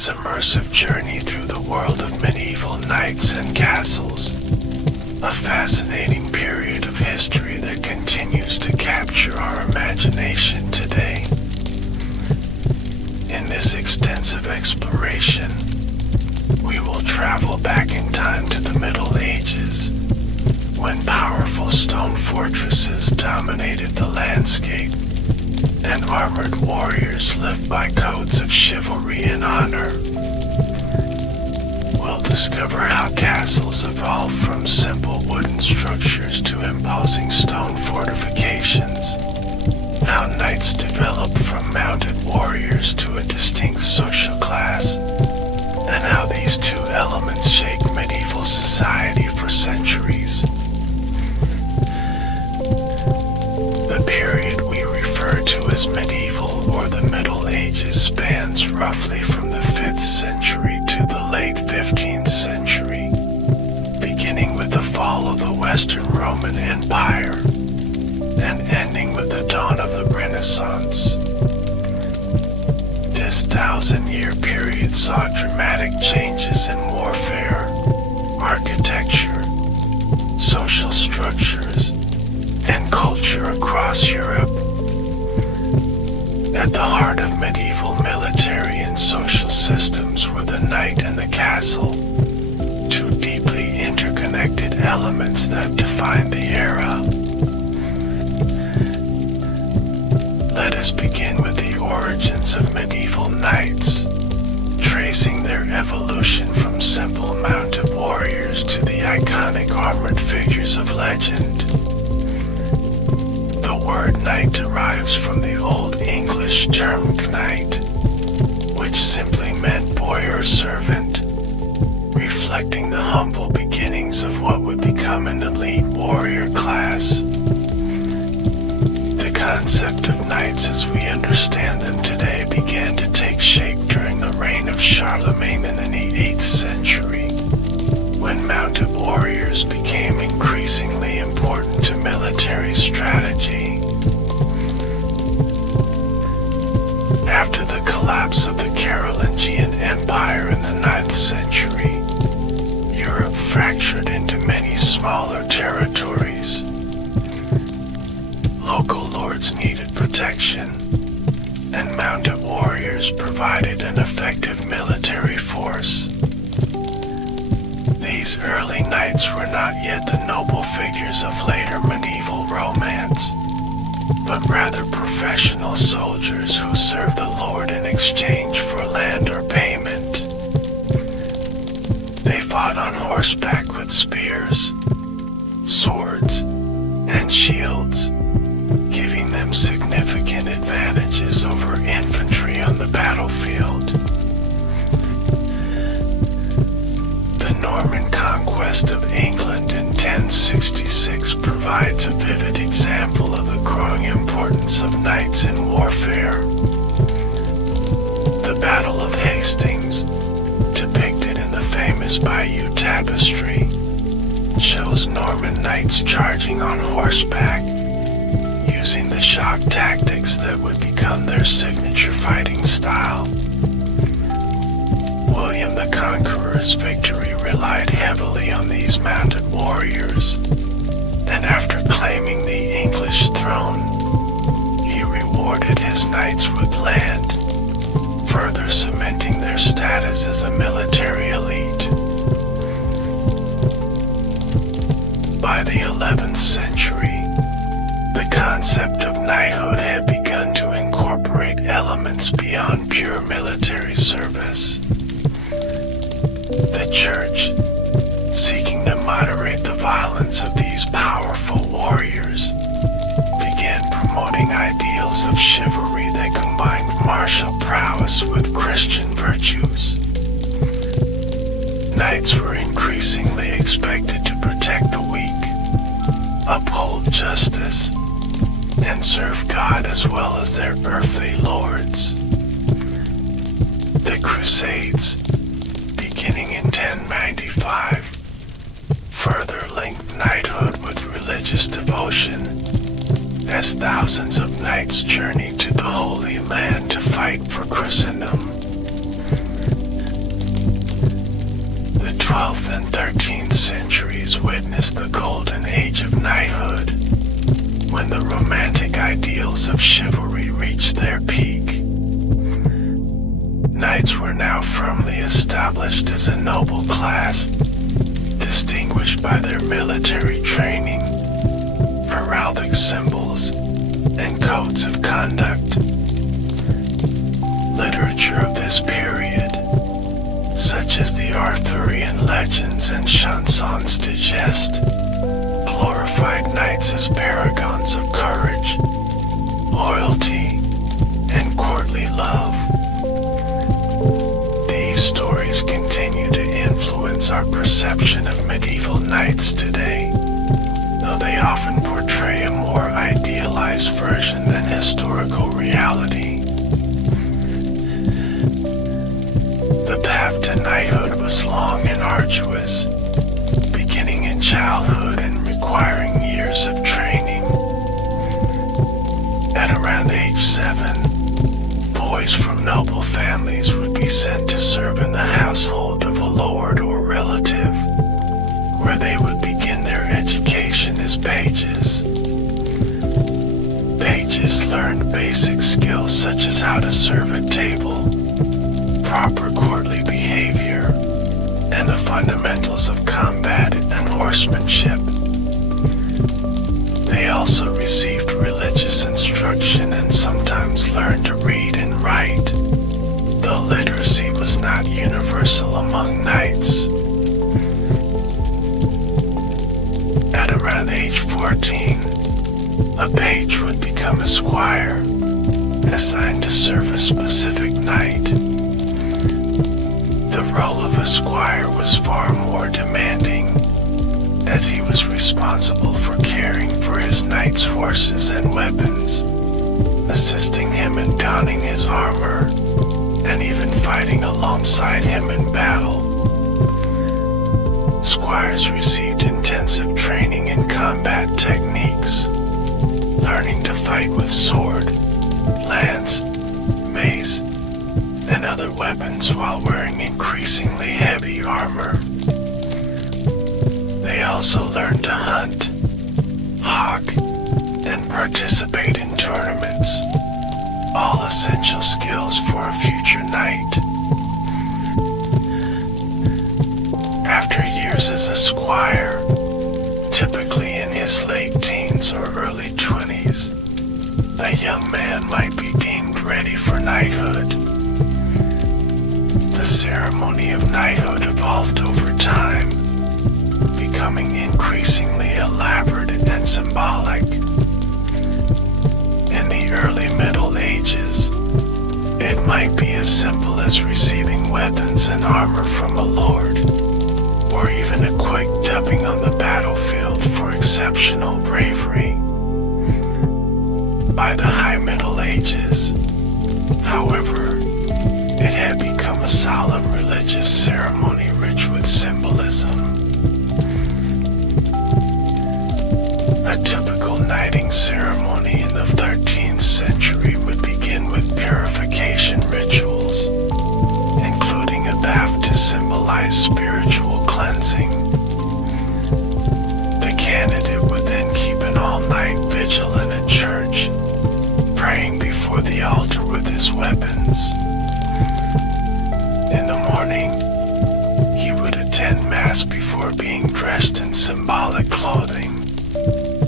this immersive journey through the world of medieval knights and castles, a fascinating period of history that continues to capture our imagination today. In this extensive exploration, we will travel back in time to the Middle Ages, when powerful stone fortresses dominated the landscape, and armored warriors lived by codes of chivalry and honor. We'll discover how castles evolved from simple wooden structures to imposing stone fortifications, how knights developed from mounted warriors to a distinct social class, and how these two elements shaped medieval society for centuries. The period we refer to as medieval or the Middle Ages spans roughly from the 5th century to the late 15th century, beginning with the fall of the Western Roman Empire and ending with the dawn of the Renaissance. This 1,000-year period saw dramatic changes in warfare, architecture, social structures, and culture across Europe. At the heart of medieval military and social systems were the knight and the castle, two deeply interconnected elements that defined the era. Let us begin with the origins of medieval knights, tracing their evolution from simple mounted warriors to the iconic armored figures of legend. The word knight derives from the Old English term knight, which simply meant boy or servant, reflecting the humble beginnings of what would become an elite warrior class. The concept of knights as we understand them today began to take shape during the reign of Charlemagne in the 8th century, when mounted warriors became increasingly important to military strategy. After the collapse of the Carolingian Empire in the 9th century, Europe fractured into many smaller territories. Local lords needed protection, and mounted warriors provided an effective military force. These early knights were not yet the noble figures of later medieval romance, but rather professional soldiers who served the Lord in exchange for land or payment. They fought on horseback with spears, swords, and shields, giving them significant advantages over infantry on the battlefield. The Norman conquest of England in 1066 provides a vivid example of the growing importance of knights in warfare. The Battle of Hastings, depicted in the famous Bayeux Tapestry, shows Norman knights charging on horseback, using the shock tactics that would become their signature fighting style. William the Conqueror's victory relied heavily on these mounted warriors, and after claiming the English throne, he rewarded his knights with land, further cementing their status as a military elite. By the 11th century, the concept of knighthood had begun to incorporate elements beyond pure military service. The Church, seeking to moderate the violence of these powerful warriors, began promoting ideals of chivalry that combined martial prowess with Christian virtues. Knights were increasingly expected to protect the weak, uphold justice, and serve God as well as their earthly lords. The Crusades, beginning in 1095, further linked knighthood with religious devotion, as thousands of knights journeyed to the Holy Land to fight for Christendom. 12th and 13th centuries witnessed the golden age of knighthood, when the romantic ideals of chivalry reached their peak. Knights were now firmly established as a noble class, distinguished by their military training, heraldic symbols, and codes of conduct. Literature of this period, such as the Arthurian legends and chansons de geste, glorified knights as paragons of courage, loyalty, and courtly love. These stories continue to influence our perception of medieval knights today, though they often portray a more idealized version than historical reality. The path to knighthood was long and arduous, beginning in childhood and requiring years of training. At around age 7, boys from noble families would be sent to serve in the household of a lord or relative, where they would begin their education as pages. Pages learned basic skills such as how to serve at table, proper courtly behavior, and the fundamentals of combat and horsemanship. They also received religious instruction and sometimes learned to read and write, though literacy was not universal among knights. At around age 14, a page would become a squire, assigned to serve a specific knight. The role of a squire was far more demanding, as he was responsible for caring for his knight's horses and weapons, assisting him in donning his armor, and even fighting alongside him in battle. Squires received intensive training in combat techniques, learning to fight with sword, lance, mace, and other weapons while wearing increasingly heavy armor. They also learned to hunt, hawk, and participate in tournaments, all essential skills for a future knight. After years as a squire, typically in his late teens or early 20s, a young man might be deemed ready for knighthood. The ceremony of knighthood evolved over time, becoming increasingly elaborate and symbolic. In the early Middle Ages, it might be as simple as receiving weapons and armor from a lord, or even a quick dubbing on the battlefield for exceptional bravery. By the High Middle Ages, however, it had become a solemn religious ceremony rich with symbolism. A typical knighting ceremony in the 13th century would begin with purification rituals, including a bath to symbolize spiritual cleansing. The candidate would then keep an all-night vigil in a church, praying before the altar with his weapons. In the morning, he would attend Mass before being dressed in symbolic clothing,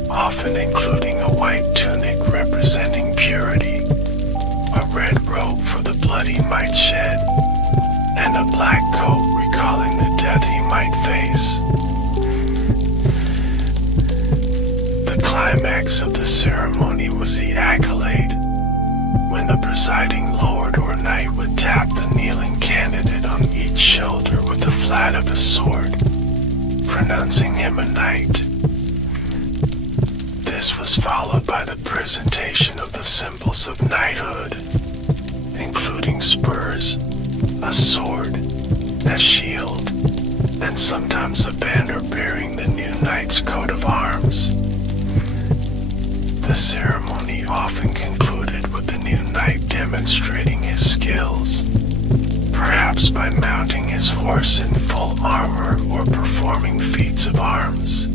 often including a white tunic representing purity, a red robe for the blood he might shed, and a black coat recalling the death he might face. The climax of the ceremony was the accolade, when the presiding lord or knight would tap the kneeling candidate on each shoulder with the flat of a sword, pronouncing him a knight. This was followed by the presentation of the symbols of knighthood, including spurs, a sword, a shield, and sometimes a banner bearing the new knight's coat of arms. The ceremony often concluded with the new knight demonstrating his skills, perhaps by mounting his his horse in full armor or performing feats of arms.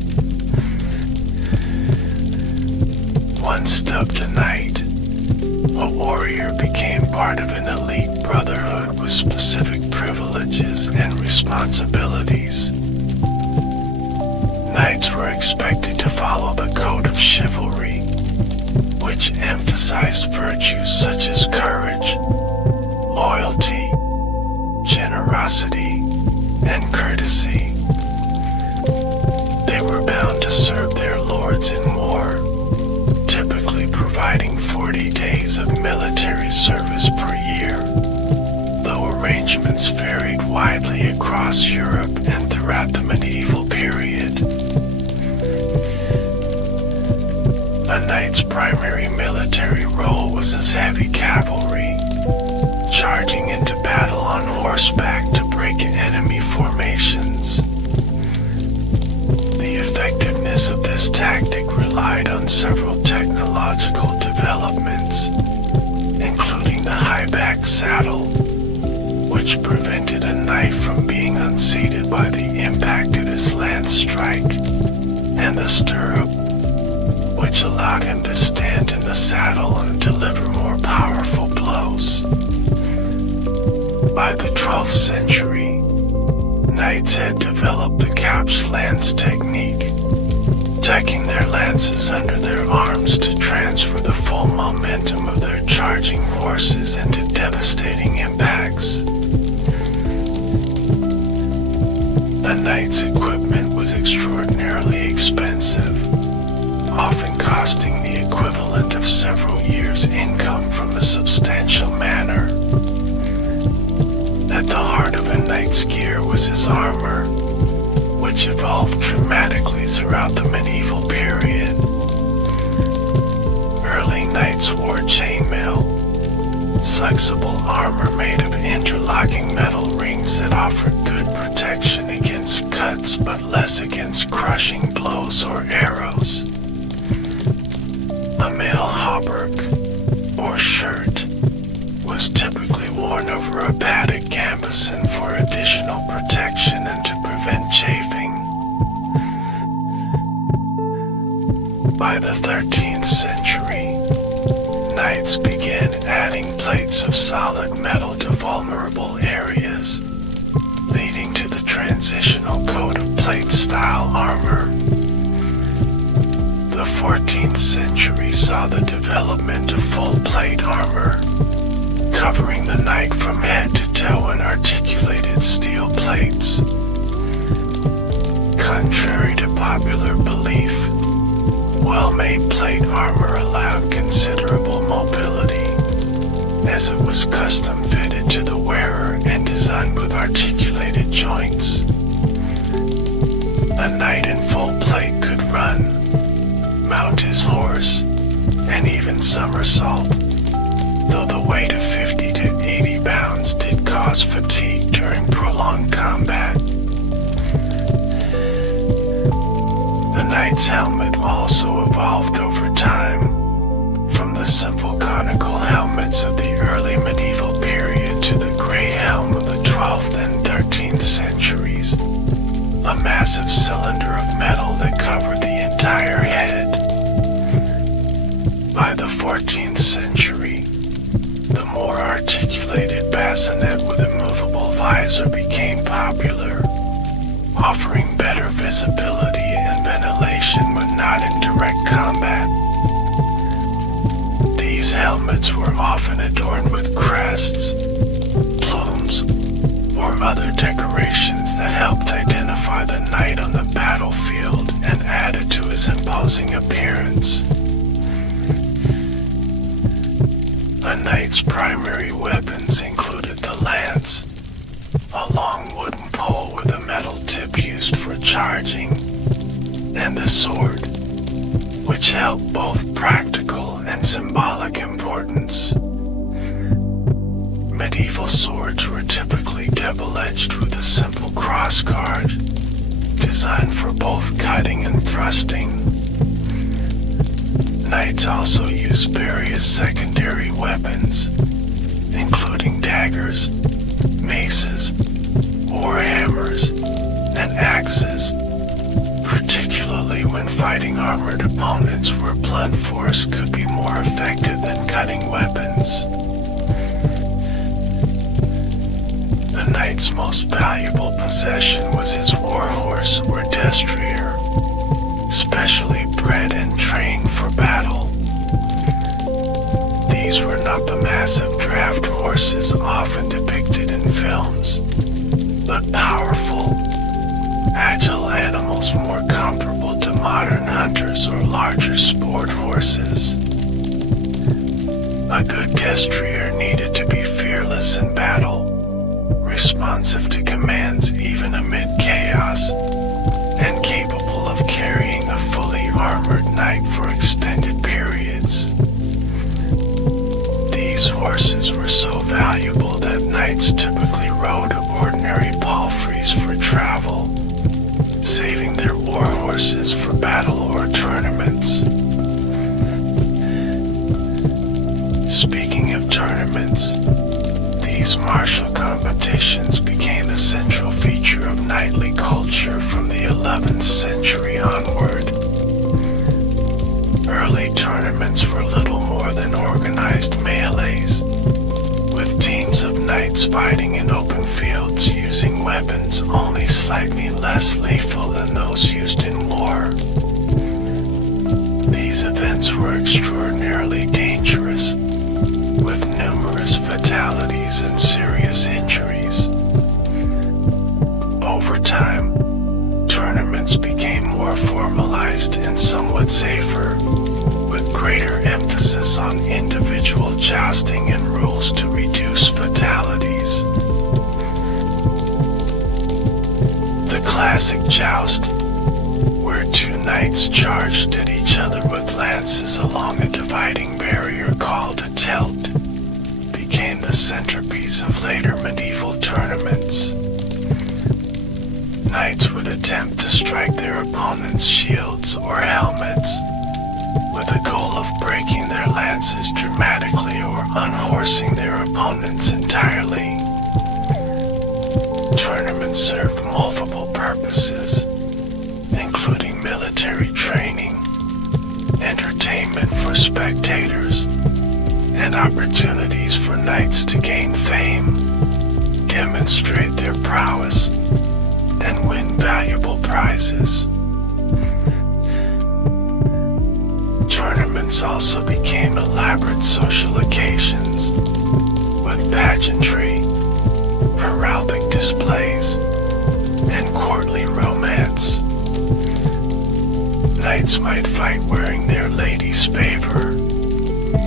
Once dubbed a knight, a warrior became part of an elite brotherhood with specific privileges and responsibilities. Knights were expected to follow the code of chivalry, which emphasized virtues such as courage, loyalty, generosity, and courtesy. They were bound to serve their lords in war, typically providing 40 days of military service per year, though arrangements varied widely across Europe and throughout the medieval period. A knight's primary military role was as heavy cavalry, charging into battle on horseback to break enemy formations. The effectiveness of this tactic relied on several technological developments, including the high-back saddle, which prevented a knight from being unseated by the impact of his lance strike, and the stirrup, which allowed him to stand in the saddle and deliver more powerful blows. By the 12th century, knights had developed the couch lance technique, tucking their lances under their arms to transfer the full momentum of their charging horses into devastating impacts. A knight's equipment was extraordinarily expensive, often costing the equivalent of several years' income from a substantial manor. At the heart of a knight's gear was his armor, which evolved dramatically throughout the medieval period. Early knights wore chainmail, flexible armor made of interlocking metal rings that offered good protection against cuts but less against crushing blows or arrows. A mail hauberk, or shirt, was typically worn over a padded gambeson for additional protection and to prevent chafing. By the 13th century, knights began adding plates of solid metal to vulnerable areas, leading to the transitional code of plate-style armor. The 14th century saw the development of full-plate armor, covering the knight from head to toe in articulated steel plates. Contrary to popular belief, well-made plate armor allowed considerable mobility, as it was custom-fitted to the wearer and designed with articulated joints. A knight in full plate could run, mount his horse, and even somersault, though the weight of 50 to 80 pounds did cause fatigue during prolonged combat. The knight's helmet also evolved over time, from the simple conical helmets of the early medieval period to the gray helm of the 12th and 13th centuries, a massive cylinder of metal that covered the entire head. By the 14th century, the more articulated bassinet with a movable visor became popular, offering better visibility and ventilation when not in direct combat. These helmets were often adorned with crests, plumes, or other decorations that helped identify the knight on the battlefield and added to his imposing appearance. A knight's primary weapons included the lance, a long wooden pole with a metal tip used for charging, and the sword, which held both practical and symbolic importance. Medieval swords were typically double-edged with a simple crossguard, designed for both cutting and thrusting. Knights also used various secondary weapons, including daggers, maces, armored opponents where blunt force could be more effective than cutting weapons. The knight's most valuable possession was his warhorse or destrier, specially bred and trained for battle. These were not the massive draft horses often depicted in films, but powerful, agile animals more comparable to modern hunters or larger sport horses. A good destrier needed to be fearless in battle, responsive to commands even amid chaos, and capable of carrying a fully armored knight for extended periods. These horses were so valuable that knights typically rode ordinary palfreys for travel, saving their war horses for battle or tournaments. Speaking of tournaments, these martial competitions became a central feature of knightly culture from the 11th century onward. Early tournaments were little more than organized melees, with teams of knights fighting in open fields using weapons only slightly less lethal than those used in war. These events were extraordinarily dangerous, with numerous fatalities and serious injuries. Over time, tournaments became more formalized and somewhat safer, with greater emphasis on individual jousting and rules to reduce fatalities. The classic joust, where two knights charged at each other with lances along a dividing barrier called a tilt, became the centerpiece of later medieval tournaments. Knights would attempt to strike their opponent's shields or helmets, with the goal of breaking their lances dramatically or unhorsing their opponents entirely. Tournaments served multiple purposes, including military training, entertainment for spectators, and opportunities for knights to gain fame, demonstrate their prowess, and win valuable prizes. Tournaments also became elaborate social occasions, with pageantry, heraldic displays, and courtly romance. Knights might fight wearing their lady's favor,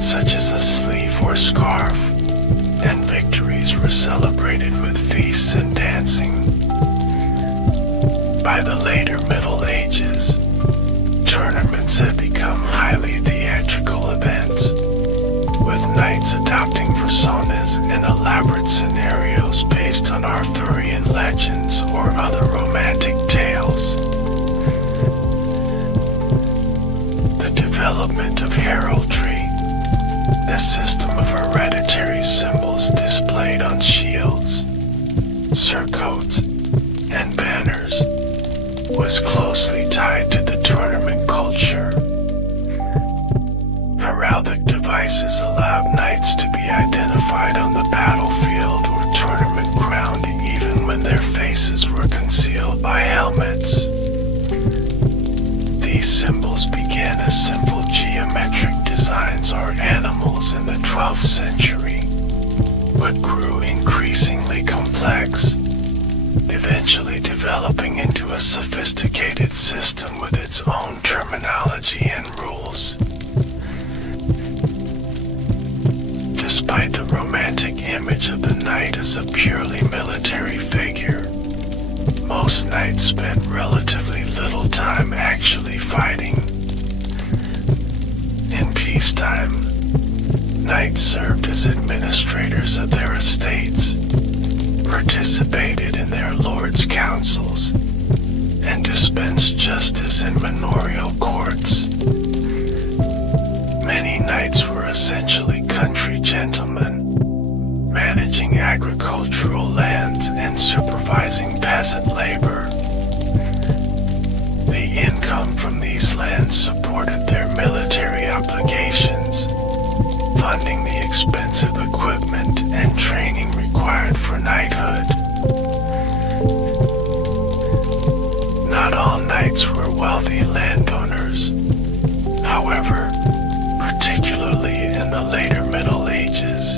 such as a sleeve or scarf, and victories were celebrated with feasts and dancing. By the later Middle Ages, tournaments had become highly theatrical events, with knights adopting personas and elaborate scenarios based on Arthurian legends or other romantic tales. The development of heraldry, a system of hereditary symbols displayed on shields, surcoats, and banners, was closely tied to the tournament culture. Heraldic devices allowed knights to be identified on the battlefield or tournament ground even when their faces were concealed by helmets. These symbols began as simple geometric designs or animals in the 12th century, but grew increasingly complex, eventually developing into a sophisticated system with its own terminology and rules. Despite the romantic image of the knight as a purely military figure, most knights spent relatively little time actually fighting. In peacetime, knights served as administrators of their estates, participated in their lords' councils, and dispensed justice in manorial courts. Many knights were essentially country gentlemen, managing agricultural lands and supervising peasant labor. The income come from these lands supported their military obligations, funding the expensive equipment and training required for knighthood. Not all knights were wealthy landowners. However, particularly in the later Middle Ages,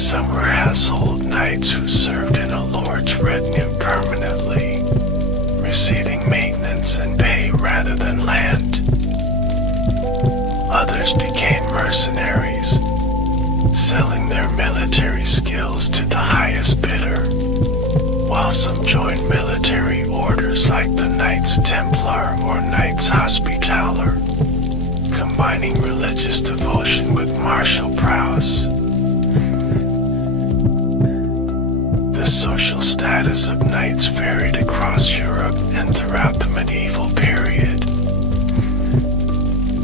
some were household knights who served in a lord's retinue permanently, receiving maintenance and pay rather than land. Others became mercenaries, selling their military skills to the highest bidder, while some joined military orders like the Knights Templar or Knights Hospitaller, combining religious devotion with martial prowess. The social status of knights varied across Europe and throughout the medieval period.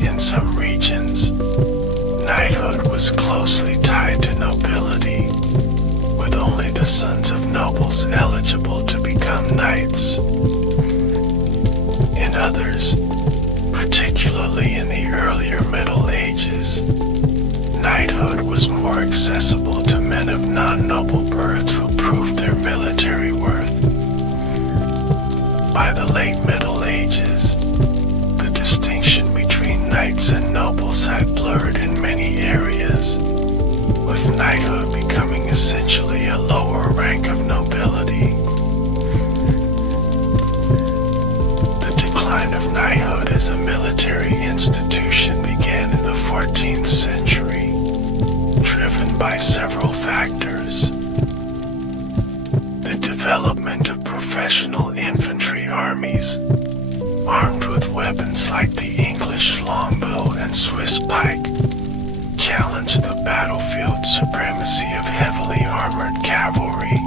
In some regions, knighthood was closely tied to nobility, with only the sons of nobles eligible to become knights. In others, particularly in the earlier Middle Ages, knighthood was more accessible to men of non-noble birth who proved their military worth. By the late Middle Ages, the distinction between knights and nobles had blurred in many areas, with knighthood becoming essentially a lower rank of nobility. The decline of knighthood as a military institution began in the 14th century, driven by several factors. The development of professional infantry armies, armed with weapons like the English longbow and Swiss pike, challenged the battlefield supremacy of heavily armored cavalry.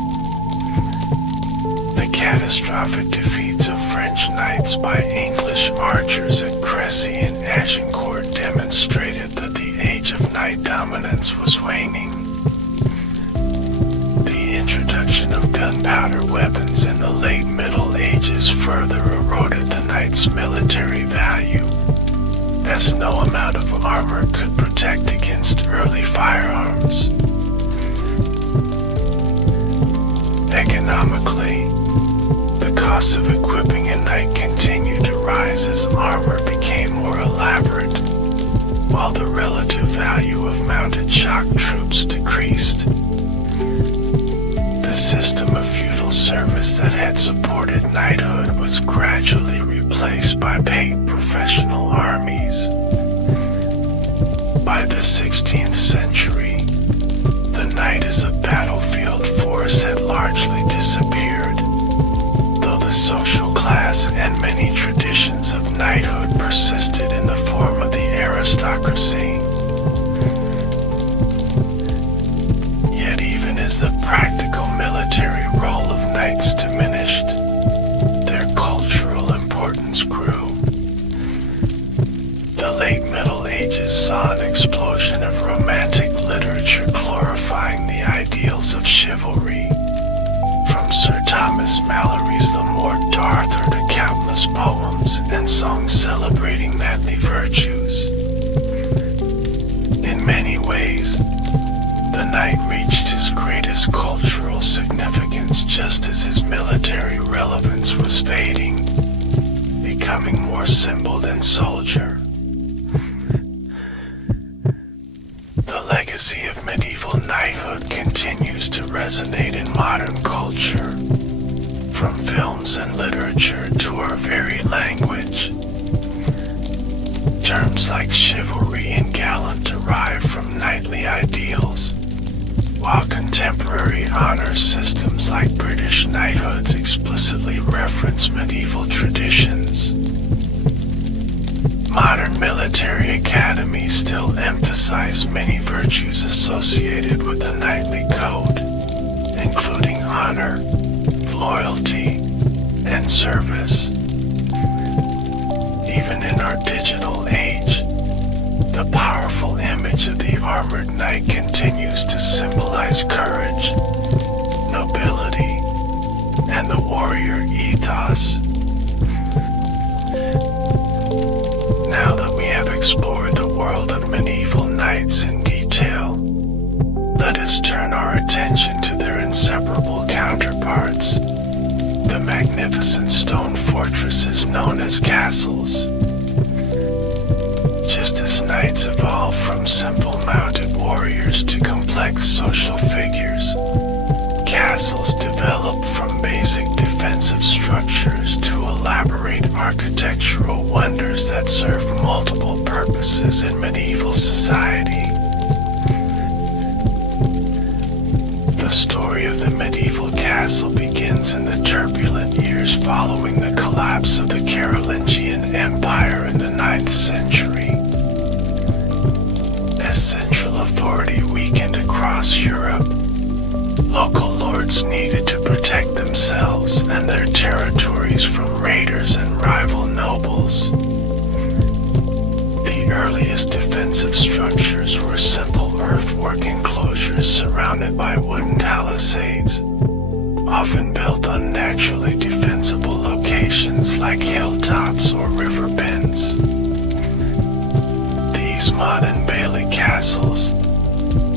The catastrophic defeats of French knights by English archers at Crécy and Agincourt demonstrated that the age of knight dominance was waning. The introduction of gunpowder weapons in the late Middle Ages further eroded the knight's military value, as no amount of armor could protect against early firearms. Economically, the cost of equipping a knight continued to rise as armor became more elaborate, while the relative value of mounted shock troops decreased. The system of feudal service that had supported knighthood was gradually replaced by paid professional armies. By the 16th century, the knight as a battlefield force had largely disappeared, though the social class and many traditions of knighthood persisted in the form of the aristocracy. Yet even as the practical military role of knights diminished, their cultural importance grew. The late Middle Ages saw an explosion of romantic literature glorifying the ideals of chivalry, from Sir Thomas Malory's The Morte d'Arthur to countless poems and songs celebrating manly virtues. In many ways, the knight reached his greatest cultural significance just as his military relevance was fading, becoming more symbol than soldier. The legacy of medieval knighthood continues to resonate in modern culture, from films and literature to our very language. Terms like chivalry and gallant derive from knightly ideals, while contemporary honor systems like British knighthoods explicitly reference medieval traditions. Modern military academies still emphasize many virtues associated with the knightly code, including honor, loyalty, and service. Even in our digital age, the powerful image of the armored knight continues to symbolize courage, nobility, and the warrior ethos. attention to their inseparable counterparts, the magnificent stone fortresses known as castles. Just as knights evolved from simple mounted warriors to complex social figures, castles developed from basic defensive structures to elaborate architectural wonders that served multiple purposes in medieval society. The story of the medieval castle begins in the turbulent years following the collapse of the Carolingian Empire in the 9th century. As central authority weakened across Europe, local lords needed to protect themselves and their territories from raiders and rival nobles. The earliest defensive structures were simple earthwork enclosures surrounded by wooden palisades, often built on naturally defensible locations like hilltops or river bends. These modern Bailey castles,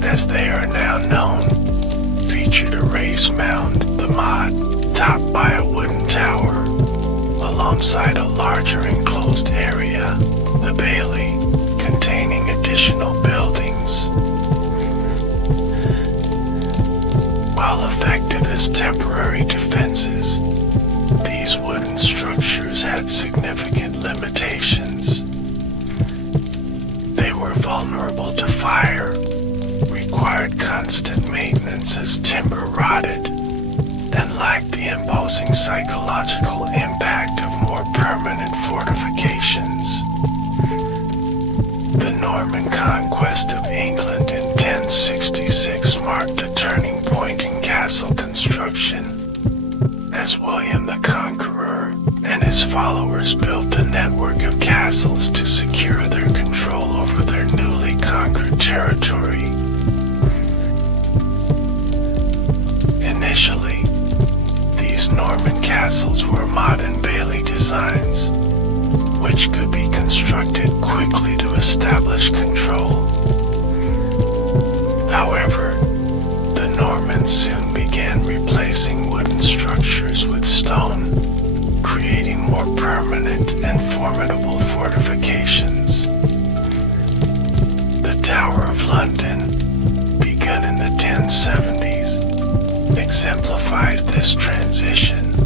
as they are now known, featured a raised mound, the Mod, topped by a wooden tower, alongside a larger enclosed area, the Bailey, containing additional buildings. While effective as temporary defenses, these wooden structures had significant limitations. They were vulnerable to fire, required constant maintenance as timber rotted, and lacked the imposing psychological impact of more permanent fortifications. The Norman conquest of England in 1066 marked a turning point in castle construction, as William the Conqueror and his followers built a network of castles to secure their control over their newly conquered territory. Initially, these Norman castles were modern Bailey designs, which could be constructed quickly to establish control. However, the Normans soon began replacing wooden structures with stone, creating more permanent and formidable fortifications. The Tower of London, begun in the 1070s, exemplifies this transition,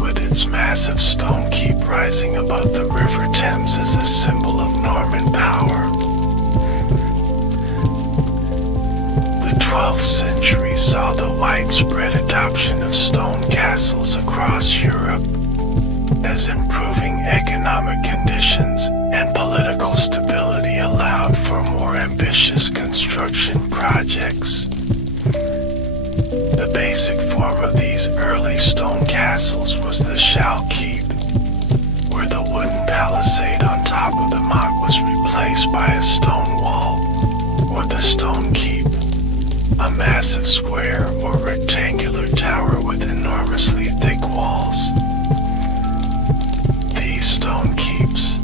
with its massive stone keep rising above the River Thames as a symbol of Norman power. The 12th century saw the widespread adoption of stone castles across Europe, as improving economic conditions and political stability allowed for more ambitious construction projects. The basic form of these early stone castles was the shell keep, where the wooden palisade on top of the moat was replaced by a stone wall, or the stone keep, a massive square or rectangular tower with enormously thick walls. These stone keeps,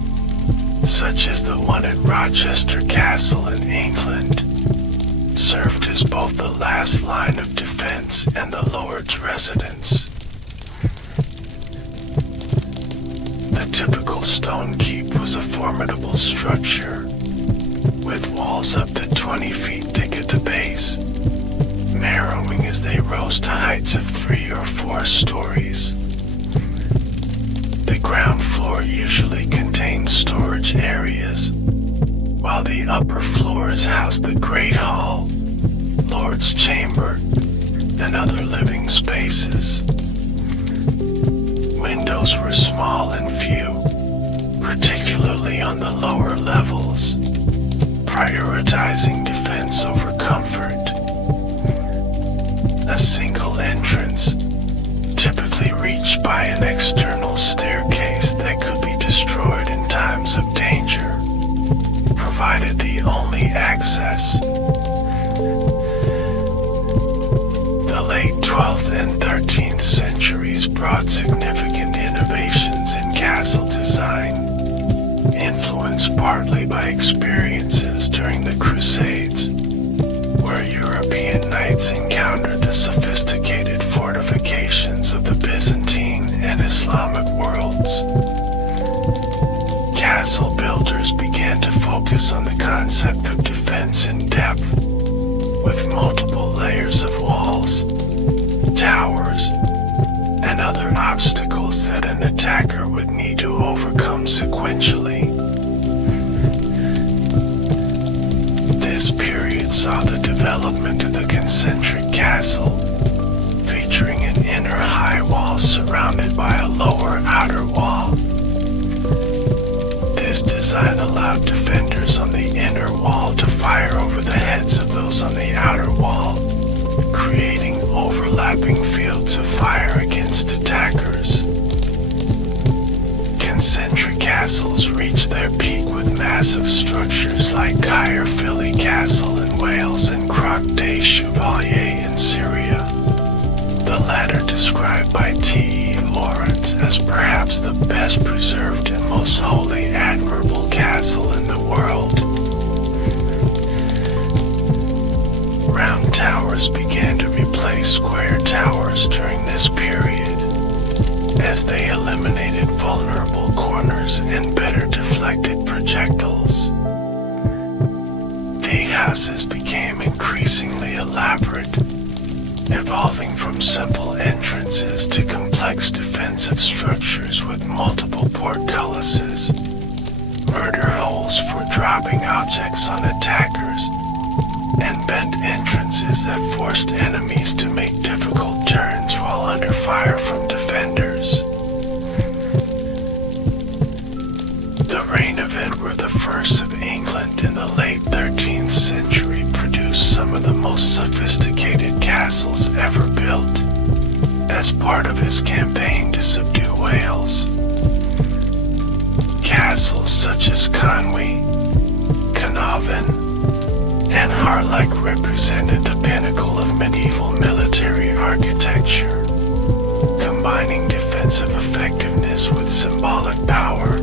such as the one at Rochester Castle in England, served as both the last line of defense and the Lord's residence. The typical stone keep was a formidable structure, with walls up to 20 feet thick at the base, narrowing as they rose to heights of 3 or 4 stories. The ground floor usually contained storage areas, while the upper floors housed the Great Hall, Lord's Chamber, and other living spaces. Windows were small and few, particularly on the lower levels, prioritizing defense over comfort. A single entrance, typically reached by an external staircase that could be destroyed in times of danger, provided the only access. The late 12th and 13th centuries brought significant innovations in castle design, influenced partly by experiences during the Crusades, where European knights encountered the sophisticated fortifications of the Byzantine and Islamic worlds. Castle builders began to focus on the concept of defense in depth, with multiple layers of walls, towers, and other obstacles that an attacker would need to overcome sequentially. This period saw the development of the concentric castle, featuring an inner high wall surrounded by a lower outer wall. This design allowed defenders on the inner wall to fire over the heads of those on the outer wall, creating overlapping fields of fire against attackers. Concentric castles reached their peak with massive structures like Caerphilly Castle in Wales and Croc des Chevaliers in Syria, the latter described by T.E. Lawrence as perhaps the best preserved and most wholly admirable castle in the world. Round towers began to replace square towers during this period, as they eliminated vulnerable corners and better deflected projectiles. The houses became increasingly elaborate, evolving from simple entrances to complex defensive structures with multiple portcullises, murder holes for dropping objects on attackers, and bent entrances that forced enemies to make difficult turns while under fire from defenders. The reign of Edward I of England in the late 13th century produced some of the most sophisticated castles ever built as part of his campaign to subdue Wales. Castles such as Conwy, Carnarvon, and Harlech represented the pinnacle of medieval military architecture, combining defensive effectiveness with symbolic power.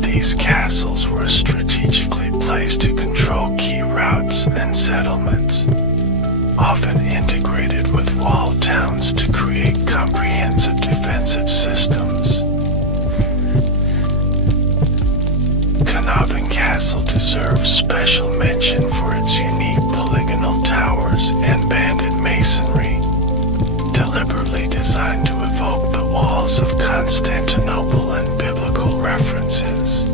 These castles were strategically placed to control key routes and settlements, often integrated with walled towns to create comprehensive defensive systems. Carnarvon Castle deserves special mention for its unique polygonal towers and banded masonry, deliberately designed to evoke the walls of Constantinople and biblical references.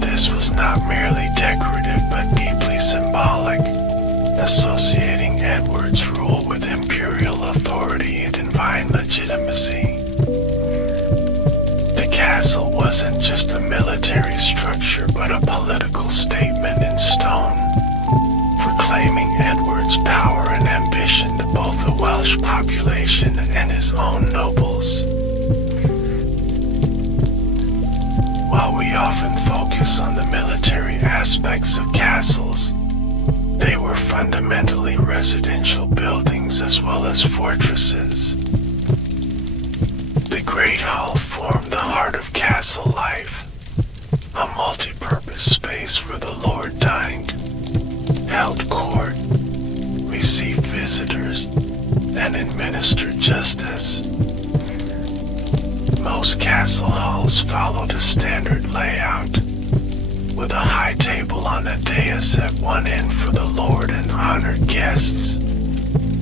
This was not merely decorative but deeply symbolic, associating Edward's rule with imperial authority and divine legitimacy. The castle wasn't just a military structure but a political statement in stone, proclaiming Edward's power and ambition to both the Welsh population and his own nobles. While we often focus on the military aspects of castles, they were fundamentally residential buildings as well as fortresses. The Great Hall formed the heart of castle life, a multi-purpose space where the Lord dined, held court, received visitors, and administered justice. Most castle halls followed a standard layout, with a high table on a dais at one end for the Lord and honored guests,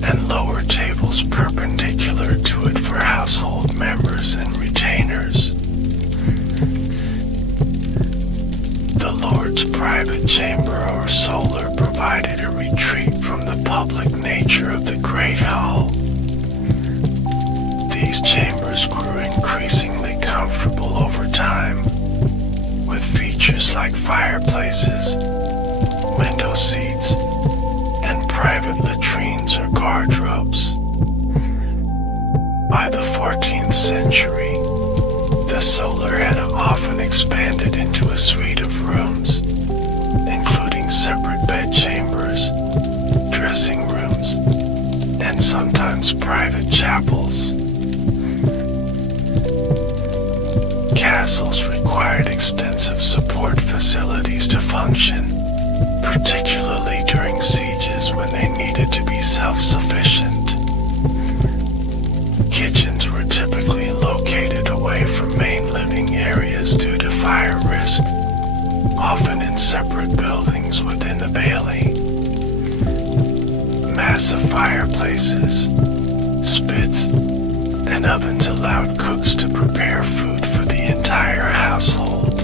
and lower tables perpendicular to it for household members and retainers. The Lord's private chamber or solar provided a retreat from the public nature of the Great Hall. These chambers grew increasingly comfortable over time, with features like fireplaces, window seats, and private latrines or guardrobes. By the 14th century, the solar had often expanded into a suite of rooms, including separate bedchambers, dressing rooms, and sometimes private chapels. Castles required extensive support facilities to function, particularly during sieges when they needed to be self-sufficient. Kitchens were typically located away from main living areas due to fire risk, often in separate buildings within the bailey. Massive fireplaces, spits, and ovens allowed cooks to prepare food for the entire household,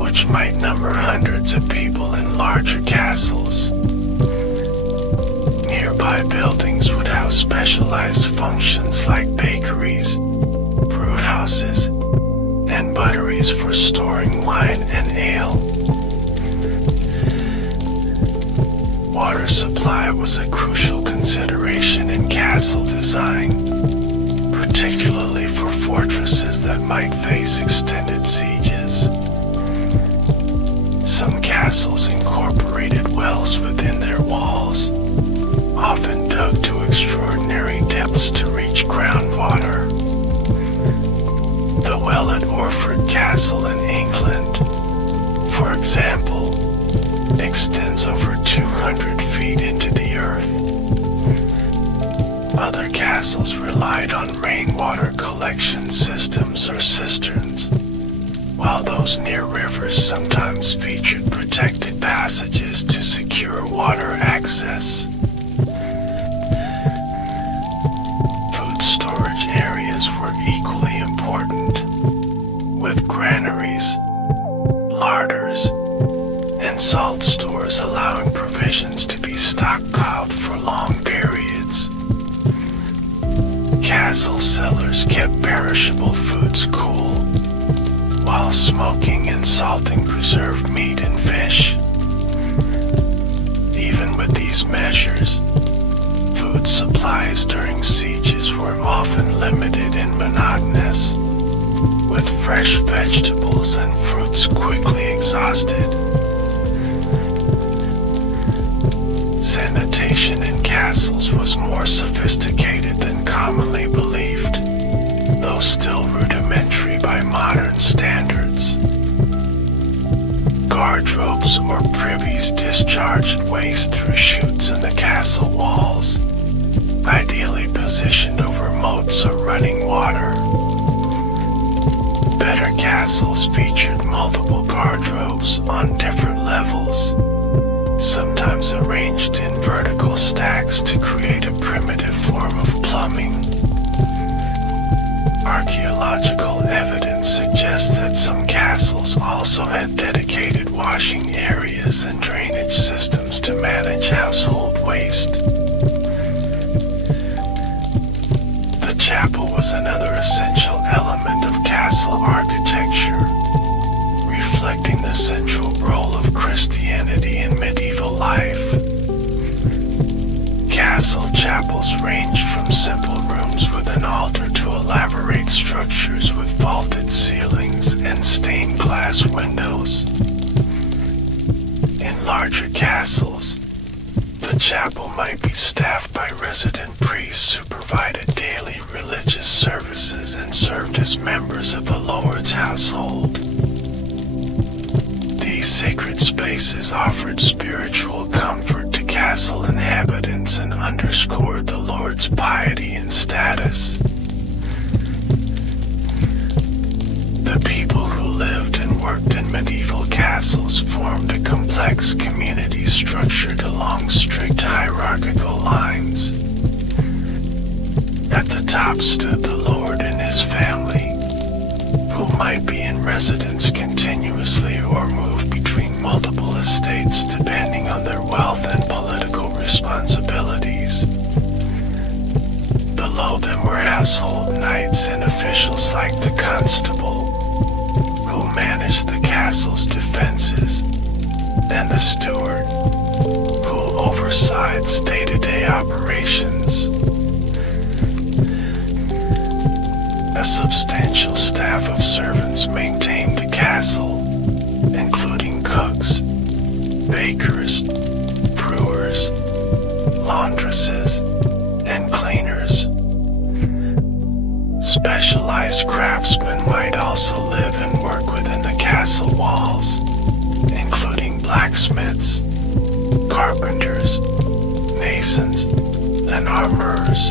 which might number hundreds of people in larger castles. Nearby buildings would house specialized functions like bakeries, brew houses, and butteries for storing wine and ale. Water supply was a crucial consideration in castle design, particularly for fortresses that might face extended sieges. Some castles incorporated wells within their walls, often dug to extraordinary depths to reach groundwater. The well at Orford Castle in England, for example, extends over 200 feet into the earth. Other castles relied on rainwater collection systems or cisterns, while those near rivers sometimes featured protected passages to secure water access. Food storage areas were equally important, with granaries, larders, and salt stores allowing provisions to be stockpiled for long periods. Castle cellars kept perishable foods cool, while smoking and salting preserved meat and fish. Even with these measures, food supplies during sieges were often limited and monotonous, with fresh vegetables and fruits quickly exhausted. Sanitation in castles was more sophisticated than commonly believed, though still rudimentary by modern standards. Guardrobes or privies discharged waste through chutes in the castle walls, ideally positioned over moats or running water. Better castles featured multiple guardrobes on different levels, sometimes arranged in vertical stacks to create a primitive form of plumbing. Archaeological evidence suggests that some castles also had dedicated washing areas and drainage systems to manage household waste. The chapel was another essential element of castle architecture, reflecting the central role of Christianity in medieval life. Castle chapels ranged from simple rooms with an altar to elaborate structures with vaulted ceilings and stained glass windows. In larger castles, the chapel might be staffed by resident priests who provided daily religious services and served as members of the Lord's household. These sacred spaces offered spiritual comfort to castle inhabitants and underscored the Lord's piety and status. The people who lived and worked in medieval castles formed a complex community structured along strict hierarchical lines. At the top stood the Lord and his family, who might be in residence continuously or move between multiple estates depending on their wealth and political responsibilities. Below them were household knights and officials like the constable, who managed the castle's defenses, and the steward, who oversights day-to-day operations. A substantial staff of servants maintained the castle, including cooks, bakers, brewers, laundresses, and cleaners. Specialized craftsmen might also live and work within the castle walls, including blacksmiths, carpenters, masons, and armorers.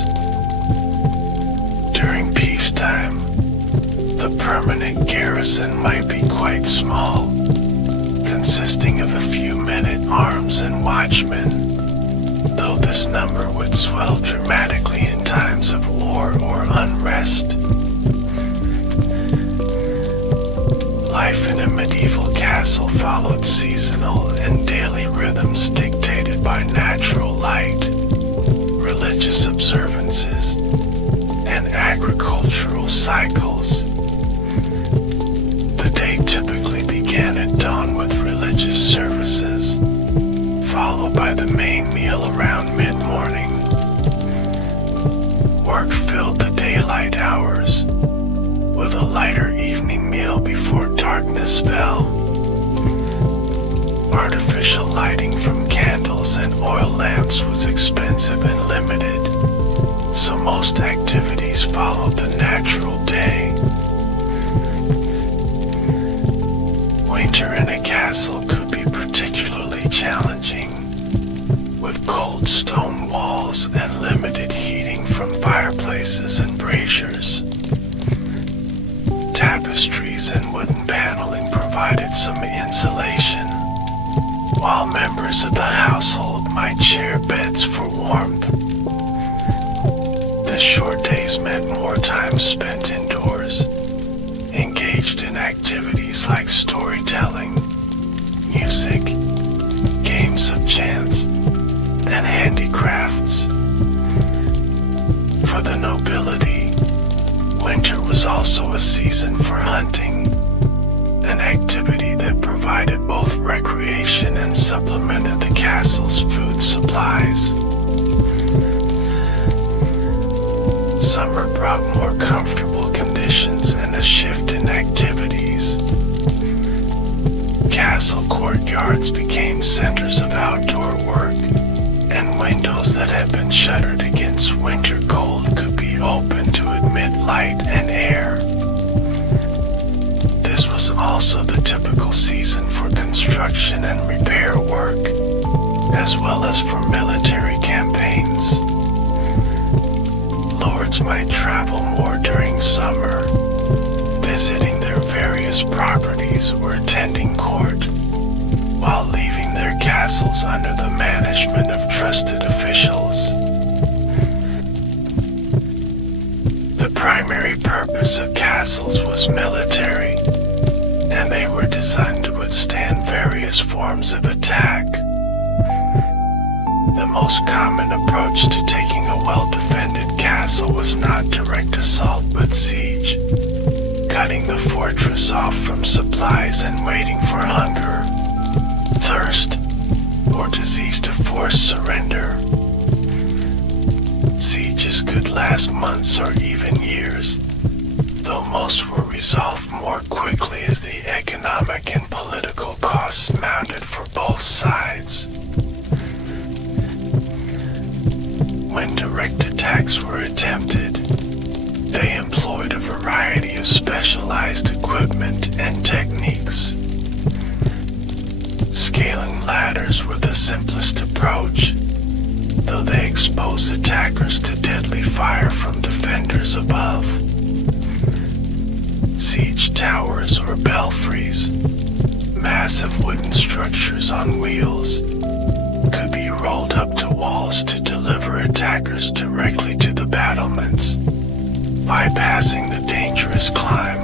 During peacetime, the permanent garrison might be quite small, consisting of a few men-at-arms and watchmen, though this number would swell dramatically in times of war or unrest. Life in a medieval castle followed seasonal and daily rhythms dictated by natural light, religious observances, and agricultural cycles. The day typically began at dawn with religious services, followed by the main meal around mid-morning. Work filled the daylight hours, with a lighter evening meal before darkness fell. Artificial lighting from candles and oil lamps was expensive and limited, so most activities followed the natural day. Winter in a castle could be particularly challenging, with cold stone walls and limited heating from fireplaces and braziers. Tapestries and wooden paneling provided some insulation, while members of the household might share beds for warmth. The short days meant more time spent indoors, engaged in activities like storytelling, music, games of chance, and handicrafts. For the nobility, winter was also a season for hunting, an activity that provided both recreation and supplemented the castle's food supplies. Summer brought more comfortable conditions and a shift in activities. Castle courtyards became centers of outdoor work, and windows that had been shuttered against winter cold could be opened to admit light and air. This was also the typical season for construction and repair work, as well as for military campaigns. Lords might travel more during summer, visiting their various properties or attending court, while leaving their castles under the management of trusted officials. The primary purpose of castles was military, and they were designed to withstand various forms of attack. The most common approach to taking a well-defended castle was not direct assault but siege, cutting the fortress off from supplies and waiting for hunger, thirst, or disease to force surrender. Sieges could last months or even years, though most were resolved more quickly as the economic and political costs mounted for both sides. When direct attacks were attempted, they employed a variety of specialized equipment and techniques. Scaling ladders were the simplest approach, though they exposed attackers to deadly fire from defenders above. Siege towers or belfries, massive wooden structures on wheels, could be rolled up to walls to deliver attackers directly to the battlements, bypassing the dangerous climb.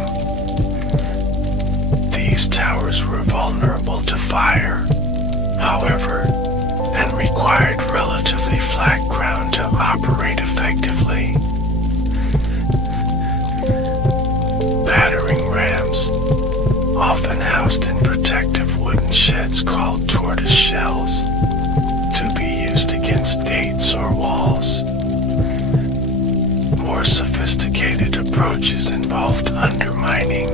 These towers were vulnerable to fire, however, and required relatively flat ground to operate effectively. Battering rams, often housed in protective wooden sheds called tortoise shells, to be used against gates or walls. More sophisticated approaches involved undermining,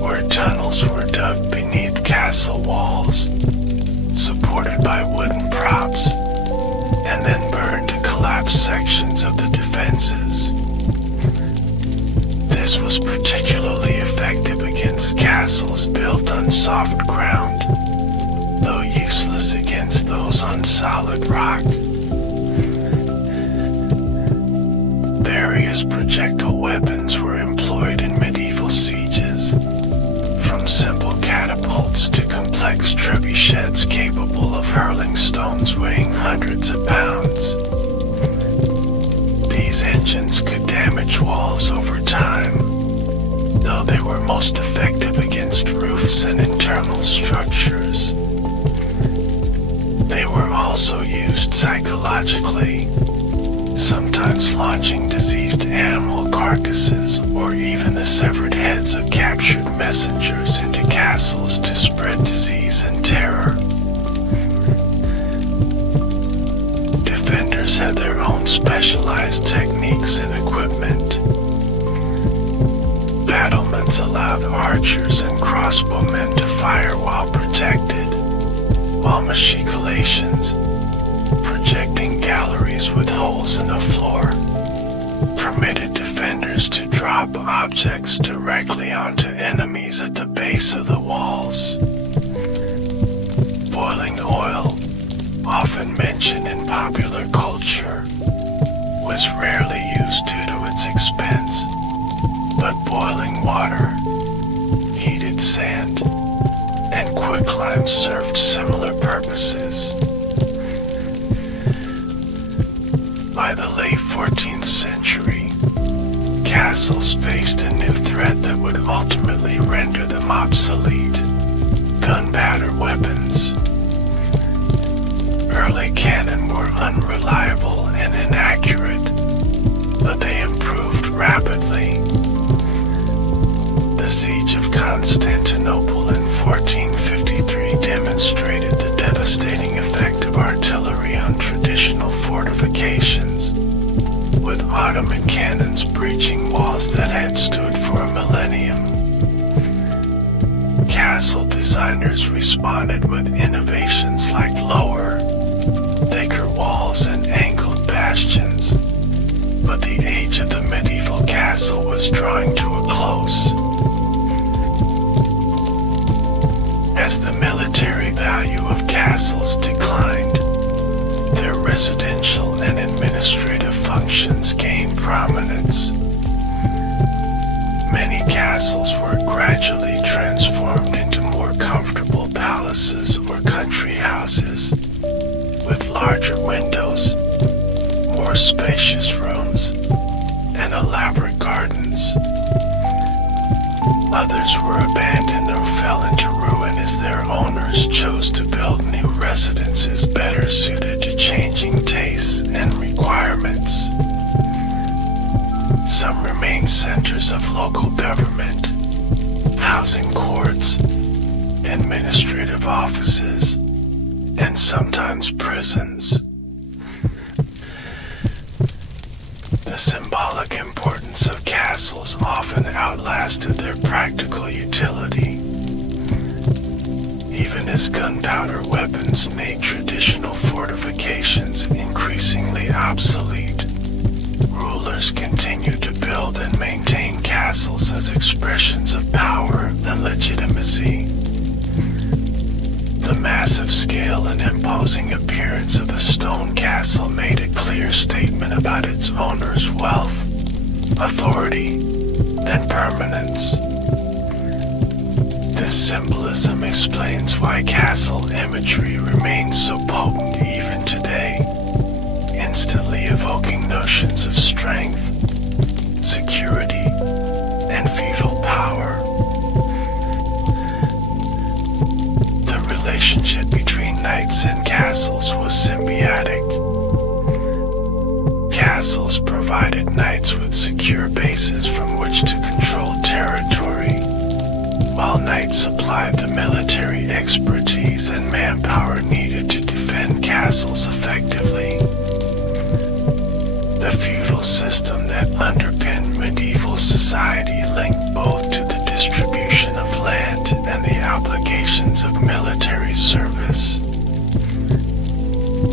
where tunnels were dug beneath castle walls, supported by wooden props, and then burned to collapse sections of the defenses. This was particularly effective against castles built on soft ground, those on solid rock. Various projectile weapons were employed in medieval sieges, from simple catapults to complex trebuchets capable of hurling stones weighing hundreds of pounds. These engines could damage walls over time, though they were most effective against roofs and internal structures. They were also used psychologically, sometimes launching diseased animal carcasses or even the severed heads of captured messengers into castles to spread disease and terror. Defenders had their own specialized techniques and equipment. Battlements allowed archers and crossbowmen to fire while protected, while machicolations, projecting galleries with holes in the floor, permitted defenders to drop objects directly onto enemies at the base of the walls. Boiling oil, often mentioned in popular culture, was rarely used due to its expense, but boiling water, heated sand, and quicklime served similar purposes. By the late 14th century, castles faced a new threat that would ultimately render them obsolete: gunpowder weapons. Early cannon were unreliable and inaccurate, but they improved rapidly. The siege of Constantinople in 1453 demonstrated the devastating effect of artillery on traditional fortifications, with Ottoman cannons breaching walls that had stood for a millennium. Castle designers responded with innovations like lower, thicker walls and angled bastions, but the age of the medieval castle was drawing to a close. As the military value of castles declined, their residential and administrative functions gained prominence. Many castles were gradually transformed into more comfortable palaces or country houses, with larger windows, more spacious rooms, and elaborate gardens. Others were abandoned or fell into ruin as their owners chose to build new residences better suited to changing tastes and requirements. Some remain centers of local government, housing courts, administrative offices, and sometimes prisons. The symbolic importance of castles often outlasted their practical utility. Even as gunpowder weapons made traditional fortifications increasingly obsolete, rulers continued to build and maintain castles as expressions of power and legitimacy. The massive scale and imposing appearance of a stone castle made a clear statement about its owner's wealth, authority, and permanence. This symbolism explains why castle imagery remains so potent even today, instantly evoking notions of strength, security, and feudal power. The relationship between knights and castles was symbiotic. Castles provided knights with secure bases from which to control territory, while knights supplied the military expertise and manpower needed to defend castles effectively. The feudal system that underpinned medieval society linked both to the distribution of land and the obligations of military service.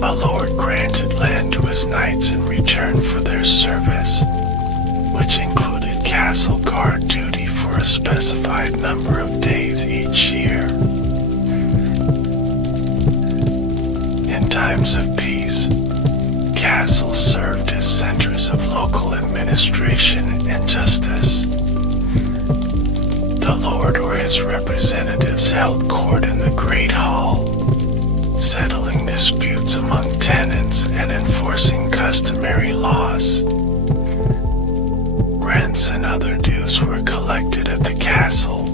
A lord granted land to his knights in return for their service, which included castle guard duty for a specified number of days each year. times of peace, castles served as centers of local administration and justice. The lord or his representatives held court in the Great Hall, settling disputes among tenants and enforcing customary laws. Rents and other dues were collected at the castle,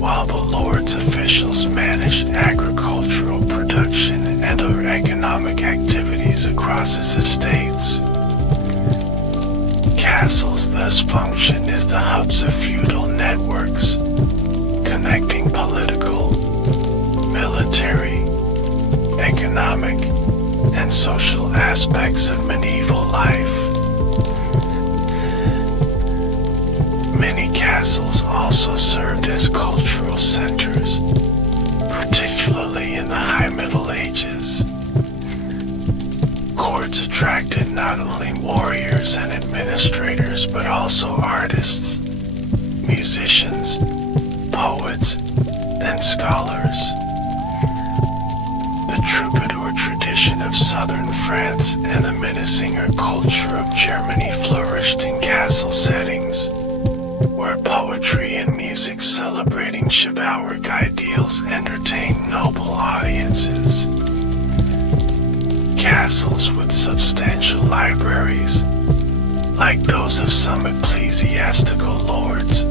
while the lord's officials managed agricultural production and other economic activities across his estates. Castles thus functioned as the hubs of feudal networks, connecting political, military, economic, and social aspects of medieval life. Many castles also served as cultural centers, particularly in the High Middle Ages. Courts attracted not only warriors and administrators, but also artists, musicians, poets, and scholars. The troubadour tradition of southern France and the Minnesinger culture of Germany flourished in castle settings, where poetry and music celebrating chivalric ideals entertained noble audiences. Castles with substantial libraries, like those of some ecclesiastical lords,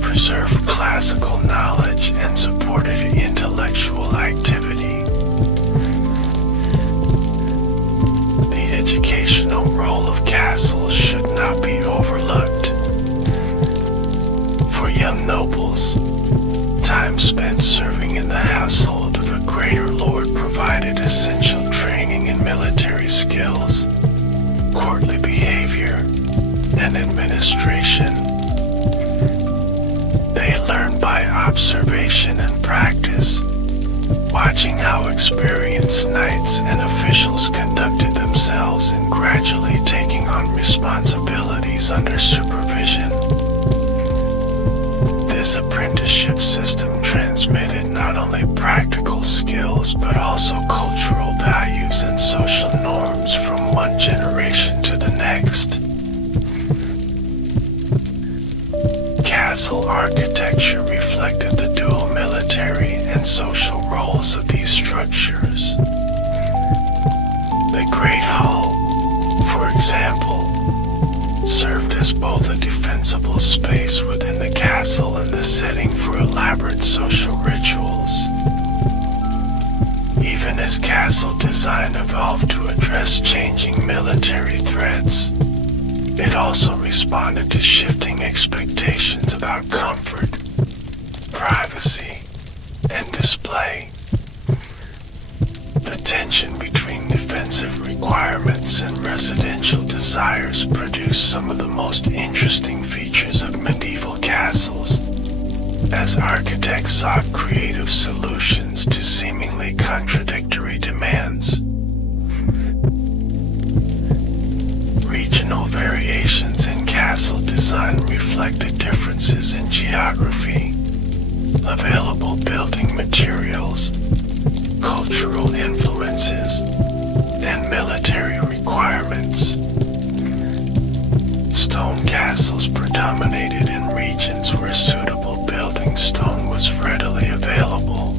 preserved classical knowledge and supported intellectual activity. The educational role of castles should not be overlooked. For young nobles, time spent serving in the household of a greater lord provided essential training in military skills, courtly behavior, and administration. They learned by observation and practice, watching how experienced knights and officials conducted themselves and gradually taking on responsibilities under supervision. This apprenticeship system transmitted not only practical skills but also cultural values and social norms from one generation to the next. Castle architecture reflected the dual military and social roles of these structures. The Great Hall, for example, served as both a defensible space within the castle and the setting for elaborate social rituals. Even as castle design evolved to address changing military threats, it also responded to shifting expectations about comfort, privacy, and display. The tension between defensive requirements and residential desires produced some of the most interesting features of medieval castles, as architects sought creative solutions to seemingly contradictory demands. Regional variations in castle design reflected differences in geography, available building materials, cultural influences, and military requirements. Stone castles predominated in regions where suitable building stone was readily available,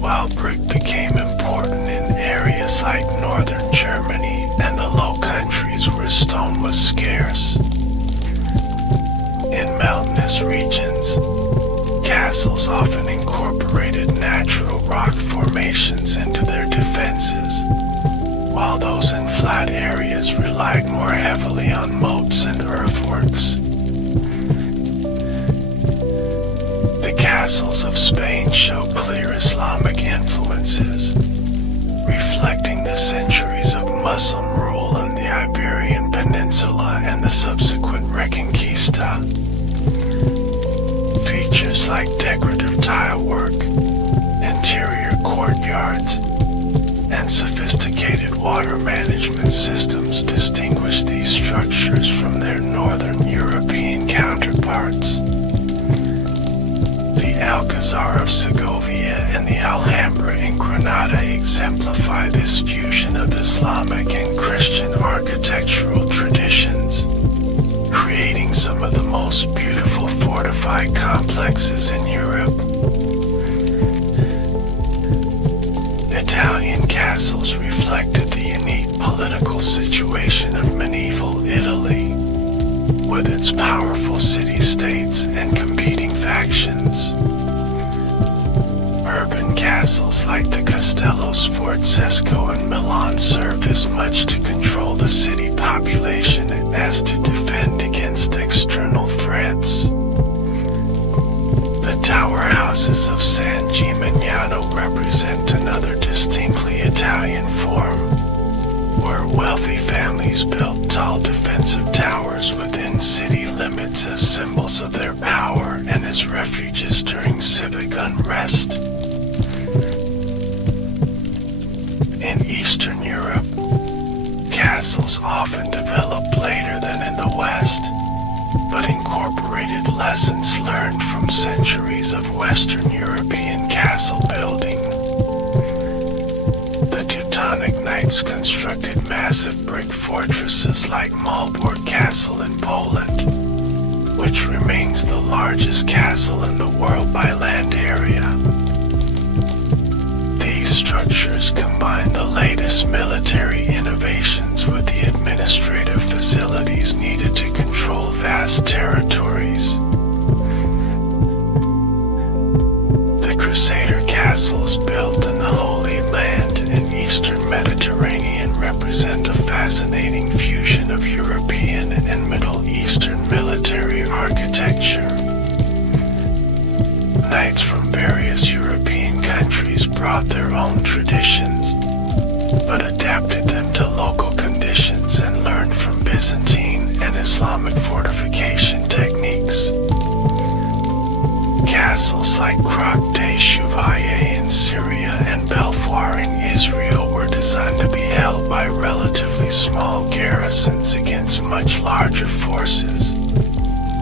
while brick became important in areas like northern Germany and the Low Countries where stone was scarce. In mountainous regions, castles often incorporated natural rock formations into their defenses, while those in flat areas relied more heavily on moats and earthworks. The castles of Spain show clear Islamic influences, reflecting the centuries of Muslim rule on the Iberian Peninsula and the subsequent Reconquista. Features like decorative tile work, interior courtyards, and sophisticated water management systems distinguish these structures from their northern European counterparts. The Alcazar of Segovia and the Alhambra in Granada exemplify this fusion of Islamic and Christian architectural traditions, creating some of the most beautiful fortified complexes in Europe. Italian castles reflected the unique political situation of medieval Italy, with its powerful city-states and competing factions. Urban castles like the Castello Sforzesco in Milan served as much to control the city population as to defend against external threats. The tower houses of San Gimignano represent another distinctly Italian form, where wealthy families built tall defensive towers within city limits as symbols of their power and as refuges during civic unrest. In Eastern Europe, castles often developed later than in the West, but incorporated lessons learned from centuries of Western European castle building. The Teutonic Knights constructed massive brick fortresses like Malbork Castle in Poland, which remains the largest castle in the world by land area. These structures combine the latest military innovations with the administrative facilities needed to control vast territories. The Crusader castles built in the Holy Land and Eastern Mediterranean represent a fascinating fusion of European and Middle Eastern military architecture. Knights from various European countries brought their own traditions, but adapted them to local conditions and learned from Byzantine and Islamic fortification techniques. Castles like Croc des Chevaliers in Syria and Belfour in Israel were designed to be held by relatively small garrisons against much larger forces,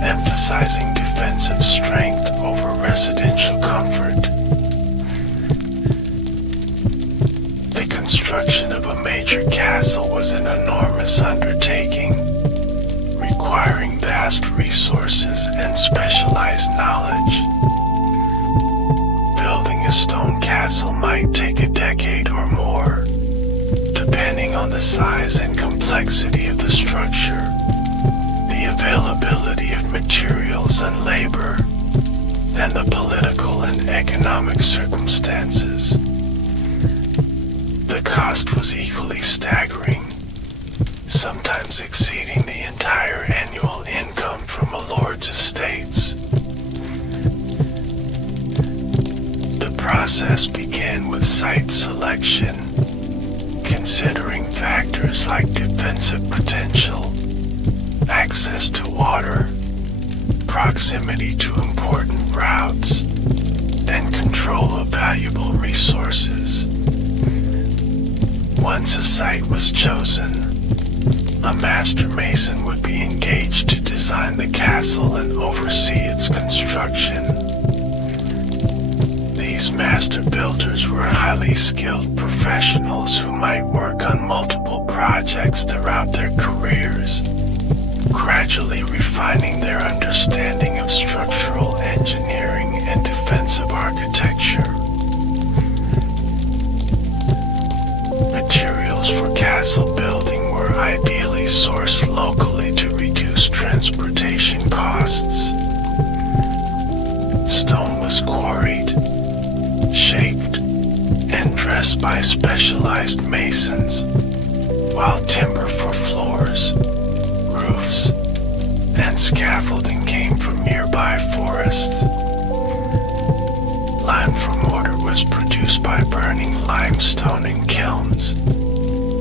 emphasizing defensive strength over residential comfort. The construction of a major castle was an enormous undertaking, requiring vast resources and specialized knowledge. Building a stone castle might take a decade or more, depending on the size and complexity of the structure, the availability of materials and labor, and the political and economic circumstances. The cost was equally staggering, sometimes exceeding the entire annual income from a lord's estates. The process began with site selection, considering factors like defensive potential, access to water, proximity to important routes, and control of valuable resources. Once a site was chosen, a master mason would be engaged to design the castle and oversee its construction. These master builders were highly skilled professionals who might work on multiple projects throughout their careers, gradually refining their understanding of structural engineering and defensive architecture. Materials for castle building were ideally sourced locally to reduce transportation costs. Stone was quarried, shaped, and dressed by specialized masons, while timber for floors, roofs, and scaffolding came from nearby forests. Lime for mortar was produced by burning limestone in kilns,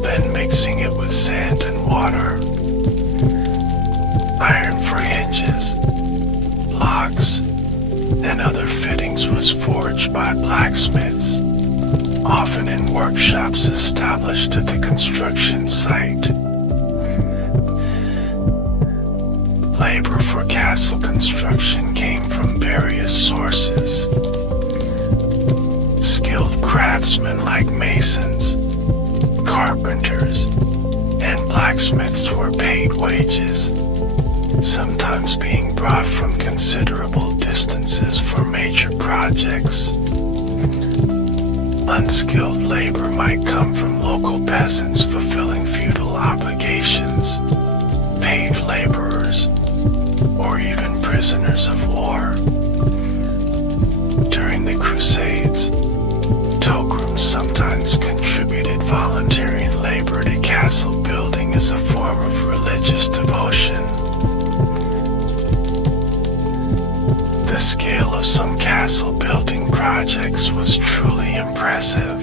then mixing it with sand and water. Iron for hinges, locks, and other fittings was forged by blacksmiths, often in workshops established at the construction site. Labor for castle construction came from various sources, craftsmen like masons, carpenters, and blacksmiths were paid wages, sometimes being brought from considerable distances for major projects. Unskilled labor might come from local peasants fulfilling feudal obligations, paid laborers, or even prisoners of war. During the Crusades, pilgrims sometimes contributed voluntary labor to castle building as a form of religious devotion. The scale of some castle building projects was truly impressive.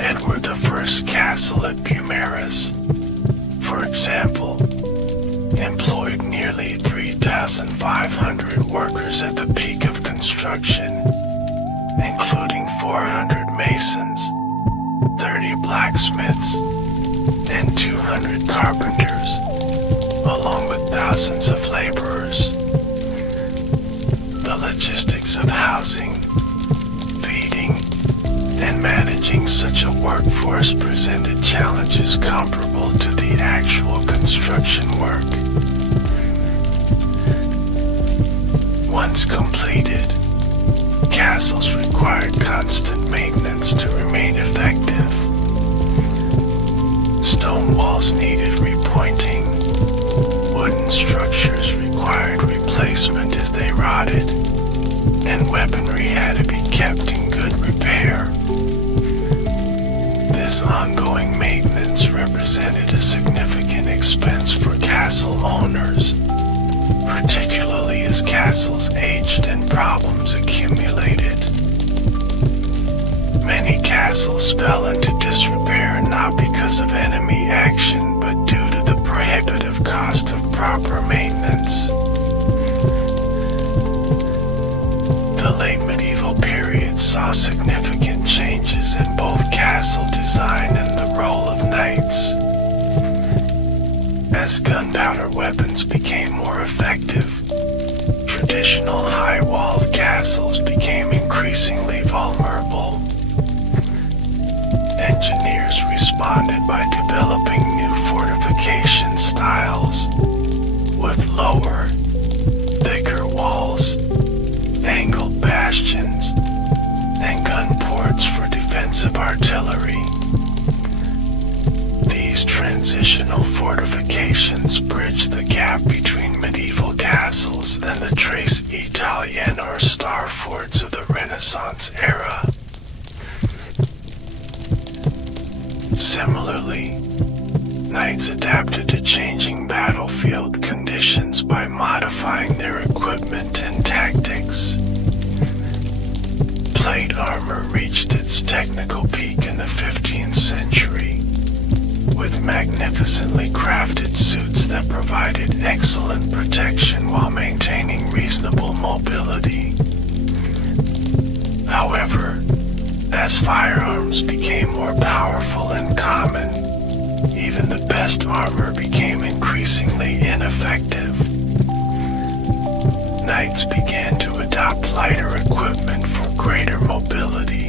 Edward I's castle at Beaumaris, for example, employed nearly 3,500 workers at the peak of construction, including 400 masons, 30 blacksmiths, and 200 carpenters, along with thousands of laborers. The logistics of housing, feeding, and managing such a workforce presented challenges comparable to the actual construction work. Once completed, castles required constant maintenance to remain effective. Stone walls needed repointing, wooden structures required replacement as they rotted, and weaponry had to be kept in good repair. This ongoing maintenance represented a significant expense for castle owners, particularly as castles aged and problems accumulated. Many castles fell into disrepair not because of enemy action, but due to the prohibitive cost of proper maintenance. The late medieval period saw significant changes in both castle design and the role of knights. As gunpowder weapons became more effective, traditional high-walled castles became increasingly vulnerable. Engineers responded by developing new fortification styles with lower, thicker walls, angled bastions, and gun ports for defensive artillery. These transitional fortifications bridged the gap between medieval castles and the Tres Italiane or star forts of the Renaissance era. Similarly, knights adapted to changing battlefield conditions by modifying their equipment and tactics. Plate armor reached its technical peak in the 15th century, with magnificently crafted suits that provided excellent protection while maintaining reasonable mobility. However, as firearms became more powerful and common, even the best armor became increasingly ineffective. Knights began to adopt lighter equipment for greater mobility,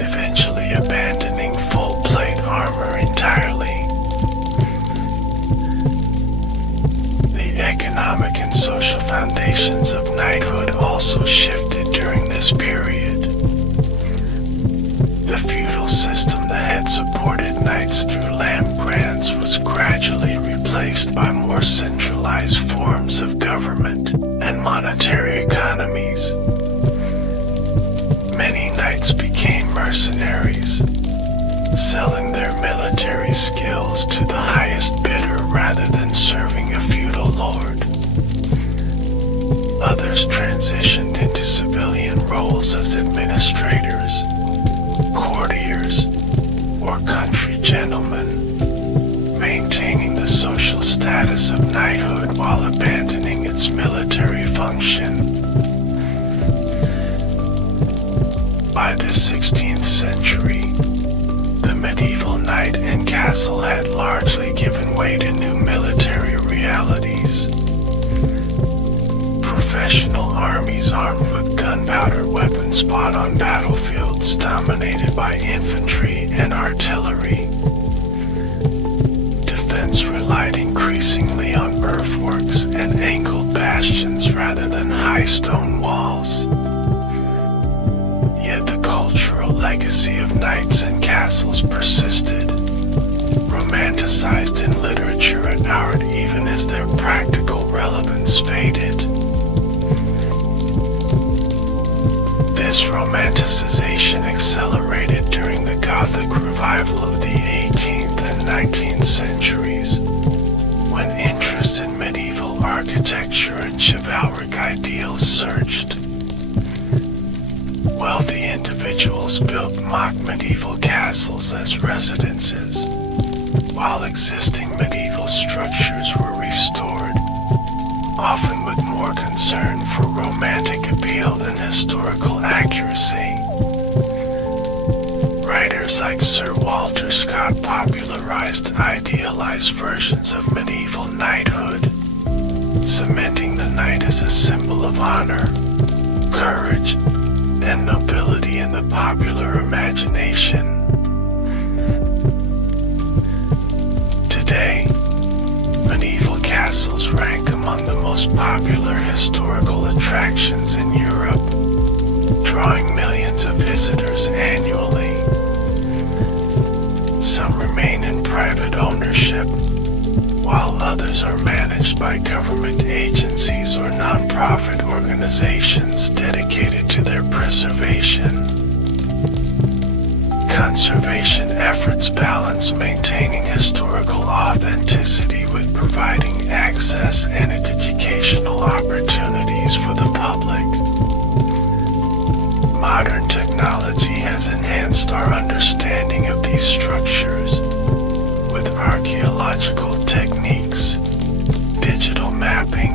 eventually abandoning full plate armor entirely. The economic and social foundations of knighthood also shifted during this period. The feudal system that had supported knights through land grants was gradually replaced by more centralized forms of government and monetary economies. Many knights became mercenaries, selling their military skills to the highest bidder rather than serving a feudal lord. Others transitioned into civilian roles as administrators, courtiers, or country gentlemen, maintaining the social status of knighthood while abandoning its military function. By the 16th century, the medieval knight and castle had largely given way to new military realities. professional armies armed with gunpowder weapons fought on battlefields dominated by infantry and artillery. Defense relied increasingly on earthworks and angled bastions rather than high stone walls. Yet the cultural legacy of knights and castles persisted, romanticized in literature and art even as their practical relevance faded. This romanticization accelerated during the Gothic revival of the 18th and 19th centuries, when interest in medieval architecture and chivalric ideals surged. Wealthy individuals built mock medieval castles as residences, while existing medieval structures were restored, often with more concern for romantic appeal than historical accuracy. Writers like Sir Walter Scott popularized idealized versions of medieval knighthood, cementing the knight as a symbol of honor, courage, and nobility in the popular imagination. Today, medieval castles rank among the most popular historical attractions in Europe, drawing millions of visitors annually. Some remain in private ownership, while others are managed by government agencies or nonprofit organizations dedicated to their preservation. Conservation efforts balance maintaining historical authenticity with providing access and educational opportunities for the public. Modern technology has enhanced our understanding of these structures with archaeological techniques, digital mapping,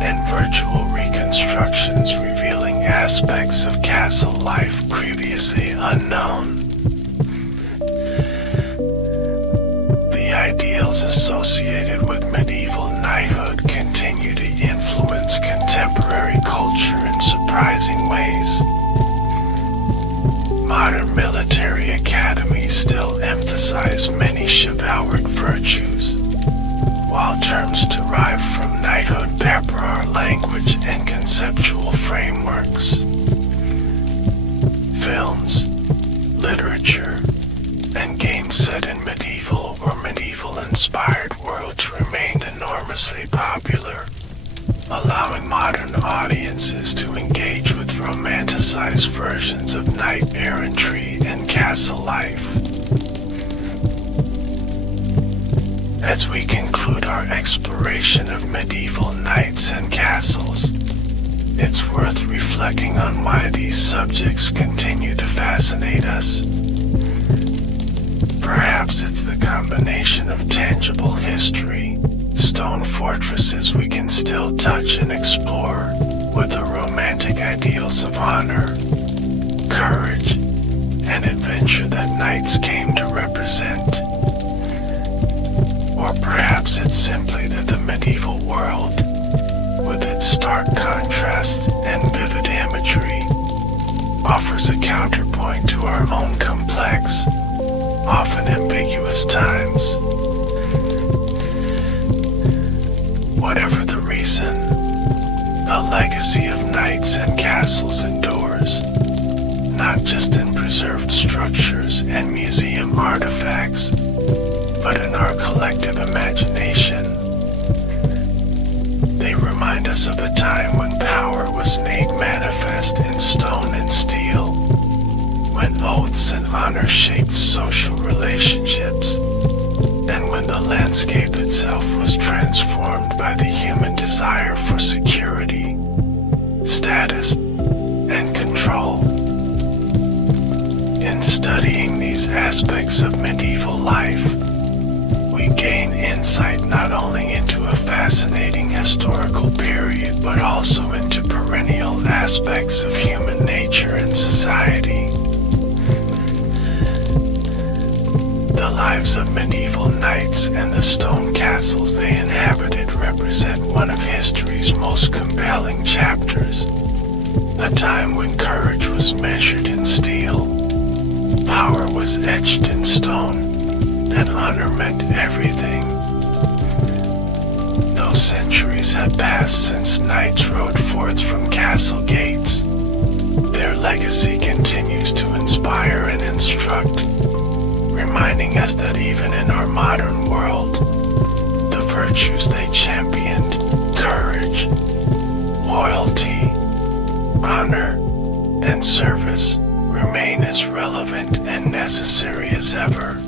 and virtual reconstructions revealing aspects of castle life previously unknown. The ideals associated with medieval knighthood continue to influence contemporary culture in surprising ways. Modern military academies still emphasize many chivalric virtues, while terms derived from knighthood pepper our language and conceptual frameworks. Films, literature, and games set in medieval or medieval-inspired worlds remained enormously popular, allowing modern audiences to engage with romanticized versions of knight errantry and castle life. As we conclude our exploration of medieval knights and castles, it's worth reflecting on why these subjects continue to fascinate us. Perhaps it's the combination of tangible history, stone fortresses we can still touch and explore, with the romantic ideals of honor, courage, and adventure that knights came to represent. Or perhaps it's simply that the medieval world, with its stark contrast and vivid imagery, offers a counterpoint to our own complex, often ambiguous times. Whatever the reason, a legacy of knights and castles endures, not just in preserved structures and museum artifacts, but in our collective imagination. They remind us of a time when power was made manifest in stone and steel, when oaths and honor shaped social relationships, and when the landscape itself was transformed by the human desire for security, status, and control. In studying these aspects of medieval life, we gain insight not only into a fascinating historical period, but also into perennial aspects of human nature and society. The The lives of medieval knights and the stone castles they inhabited represent one of history's most compelling chapters. A time when courage was measured in steel, power was etched in stone, and honor meant everything. Though centuries have passed since knights rode forth from castle gates, their legacy continues to inspire and instruct, reminding us that even in our modern world, the virtues they championed, courage, loyalty, honor, and service, remain as relevant and necessary as ever.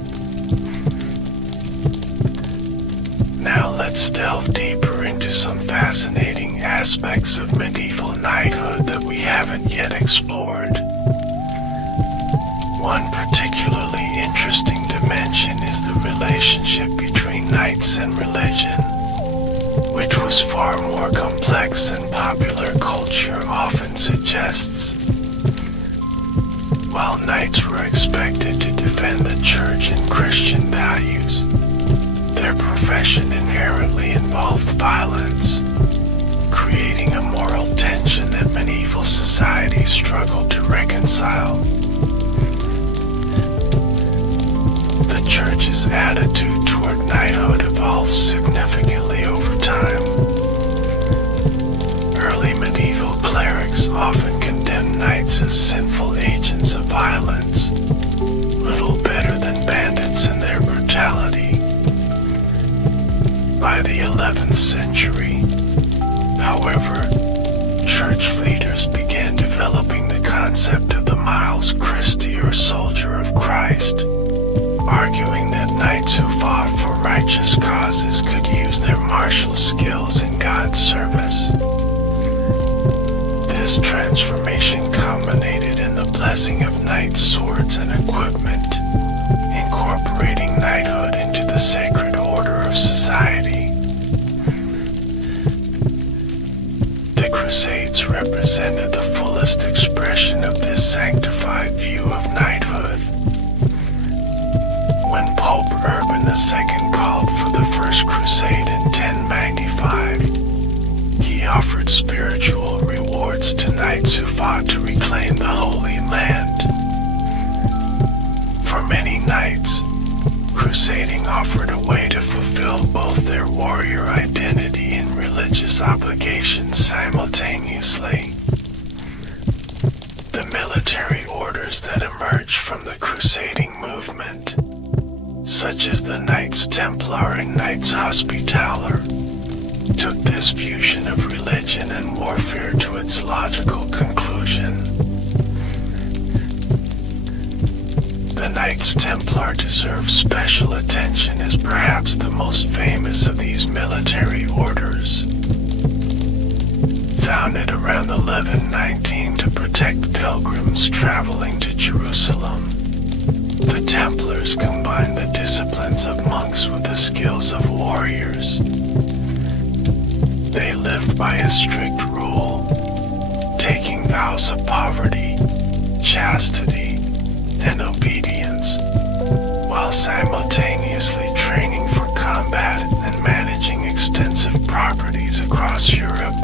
Now let's delve deeper into some fascinating aspects of medieval knighthood that we haven't yet explored. One particularly interesting dimension is the relationship between knights and religion, which was far more complex than popular culture often suggests. While knights were expected to defend the church and Christian values, their profession inherently involved violence, creating a moral tension that medieval society struggled to reconcile. The church's attitude toward knighthood evolved significantly over time. Early medieval clerics often condemned knights as sinful agents of violence, little better than bandits in their brutality. By the 11th century, however, church leaders began developing the concept of the Miles Christi or soldier of Christ, arguing that knights who fought for righteous causes could use their martial skills in God's service. This transformation culminated in the blessing of knights' swords and equipment, incorporating knighthood into the sacred order of society. The Crusades represented the fullest expression of this sanctified view of knighthood. When Pope Urban II called for the First Crusade in 1095, he offered spiritual rewards to knights who fought to reclaim the Holy Land. For many knights, crusading offered a way to fulfill both their warrior identity and religious obligations simultaneously. The military orders that emerged from the crusading movement, such as the Knights Templar and Knights Hospitaller, took this fusion of religion and warfare to its logical conclusion. The Knights Templar deserve special attention as perhaps the most famous of these military orders. Founded around 1119 to protect pilgrims traveling to Jerusalem, the Templars combined the disciplines of monks with the skills of warriors. They lived by a strict rule, taking vows of poverty, chastity, and obedience, while simultaneously training for combat and managing extensive properties across Europe.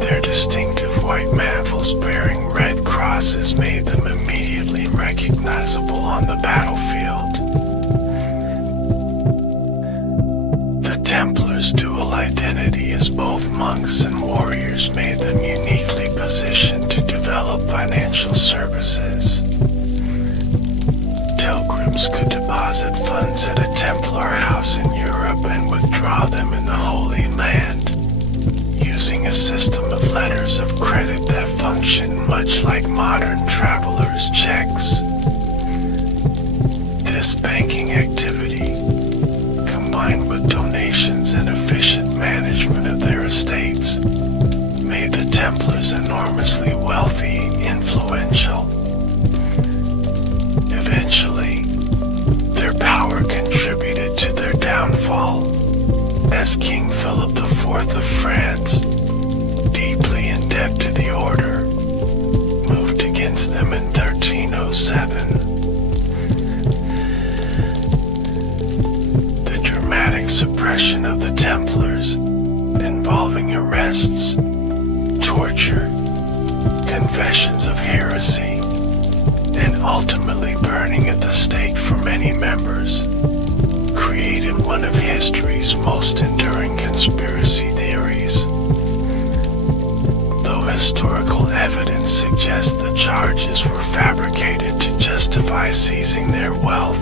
Their distinctive white mantles bearing red crosses made them immediately recognizable on the battlefield. The Templars' dual identity as both monks and warriors made them uniquely positioned to develop financial services. Pilgrims could deposit funds at a Templar house in Europe and withdraw them in the Holy Land, using a system of letters of credit that functioned much like modern travelers' checks. This banking activity, combined with donations and efficient management of their estates, made the Templars enormously wealthy and influential. Eventually, their power contributed to their downfall, as King Philip IV of France, deeply in debt to the order, moved against them in 1307. suppression of the Templars, involving arrests, torture, confessions of heresy, and ultimately burning at the stake for many members, created one of history's most enduring conspiracy theories. Though historical evidence suggests the charges were fabricated to justify seizing their wealth,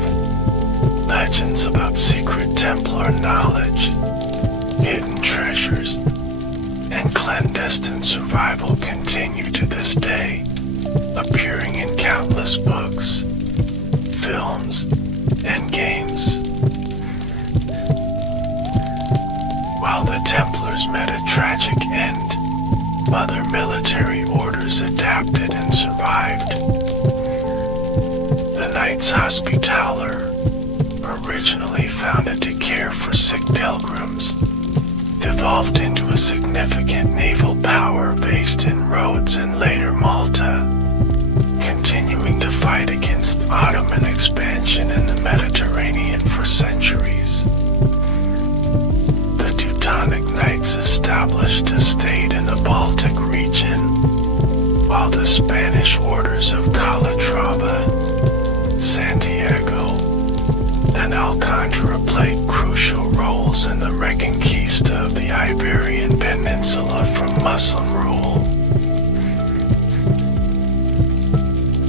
legends about secret Templar knowledge, hidden treasures, and clandestine survival continue to this day, appearing in countless books, films, and games. While the Templars met a tragic end, other military orders adapted and survived. The Knights Hospitaller, originally founded to care for sick pilgrims, evolved into a significant naval power based in Rhodes and later Malta, continuing to fight against Ottoman expansion in the Mediterranean for centuries. The Teutonic Knights established a state in the Baltic region, while the Spanish orders of Calatrava, Santiago, and Alcantara played crucial roles in the reconquista of the Iberian Peninsula from Muslim rule.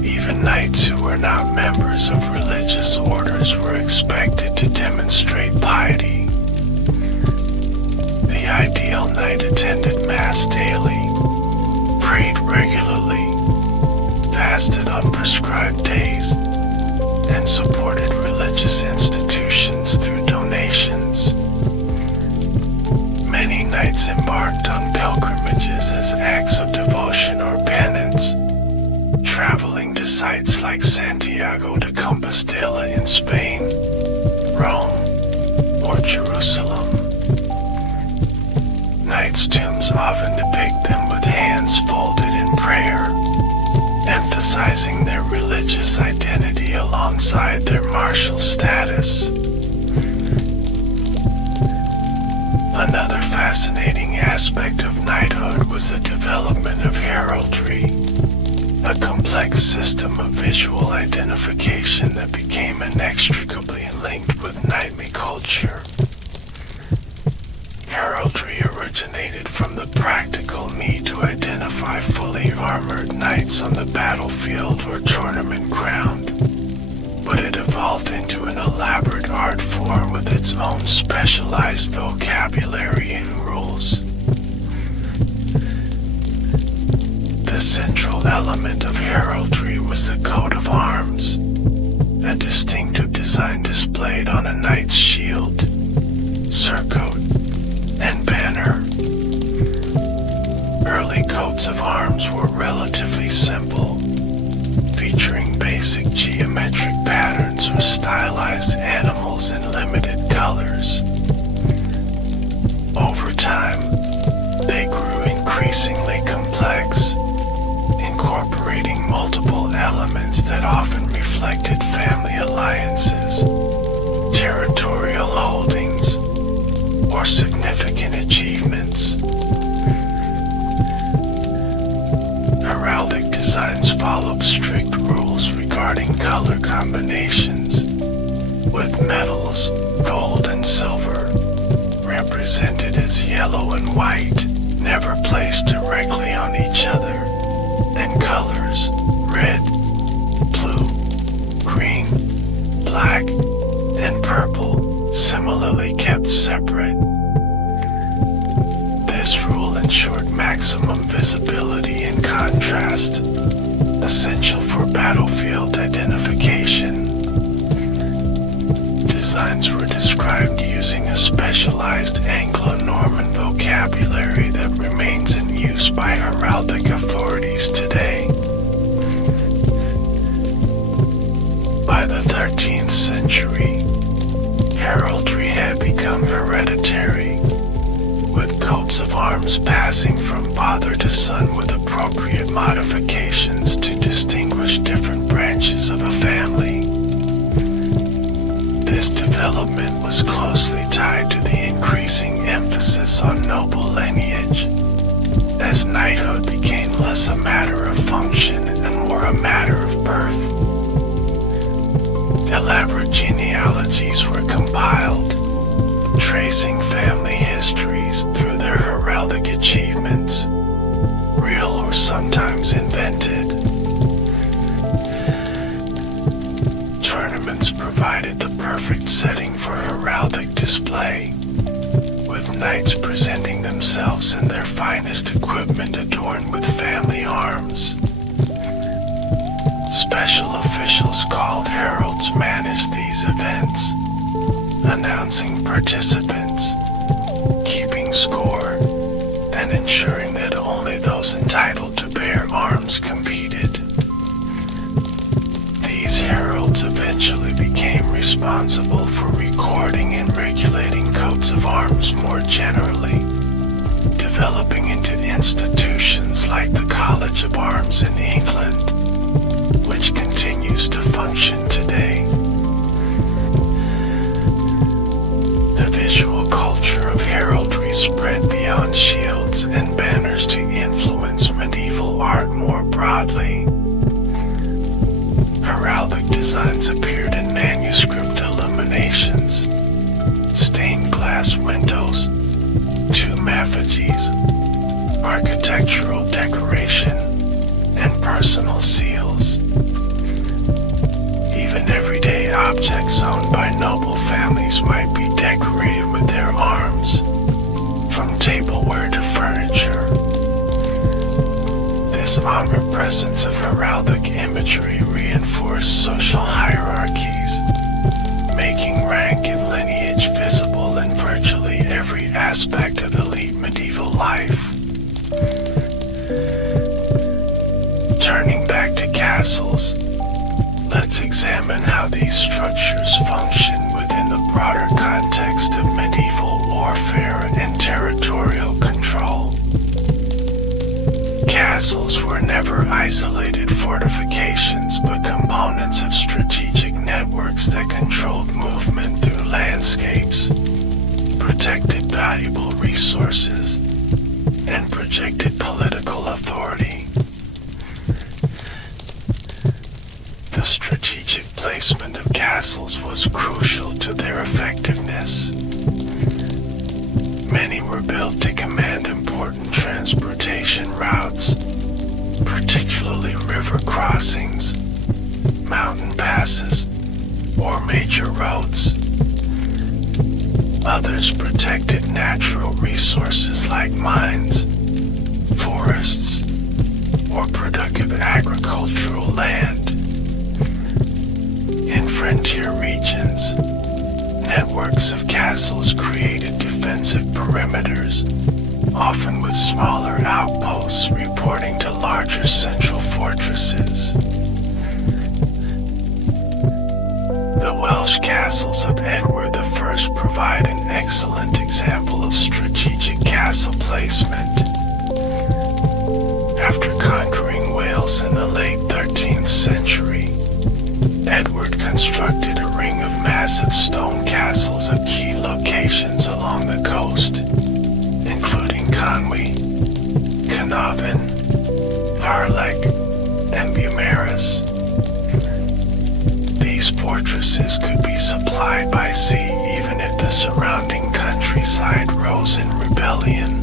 Even knights who were not members of religious orders were expected to demonstrate piety. The ideal knight attended Mass daily, prayed regularly, fasted on prescribed days, and supported religious institutions through donations. Many knights embarked on pilgrimages as acts of devotion or penance, traveling to sites like Santiago de Compostela in Spain, Rome, or Jerusalem. Knights' tombs often depict them with hands folded in prayer, emphasizing their religious identity alongside their martial status. Another fascinating aspect of knighthood was the development of heraldry, a complex system of visual identification that became inextricably linked with knightly culture. Heraldry originated from the practical need to identify fully armored knights on the battlefield or tournament ground, but it evolved into an elaborate art form with its own specialized vocabulary and rules. The central element of heraldry was the coat of arms, a distinctive design displayed on a knight's shield, surcoat, and banner. Early coats of arms were relatively simple, featuring basic geometric patterns or stylized animals in limited colors. Over time, they grew increasingly complex, incorporating multiple elements that often reflected family alliances, territorial holdings, or significant achievements. Heraldic designs followed strict rules regarding color combinations, with metals, gold and silver, represented as yellow and white, never placed directly on each other, and colors, red, blue, green, black, and purple, similarly kept separate. This rule ensured maximum visibility and contrast, essential for battlefield identification. Designs were described using a specialized Anglo-Norman vocabulary that remains in use by heraldic authorities today. By the 13th century, heraldry had become hereditary, with coats of arms passing from father to son with appropriate modifications to distinguish different branches of a family. This development was closely tied to the increasing emphasis on noble lineage, as knighthood became less a matter of function and more a matter of birth. Elaborate genealogies were compiled, tracing family histories through their heraldic achievements, real or sometimes invented. Tournaments provided the perfect setting for heraldic display, with knights presenting themselves in their finest equipment adorned with family arms. Special officials called heralds managed these events, announcing participants, keeping score, and ensuring that only those entitled to bear arms competed. These heralds eventually became responsible for recording and regulating coats of arms more generally, developing into institutions like the College of Arms in England, which continues to function today. The visual culture of heraldry spread beyond shields and banners to influence medieval art more broadly. Heraldic designs appeared in manuscript illuminations, stained glass windows, tomb effigies, architectural decoration, and personal seals. Even everyday objects owned by noble families might be decorated with their arms, from tableware to furniture. This omnipresence of heraldic imagery reinforced social hierarchies, making rank and lineage visible in virtually every aspect of elite medieval life. Turning back to castles, let's examine how these structures function within the broader context of medieval warfare and territorial control. Castles were never isolated fortifications, but components of strategic networks that controlled movement through landscapes, protected valuable resources, and projected political authority. The strategic placement of castles was crucial to their effectiveness. Many were built to command important transportation routes, particularly river crossings, mountain passes, or major roads. Others protected natural resources like mines, forests, or productive agricultural land. In frontier regions, networks of castles created defensive perimeters, often with smaller outposts reporting to larger central fortresses. The Welsh castles of Edward I provide an excellent example of strategic castle placement. After conquering Wales in the late 13th century, Edward constructed a ring of massive stone castles at key locations along the coast, including Conwy, Carnarvon, Harlech, and Beaumaris. These fortresses could be supplied by sea even if the surrounding countryside rose in rebellion,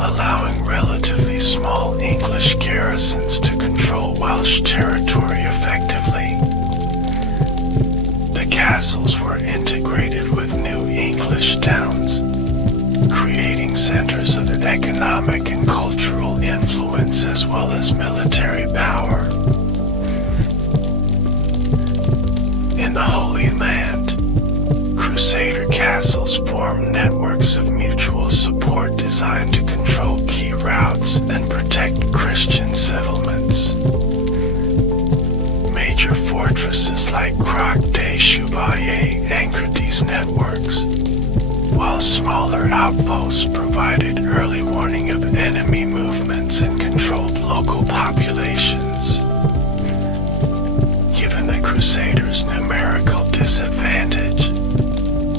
allowing relatively small English garrisons to control Welsh territory effectively. The castles were integrated with new English towns, creating centers of economic and cultural influence as well as military power. In the Holy Land, Crusader castles formed networks of mutual support designed to control key routes and protect Christian settlements. Major fortresses like Croix des Chevaliers anchored these networks, while smaller outposts provided early warning of enemy movements and controlled local populations. Given the Crusaders' numerical disadvantage.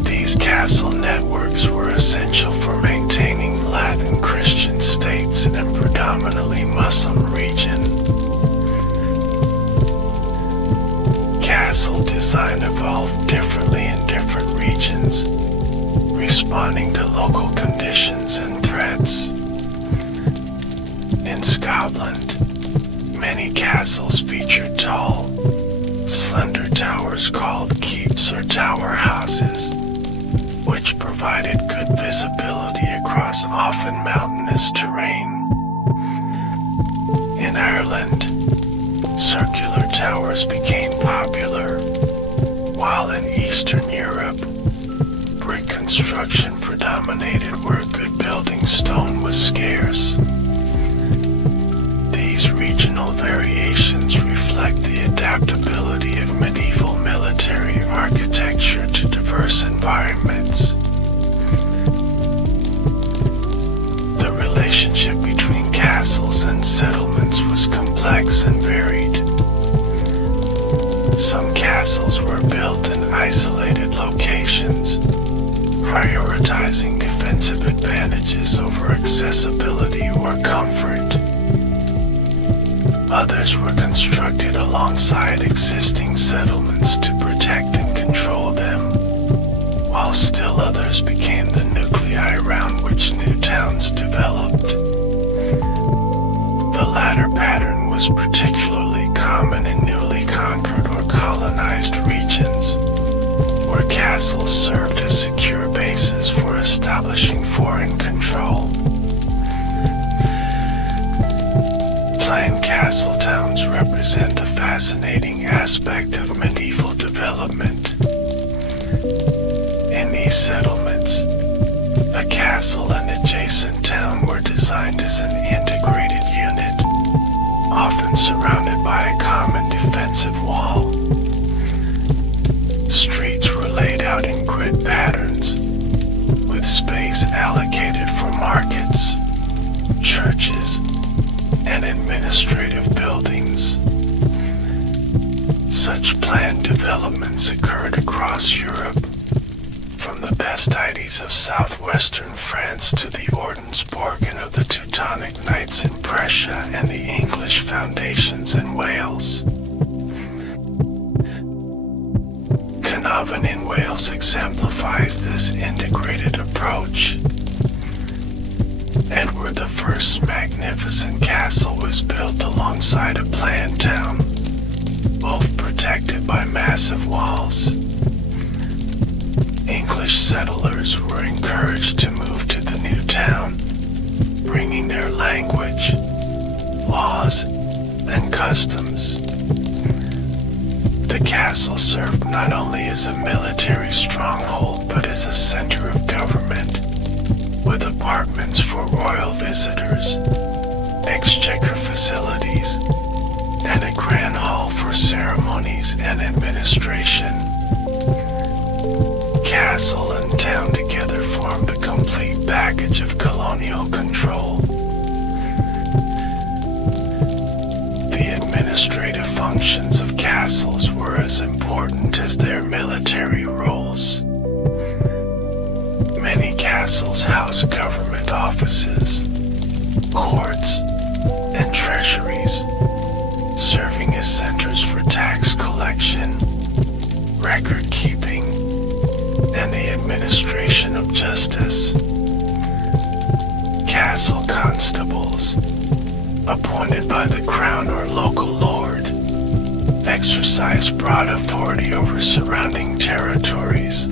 These castle networks were essential for maintaining Latin Christian states in a predominantly Muslim region. Castle design evolved differently in different regions, responding to local conditions and threats. In Scotland, many castles featured tall, slender towers called keeps or tower houses, which provided good visibility across often mountainous terrain. In Ireland, circular towers became popular, while in Eastern Europe, brick construction predominated where good building stone was scarce. These regional variations reflect the adaptability of medieval military architecture to diverse environments. The relationship between castles and settlements was complex and varied. Some castles were built in isolated locations, prioritizing defensive advantages over accessibility or comfort. Others were constructed alongside existing settlements to protect and control them, while still others became the nuclei around which new towns developed. The latter pattern was particularly common in newly conquered or colonized regions, where castles served as secure bases for establishing foreign control. Planned castle towns represent a fascinating aspect of medieval development. In these settlements, a castle and adjacent town were designed as an integrated unit, often surrounded by a common defensive wall. Streets were laid out in grid patterns, with space allocated for markets, churches, and administrative buildings. Such planned developments occurred across Europe, from the Bastides of southwestern France to the Ordensborgen of the Teutonic Knights in Prussia and the English foundations in Wales. Carnarvon in Wales exemplifies this integrated approach. Edward I's magnificent castle was built alongside a planned town, both protected by massive walls. English settlers were encouraged to move to the new town, bringing their language, laws, and customs. The castle served not only as a military stronghold but as a center of government, with apartments for royal visitors, exchequer facilities, and a grand hall for ceremonies and administration. Castle and town together formed a complete package of colonial control. The administrative functions of castles were as important as their military roles. Many castles house government offices, courts, and treasuries, serving as centers for tax collection, record keeping, and the administration of justice. Castle constables, appointed by the crown or local lord, exercise broad authority over surrounding territories,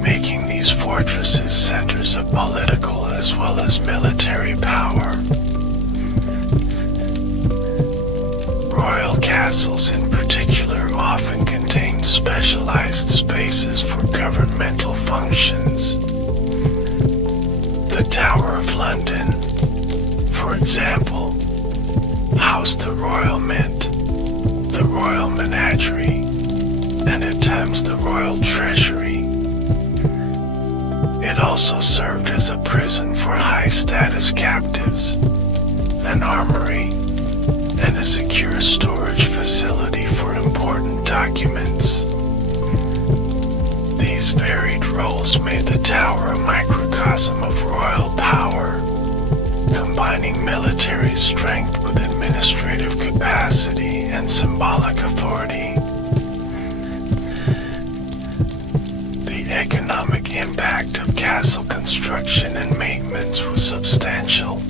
making these fortresses centers of political as well as military power. Royal castles in particular often contain specialized spaces for governmental functions. The Tower of London, for example, housed the Royal Mint, the Royal Menagerie, and at times the Royal Treasury. It also served as a prison for high-status captives, an armory, and a secure storage facility for important documents. These varied roles made the tower a microcosm of royal power, combining military strength with administrative capacity and symbolic authority. The economic impact of castle construction and maintenance was substantial.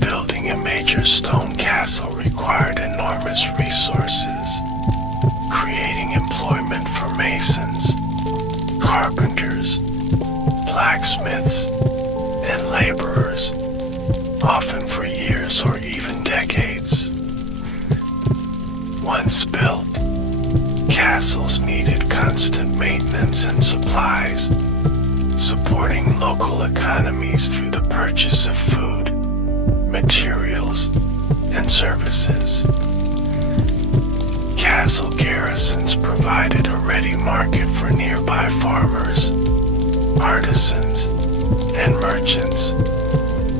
Building a major stone castle required enormous resources, creating employment for masons, carpenters, blacksmiths, and laborers, often for years or even decades. Once built, castles needed constant maintenance and supplies, supporting local economies through the purchase of food, materials, and services. Castle garrisons provided a ready market for nearby farmers, artisans, and merchants,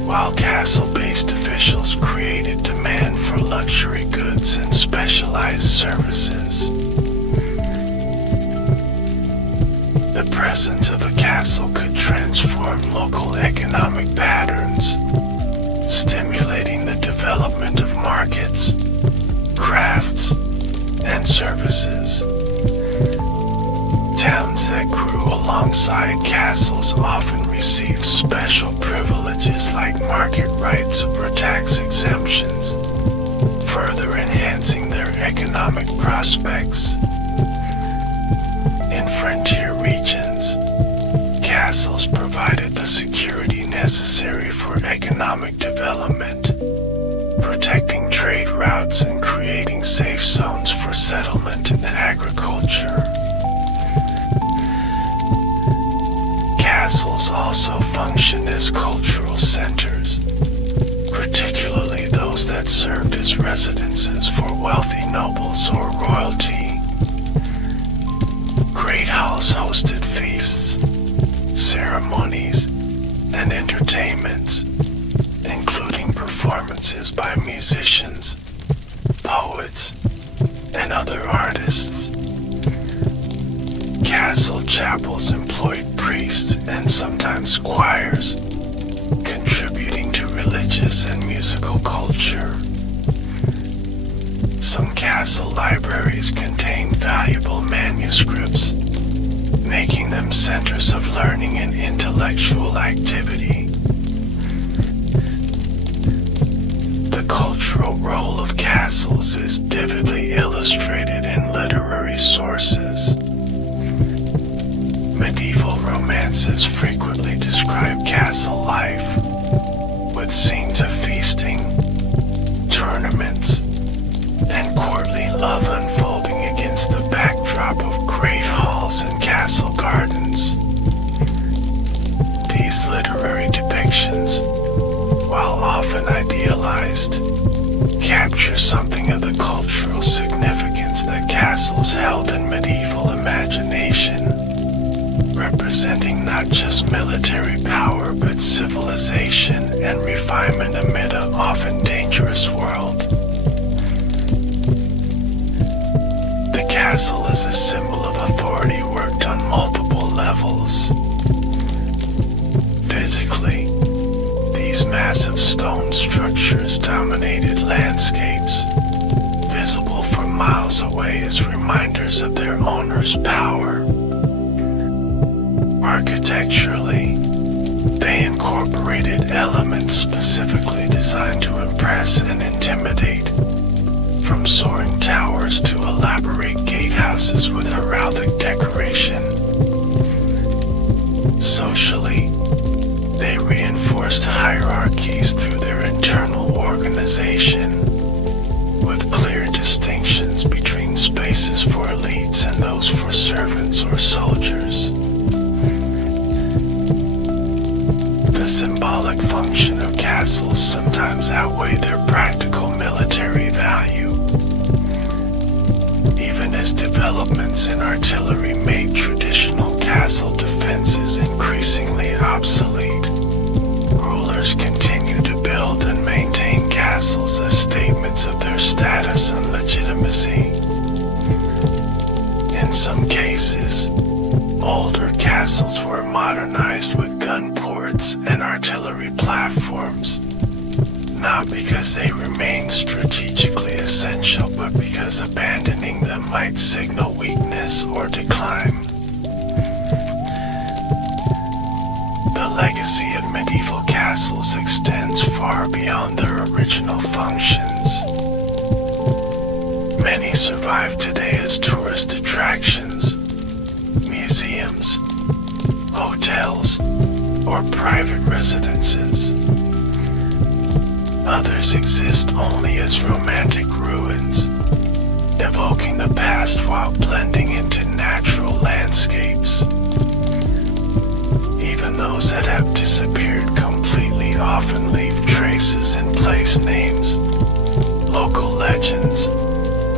while castle-based officials created demand for luxury goods and specialized services. The presence of a castle could transform local economic patterns, stimulating the development of markets, crafts, and services. Towns that grew alongside castles often received special privileges like market rights or tax exemptions, further enhancing their economic prospects. In frontier regions, castles provided the security necessary for economic development, protecting trade routes and creating safe zones for settlement and agriculture. Castles also function as cultural centers, particularly those that served as residences for wealthy nobles or royalty. Great halls hosted feasts, ceremonies, and entertainments, including performances by musicians, poets, and other artists. Castle chapels employed priests and sometimes choirs, contributing to religious and musical culture. Some castle libraries contain valuable manuscripts, making them centers of learning and intellectual activity. The cultural role of castles is vividly illustrated in literary sources. Medieval romances frequently describe castle life, with scenes of feasting, tournaments, and courtly love unfolding against the backdrop of great halls and castle gardens. These literary depictions, while often idealized, capture something of the cultural significance that castles held in medieval imagination, representing not just military power but civilization and refinement amid an often dangerous world. The castle is a symbol of authority worked on multiple levels. Physically, these massive stone structures dominated landscapes, visible from miles away as reminders of their owner's power. Architecturally, they incorporated elements specifically designed to impress and intimidate, from soaring towers to elaborate gatehouses with heraldic decoration. Socially, they reinforced hierarchies through their internal organization, with clear distinctions between spaces for elites and those for servants or soldiers. The symbolic function of castles sometimes outweigh their practical military value, even as developments in artillery made traditional castle defenses increasingly obsolete. Rulers continue to build and maintain castles as statements of their status and legitimacy. In some cases, Older castles were modernized with gun ports and artillery platforms, not because they remained strategically essential, but because abandoning them might signal weakness or decline. The legacy of medieval castles extends far beyond their original functions. Many survive today as tourist attractions, museums, hotels, or private residences. Others exist only as romantic ruins, evoking the past while blending into natural landscapes. Even those that have disappeared completely often leave traces in place names, local legends,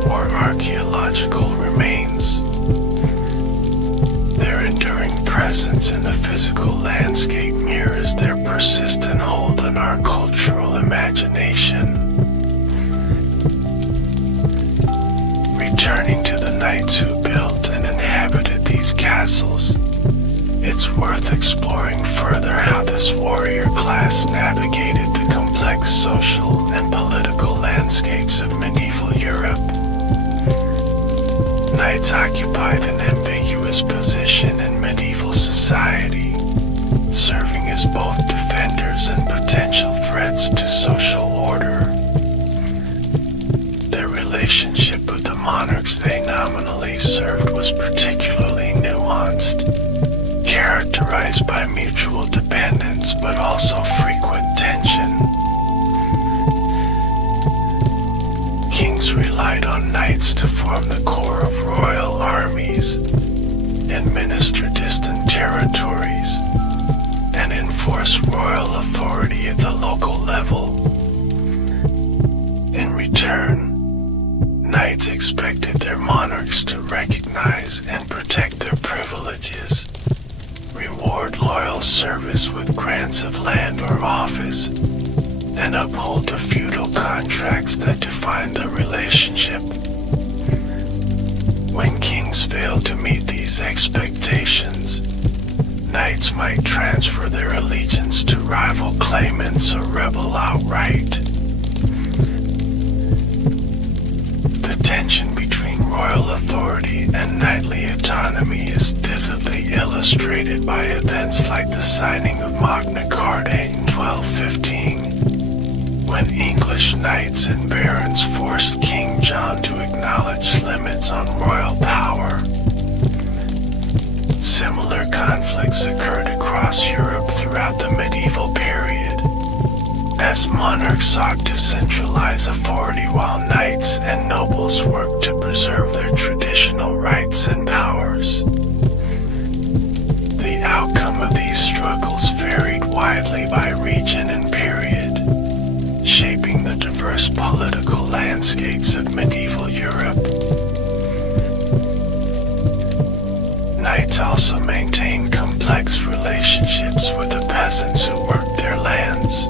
or archaeological remains. Their enduring presence in the physical landscape mirrors their persistent hold on our cultural imagination. Returning to the knights who built and inhabited these castles, it's worth exploring further how this warrior class navigated the complex social and political landscapes of medieval Europe. Knights occupied an ambiguous position in medieval society, serving as both defenders and potential threats to social order. Their relationship with the monarchs they nominally served was particularly nuanced, characterized by mutual dependence but also frequent tension. Kings relied on knights to form the core of royal armies, administer distant territories, and enforce royal authority at the local level. In return, knights expected their monarchs to recognize and protect their privileges, reward loyal service with grants of land or office, and uphold the feudal contracts that defined the relationship. When kings failed to meet these expectations, knights might transfer their allegiance to rival claimants or rebel outright. The tension between royal authority and knightly autonomy is vividly illustrated by events like the signing of Magna Carta in 1215, when English knights and barons forced King John to acknowledge limits on royal power. Similar conflicts occurred across Europe throughout the medieval period, as monarchs sought to centralize authority while knights and nobles worked to preserve their traditional rights and powers. The outcome of these struggles varied widely by region and period, shaping the diverse political landscapes of medieval Europe. Knights also maintained complex relationships with the peasants who worked their lands.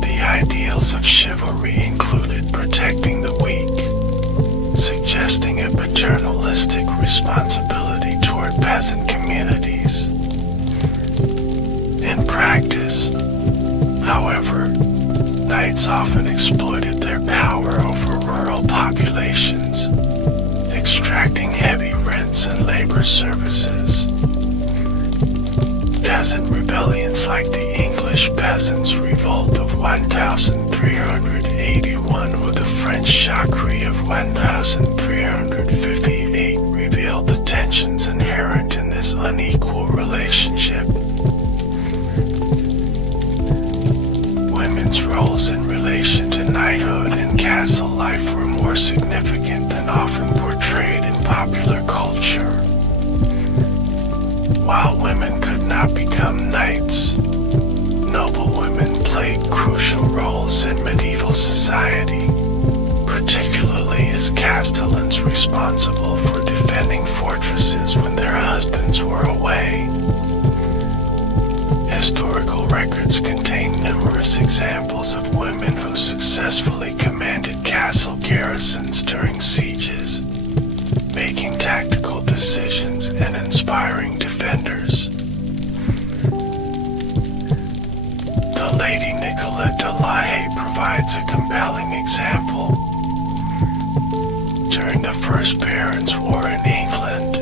The ideals of chivalry included protecting the weak, suggesting a paternalistic responsibility toward peasant communities. In practice, however, knights often exploited their power over rural populations, extracting heavy rents and labor services. Peasant rebellions like the English Peasants' Revolt of 1381 or the French Jacquerie of 1358 revealed the tensions inherent in this unequal relationship. Women's roles in relation to knighthood and castle life were more significant than often portrayed in popular culture. While women could not become knights, noble women played crucial roles in medieval society, particularly as castellans responsible for defending fortresses when their husbands were away. Historical records contain numerous examples of women who successfully commanded castle garrisons during sieges, making tactical decisions inspiring defenders. The Lady Nicolette de Lahaye provides a compelling example. During the First Barons' War in England,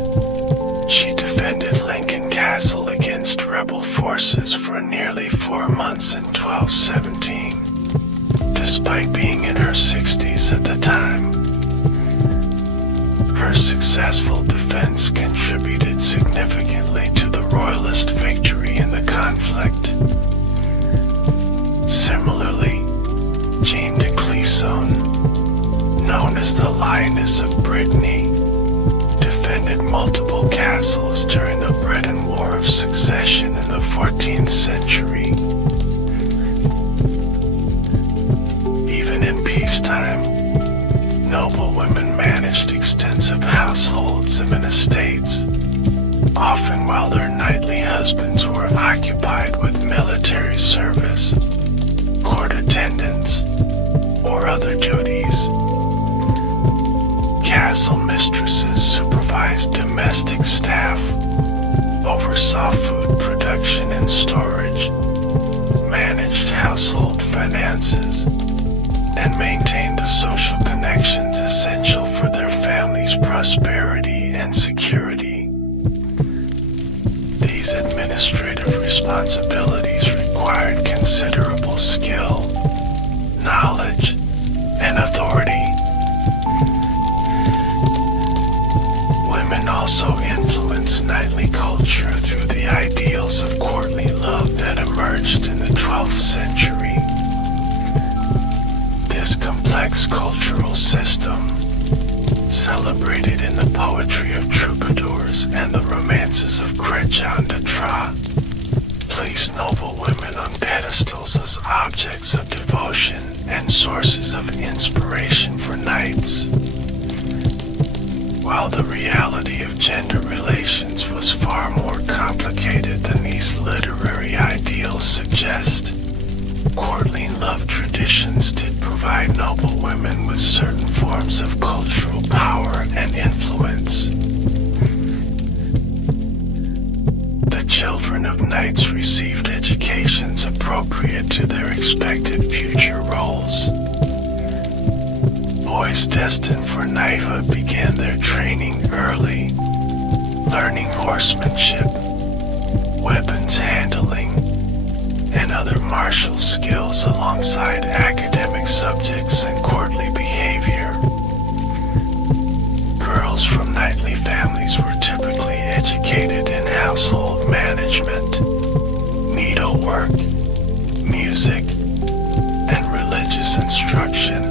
she defended Lincoln Castle against rebel forces for nearly 4 months in 1217, despite being in her 60s at the time. Her successful defense contributed significantly to the Royalist victory in the conflict. Similarly, Jean de Clisson, known as the Lioness of Brittany, defended multiple castles during the Breton War of Succession in the 14th century. Even in peacetime, noble women managed extensive households and estates, often while their knightly husbands were occupied with military service, court attendance, or other duties. Castle mistresses supervised domestic staff, oversaw food production and storage, managed household finances, and maintained the social connections essential for their family's prosperity and security. These administrative responsibilities required considerable skill, knowledge, and authority. Women also influenced knightly culture through the ideals of courtly love that emerged in the 12th century. This complex cultural system, celebrated in the poetry of troubadours and the romances of Chrétien de Troyes, placed noble women on pedestals as objects of devotion and sources of inspiration for knights. While the reality of gender relations was far more complicated than these literary ideals suggest, courtly love traditions did provide noble women with certain forms of cultural power and influence. The children of knights received educations appropriate to their expected future roles. Boys destined for knighthood began their training early, learning horsemanship, weapons handling, and other martial skills alongside academic subjects and courtly behavior. Girls from knightly families were typically educated in household management, needlework, music, and religious instruction,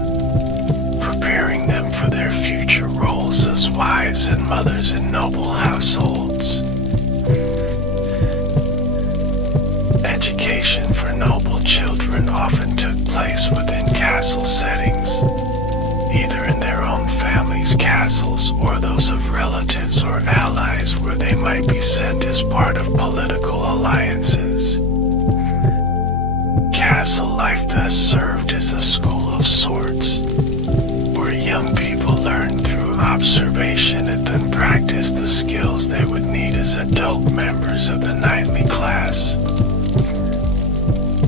preparing them for their future roles as wives and mothers in noble households. Education for noble children often took place within castle settings, either in their own families' castles or those of relatives or allies where they might be sent as part of political alliances. Castle life thus served as a school of sorts, where young people learned through observation and then practiced the skills they would need as adult members of the knightly class.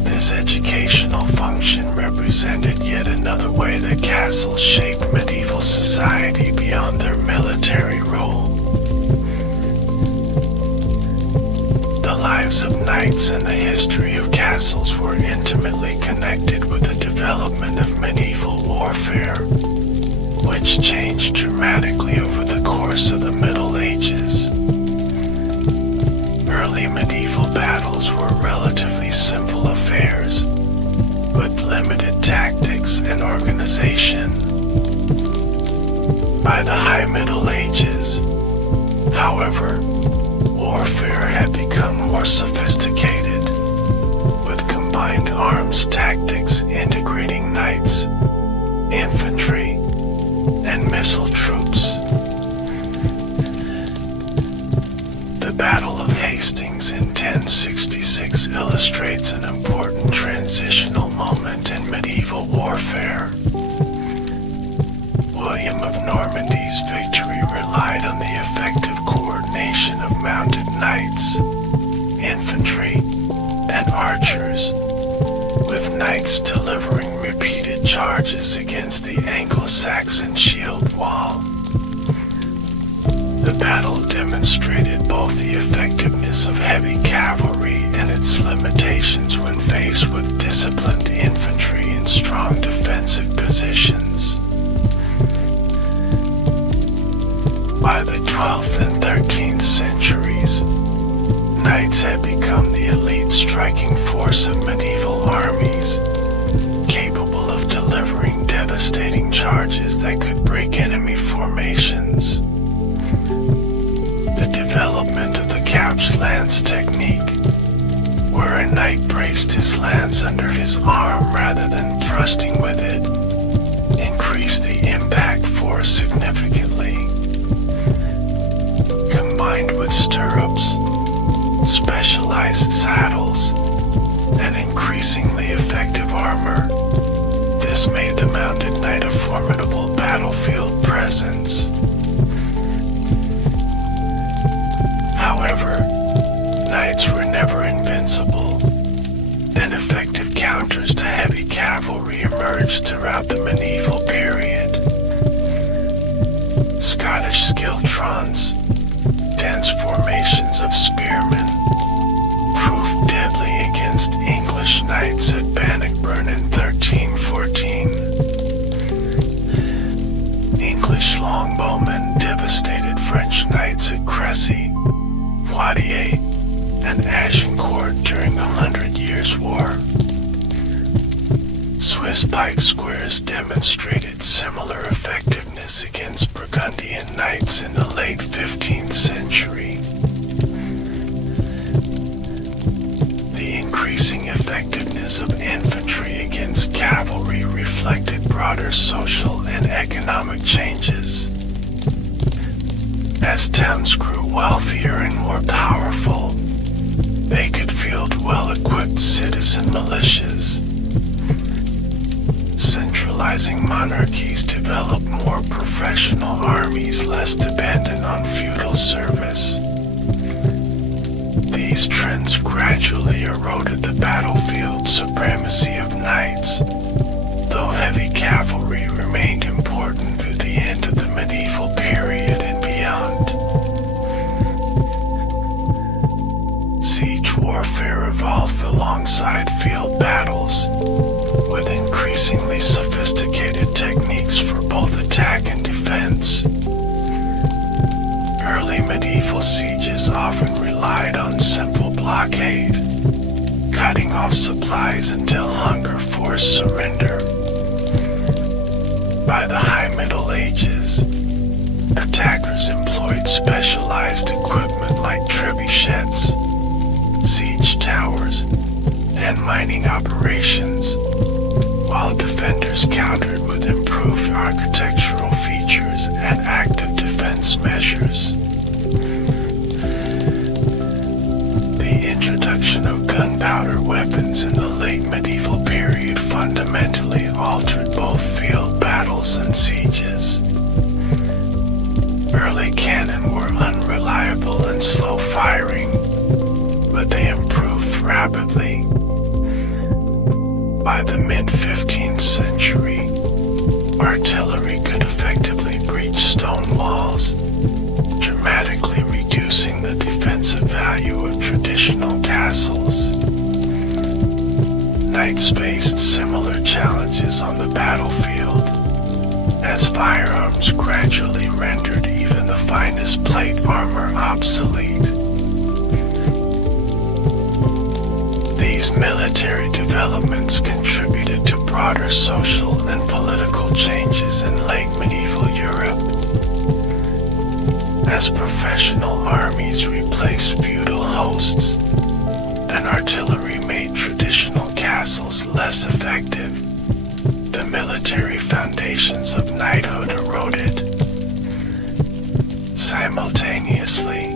This educational function represented yet another way that castles shaped medieval society beyond their military role. The lives of knights and the history of castles were intimately connected with the development of medieval warfare, which changed dramatically over the course of the Middle Ages. Early medieval battles were relatively simple affairs, with limited tactics and organization. By the High Middle Ages, however, warfare had become more sophisticated, with combined arms tactics integrating knights, infantry, and missile troops. The Battle of Hastings in 1066 illustrates an important transitional moment in medieval warfare. William of Normandy's victory relied on the effective coordination of mounted knights, infantry, and archers, with knights delivering repeated charges against the Anglo-Saxon shield wall. The battle demonstrated both the effectiveness of heavy cavalry and its limitations when faced with disciplined infantry in strong defensive positions. By the 12th and 13th centuries, knights had become the elite striking force of medieval armies, capable of delivering devastating charges that could break enemy formations. The development of the couch lance technique, where a knight braced his lance under his arm rather than thrusting with it, increased the impact force significantly. Combined with stirrups, specialized saddles, and increasingly effective armor, this made the mounted knight a formidable battlefield presence. However, knights were never invincible, and effective counters to heavy cavalry emerged throughout the medieval period. Scottish skiltrons, dense formations of spearmen, proved deadly against English knights at Bannockburn in 1314. English longbowmen devastated French knights at Crécy, Poitiers, and Agincourt during the 100 Years' War. Swiss pike squares demonstrated similar effectiveness against Burgundian knights in the late 15th century. The increasing effectiveness of infantry against cavalry reflected broader social and economic changes. As towns grew wealthier and more powerful, they could field well-equipped citizen militias. Centralizing monarchies developed more professional armies less dependent on feudal service. These trends gradually eroded the battlefield supremacy of knights, though heavy cavalry remained important through the end of the medieval period and beyond. Siege warfare evolved alongside field battles, with increasingly sophisticated techniques for both attack and defense. Early medieval sieges often relied on simple blockade, cutting off supplies until hunger forced surrender. By the High Middle Ages, attackers employed specialized equipment like trebuchets, siege towers, and mining operations, while defenders countered with improved architectural features and active defense measures. The introduction of gunpowder weapons in the late medieval period fundamentally altered both field battles and sieges. Early cannon were unreliable and slow-firing, but they improved rapidly. By the mid-15th century, artillery could effectively breach stone walls, dramatically reducing the defensive value of traditional castles. Knights faced similar challenges on the battlefield, as firearms gradually rendered even the finest plate armor obsolete. These military developments contributed to broader social and political changes in late medieval Europe. As professional armies replaced feudal hosts, and artillery made traditional castles less effective, the military foundations of knighthood eroded. Simultaneously,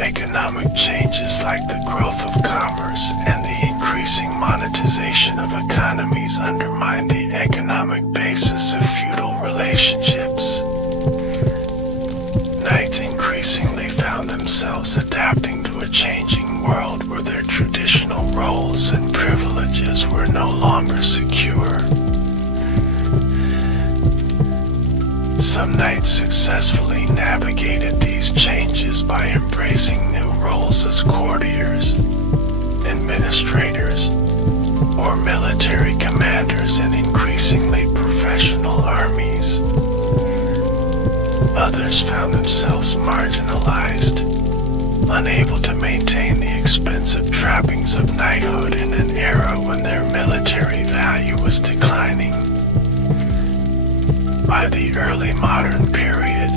economic changes like the growth of commerce and the increasing monetization of economies undermined the economic basis of feudal relationships. Knights increasingly found themselves themselves adapting to a changing world where their traditional roles and privileges were no longer secure. Some knights successfully navigated these changes by embracing new roles as courtiers, administrators, or military commanders in increasingly professional armies. Others found themselves marginalized, unable to maintain the expensive trappings of knighthood in an era when their military value was declining. By the early modern period,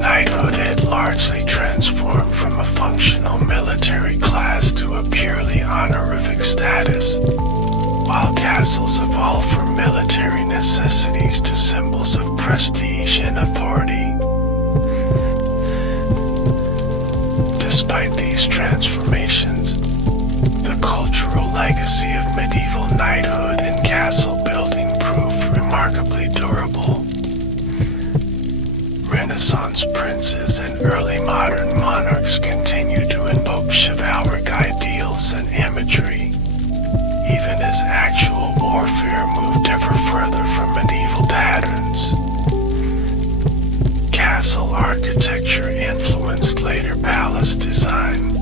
knighthood had largely transformed from a functional military class to a purely honorific status, while castles evolved from military necessities to symbols of prestige and authority. Despite these transformations, the cultural legacy of medieval knighthood and castle building proved remarkably durable. Renaissance princes and early modern monarchs continued to invoke chivalric ideals and imagery, even as actual warfare moved ever further from medieval patterns. Castle architecture influenced later palace design,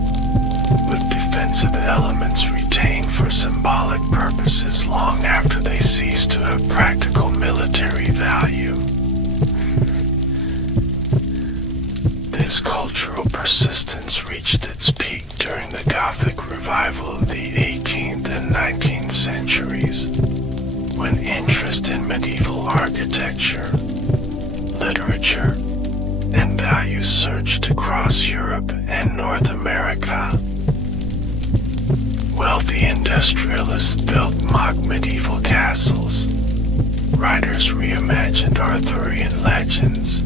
with defensive elements retained for symbolic purposes long after they ceased to have practical military value. This cultural persistence reached its peak during the Gothic revival of the 18th and 19th centuries, when interest in medieval architecture, literature, and values surged across Europe and North America. Wealthy industrialists built mock medieval castles, writers reimagined Arthurian legends,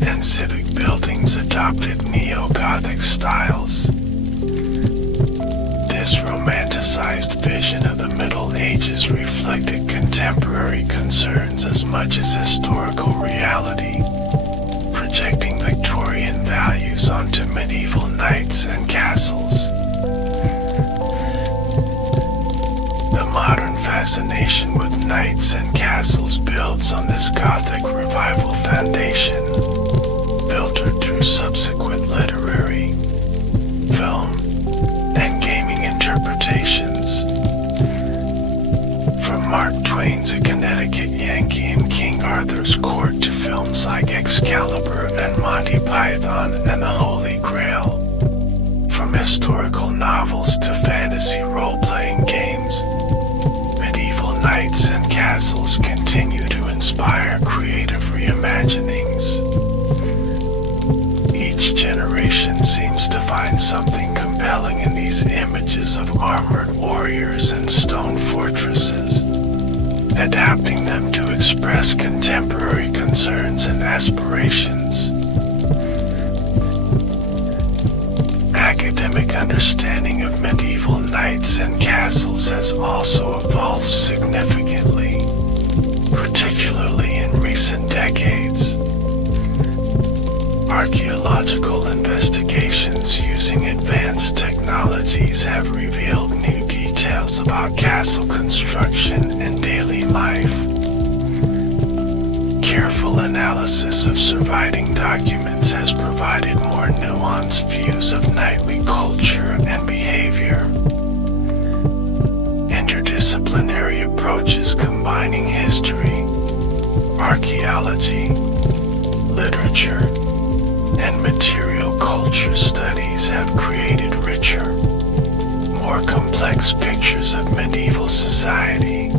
and civic buildings adopted neo-Gothic styles. This romanticized vision of the Middle Ages reflected contemporary concerns as much as historical reality, projecting Victorian values onto medieval knights and castles. The modern fascination with knights and castles builds on this Gothic revival foundation, filtered through subsequent literary, film, and gaming interpretations. From Mark Twain's A Connecticut Yankee in King Arthur's Court to films like Excalibur and Monty Python and the Holy Grail. From historical novels to fantasy role-playing games, medieval knights and castles continue to inspire creative reimaginings. Each generation seems to find something compelling in these images of armored warriors and stone fortresses, adapting them to express contemporary concerns and aspirations. Academic understanding of medieval knights and castles has also evolved significantly, particularly in recent decades. Archaeological investigations using advanced technologies have revealed new details about castle construction and daily life. Careful analysis of surviving documents has provided more nuanced views of knightly culture and behavior. Interdisciplinary approaches combining history, archaeology, literature, and material culture studies have created richer, more complex pictures of medieval society.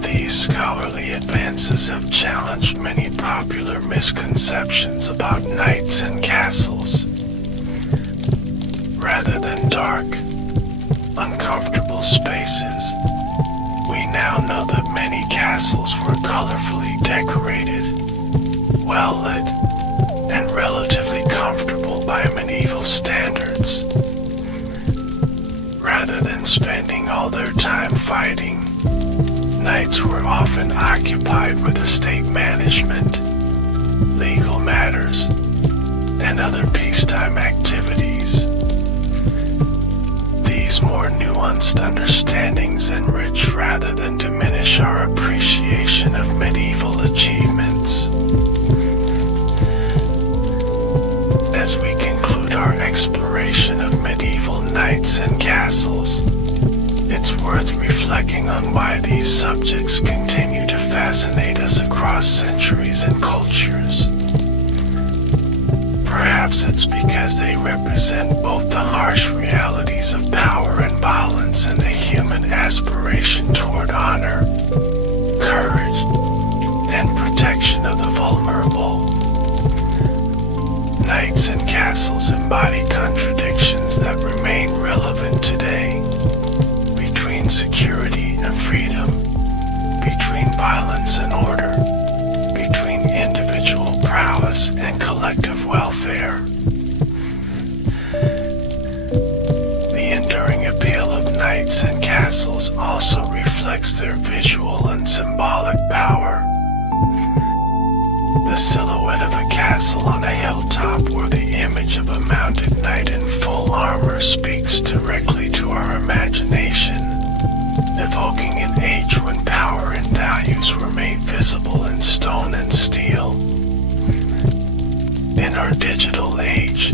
These scholarly advances have challenged many popular misconceptions about knights and castles. Rather than dark, uncomfortable spaces, we now know that many castles were colorfully decorated, well-lit, and relatively comfortable by medieval standards. Rather than spending all their time fighting, knights were often occupied with estate management, legal matters, wars, and other peacetime activities. These more nuanced understandings enrich rather than diminish our appreciation of medieval achievements. As we conclude our exploration of medieval knights and castles, it's worth reflecting on why these subjects continue to fascinate us across centuries and cultures. Perhaps it's because they represent both the harsh realities of power and violence and the human aspiration toward honor, courage, and protection of the vulnerable. Knights and castles embody contradictions that remain relevant today. Between security and freedom, between violence and order, between individual prowess and collective welfare. The enduring appeal of knights and castles also reflects their visual and symbolic power. The silhouette of a castle on a hilltop or the image of a mounted knight in full armor speaks directly to our imagination, evoking an age when power and values were made visible in stone and steel. In our digital age,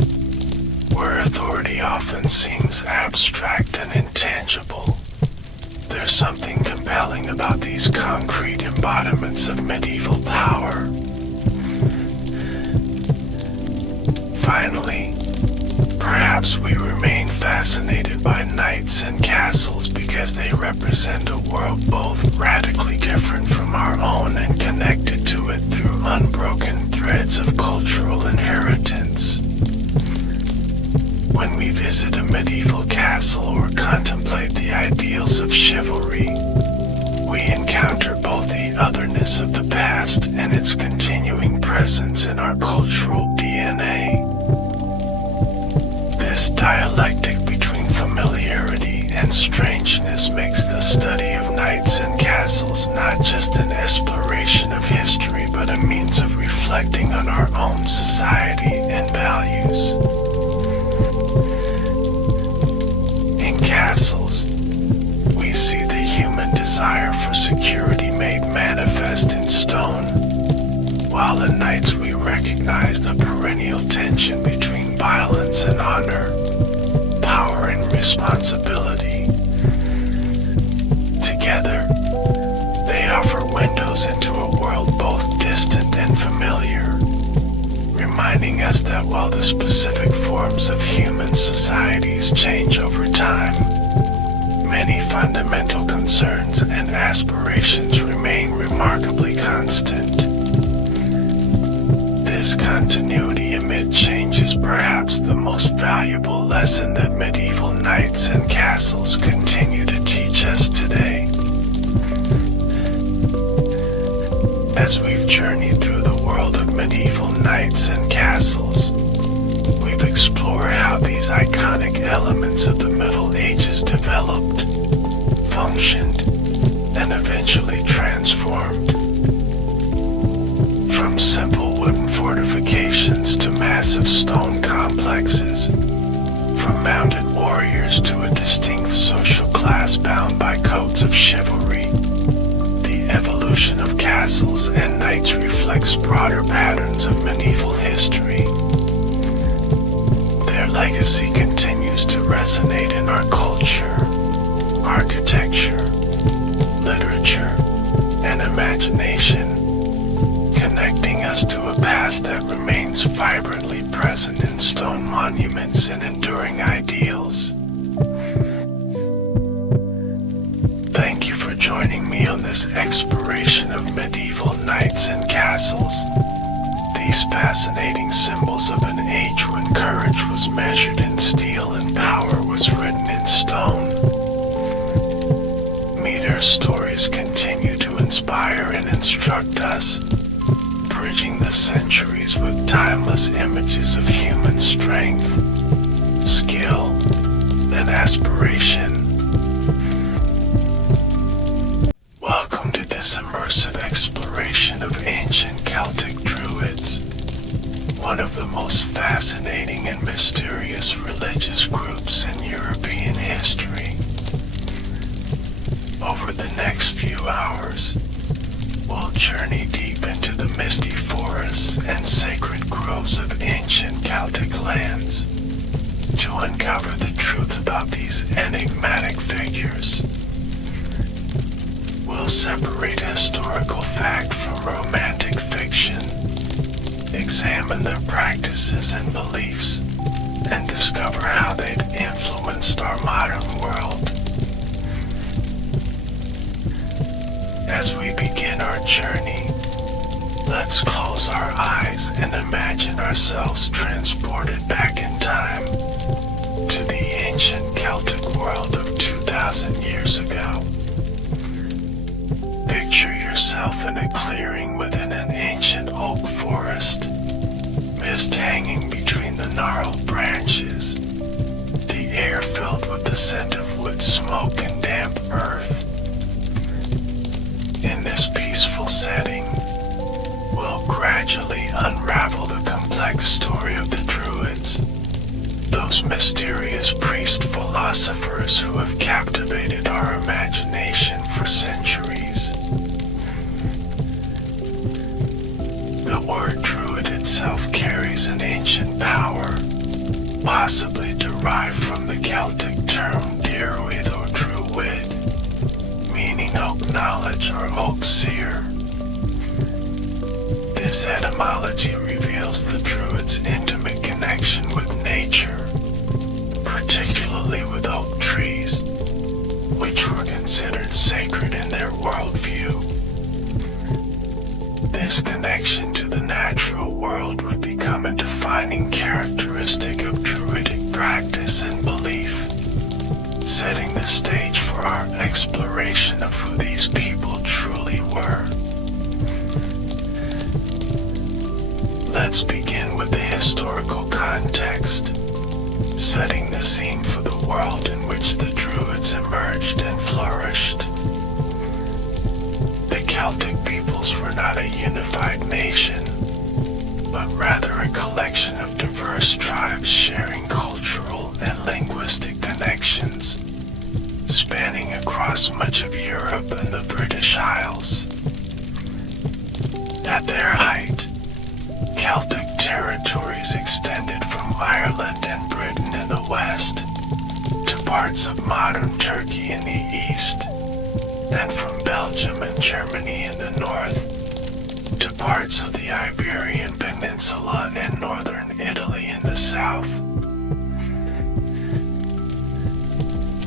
where authority often seems abstract and intangible, there's something compelling about these concrete embodiments of medieval power. Finally, perhaps we remain fascinated by knights and castles because they represent a world both radically different from our own and connected to it through unbroken threads of cultural inheritance. When we visit a medieval castle or contemplate the ideals of chivalry, we encounter both the otherness of the past and its continuing presence in our cultural DNA. This dialectic between familiarity and strangeness makes the study of knights and castles not just an exploration of history, but a means of reflecting on our own society and values. In castles, we see the human desire for security made manifest in stone, while in knights we recognize the perennial tension between violence and honor, power and responsibility. Together, they offer windows into a world both distant and familiar, reminding us that while the specific forms of human societies change over time, many fundamental concerns and aspirations remain remarkably constant. This continuity amid change is perhaps the most valuable lesson that medieval knights and castles continue to teach us today. As we've journeyed through the world of medieval knights and castles, we've explored how these iconic elements of the Middle Ages developed, functioned, and eventually transformed. From simple wooden fortifications to massive stone complexes, from mounted warriors to a distinct social class bound by codes of chivalry, the evolution of castles and knights reflects broader patterns of medieval history. Their legacy continues to resonate in our culture, architecture, literature, and imagination, connecting us to a past that remains vibrantly present in stone monuments and enduring ideals. Thank you for joining me on this exploration of medieval knights and castles, these fascinating symbols of an age when courage was measured in steel and power was written in stone. May their stories continue to inspire and instruct us, bridging the centuries with timeless images of human strength, skill, and aspiration. Welcome to this immersive exploration of ancient Celtic Druids, one of the most fascinating and mysterious religious groups in European history. Over the next few hours, we'll journey deep into the misty forests and sacred groves of ancient Celtic lands to uncover the truth about these enigmatic figures. We'll separate historical fact from romantic fiction, examine their practices and beliefs, and discover how they've influenced our modern world. As we begin our journey, let's close our eyes and imagine ourselves transported back in time to the ancient Celtic world of 2,000 years ago. Picture yourself in a clearing within an ancient oak forest, mist hanging between the gnarled branches, the air filled with the scent of wood smoke and damp earth. In this peaceful setting, we'll gradually unravel the complex story of the Druids, those mysterious priest-philosophers who have captivated our imagination for centuries. The word Druid itself carries an ancient power, possibly derived from the Celtic term Druid or Druid, meaning oak knowledge or oak seer. This etymology reveals the Druids' intimate connection with nature, particularly with oak trees, which were considered sacred in their worldview. This connection to the natural world would become a defining characteristic of Druidic practice and belief, setting the stage for our exploration of who these people truly were. Let's begin with the historical context, setting the scene for the world in which the Druids emerged and flourished. The Celtic peoples were not a unified nation, but rather a collection of diverse tribes sharing cultural and linguistic connections, spanning across much of Europe and the British Isles. At their height, Celtic territories extended from Ireland and Britain in the west to parts of modern Turkey in the east, and from Belgium and Germany in the north to parts of the Iberian Peninsula and northern Italy in the south.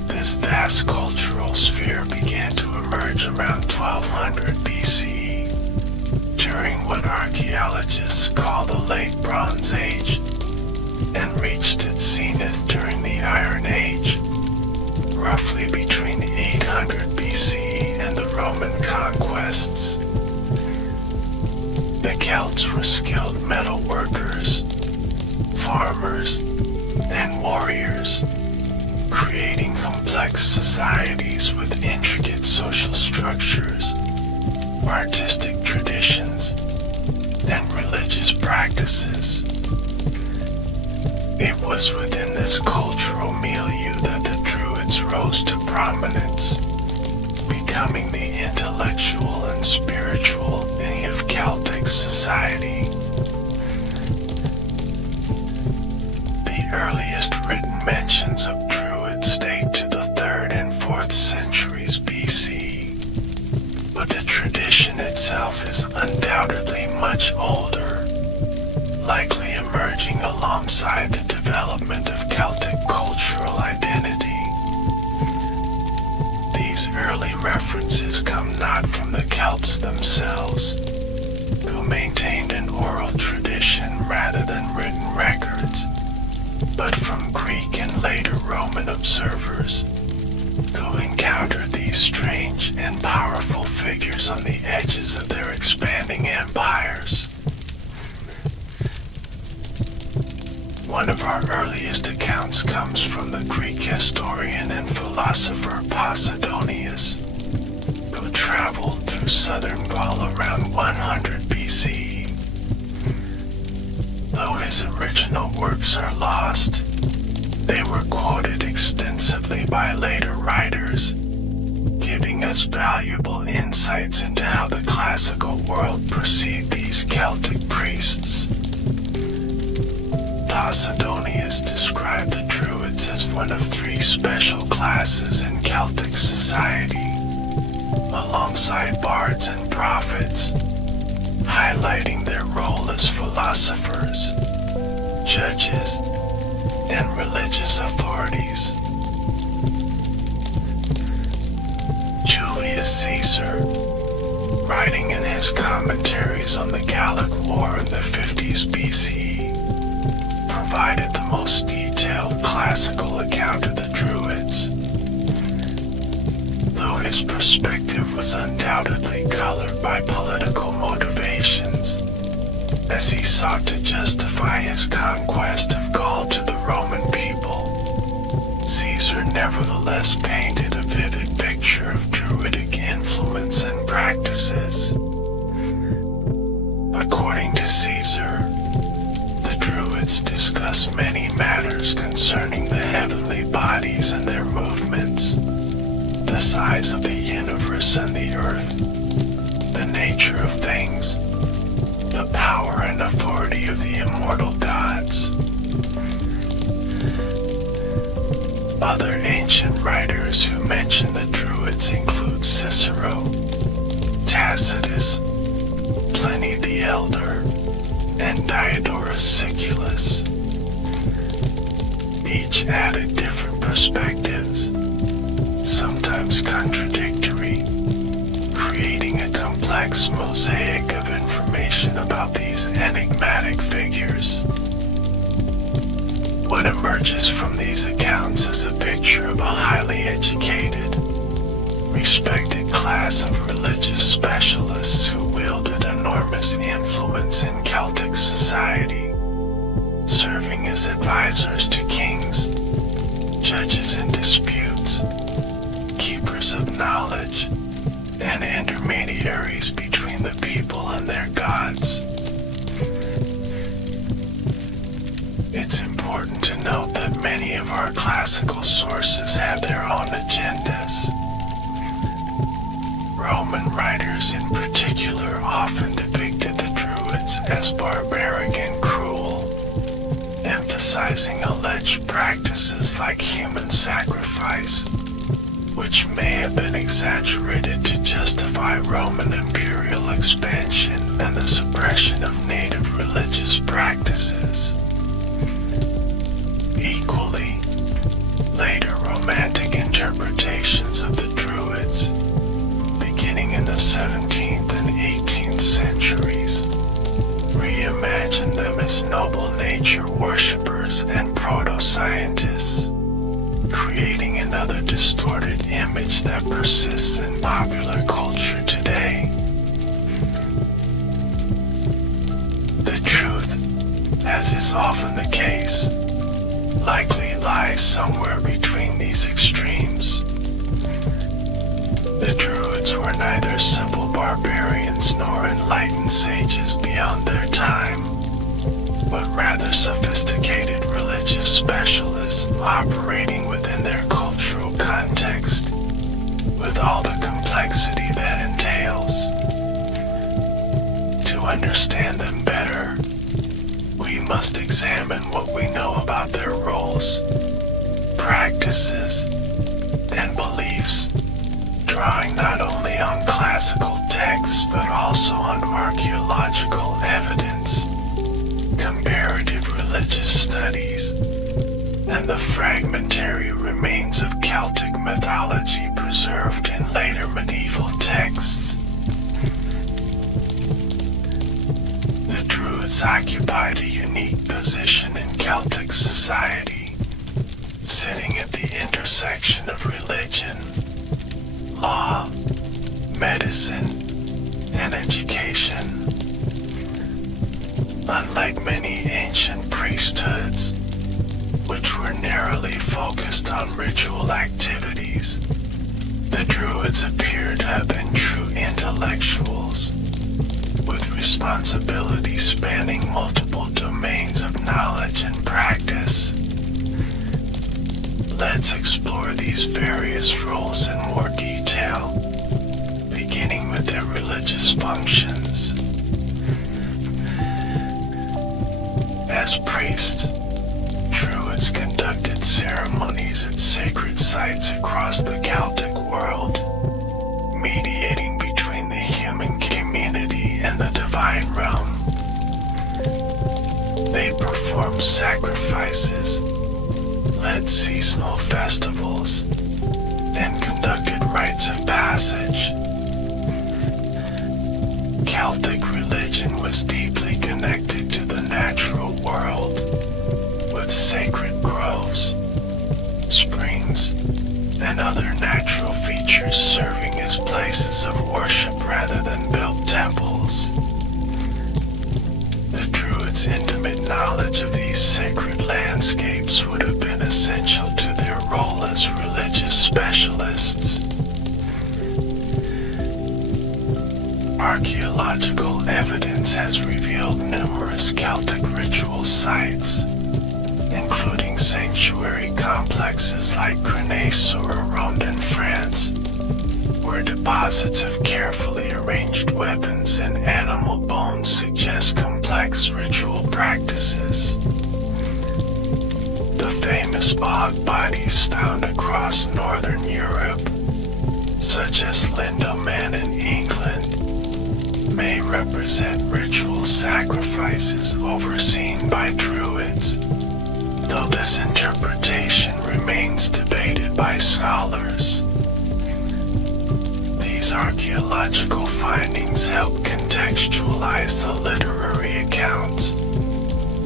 This vast cultural sphere began to emerge around 1200 BCE, during what archaeologists call the Late Bronze Age, and reached its zenith during the Iron Age, roughly between 800 BCE and the Roman conquests. The Celts were skilled metal workers, farmers, and warriors, creating complex societies with intricate social structures, artistic traditions, and religious practices. It was within this cultural milieu that the Druids rose to prominence, becoming the intellectual and spiritual knee of Celtic society. The earliest written mentions of Druids date to the 3rd and 4th centuries BC, but the tradition itself is undoubtedly much older, likely emerging alongside the development of Celtic cultural identity. These early references come not from the Celts themselves, who maintained an oral tradition rather than written records, but from Greek and later Roman observers, who encountered these strange and powerful figures on the edges of their expanding empires. One of our earliest accounts comes from the Greek historian and philosopher Posidonius, who traveled through southern Gaul around 100 BCE. Though his original works are lost, they were quoted extensively by later writers, giving us valuable insights into how the classical world perceived these Celtic priests. Posidonius described the Druids as one of three special classes in Celtic society, alongside bards and prophets, highlighting their role as philosophers, judges, and religious authorities. Julius Caesar, writing in his commentaries on the Gallic War in the 50s BCE, provided the most detailed classical account of the Druids. Though his perspective was undoubtedly colored by political motivations, as he sought to justify his conquest of Gaul to the Roman people, Caesar nevertheless painted a vivid picture of Druidic influence and practices. According to Caesar, the Druids discuss many matters concerning the heavenly bodies and their movements, the size of the universe and the earth, the nature of things, the power and authority of the immortal gods. Other ancient writers who mention the Druids include Cicero, Tacitus, Pliny the Elder, and Diodorus Siculus. Each added different perspectives, sometimes contradictory, creating a complex mosaic of information about these enigmatic figures. What emerges from these accounts is a picture of a highly educated, respected class of religious specialists who wielded enormous influence in Celtic society, serving as advisors to kings, judges in disputes, keepers of knowledge, and intermediaries between the people and their gods. It's important to note that many of our classical sources had their own agendas. Roman writers in particular often depicted the Druids as barbaric and cruel, emphasizing alleged practices like human sacrifice, which may have been exaggerated to justify Roman imperial expansion and the suppression of native religious practices. Equally, later Romantic interpretations of the Druids, beginning in the 17th and 18th centuries, reimagined them as noble nature worshippers and proto-scientists, creating another distorted image that persists in popular culture today. The truth, as is often the case, likely lies somewhere between these extremes. The Druids were neither simple barbarians nor enlightened sages beyond their time, but rather sophisticated religious specialists operating within their cultural context, with all the complexity that entails. To understand them better, we must examine what we know about their roles, practices, and beliefs, drawing not only on classical texts but also on archaeological evidence, comparative religious studies, and the fragmentary remains of Celtic mythology preserved in later medieval texts. The Druids occupied a unique position in Celtic society, sitting at the intersection of religion, law, medicine, and education. Unlike many ancient priesthoods, which were narrowly focused on ritual activities, the Druids appear to have been true intellectuals, with responsibilities spanning multiple domains of knowledge. these various roles in more detail, beginning with their religious functions. As priests, Druids conducted ceremonies at sacred sites across the Celtic world, mediating between the human community and the divine realm. They performed sacrifices, led seasonal festivals, and conducted rites of passage. Celtic religion was deeply connected to the natural world, with sacred groves, springs, and other natural features serving as places of worship rather than built temples. The Druids' intimate knowledge of these sacred landscapes would have been essential to their role as religious specialists. Archaeological evidence has revealed numerous Celtic ritual sites, including sanctuary complexes like Grenay-sur-Ronde in France, where deposits of carefully arranged weapons and animal bones suggest complex ritual practices. The famous bog bodies found across northern Europe, such as Lindeman in England, may represent ritual sacrifices overseen by Druids, though this interpretation remains debated by scholars. These archaeological findings help contextualize the literary accounts,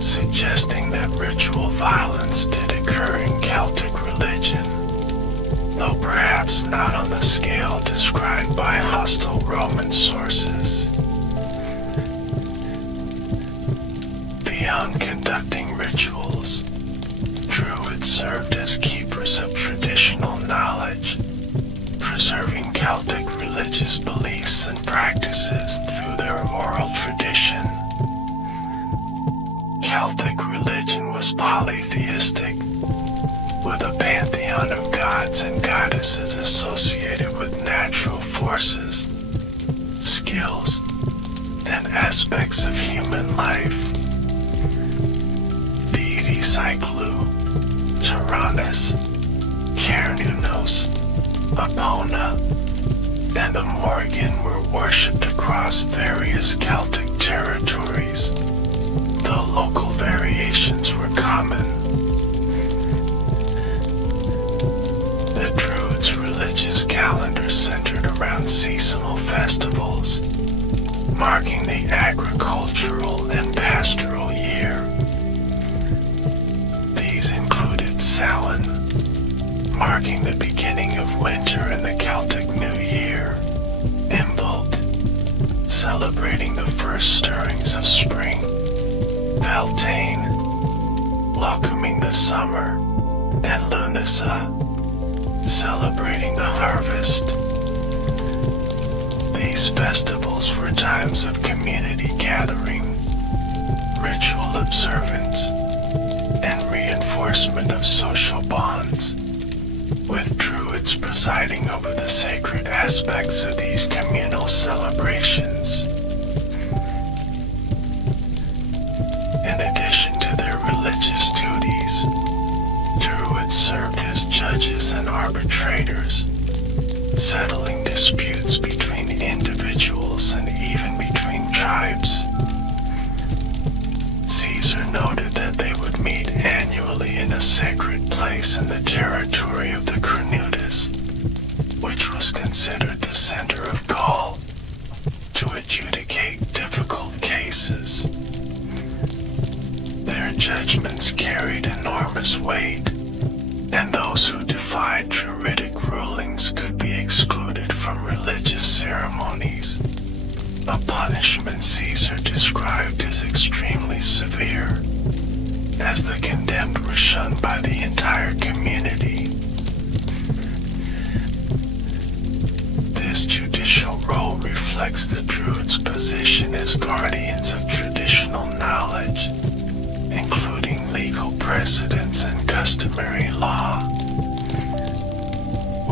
suggesting that ritual violence did occur in Celtic religion, though perhaps not on the scale described by hostile Roman sources. Beyond conducting rituals, Druids served as keepers of traditional knowledge, preserving Celtic religious beliefs and practices through their oral tradition. Celtic religion was polytheistic, with a pantheon of gods and goddesses associated with natural forces, skills, and aspects of human life. Deities like Lu, Tyrannus, Cernunnos, Epona, and the Morrigan were worshipped across various Celtic territories, though local variations were common. The Druids' religious calendar centered around seasonal festivals, marking the agricultural and pastoral year. These included Samhain, marking the beginning of winter and the Celtic New Year, Imbolc, celebrating the first stirrings of spring, Beltane, welcoming the summer, and Lunasa, celebrating the harvest. These festivals were times of community gathering, ritual observance, and reinforcement of social bonds, with Druids presiding over the sacred aspects of these communal celebrations. In addition to their religious duties, Druids served as judges and arbitrators, settling disputes between individuals and even between tribes. Caesar noted that they would meet annually in a sacred place in the territory of the Cernunnos, which was considered the center of Gaul, to adjudicate difficult cases. Their judgments carried enormous weight, and those who defied Druidic rulings could be excluded from religious ceremonies, a punishment Caesar described as extremely severe, as the condemned were shunned by the entire community. This judicial role reflects the Druids' position as guardians of traditional knowledge, including legal precedents and customary law.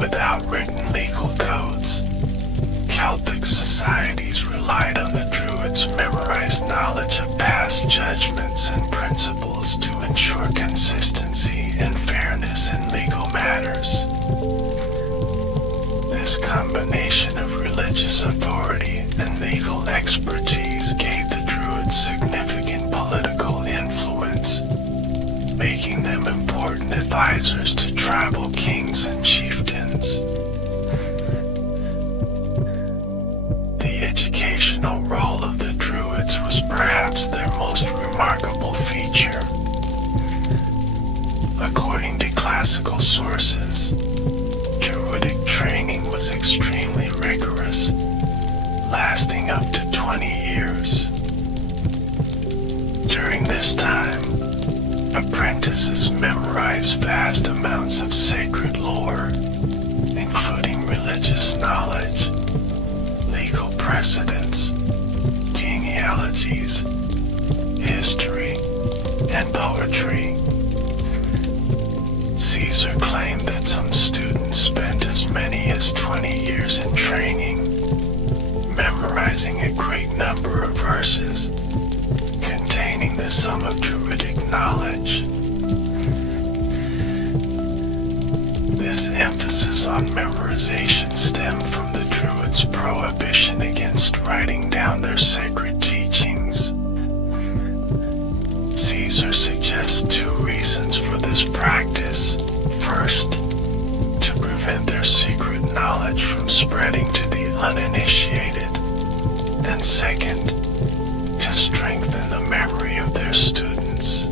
without written legal codes. Celtic societies relied on the Druids' memorized knowledge of past judgments and principles to ensure consistency and fairness in legal matters. This combination of religious authority and legal expertise gave the Druids significant political influence, making them important advisors to tribal kings and chieftains. The educational role of the Druids was perhaps their most remarkable feature. According to classical sources, Druidic training was extremely rigorous, lasting up to 20 years. During this time, apprentices memorized vast amounts of sacred lore, including religious knowledge, legal precedents, genealogies, history, and poetry. Caesar claimed that some students spent as many as 20 years in training, memorizing a great number of verses containing the sum of Druidic knowledge. This emphasis on memorization stemmed from the Druids' prohibition against writing down their sacred teachings. Caesar suggests two reasons for this practice. First, to prevent their secret knowledge from spreading to the uninitiated, and second, to strengthen the memory of their students.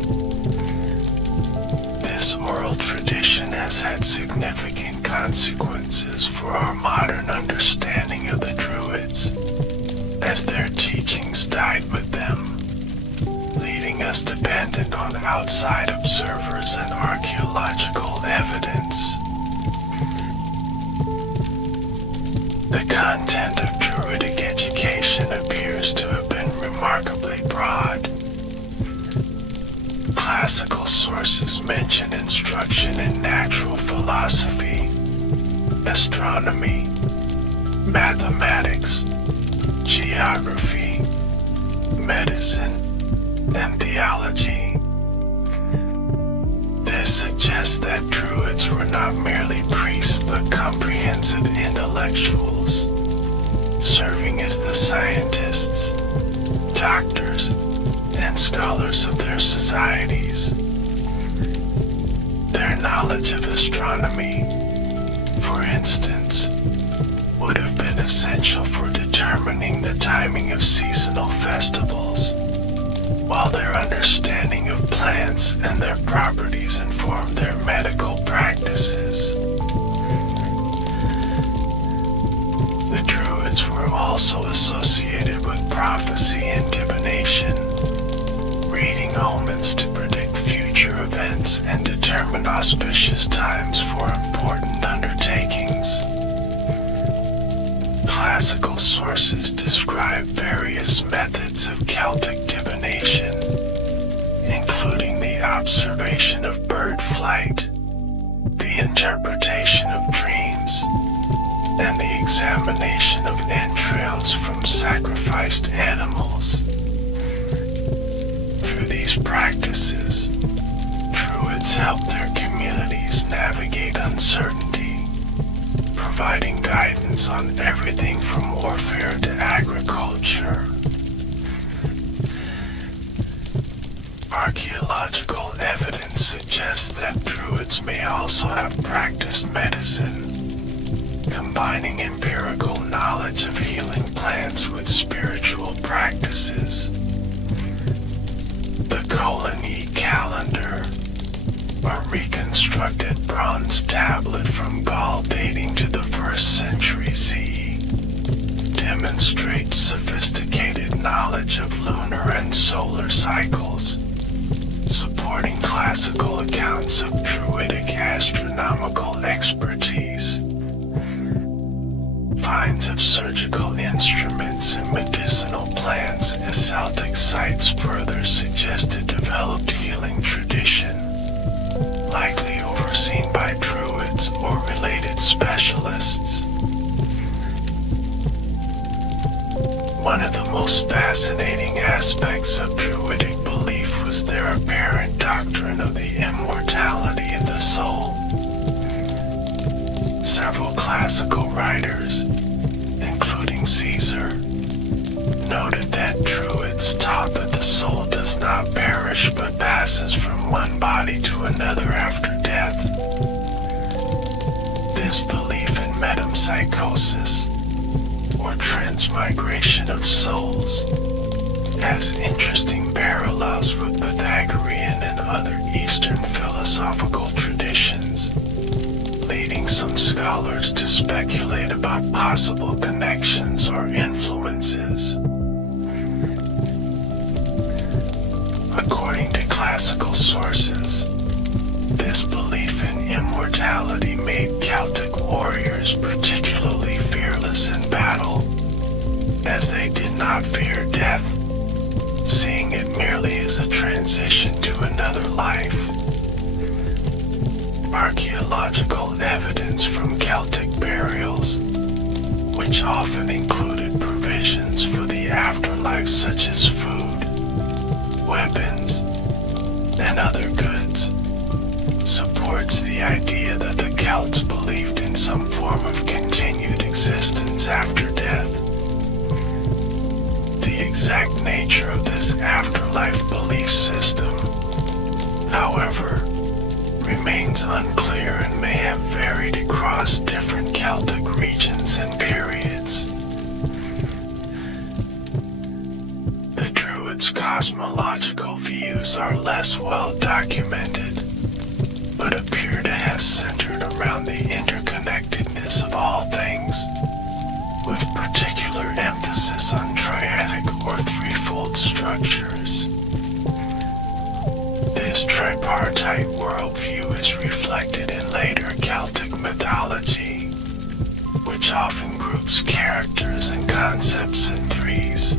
This oral tradition has had significant consequences for our modern understanding of the Druids, as their teachings died with them, leaving us dependent on outside observers and archaeological evidence. The content of Druidic education appears to have been remarkably broad. Classical sources mention instruction in natural philosophy, astronomy, mathematics, geography, medicine, and theology. This suggests that Druids were not merely priests but comprehensive intellectuals, serving as the scientists, doctors, and scholars of their societies. Their knowledge of astronomy, for instance, would have been essential for determining the timing of seasonal festivals, while their understanding of plants and their properties informed their medical practices. The Druids were also associated with prophecy and divination, reading omens to predict future events and determine auspicious times for important undertakings. Classical sources describe various methods of Celtic divination, including the observation of bird flight, the interpretation of dreams, and the examination of entrails from sacrificed animals. Through these practices, Druids helped their communities navigate uncertainty, providing guidance on everything from warfare to agriculture. Archaeological evidence suggests that Druids may also have practiced medicine, combining empirical knowledge of healing plants with spiritual practices. The Colony calendar, a reconstructed bronze tablet from Gaul dating to the 1st century CE, demonstrates sophisticated knowledge of lunar and solar cycles, supporting classical accounts of Druidic astronomical expertise. Finds of surgical instruments and medicinal plants at Celtic sites further suggest a developed healing tradition, likely overseen by Druids or related specialists. One of the most fascinating aspects of Druidic belief was their apparent doctrine of the immortality of the soul. Several classical writers, including Caesar, noted that Druids taught that the soul does not perish but passes from one body to another after death. This belief in metempsychosis, or transmigration of souls, has interesting parallels with Pythagorean and other Eastern philosophical traditions, leading some scholars to speculate about possible connections or influences. According to classical sources, this belief in immortality made Celtic warriors particularly fearless in battle, as they did not fear death, seeing it merely as a transition to another life. Archaeological evidence from Celtic burials, which often included provisions for the afterlife such as food, weapons, and other goods, supports the idea that the Celts believed in some form of continued existence after death. The exact nature of this afterlife belief system, however, remains unclear and may have varied across different Celtic regions and periods. The Druids' cosmological views are less well documented, but appear to have centered around the interconnectedness of all things, with particular emphasis on triadic or threefold structures. This tripartite worldview is reflected in later Celtic mythology, which often groups characters and concepts in threes.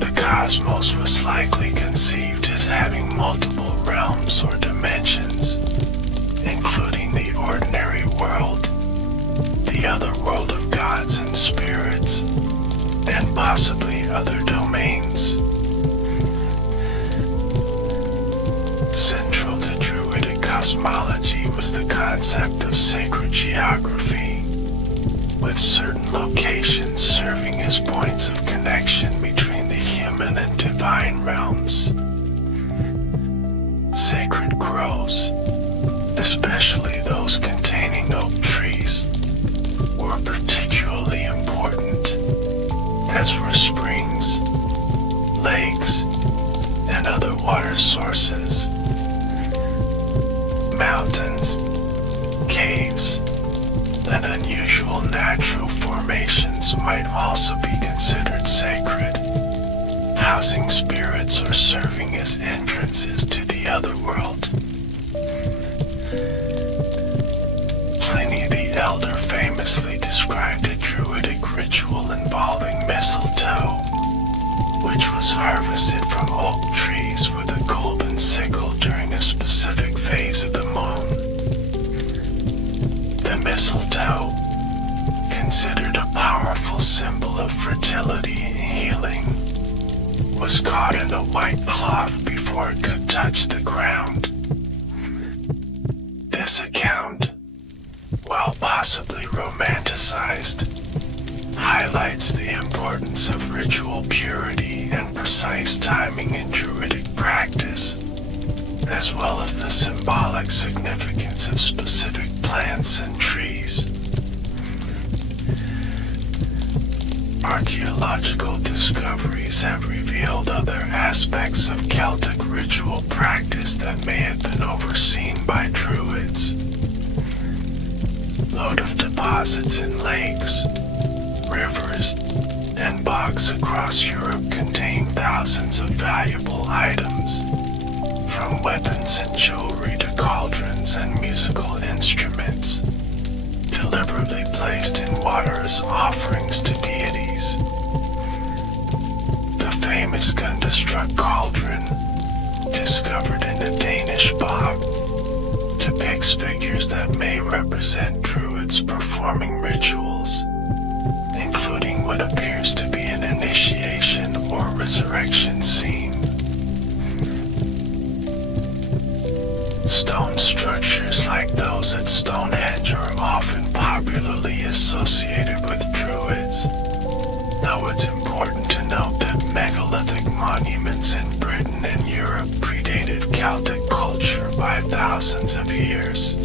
The cosmos was likely conceived as having multiple realms or dimensions, including the ordinary world, the other world of gods and spirits, and possibly other domains. Central to Druidic cosmology was the concept of sacred geography, with certain locations serving as points of connection between the human and divine realms. Sacred groves, especially those containing oak trees, were particularly important, as were springs, lakes, and other water sources. Mountains, caves, and unusual natural formations might also be considered sacred, housing spirits or serving as entrances to the other world. Pliny the Elder famously described a Druidic ritual involving mistletoe, which was harvested from oak trees with a golden sickle during a specific phase of the moon. The mistletoe, considered a powerful symbol of fertility and healing, was caught in a white cloth before it could touch the ground. This account, while possibly romanticized, highlights the importance of ritual purity and precise timing in Druidic practice, as well as the symbolic significance of specific plants and trees. Archaeological discoveries have revealed other aspects of Celtic ritual practice that may have been overseen by Druids. Load-of deposits in lakes, rivers, and bogs across Europe contain thousands of valuable items, from weapons and jewelry to cauldrons and musical instruments, deliberately placed in water as offerings to deities. The famous Gundestrup cauldron, discovered in a Danish bog, depicts figures that may represent Druids performing rituals, including what appears resurrection scene. Stone structures like those at Stonehenge are often popularly associated with Druids, though it's important to note that megalithic monuments in Britain and Europe predated Celtic culture by thousands of years.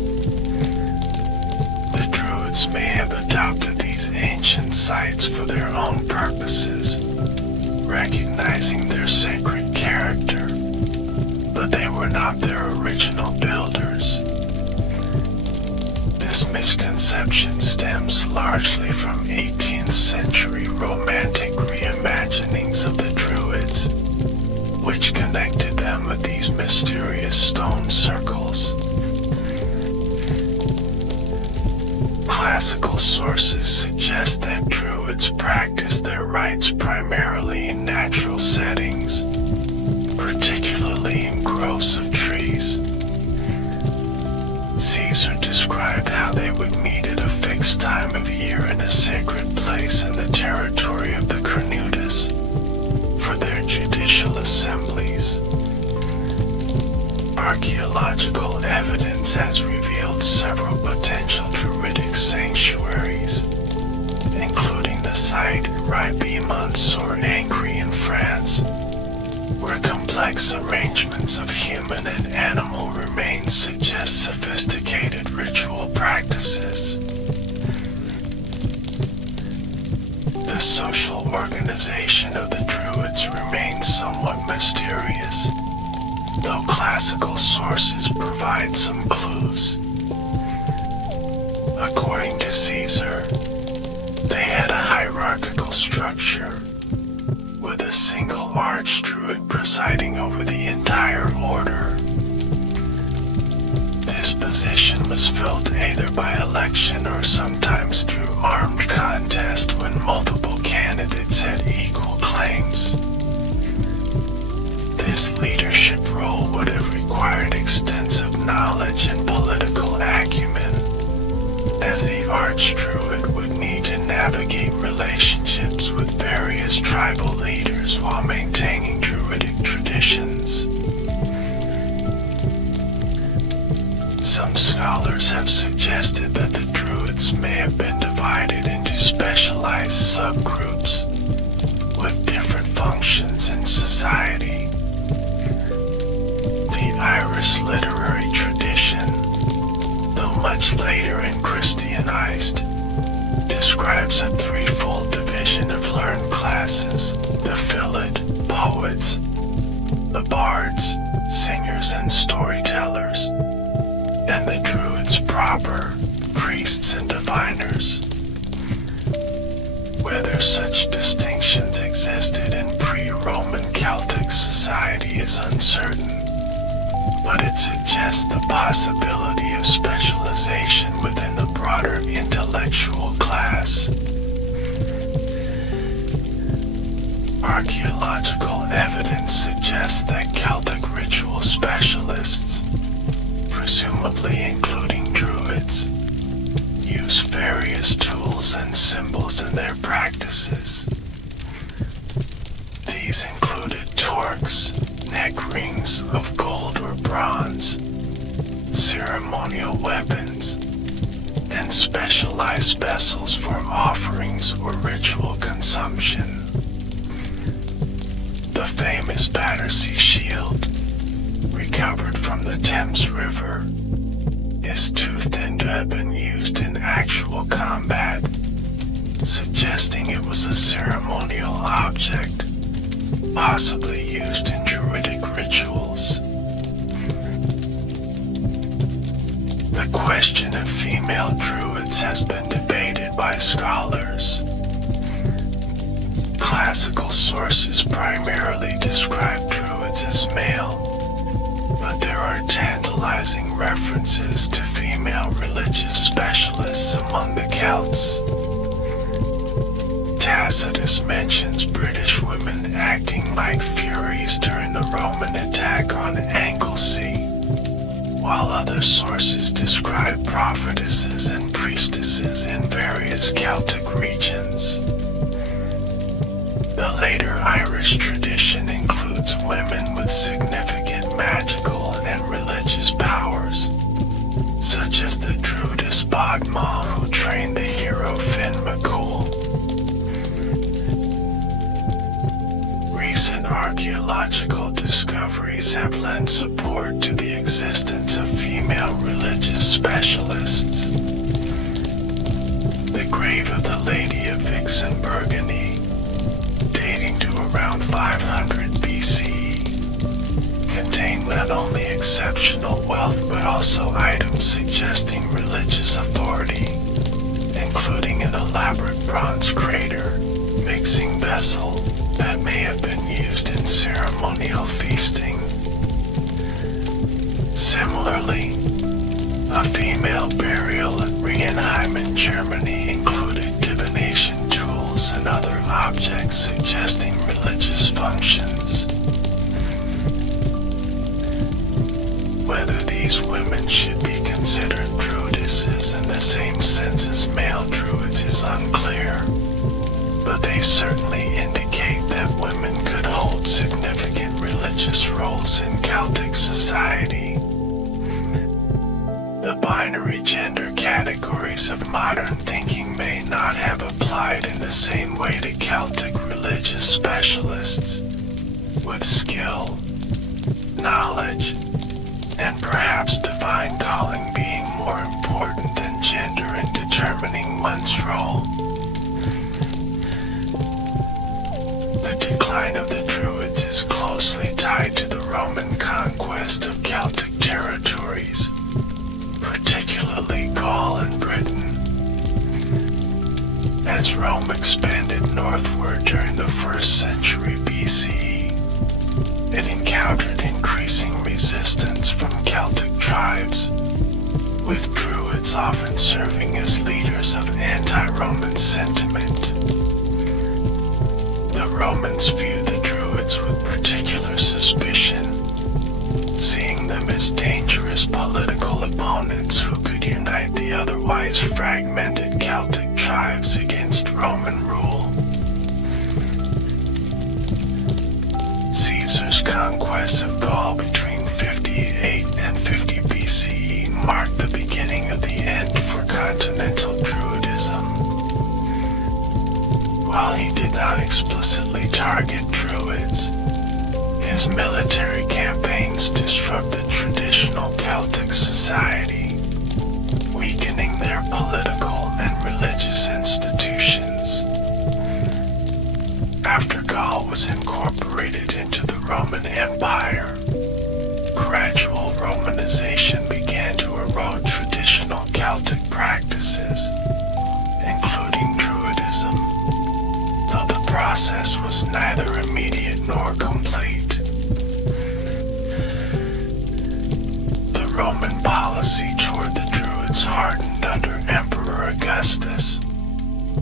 The Druids may have adopted these ancient sites for their own purposes, recognizing their sacred character, but they were not their original builders. This misconception stems largely from 18th century romantic reimaginings of the Druids, which connected them with these mysterious stone circles. Classical sources suggest that Druids practiced their rites primarily in natural settings, particularly in groves of trees. Caesar described how they would meet at a fixed time of year in a sacred place in the territory of the Carnutus for their judicial assemblies. Archaeological evidence has revealed several potential Druidic sanctuaries, including the site Ribeymont-sur-Angry in France, where complex arrangements of human and animal remains suggest sophisticated ritual practices. The social organization of the Druids remains somewhat mysterious, though classical sources provide some clues. According to Caesar, they had a hierarchical structure, with a single archdruid presiding over the entire order. This position was filled either by election or sometimes through armed contest when multiple candidates had equal claims. This leadership role would have required extensive knowledge and political acumen, as the archdruid would need to navigate relationships with various tribal leaders while maintaining Druidic traditions. Some scholars have suggested that the Druids may have been divided into specialized subgroups with different functions in society. The Irish literary tradition, though much later and Christianized, describes a threefold division of learned classes: the Philid, poets; the bards, singers and storytellers; and the Druids proper, priests and diviners. Whether such distinctions existed in pre-Roman Celtic society is uncertain, but it suggests the possibility of specialization within the broader intellectual class. Archaeological evidence suggests that Celtic ritual specialists, presumably including Druids, use various tools and symbols in their practices. These included torques, neck rings of gold or bronze, ceremonial weapons, and specialized vessels for offerings or ritual consumption. The famous Battersea shield, recovered from the Thames River, is too thin to have been used in actual combat, suggesting it was a ceremonial object, possibly used in Druidic rituals. The question of female Druids has been debated by scholars. Classical sources primarily describe Druids as male, but there are tantalizing references to female religious specialists among the Celts. Tacitus mentions British women acting like furies during the Roman attack on Anglesey, while other sources describe prophetesses and priestesses in various Celtic regions. The later Irish tradition includes women with significant magical and religious powers, such as the Druidess Bodma who trained the hero Finn McCool. Recent archaeological discoveries have lent support to the existence of female religious specialists. The grave of the Lady of Vixen Burgundy, dating to around 500 BCE, contained not only exceptional wealth but also items suggesting religious authority, including an elaborate bronze crater, mixing vessel that may have been used in ceremonial feasting. Similarly, a female burial at Reinheim in Germany included divination tools and other objects suggesting religious functions. Whether these women should be considered druidesses in the same sense as male druids is unclear, but they certainly indicate that women could hold significant religious roles in Celtic society. The binary gender categories of modern thinking may not have applied in the same way to Celtic religious specialists, with skill, knowledge, and perhaps divine calling being more important than gender in determining one's role. The decline of the Druids is closely tied to the Roman conquest of Celtic territories, particularly Gaul and Britain. As Rome expanded northward during the 1st century BCE, it encountered increasing resistance from Celtic tribes, with Druids often serving as leaders of anti-Roman sentiment. The Romans viewed the Druids with particular suspicion, seeing them as dangerous political opponents who could unite the otherwise fragmented Celtic tribes against Roman rule. Caesar's conquest of Gaul between 58 and 50 BCE marked the beginning of the end for continental Druidism. While he did not explicitly target Druids, his military campaigns disrupted traditional Celtic society, weakening their political and religious institutions. After Gaul was incorporated into the Roman Empire, gradual Romanization began to erode traditional Celtic practices, including Druidism, though the process was neither immediate nor complete. The Roman policy toward the Druids hardened under Emperor Augustus,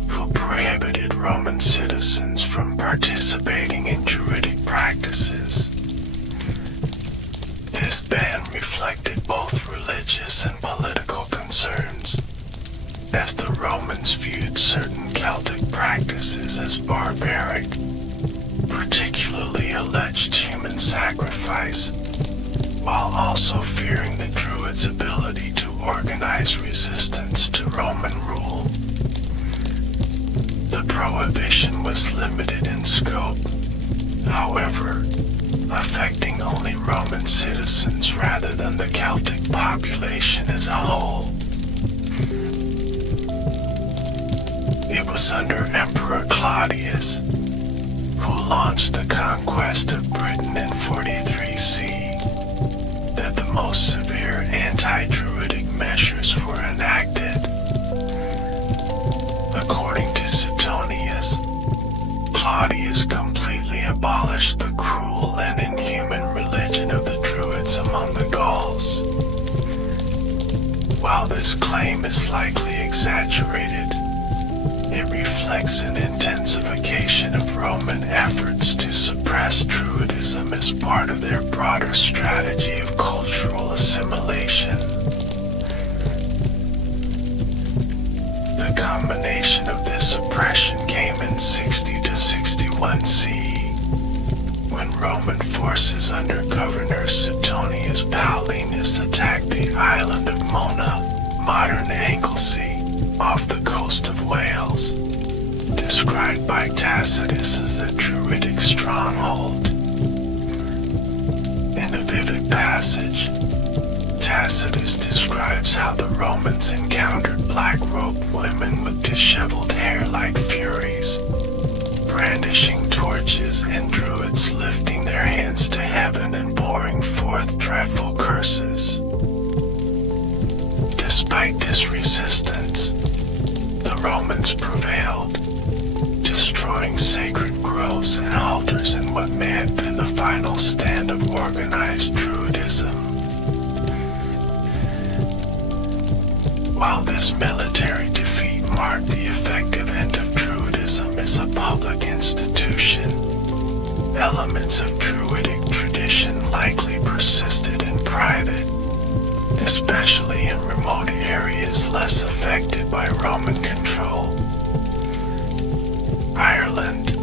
who prohibited Roman citizens from participating in Druidic practices. This ban reflected both religious and political concerns, as the Romans viewed certain Celtic practices as barbaric, particularly alleged human sacrifice, while also fearing the Druids' ability to organize resistance to Roman rule. The prohibition was limited in scope, however, affecting only Roman citizens rather than the Celtic population as a whole. It was under Emperor Claudius, who launched the conquest of Britain in 43 CE, that the most severe anti-Druidic measures were enacted. According to Suetonius, Claudius completely abolished the cruel and inhuman religion of the Druids among the Gauls. While this claim is likely exaggerated, it reflects an intensification of Roman efforts to suppress Druidism as part of their broader strategy of cultural assimilation. The combination of this oppression came in 60 to 61 391 CE, when Roman forces under Governor Suetonius Paulinus attacked the island of Mona, modern Anglesey, off the coast of Wales, described by Tacitus as a Druidic stronghold. In a vivid passage, Tacitus describes how the Romans encountered black-robed women with disheveled hair like furies, brandishing torches, and Druids lifting their hands to heaven and pouring forth dreadful curses. Despite this resistance, the Romans prevailed, destroying sacred groves and altars in what may have been the final stand of organized Druidism. While this military defeat marked the effective end of Druidism as a public institution, elements of Druidic tradition likely persisted in private, especially in remote areas less affected by Roman control. Ireland,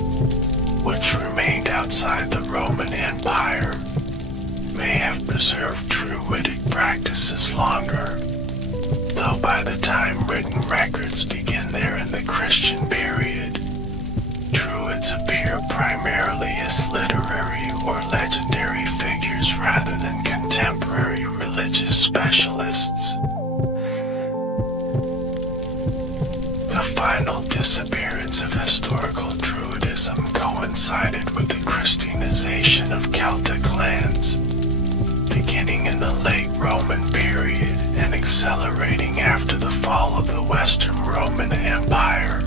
which remained outside the Roman Empire, may have preserved Druidic practices longer, though by the time written records begin there in the Christian period, Druids appear primarily as literary or legendary figures rather than contemporary religious specialists. The final disappearance of historical Druidism coincided with the Christianization of Celtic lands, beginning in the late Roman period and accelerating after the fall of the Western Roman Empire.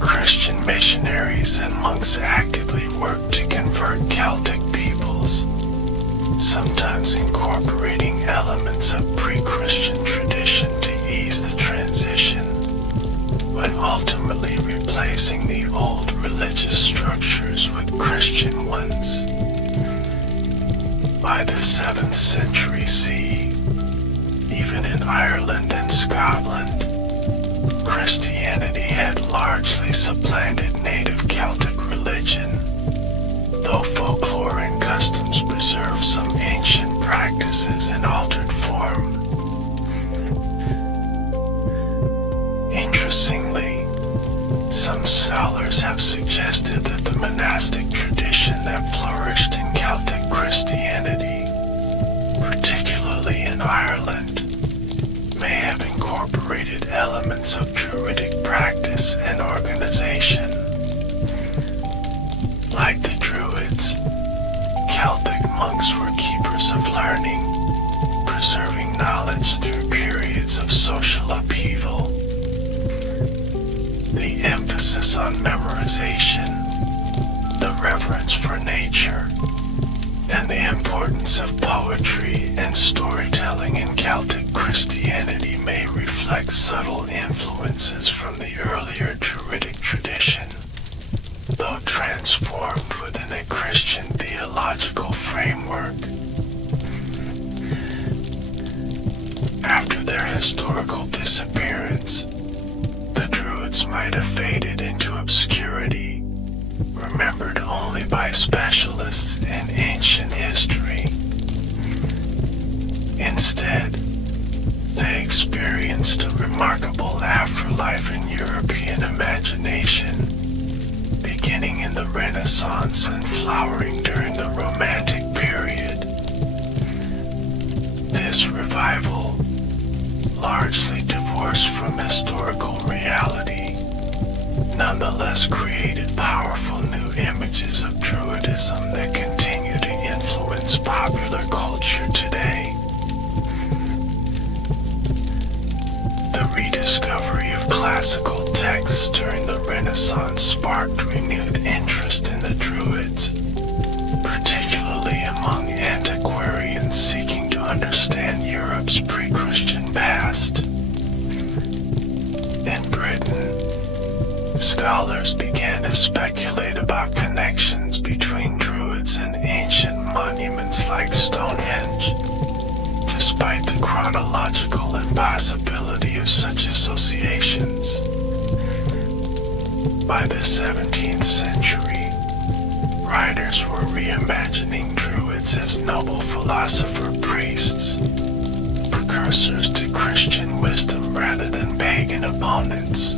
Christian missionaries and monks actively worked to convert Celtic peoples, sometimes incorporating elements of pre-Christian tradition to ease the transition, but ultimately replacing the old religious structures with Christian ones. By the 7th century CE, even in Ireland and Scotland, Christianity had largely supplanted native Celtic religion, though folklore and customs preserve some ancient practices in altered form. Interestingly, some scholars have suggested that the monastic tradition that flourished in Celtic Christianity, particularly in Ireland, may have incorporated elements of Druidic practice and organization. Like the Druids, Celtic monks were keepers of learning, preserving knowledge through periods of social upheaval. The emphasis on memorization, the reverence for nature, and the importance of poetry and storytelling in Celtic Christianity may reflect subtle influences from the earlier Druidic tradition, though transformed within a Christian theological framework. After their historical disappearance, the Druids might have faded into obscurity, remembered only by specialists in ancient history. Instead, they experienced a remarkable afterlife in European imagination, beginning in the Renaissance and flowering during the Romantic period. This revival, largely divorced from historical reality, nonetheless created powerful new images of Druidism that continue to influence popular culture today. The rediscovery of classical texts during the Renaissance sparked renewed interest in the Druids, particularly among antiquarians seeking to understand Europe's pre-Christian past. In Britain, scholars began to speculate about connections between Druids and ancient monuments like Stonehenge, despite the chronological impossibility of such associations. By the 17th century, writers were reimagining Druids as noble philosopher priests, precursors to Christian wisdom rather than pagan opponents.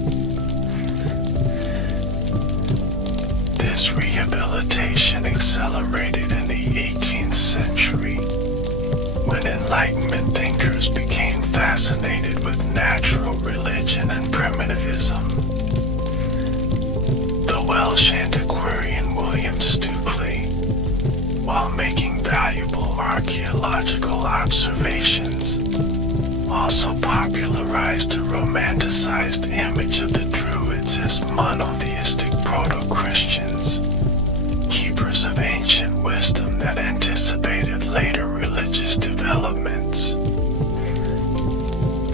This rehabilitation accelerated in the 18th century, when Enlightenment thinkers became fascinated with natural religion and primitivism. The Welsh antiquarian William Stukeley, while making valuable archaeological observations, also popularized a romanticized image of the Druids as monotheistic proto-Christians, keepers of ancient wisdom that anticipated later religious developments.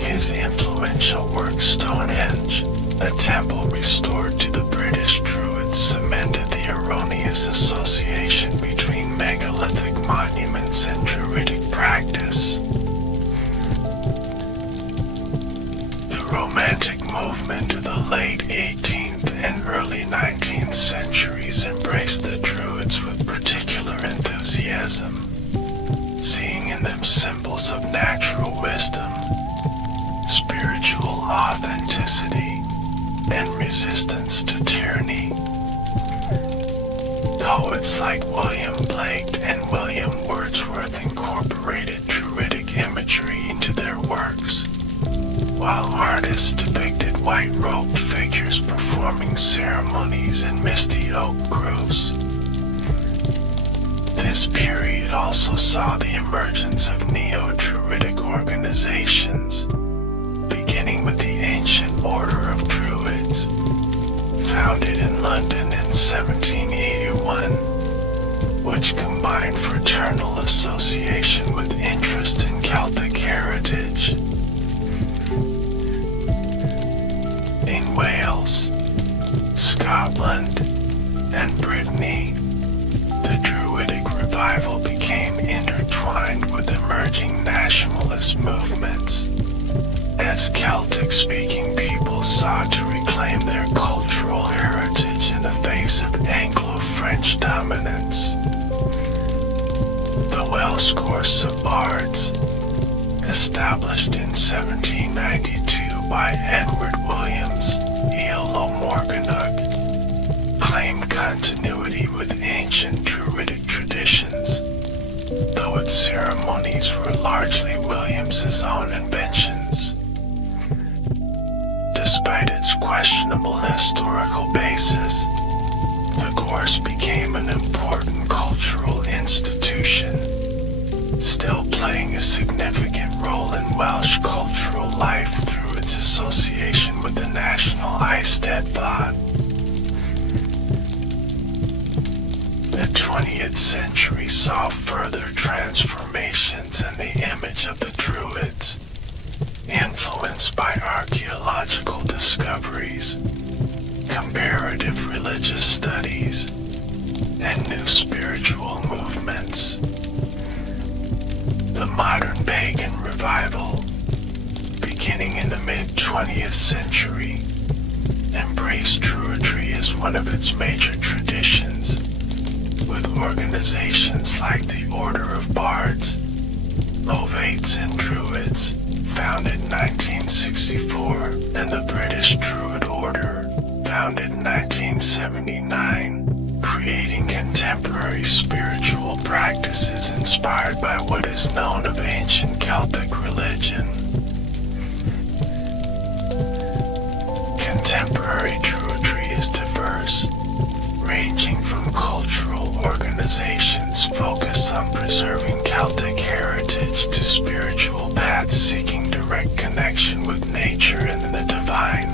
His influential work Stonehenge, a temple restored to the British Druids, cemented the erroneous association between megalithic monuments and Druidic practice. The Romantic movement of the late 18th and early 19th centuries embraced the Druids with particular enthusiasm, seeing in them symbols of natural wisdom, spiritual authenticity, and resistance to tyranny. Poets like William Blake and William Wordsworth incorporated Druidic imagery into their works, while artists depicted white-robed figures performing ceremonies in misty oak groves. This period also saw the emergence of neo-Druidic organizations, beginning with the Ancient Order of Druids, founded in London in 1781, which combined fraternal association with interest in Celtic heritage. In Wales, Scotland, and Brittany, the Druidic revival became intertwined with emerging nationalist movements, as Celtic-speaking peoples sought to reclaim their cultural heritage in the face of Anglo-French dominance. The Welsh Course of Bards, established in 1792 by Edward Williams, Earl Morganach, claimed continuity with ancient Druidic traditions, though its ceremonies were largely Williams's own inventions. Despite its questionable historical basis, the course became an important cultural institution, still playing a significant role in Welsh cultural life through its association with the national Eisteddfod. The 20th century saw further transformations in the image of the Druids, influenced by archaeological discoveries, comparative religious studies, and new spiritual movements. The modern pagan revival, beginning in the mid-20th century, embraced Druidry as one of its major traditions, with organizations like the Order of Bards, Ovates and Druids, founded in 1964, and the British Druid Order, founded in 1979, creating contemporary spiritual practices inspired by what is known of ancient Celtic religion. Contemporary Druidry is diverse, ranging from cultural organizations focused on preserving Celtic heritage to spiritual paths seeking direct connection with nature and the divine.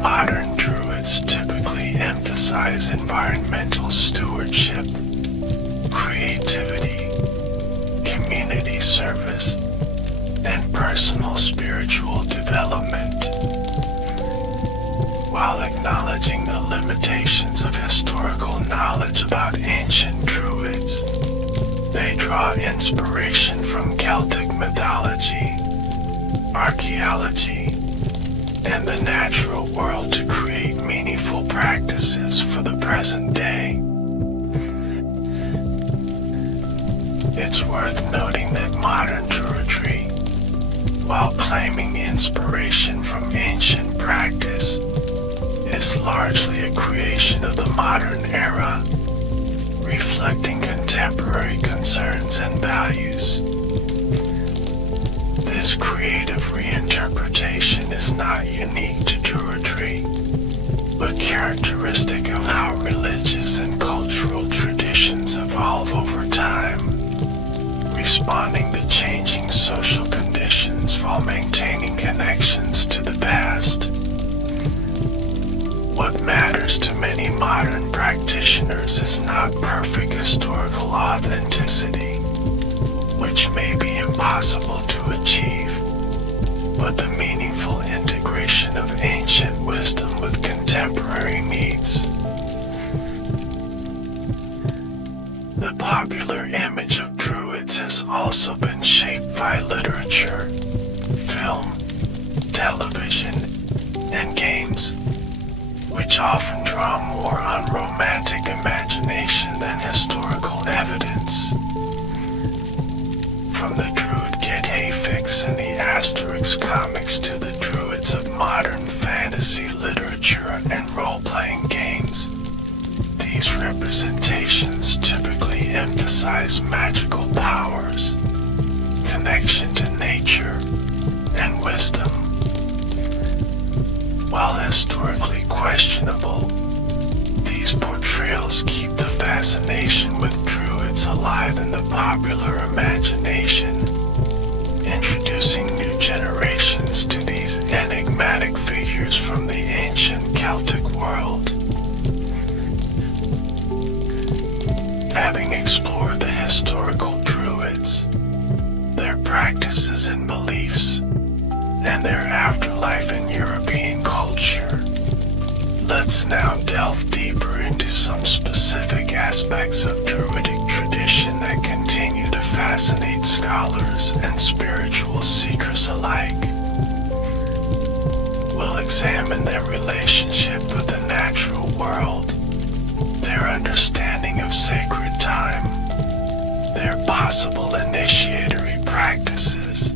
Modern Druids typically emphasize environmental stewardship, creativity, community service, and personal spiritual development. While acknowledging the limitations of historical knowledge about ancient Druids, they draw inspiration from Celtic mythology, archaeology, and the natural world to create meaningful practices for the present day. It's worth noting that modern Druidry, while claiming inspiration from ancient practice, is largely a creation of the modern era, reflecting contemporary concerns and values. This creative reinterpretation is not unique to Druidry, but characteristic of how religious and cultural traditions evolve over time, responding to changing social conditions while maintaining connections to the past. What matters to many modern practitioners is not perfect historical authenticity, which may be impossible to achieve, but the meaningful integration of ancient wisdom with contemporary needs. The popular image of Druids has also been shaped by literature, film, television, and games, which often draw more on romantic imagination than historical evidence. From the Druid Get Hay Fix in the Asterix comics to the Druids of modern fantasy literature and role-playing games, these representations typically emphasize magical powers, connection to nature, and wisdom. While historically questionable, these portrayals keep the fascination with Druids alive in the popular imagination, introducing new generations to these enigmatic figures from the ancient Celtic world. Having explored the historical Druids, their practices and beliefs, and their afterlife in European culture, let's now delve deeper into some specific aspects of Druidic tradition that continue to fascinate scholars and spiritual seekers alike. We'll examine their relationship with the natural world, their understanding of sacred time, their possible initiatory practices,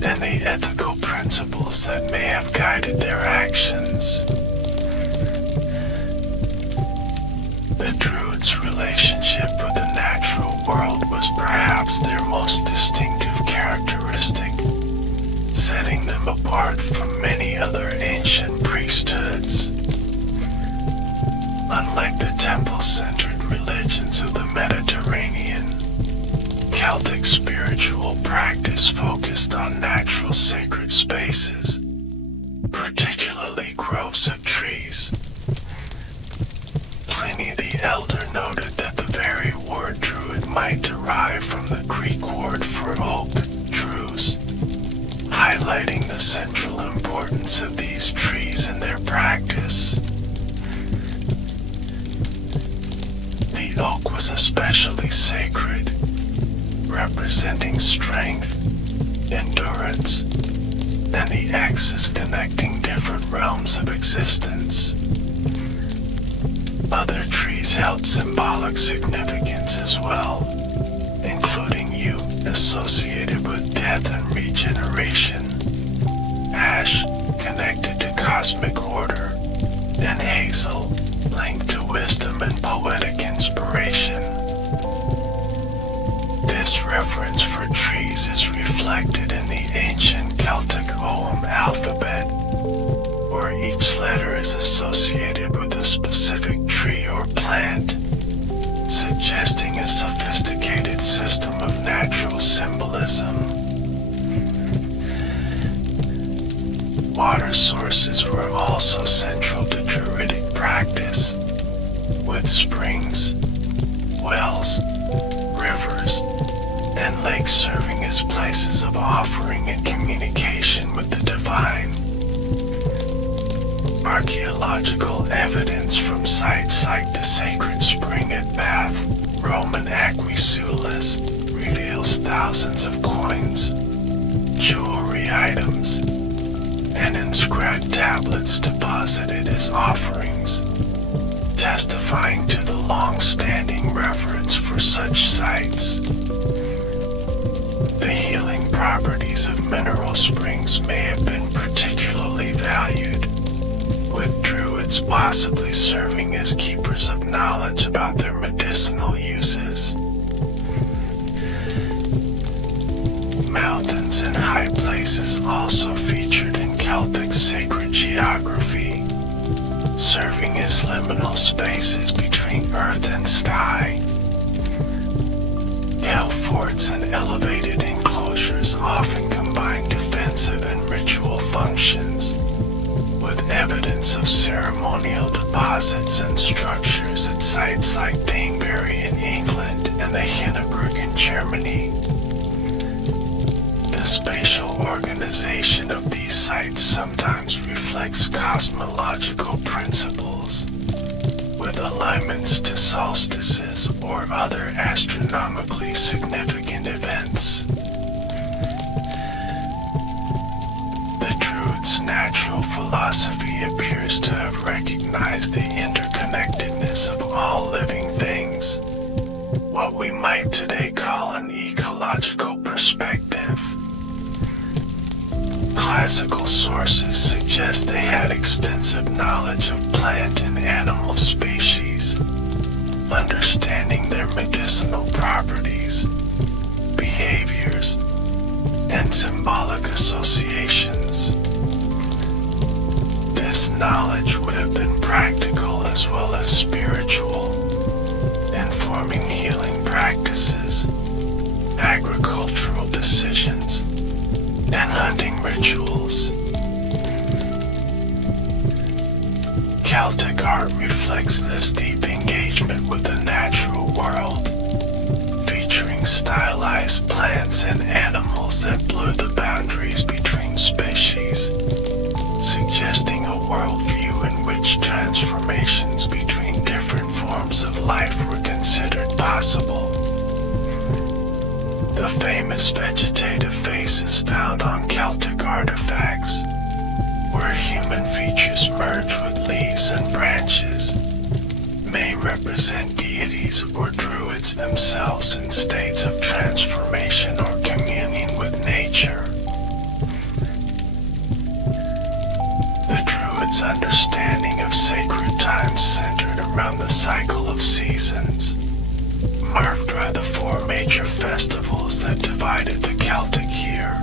and the ethical principles that may have guided their actions. The Druids' relationship with the natural world was perhaps their most distinctive characteristic, setting them apart from many other ancient priesthoods. Unlike the temple-centered religions of the Mediterranean, Celtic spiritual practice focused on natural sacred spaces, particularly groves of trees. Pliny the Elder noted that the very word druid might derive from the Greek word for oak, drus, highlighting the central importance of these trees in their practice. The oak was especially sacred, representing strength, endurance, and the axis connecting different realms of existence. Other trees held symbolic significance as well, including yew associated with death and regeneration, ash connected to cosmic order, and hazel linked to wisdom and poetic inspiration. This reverence for trees is reflected in the ancient Celtic Ogham alphabet, where each letter is associated with a specific tree or plant, suggesting a sophisticated system of natural symbolism. Water sources were also central to Druidic practice, with springs, wells, rivers, and lakes serving as places of offering and communication with the divine. Archaeological evidence from sites like the sacred spring at Bath, Roman Aquisulas, reveals thousands of coins, jewelry items, and inscribed tablets deposited as offerings, testifying to the long-standing reverence for such sites. The healing properties of mineral springs may have been particularly valued, with Druids possibly serving as keepers of knowledge about their medicinal uses. Mountains and high places also featured in Celtic sacred geography, serving as liminal spaces between earth and sky. Hill forts and elevated enclosures often combine defensive and ritual functions, with evidence of ceremonial deposits and structures at sites like Danebury in England and the Hindenburg in Germany. The spatial organization of these sites sometimes reflects cosmological principles, with alignments to solstices or other astronomically significant events. The Druids' natural philosophy appears to have recognized the interconnectedness of all living things, what we might today call an ecological perspective. Classical sources suggest they had extensive knowledge of plant and animal species, understanding their medicinal properties, behaviors, and symbolic associations. This knowledge would have been practical as well as spiritual, informing healing practices, agricultural decisions, and hunting rituals. Celtic art reflects this deep engagement with the natural world, featuring stylized plants and animals that blur the boundaries between species, suggesting a worldview in which transformations between different forms of life were considered possible. The famous vegetative faces found on Celtic artifacts, where human features merge with leaves and branches, may represent deities or druids themselves in states of transformation or communion with nature. The Druids' understanding of sacred times centered around the cycle of seasons, marked by the four major festivals that divided the Celtic year.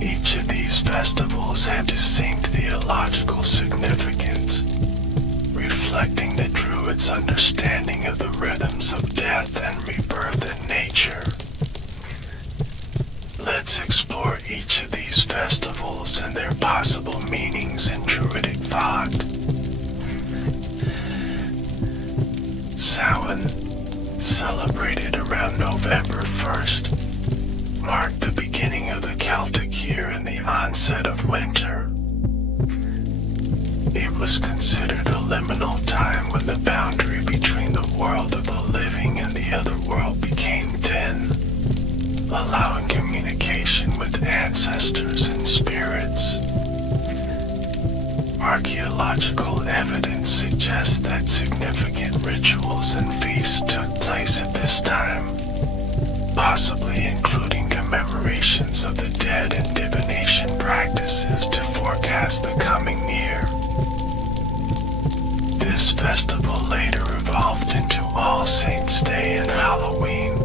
Each of these festivals had distinct theological significance, reflecting the Druids' understanding of the rhythms of death and rebirth in nature. Let's explore each of these festivals and their possible meanings in Druidic thought. Samhain, celebrated around November 1st, marked the beginning of the Celtic year and the onset of winter. It was considered a liminal time when the boundary between the world of the living and the other world became thin, allowing communication with ancestors and spirits. Archaeological evidence suggests that significant rituals and feasts took place at this time, possibly including commemorations of the dead and divination practices to forecast the coming year. This festival later evolved into All Saints' Day and Halloween,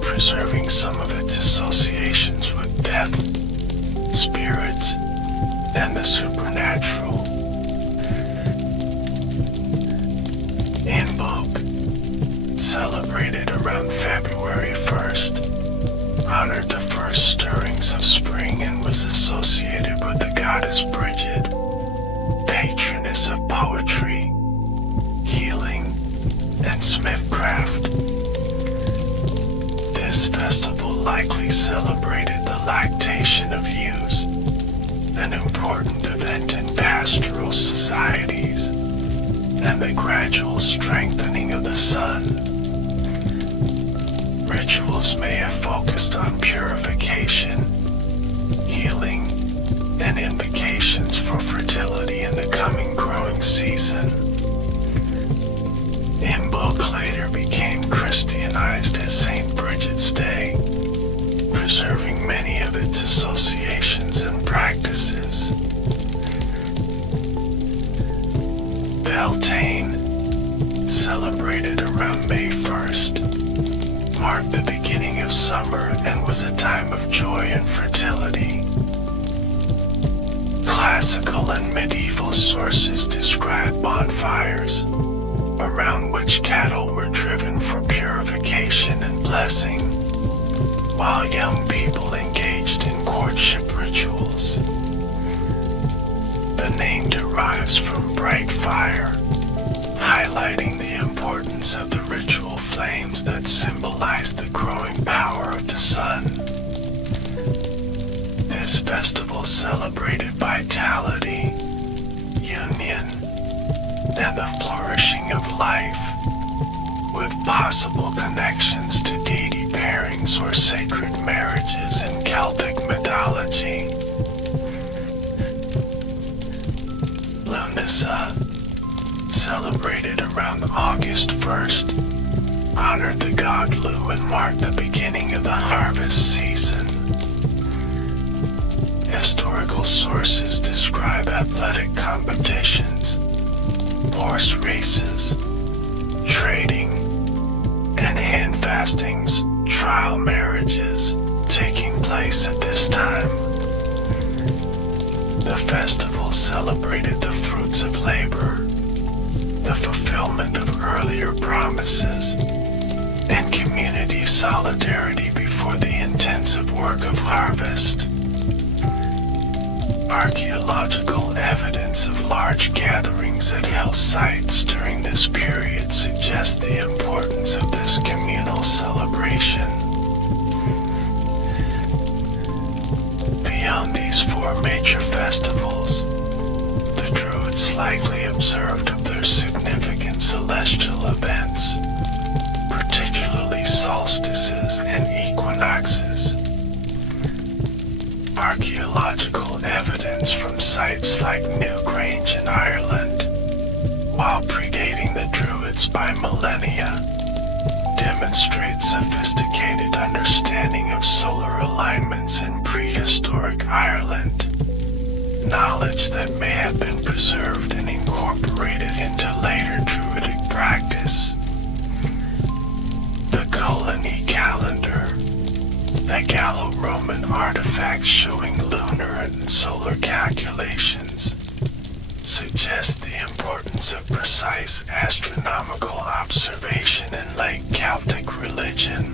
preserving some of its associations with death, spirits, and the supernatural. Imbolc, celebrated around February 1st, honored the first stirrings of spring and was associated with the goddess Bridget, patroness of poetry, healing, and smithcraft. This festival likely celebrated the lactation of ewes, an important event in pastoral societies, and the gradual strengthening of the sun. Rituals may have focused on purification, healing, and invocations for fertility in the coming growing season. Imbolc later became Christianized as St. Bridget's Day, preserving many of its associations and practices. Beltane, celebrated around May 1st, marked the beginning of summer and was a time of joy and fertility. Classical and medieval sources describe bonfires, around which cattle were driven for purification and blessing, while young people engaged in courtship rituals. The name derives from bright fire, highlighting the importance of the ritual flames that symbolize the growing power of the sun. This festival celebrated vitality, union, and the flourishing of life, with possible connections to deity pairings or sacred marriages in Celtic mythology. Lunasa, celebrated around August 1st, honored the god Lu and marked the beginning of the harvest season. Historical sources describe athletic competitions, horse races, trading, and hand fastings, trial marriages taking place at this time. The festival celebrated the fruits of labor, the fulfillment of earlier promises, and community solidarity before the intensive work of harvest. Archaeological evidence of large gatherings at hill sites during this period suggests the importance of this communal celebration. Beyond these four major festivals, the Druids likely observed other significant celestial events, particularly solstices and equinoxes. Archaeological evidence from sites like Newgrange in Ireland, while predating the Druids by millennia, demonstrates sophisticated understanding of solar alignments in prehistoric Ireland, knowledge that may have been preserved and incorporated into later Druidic practice. The Colony calendar, a Gallo-Roman artifact showing lunar and solar calculations, suggests the importance of precise astronomical observation in late Celtic religion.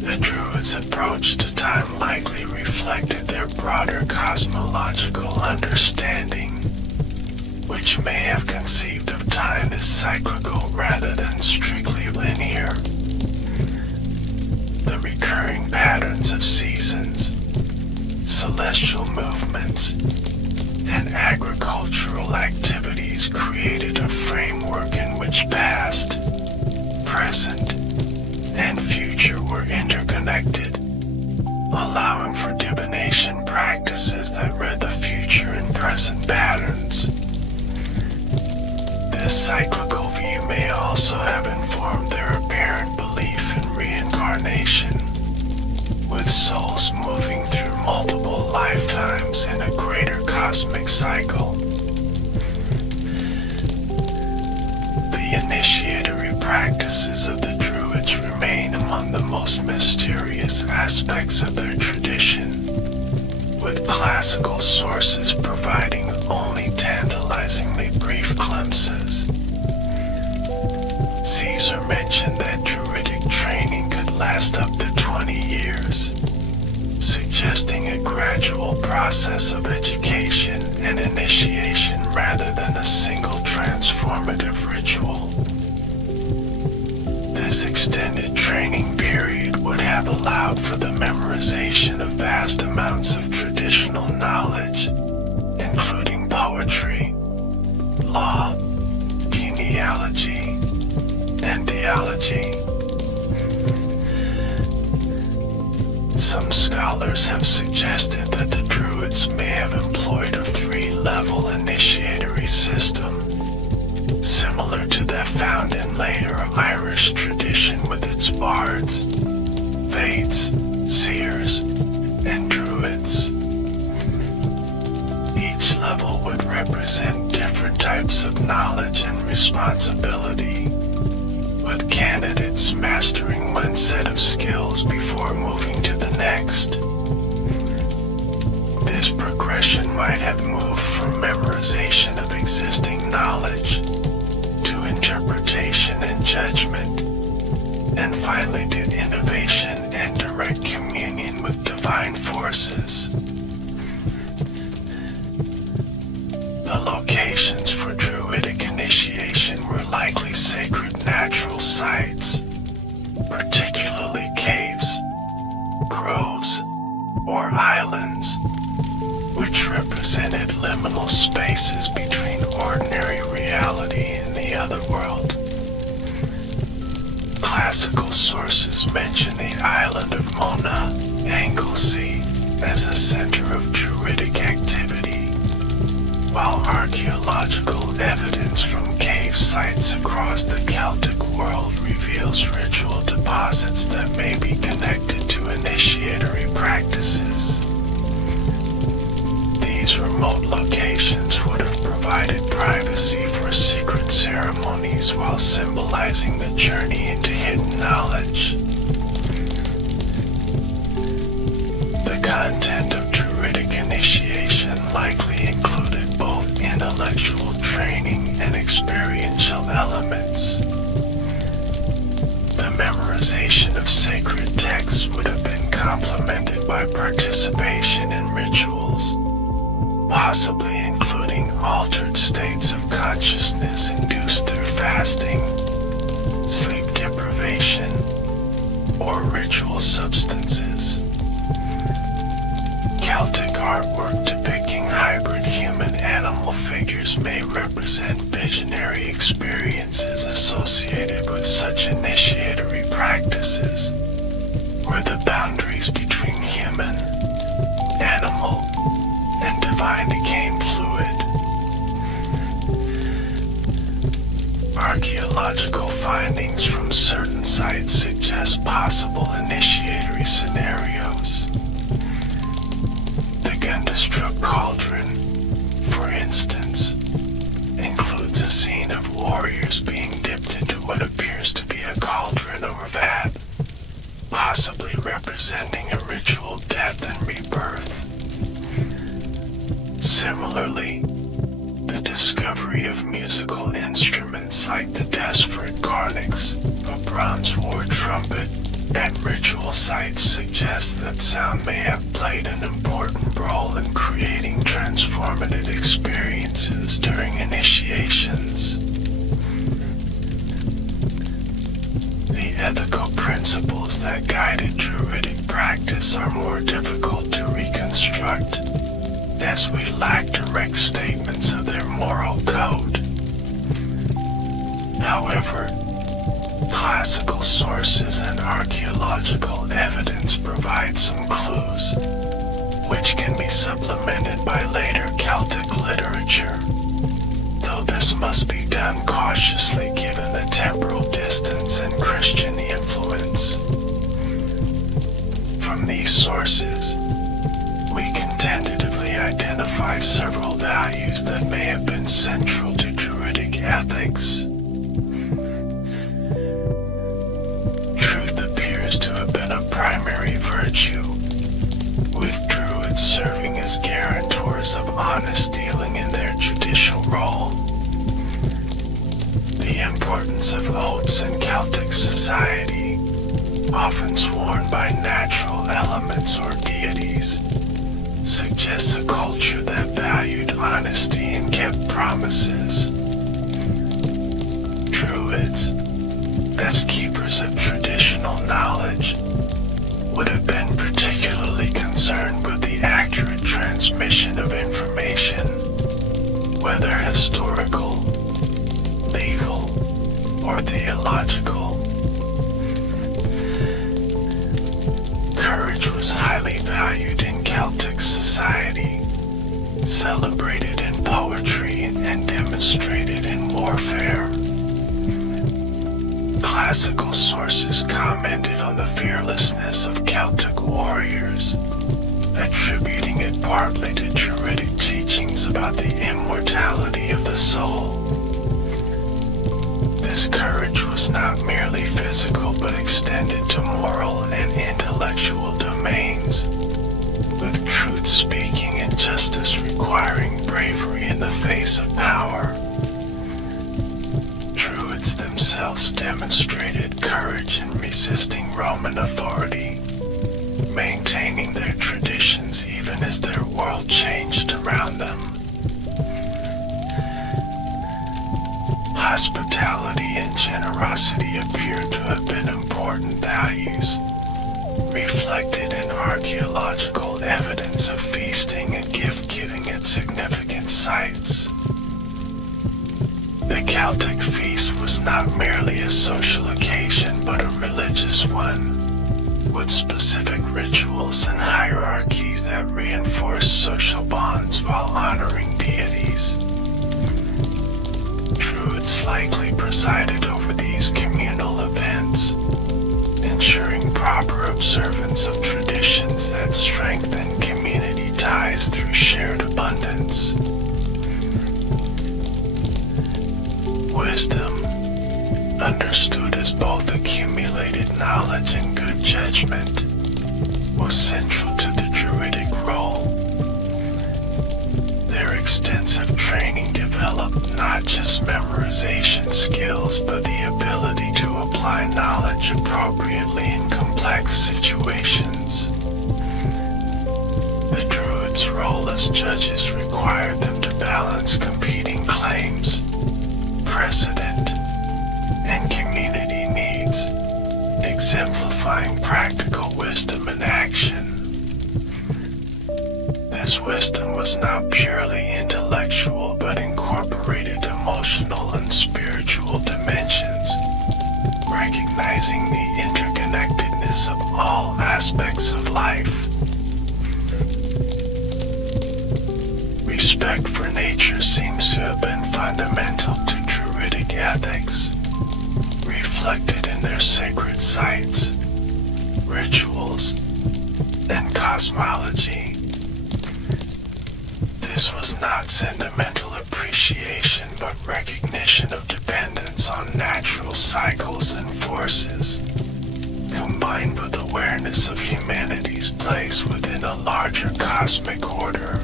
The Druids' approach to time likely reflected their broader cosmological understanding, which may have conceived of time as cyclical rather than strictly linear. The recurring patterns of seasons, celestial movements, and agricultural activities created a framework in which past, present, and future were interconnected, allowing for divination practices that read the future and present patterns. This cyclical view may also have informed their apparent belief in reincarnation, with souls moving through multiple lifetimes in a greater cosmic cycle. The initiatory practices of the Druids remain among the most mysterious aspects of their tradition, with classical sources providing only tantalizingly brief glimpses. Caesar mentioned that Druidic training could last up to 20 years, suggesting a gradual process of education and initiation rather than a single transformative ritual. This extended training period would have allowed for the memorization of vast amounts of traditional knowledge, including poetry, law, genealogy, and theology. Some scholars have suggested that the Druids may have employed a three-level initiatory system, similar to that found in later Irish tradition with its bards, fates, seers, and druids. Each level would represent different types of knowledge and responsibility, with candidates mastering one set of skills before moving to the next. This progression might have moved from memorization of existing knowledge to interpretation and judgment, and finally to innovation and direct communion with divine forces. The locations for Druidic initiation were likely sacred natural sites, particularly caves, groves, or islands, which represented liminal spaces between ordinary reality and the other world. Classical sources mention the island of Mona, Anglesey, as a center of Druidic activity, while archaeological evidence from cave sites across the Celtic world reveals ritual deposits that may be connected to initiatory practices. These remote locations would have provided privacy for secret ceremonies while symbolizing the journey into hidden knowledge. The content of Druidic initiation likely included both intellectual training and experiential elements. The memorization of sacred texts would have been complemented by participation in rituals, possibly including altered states of consciousness induced through fasting, sleep deprivation, or ritual substances. Celtic artwork depicting hybrid human-animal figures may represent visionary experiences associated with such initiatory practices, where the boundaries between human, animal, and divine became fluid. Archaeological findings from certain sites suggest possible initiatory scenarios. The Gundestrup cauldron, for instance, includes a scene of warriors being dipped into what appears to be a cauldron or vat, possibly representing a ritual death and rebirth. Similarly, the discovery of musical instruments like the Desperate Cornix, a bronze war trumpet, at ritual sites suggests that sound may have played an important role in creating transformative experiences during initiations. The ethical principles that guided Druidic practice are more difficult to reconstruct, as we lack direct statements of their moral code. However, classical sources and archaeological evidence provide some clues, which can be supplemented by later Celtic literature, though this must be done cautiously given the temporal distance and Christian influence. From these sources, we can tentatively identify several values that may have been central to Druidic ethics. Truth appears to have been a primary virtue, with Druids serving as guarantors of honest dealing in their judicial role. The importance of oaths in Celtic society, often sworn by natural elements or deities, suggests a culture that valued honesty and kept promises. Druids, as keepers of traditional knowledge, would have been particularly concerned with the accurate transmission of information, whether historical, legal, or theological. Courage courage was highly valued in Celtic society, celebrated in poetry, and demonstrated in warfare. Classical sources commented on the fearlessness of Celtic warriors, attributing it partly to Druidic teachings about the immortality of the soul. This courage was not merely physical but extended to moral and intellectual domains, with truth-speaking and justice requiring bravery in the face of power. Druids themselves demonstrated courage in resisting Roman authority, maintaining their traditions even as their world changed around them. Hospitality and generosity appear to have been important values, reflected in archaeological evidence of feasting and gift-giving at significant sites. The Celtic feast was not merely a social occasion but a religious one, with specific rituals and hierarchies that reinforce social bonds while honoring deities. Druids likely presided over these communal events, ensuring proper observance of traditions that strengthen community ties through shared abundance. Wisdom, understood as both accumulated knowledge and good judgment, was central to the Druidic role. Their extensive training developed not just memorization skills but the ability to apply knowledge appropriately in complex situations. The Druids' role as judges required them to balance competing claims, precedent, and community needs, exemplifying practical wisdom in action. This wisdom was not purely intellectual but incorporated emotional and spiritual dimensions, recognizing the interconnectedness of all aspects of life. Respect for nature seems to have been fundamental to Druidic ethics, reflected in their sacred sites, rituals, and cosmology. This was not sentimental appreciation but recognition of dependence on natural cycles and forces, combined with awareness of humanity's place within a larger cosmic order.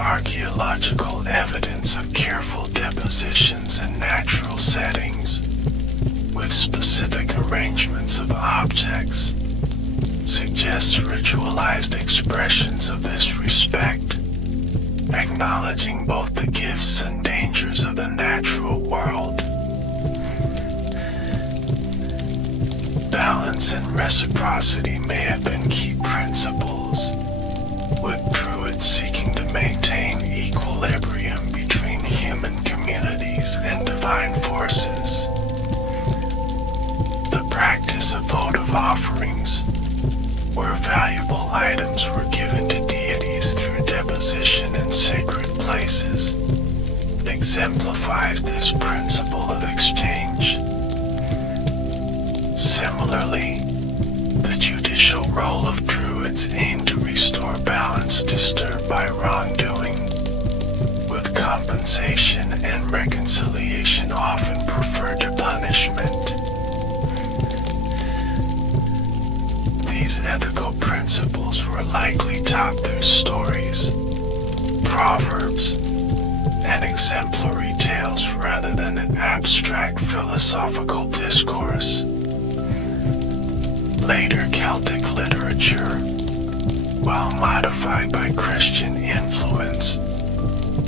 Archaeological evidence of careful depositions in natural settings, with specific arrangements of objects, suggests ritualized expressions of this respect, acknowledging both the gifts and dangers of the natural world. Balance and reciprocity may have been key principles, with Druids seeking to maintain equilibrium between human communities and divine forces. The practice of votive offerings, where valuable items were given to deities through deposition in sacred places, exemplifies this principle of exchange. Similarly, the judicial role of Druids aimed to restore balance disturbed by wrongdoing, with compensation and reconciliation often preferred to punishment. These ethical principles were likely taught through stories, proverbs, and exemplary tales rather than an abstract philosophical discourse. Later Celtic literature, while modified by Christian influence,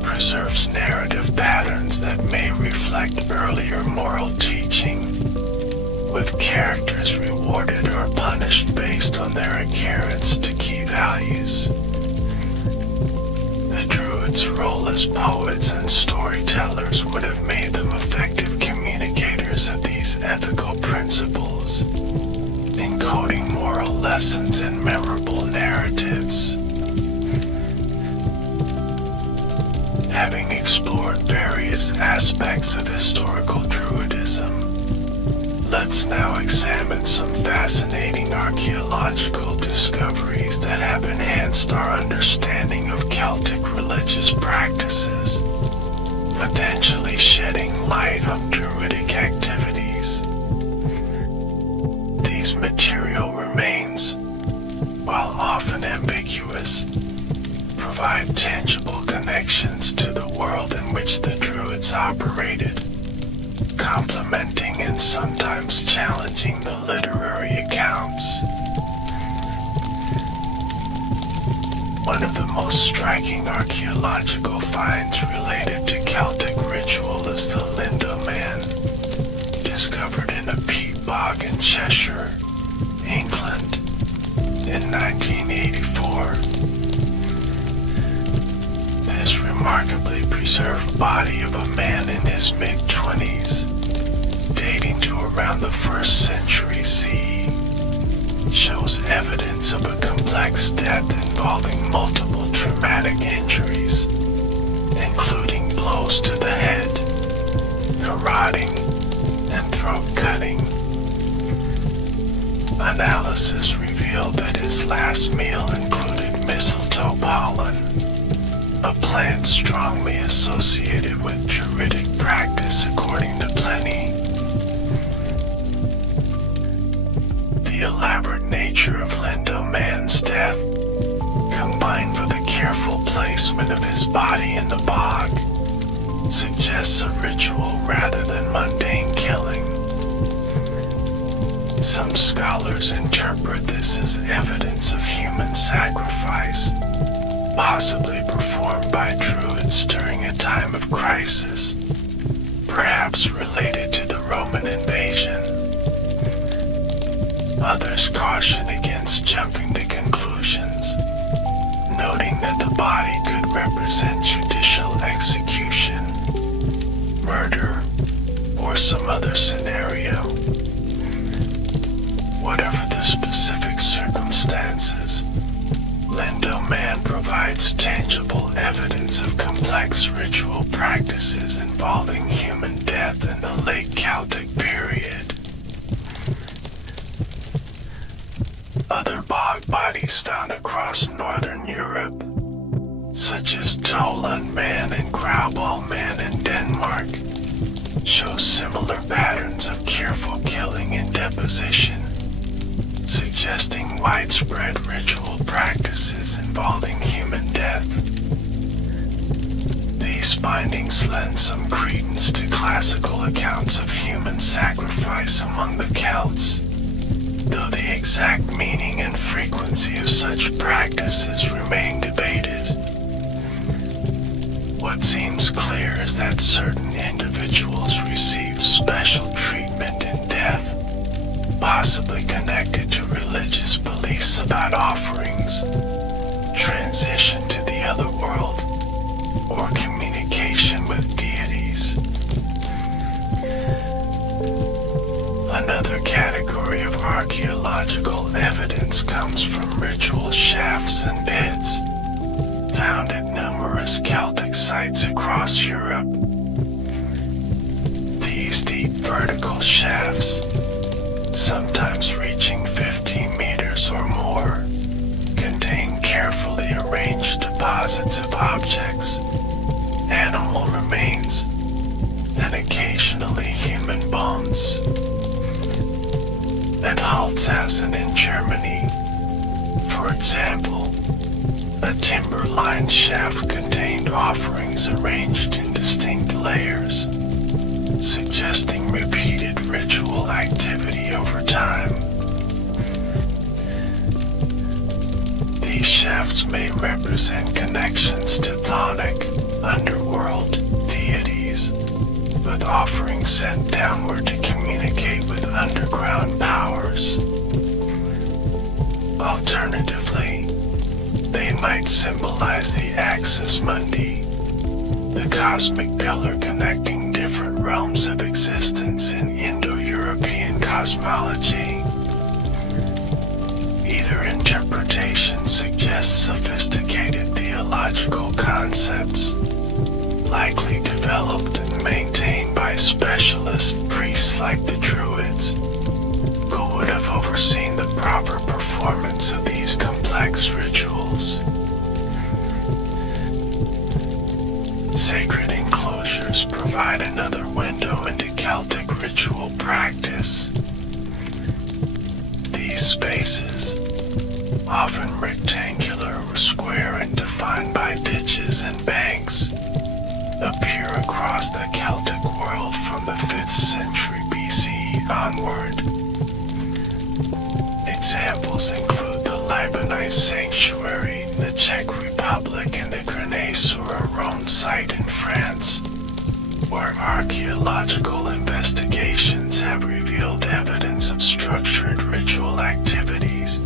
preserves narrative patterns that may reflect earlier moral teaching, with characters rewarded or punished based on their adherence to key values. The Druids' role as poets and storytellers would have made them effective communicators of these ethical principles, encoding moral lessons and memorable narratives. Having explored various aspects of historical Druidism, let's now examine some fascinating archaeological discoveries that have enhanced our understanding of Celtic religious practices, potentially shedding light on Druidic activities. These material remains, while often ambiguous, provide tangible connections to the world in which the Druids operated, complementing and sometimes challenging the literary accounts. One of the most striking archaeological finds related to Celtic ritual is the Lindo Man, discovered in a peat bog in Cheshire, England, in 1984. This remarkably preserved body of a man in his mid-20s, dating to around the 1st century CE, shows evidence of a complex death involving multiple traumatic injuries, including blows to the head, garroting, and throat cutting. Analysis revealed that his last meal included mistletoe pollen, a plant strongly associated with Druidic practice according to Pliny. The elaborate nature of Lindo Man's death, combined with the careful placement of his body in the bog, suggests a ritual rather than mundane killing. Some scholars interpret this as evidence of human sacrifice, possibly performed by Druids during a time of crisis, perhaps related to the Roman invasion. Others caution against jumping to conclusions, noting that the body could represent judicial execution, murder, or some other scenario. Whatever the specific circumstances, Lindo Man provides tangible evidence of complex ritual practices involving human death in the late Celtic period. Other bog bodies found across northern Europe, such as Toland Man and Grauwald Man in Denmark, show similar patterns of careful killing and deposition, suggesting widespread ritual practices involving human death. These findings lend some credence to classical accounts of human sacrifice among the Celts, though the exact meaning and frequency of such practices remain debated. What seems clear is that certain individuals receive special treatment in death, possibly connected to religious beliefs about offerings, transition to the other world, or communication with deities. Another category of archaeological evidence comes from ritual shafts and pits, found at numerous Celtic sites across Europe. These deep vertical shafts, sometimes reaching 15 meters or more, contain carefully arranged deposits of objects, animal remains, and occasionally human bones. At Holzhausen in Germany, for example, a timber-lined shaft contained offerings arranged in distinct layers, suggesting repeated ritual activity over time. These shafts may represent connections to chthonic, underworld deities, with offerings sent downward to communicate with underground powers. Alternatively, they might symbolize the Axis Mundi, the cosmic pillar connecting different realms of existence in Indo-European cosmology. Either interpretation suggests sophisticated theological concepts, likely developed and maintained by specialist priests like the Druids, who would have overseen the proper performance of these complex rituals. Sacred enclosures provide another window into Celtic ritual practice. These spaces, often rectangular or square and defined by ditches and banks, appear across the Celtic world from the 5th century BCE onward. Examples include the Libanite Sanctuary in the Czech Republic and the Grenay-sur-Rhône site in France, where archaeological investigations have revealed evidence of structured ritual activities,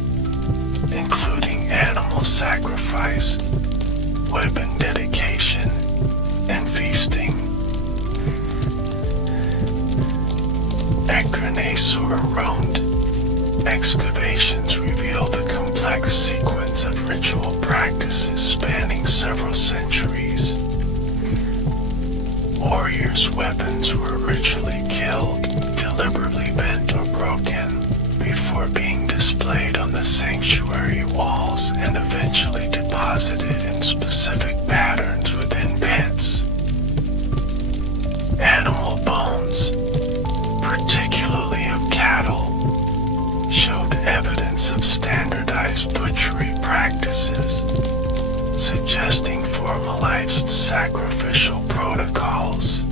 including animal sacrifice, weapon dedication, and feasting. At Grenay-sur-Rhône, excavations reveal the complex sequence of ritual practices spanning several centuries. Warriors' weapons were ritually killed, deliberately bent or broken, before being displayed on the sanctuary walls and eventually deposited in specific patterns within pits. Animal bones, particularly of cattle, showed evidence of standardized butchery practices, suggesting formalized sacrificial protocols.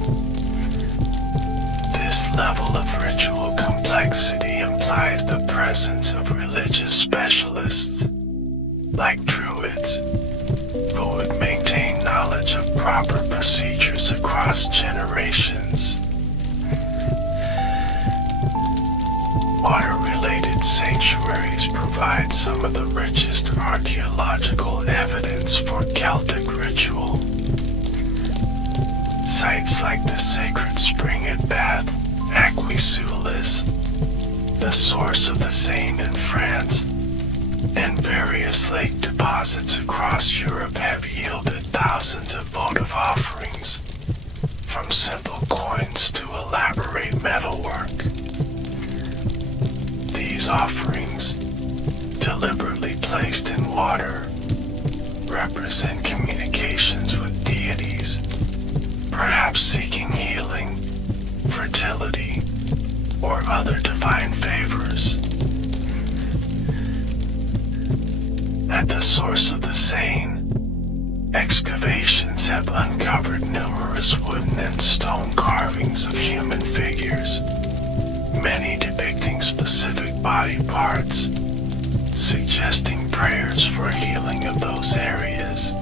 This level of ritual complexity implies the presence of religious specialists, like Druids, who would maintain knowledge of proper procedures across generations. Water-related sanctuaries provide some of the richest archaeological evidence for Celtic ritual. Sites like the sacred spring at Bath, Aquisulis, the source of the Seine in France, and various lake deposits across Europe have yielded thousands of votive offerings, from simple coins to elaborate metalwork. These offerings, deliberately placed in water, represent communications with deities, perhaps seeking healing, fertility, or other divine favors. At the source of the Seine, excavations have uncovered numerous wooden and stone carvings of human figures, many depicting specific body parts, suggesting prayers for healing of those areas.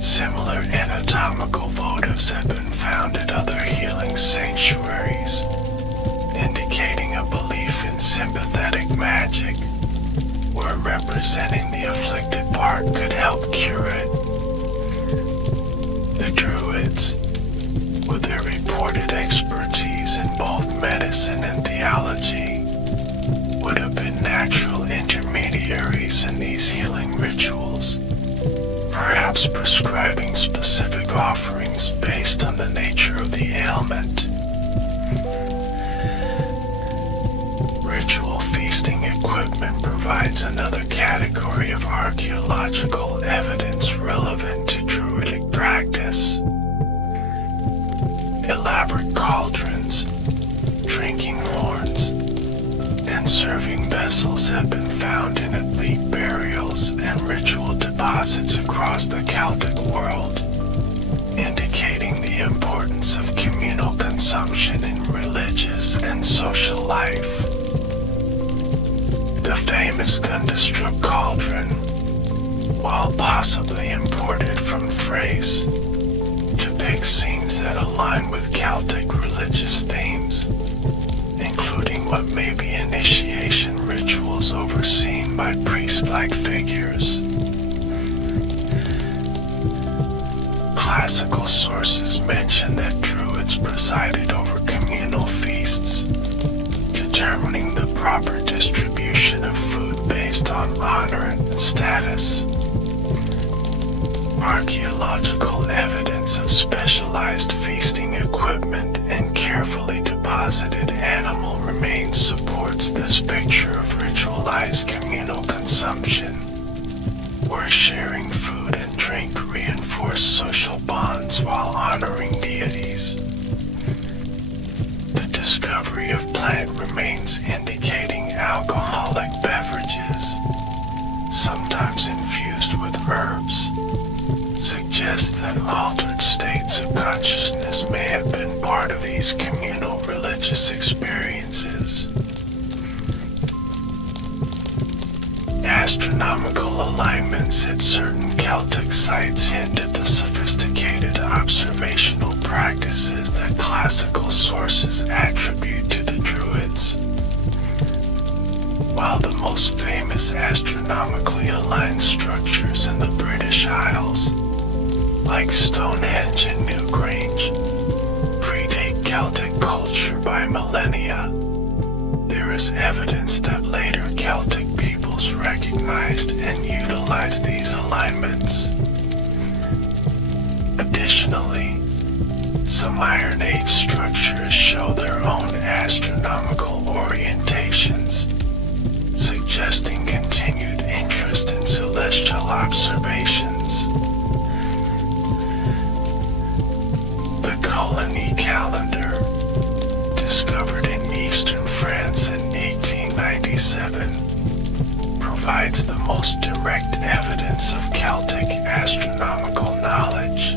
Similar anatomical votives have been found at other healing sanctuaries, indicating a belief in sympathetic magic, where representing the afflicted part could help cure it. The Druids, with their reported expertise in both medicine and theology, would have been natural intermediaries in these healing rituals, perhaps prescribing specific offerings based on the nature of the ailment. Ritual feasting equipment provides another category of archaeological evidence relevant to Druidic practice. Elaborate cauldrons, drinking horns, and serving vessels have been found in elite burials and ritual deposits across the Celtic world, indicating the importance of communal consumption in religious and social life. The famous Gundestrup cauldron, while possibly imported from Thrace, depicts scenes that align with Celtic religious themes, including what may be initiation rituals overseen by priest-like figures. Classical sources mention that Druids presided over communal feasts, determining the proper distribution of food based on honor and status. Archaeological evidence of specialized feasting equipment and carefully deposited animal remains supports this picture of ritualized communal consumption, where sharing food and drink reinforce social bonds while honoring deities. The discovery of plant remains indicating alcoholic beverages, sometimes infused with herbs, suggests that altered states of consciousness may have been part of these communal religious experiences. Astronomical alignments at certain Celtic sites hint at the sophisticated observational practices that classical sources attribute to the Druids. While the most famous astronomically aligned structures in the British Isles, like Stonehenge and Newgrange, predate Celtic culture by millennia, there is evidence that later Celtic peoples recognized and utilized these alignments. Additionally, some Iron Age structures show their own astronomical orientations, suggesting continued interest in celestial observations. The Coligny calendar, discovered in eastern France in 1897, provides the most direct evidence of Celtic astronomical knowledge.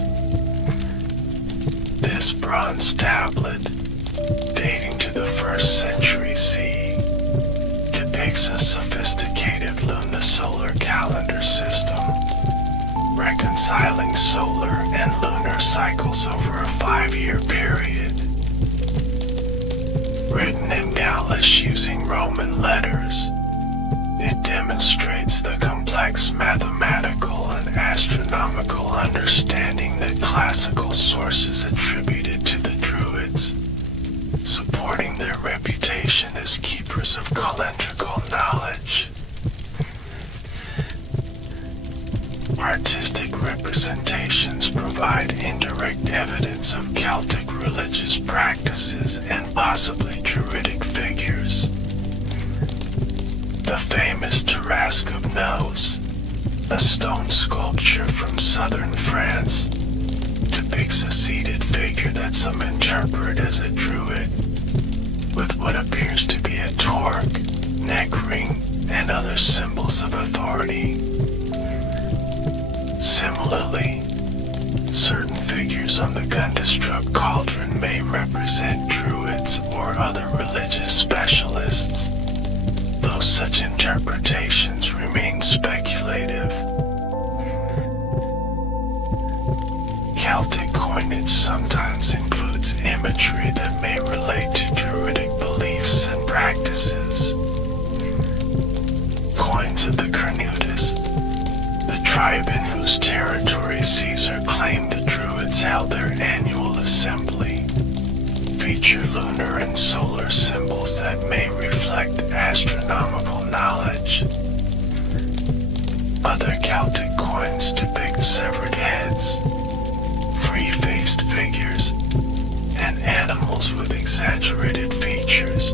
This bronze tablet, dating to the 1st century CE, depicts a sophisticated lunisolar calendar system, reconciling solar and lunar cycles over a 5-year period. Written in Gaulish using Roman letters, it demonstrates the complex mathematical and astronomical understanding that classical sources attributed to the Druids, supporting their reputation as keepers of calendrical knowledge. Artistic representations provide indirect evidence of Celtic religious practices and possibly Druidic figures. The famous Tarasque of Nose, a stone sculpture from southern France, depicts a seated figure that some interpret as a Druid, with what appears to be a torque, neck ring, and other symbols of authority. Similarly, certain figures on the Gundestrup cauldron may represent Druids or other religious specialists, though such interpretations remain speculative. Celtic coinage sometimes includes imagery that may relate to Druidic beliefs and practices. Coins of the Cornutus, the tribe in whose territory Caesar claimed the Druids held their annual assembly, feature lunar and solar symbols that may reflect astronomical knowledge. Other Celtic coins depict severed heads, three-faced figures, and animals with exaggerated features,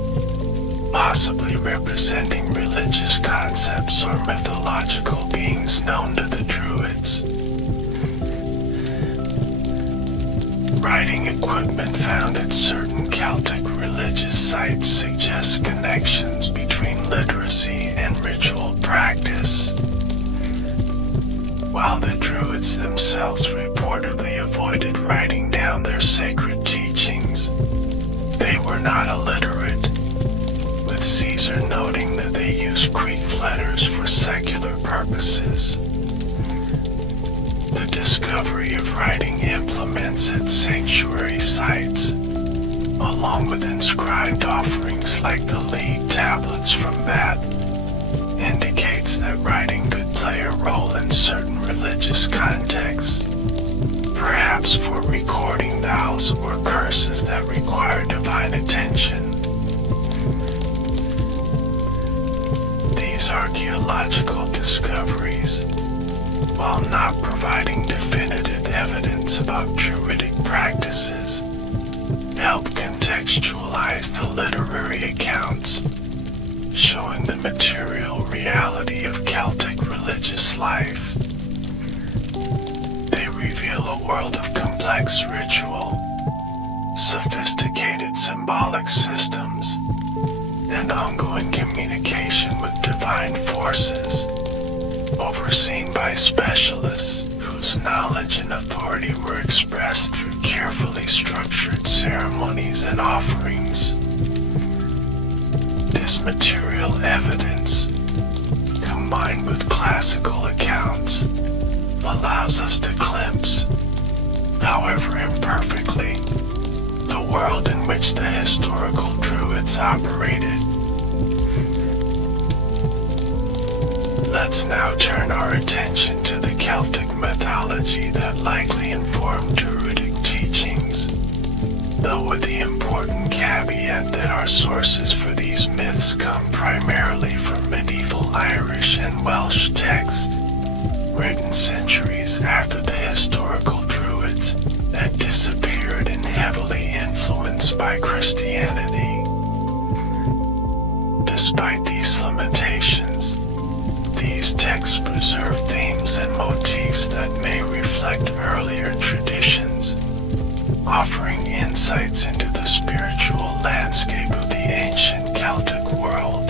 possibly representing religious concepts or mythological beings known to the Druids. Writing equipment found at certain Celtic religious sites suggests connections between literacy and ritual practice. While the Druids themselves reportedly avoided writing down their sacred teachings, they were not illiterate, with Caesar noting that they used Greek letters for secular purposes. The discovery of writing implements at sanctuary sites, along with inscribed offerings like the lead tablets from Bath, indicates that writing could play a role in certain religious contexts, perhaps for recording vows or curses that require divine attention. elements about Druidic practices help contextualize the literary accounts, showing the material reality of Celtic religious life. They reveal a world of complex ritual, sophisticated symbolic systems, and ongoing communication with divine forces, overseen by specialists whose knowledge and authority were expressed through carefully structured ceremonies and offerings. This material evidence, combined with classical accounts, allows us to glimpse, however imperfectly, the world in which the historical Druids operated. Let's now turn our attention to the Celtic mythology that likely informed Druidic teachings, though with the important caveat that our sources for these myths come primarily from medieval Irish and Welsh texts, written centuries after the historical Druids had disappeared and heavily influenced by Christianity. Despite these limitations, these texts preserve themes and motifs that may reflect earlier traditions, offering insights into the spiritual landscape of the ancient Celtic world.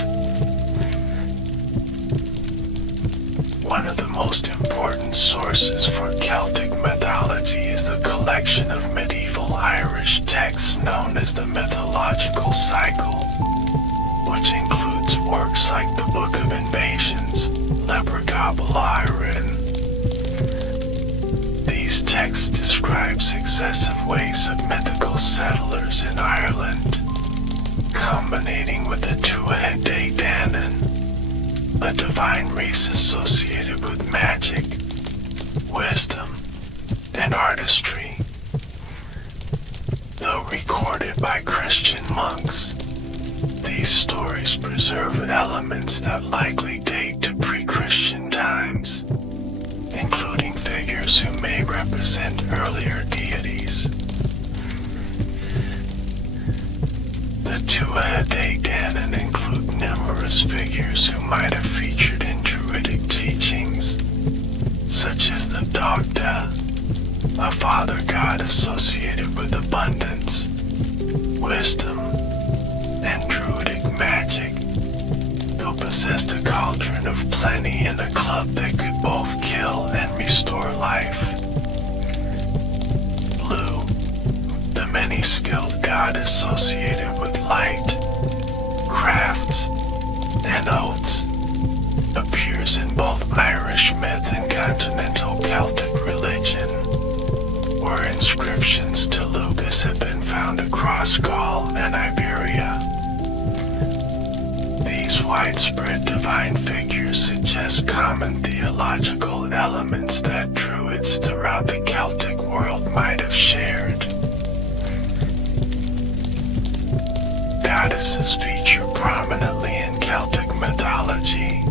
One of the most important sources for Celtic mythology is the collection of medieval Irish texts known as the mythological cycle, which includes works like the Book of Invasions, Leprechaun. These texts describe successive waves of mythical settlers in Ireland, culminating with the Tuatha Danann, a divine race associated with magic, wisdom, and artistry. Though recorded by Christian monks, these stories preserve elements that likely date to pre-Christian times, including figures who may represent earlier deities. The Tuatha Danann include numerous figures who might have featured in Druidic teachings, such as the Dogda, a father god associated with abundance, wisdom, and Druidic magic, who possessed a cauldron of plenty and a club that could both kill and restore life. Blue, the many-skilled god associated with light, crafts, and oaths, appears in both Irish myth and continental Celtic religion, where inscriptions to Lugus have been found across Gaul and Iberia. These widespread divine figures suggest common theological elements that Druids throughout the Celtic world might have shared. Goddesses feature prominently in Celtic mythology,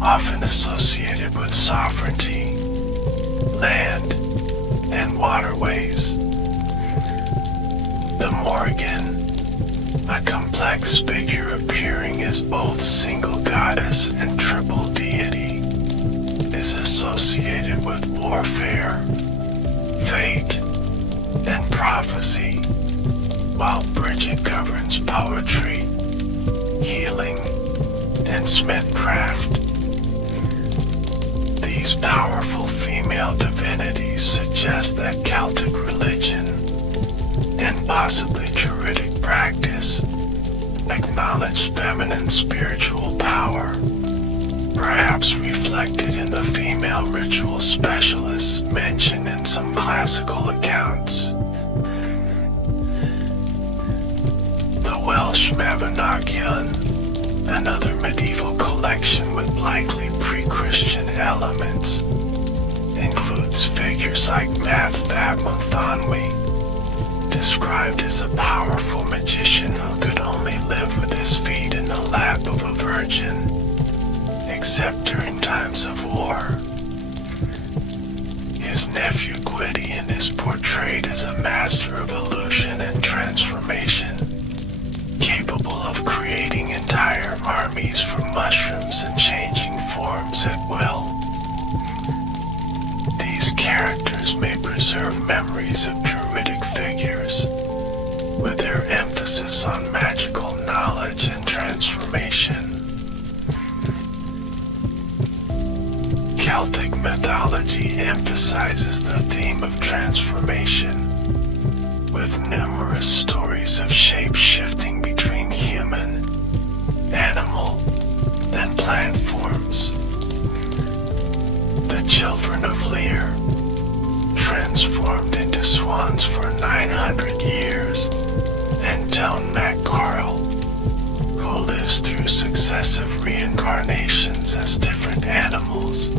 often associated with sovereignty, land, and waterways. The Morgan, a complex figure appearing as both single goddess and triple deity, is associated with warfare, fate, and prophecy, while Bridget governs poetry, healing, and smithcraft. These powerful female divinities suggest that Celtic religion, and possibly Druidic practice, acknowledged feminine spiritual power, perhaps reflected in the female ritual specialists mentioned in some classical accounts. The Welsh Mabinogion, another medieval collection with likely pre-Christian elements, includes figures like Math Fab Munthanwi, described as a powerful magician who could only live with his feet in the lap of a virgin, except during times of war. His nephew Druidian is portrayed as a master of illusion and transformation, capable of creating entire armies from mushrooms and changing forms at will. These characters may preserve memories of Druidic figures, with their emphasis on magical knowledge and transformation. Celtic mythology emphasizes the theme of transformation, with numerous stories of shape-shifting between human, animal, and plant forms. The children of Lear, transformed into swans for 900 years, and Town MacCarl, who lives through successive reincarnations as different animals,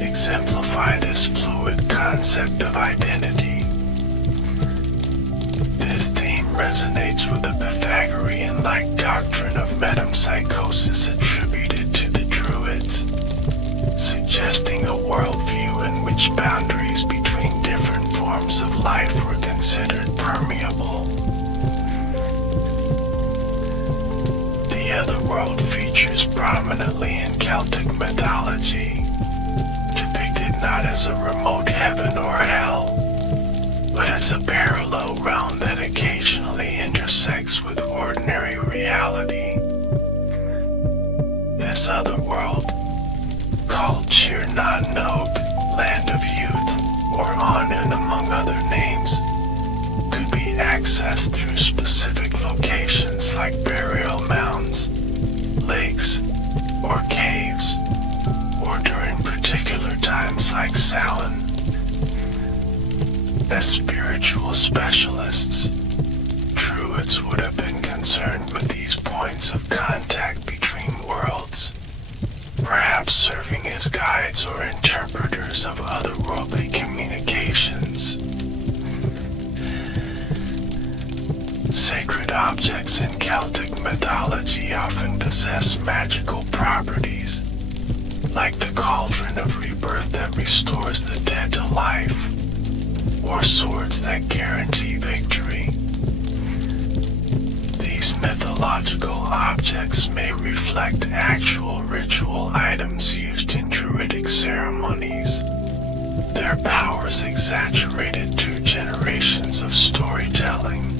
exemplify this fluid concept of identity. This theme resonates with the Pythagorean-like doctrine of metempsychosis attributed to the Druids, suggesting a worldview in which boundaries between different forms of life were considered permeable. The otherworld features prominently in Celtic mythology, depicted not as a remote heaven or hell, but as a parallel realm that occasionally intersects with ordinary reality. This otherworld, called Tir na Nog, Land of Youth, or Annen among other names, could be accessed through specific locations like burial mounds, lakes, or caves, or during particular times like Samhain. As spiritual specialists, Druids would have been concerned with these points of contact between worlds, perhaps serving as guides or interpreters of otherworldly communications. Sacred objects in Celtic mythology often possess magical properties, like the cauldron of rebirth that restores the dead to life, or swords that guarantee victory. These mythological objects may reflect actual ritual items used in Druidic ceremonies, their powers exaggerated through generations of storytelling.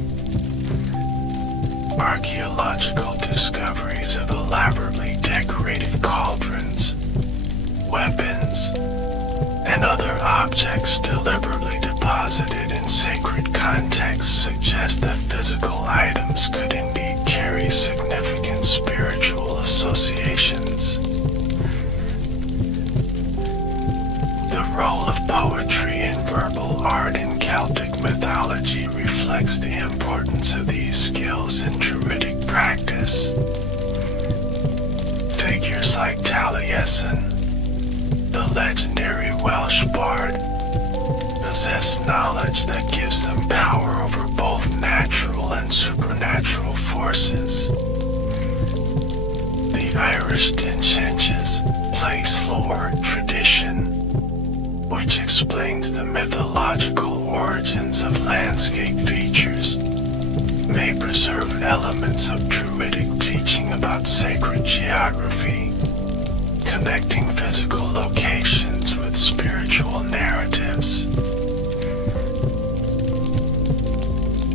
Archaeological discoveries of elaborately decorated cauldrons, weapons, and other objects deliberately deposited in sacred contexts suggest that physical items could indeed carry significant spiritual associations. The role of poetry and verbal art in Celtic mythology reflects the importance of these skills in Druidic practice. Figures like Taliesin, the legendary Welsh bard, possess knowledge that gives them power over both natural and supernatural forces. The Irish Dinchenches place lore tradition, which explains the mythological origins of landscape features, may preserve elements of Druidic teaching about sacred geography, connecting physical locations with spiritual narratives.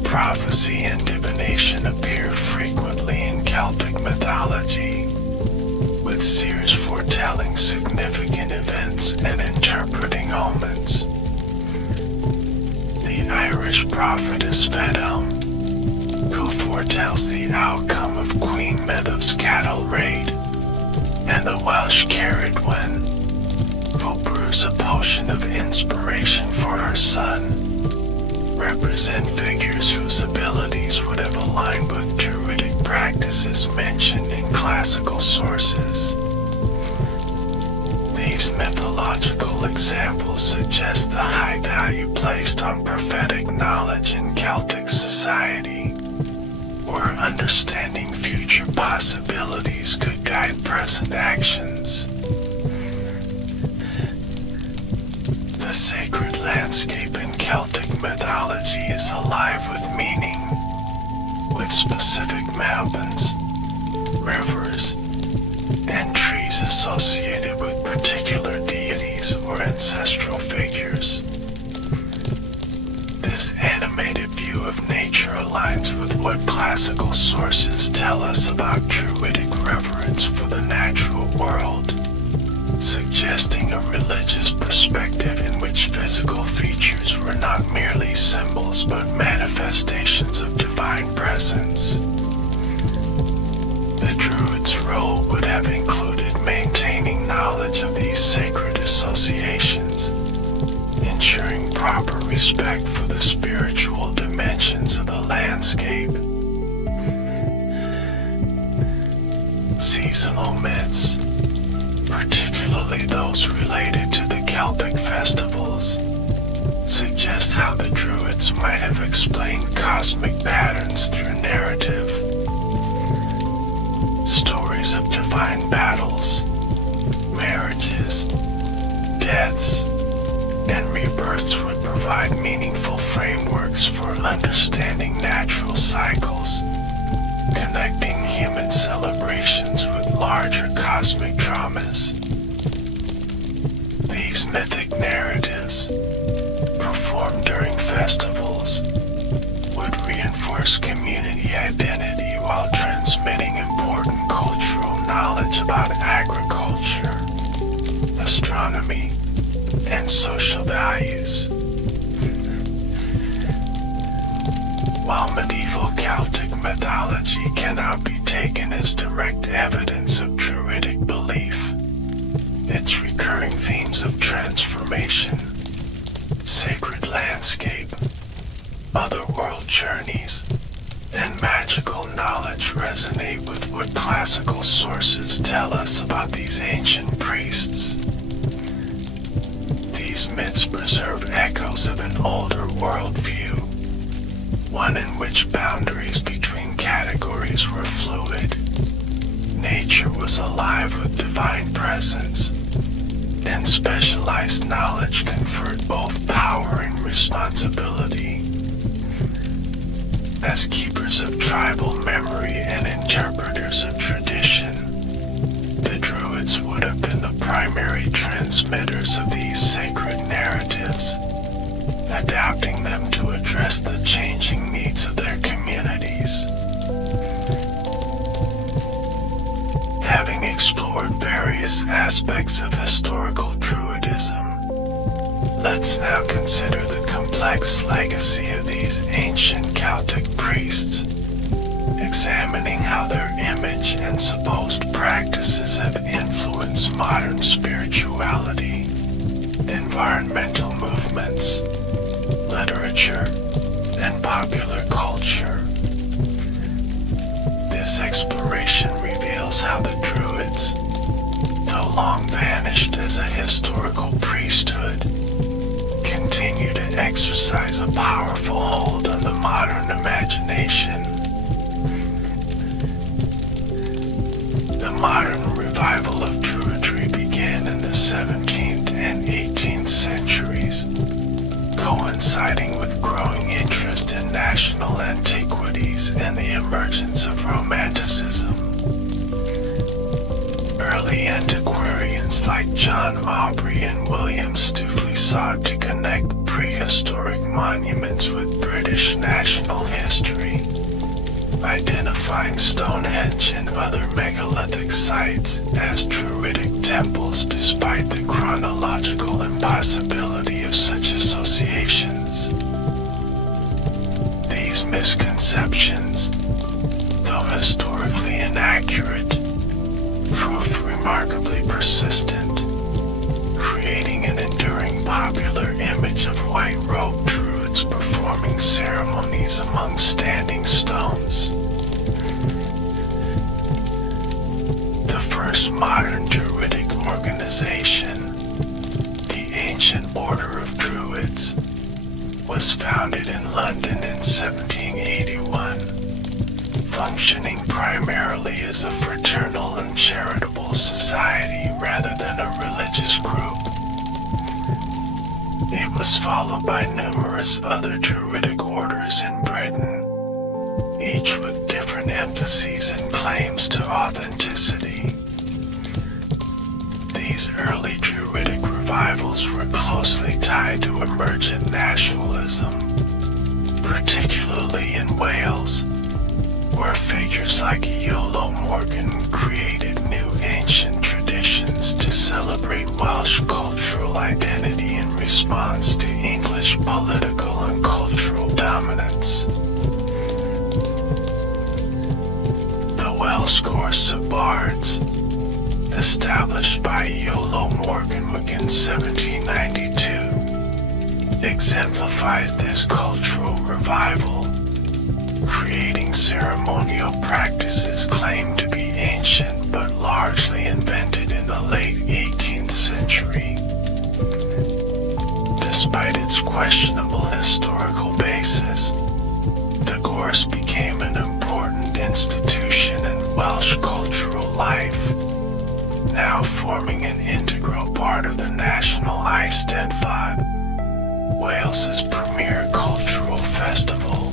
Prophecy and divination appear frequently in Celtic mythology, with seers foretelling significant events and interpreting omens. The Irish prophetess Fedham, who foretells the outcome of Queen Medb's cattle raid, and the Welsh Ceridwen, who brews a potion of inspiration for her son, represent figures whose abilities would have aligned with Druidic practices mentioned in classical sources. These mythological examples suggest the high value placed on prophetic knowledge in Celtic society, where understanding future possibilities could guide present actions. The The sacred landscape in Celtic mythology is alive with meaning, with specific mountains, rivers, and trees associated with particular deities or ancestral figures. This animated view of nature aligns with what classical sources tell us about Druidic reverence for the natural world, suggesting a religious perspective in which physical features were not merely symbols but manifestations of divine presence. The Druid's role would have included maintaining knowledge of these sacred associations, ensuring proper respect for the spiritual dimensions of the landscape. Seasonal myths, particularly those related to the Celtic festivals, suggest how the Druids might have explained cosmic patterns through narrative. Stories of divine battles, marriages, deaths, and rebirths would provide meaningful frameworks for understanding natural cycles, connecting human celebrations with larger cosmic dramas. These mythic narratives, performed during festivals, would reinforce community identity while transmitting important cultural knowledge about agriculture, astronomy, and social values. While medieval Celtic mythology cannot be taken as direct evidence of Druidic belief, its recurring themes of transformation, sacred landscape, otherworld journeys, and magical knowledge resonate with what classical sources tell us about these ancient priests. These myths preserve echoes of an older worldview, one in which boundaries between categories were fluid. Nature was alive with divine presence, and specialized knowledge conferred both power and responsibility. As keepers of tribal memory and interpreters of tradition, the Druids would have been the primary transmitters of these sacred narratives, adapting them to address the changing needs of their communities. Having explored various aspects of historical Druidism, let's now consider the complex legacy of these ancient Celtic priests, examining how their image and supposed practices have influenced modern spirituality, environmental movements, literature, and popular culture. This exploration reveals how the Druids, though long vanished as a historical priesthood, continue to exercise a powerful hold on the modern imagination. The modern revival of Druidry began in the 17th and 18th centuries, coinciding with growing interest in national antiquities and the emergence of Romanticism. Early antiquarians like John Aubrey and William Stukeley sought to connect prehistoric monuments with British national history, identifying Stonehenge and other megalithic sites as Druidic temples despite the chronological impossibility of such associations. These misconceptions, though historically inaccurate, proved remarkably persistent, creating an enduring popular image of white-robed Druids performing ceremonies among standing stones. The first modern Druidic organization, the Ancient Order of Druids, was founded in London in 1781, functioning primarily as a fraternal and charitable society rather than a religious group. It was followed by numerous other Druidic orders in Britain, each with different emphases and claims to authenticity. These early Druidic revivals were closely tied to emergent nationalism, particularly in Wales, where figures like Iolo Morgan created new ancient traditions to celebrate Welsh cultural identity in response to English political and cultural dominance. The Welsh Course of Bards, established by Iolo Morgan in 1792, exemplifies this cultural revival, creating ceremonial practices claimed to be ancient but largely invented in the late 18th century. Despite its questionable historical basis, the course became an important institution in Welsh cultural life, now forming an integral part of the national Eisteddfod, Wales's premier cultural festival.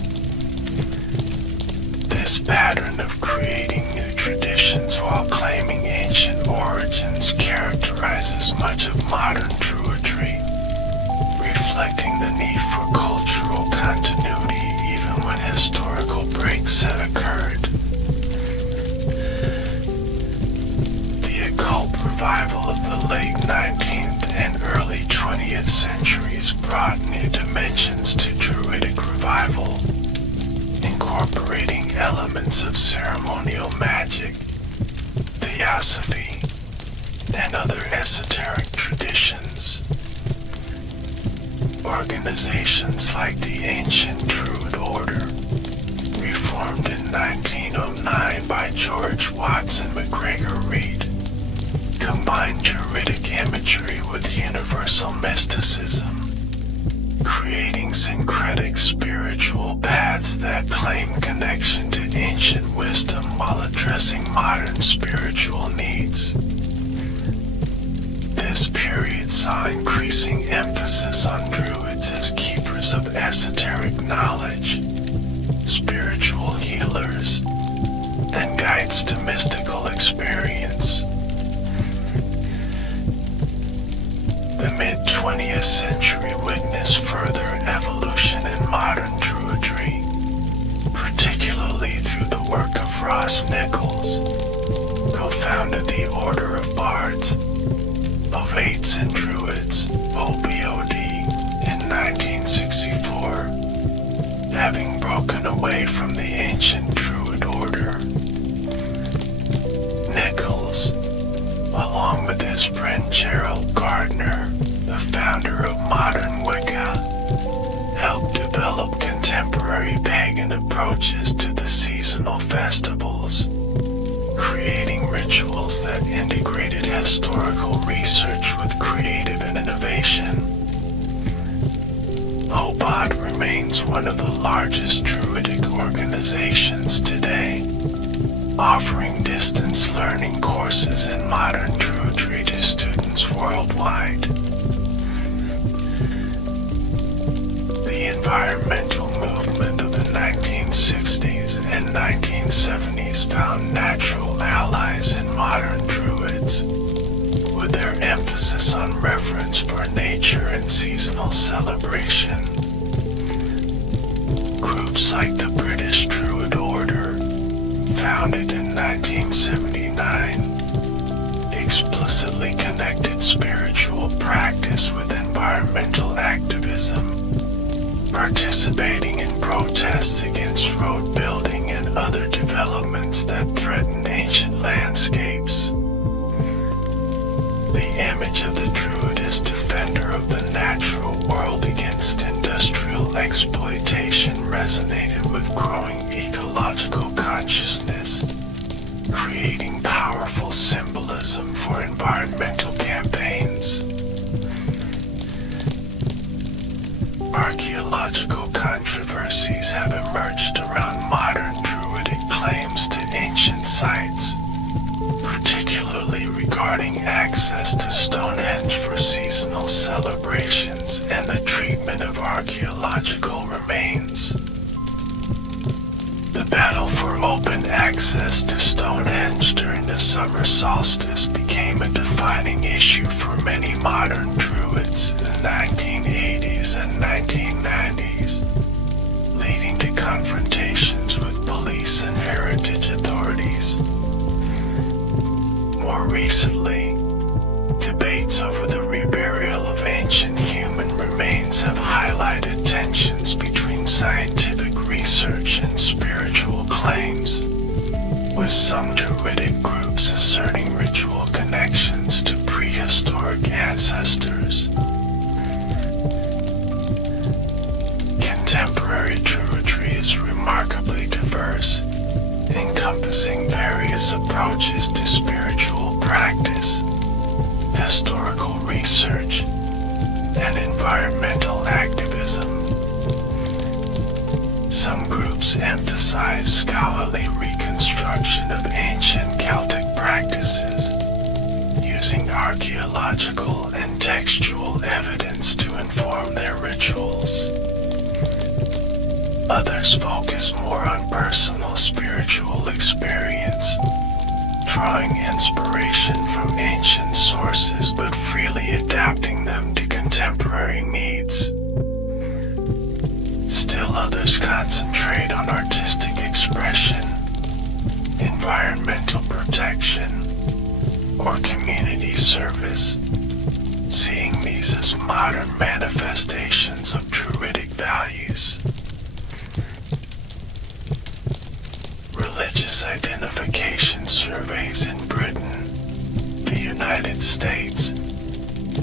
This pattern of creating new traditions while claiming ancient origins characterizes much of modern Druidry, reflecting the need for cultural continuity even when historical breaks have occurred. The occult revival of the late 19th and early 20th centuries brought new dimensions to Druidic revival, incorporating elements of ceremonial magic, theosophy, and other esoteric traditions. Organizations like the Ancient Druid Order, reformed in 1909 by George Watson McGregor Reed, combined Druidic imagery with universal mysticism, creating syncretic spiritual paths that claim connection to ancient wisdom while addressing modern spiritual needs. This period saw increasing emphasis on Druids as keepers of esoteric knowledge, spiritual healers, and guides to mystical experience. The mid-20th century witnessed further evolution in modern Druidry, particularly through the work of Ross Nichols, co-founded the Order of Bards, Ovates and Druids, OBOD, in 1964, having broken away from the ancient Druid order. Nichols, along with his friend Gerald Gardner, the founder of modern Wicca, helped develop contemporary pagan approaches to the seasonal festivals, creating rituals that integrated historical research with creative innovation. OBOD remains one of the largest Druidic organizations today, offering distance learning courses in modern Druidry to students worldwide. The environmental movement of the 1960s and 1970s found natural allies in modern Druids, with their emphasis on reverence for nature and seasonal celebration. Groups like the British Druid Order, founded in 1979, explicitly connected spiritual practice with environmental activism, participating in protests against road building and other developments that threaten ancient landscapes. The image of the Druid as defender of the natural world against industrial exploitation resonated with growing ecological consciousness, creating powerful symbolism for environmental campaigns. Archaeological controversies have emerged around modern Druidic claims to ancient sites, particularly regarding access to Stonehenge for seasonal celebrations and the treatment of archaeological remains. The battle for open access to Stonehenge during the summer solstice became a defining issue for many modern Druids in the 1980s and 1990s, leading to confrontations with police and heritage authorities. More recently, debates over the reburial of ancient human remains have highlighted tensions between scientific research and spiritual claims, with some Druidic groups asserting ritual connections to prehistoric ancestors. Contemporary Druidry is remarkably diverse, encompassing various approaches to spiritual practice, historical research, and environmental activism. Some groups emphasize scholarly reconstruction of ancient Celtic practices, using archaeological and textual evidence to inform their rituals. Others focus more on personal spiritual experience, drawing inspiration from ancient sources but freely adapting them to contemporary needs. Still others concentrate on artistic expression, environmental protection, or community service, seeing these as modern manifestations of Druidic values. Religious identification surveys in Britain, the United States,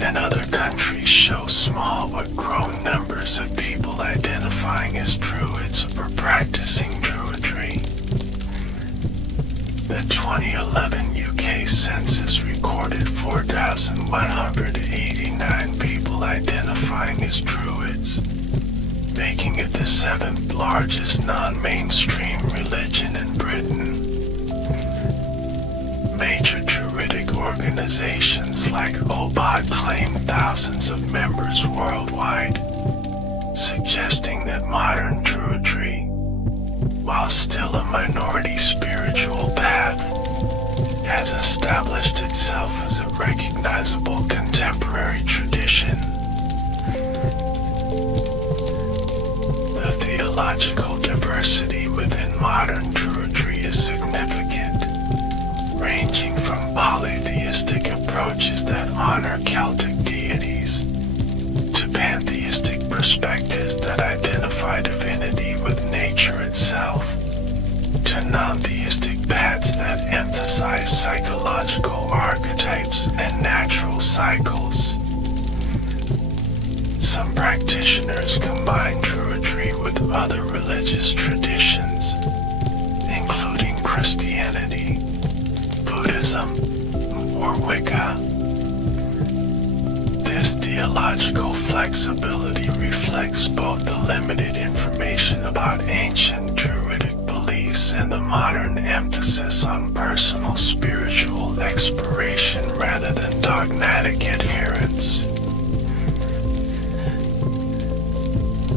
and other countries show small but growing numbers of people identifying as Druids or practicing Druidry. The 2011 UK census recorded 4,189 people identifying as Druids, making it the seventh largest non-mainstream religion in Britain. Major Druidic organizations like OBOD claim thousands of members worldwide, suggesting that modern Druidry, while still a minority spiritual path, has established itself as a recognizable contemporary tradition. The theological diversity within modern Druidry is significant, ranging from polytheistic approaches that honor Celtic deities to pantheistic perspectives that identify divinity with nature itself, to non-theistic paths that emphasize psychological archetypes and natural cycles. Some practitioners combine Druidry with other religious traditions, including Christianity, Buddhism, or Wicca. This theological flexibility reflects both the limited information about ancient Druidic beliefs and the modern emphasis on personal spiritual exploration rather than dogmatic adherence.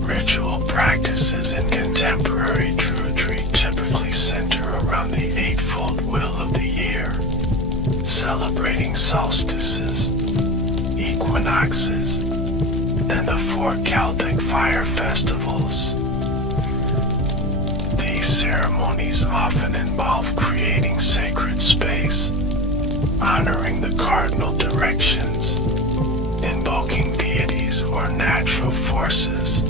Ritual practices in contemporary Druidry typically center around the eightfold wheel of the year, celebrating solstices, equinoxes, and the 4 Celtic fire festivals. These ceremonies often involve creating sacred space, honoring the cardinal directions, invoking deities or natural forces,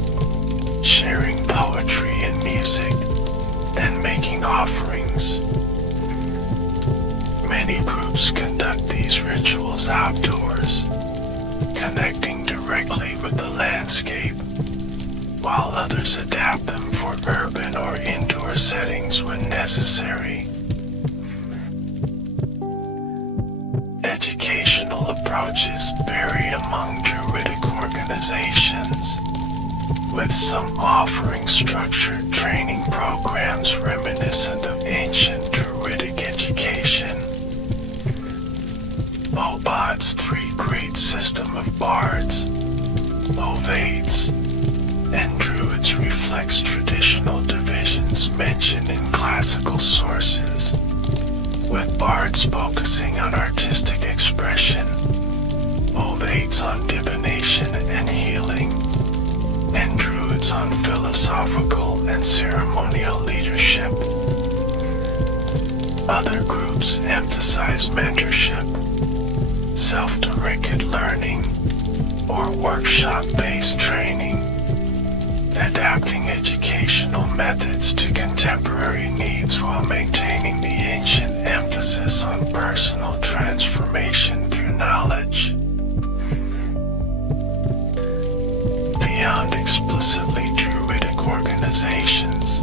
sharing poetry and music, and making offerings. Many groups conduct these rituals outdoors, connecting directly with the landscape, while others adapt them for urban or indoor settings when necessary. Educational approaches vary among Druidic organizations, with some offering structured training programs reminiscent of ancient Druidic education. OBOD's 3-grade system of legends mentioned in classical sources, with bards focusing on artistic expression, ovates on divination and healing, and druids on philosophical and ceremonial leadership. Other groups emphasize mentorship, self-directed learning, or workshop-based training, adapting educational methods to contemporary needs while maintaining the ancient emphasis on personal transformation through knowledge. Beyond explicitly Druidic organizations,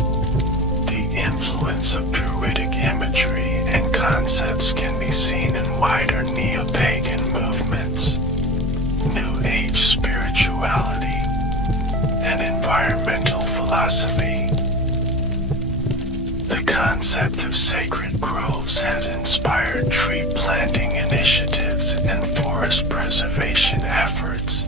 the influence of Druidic imagery and concepts can be seen in wider neo-pagan movements, New Age spirituality, and environmental philosophy. The concept of sacred groves has inspired tree planting initiatives and forest preservation efforts,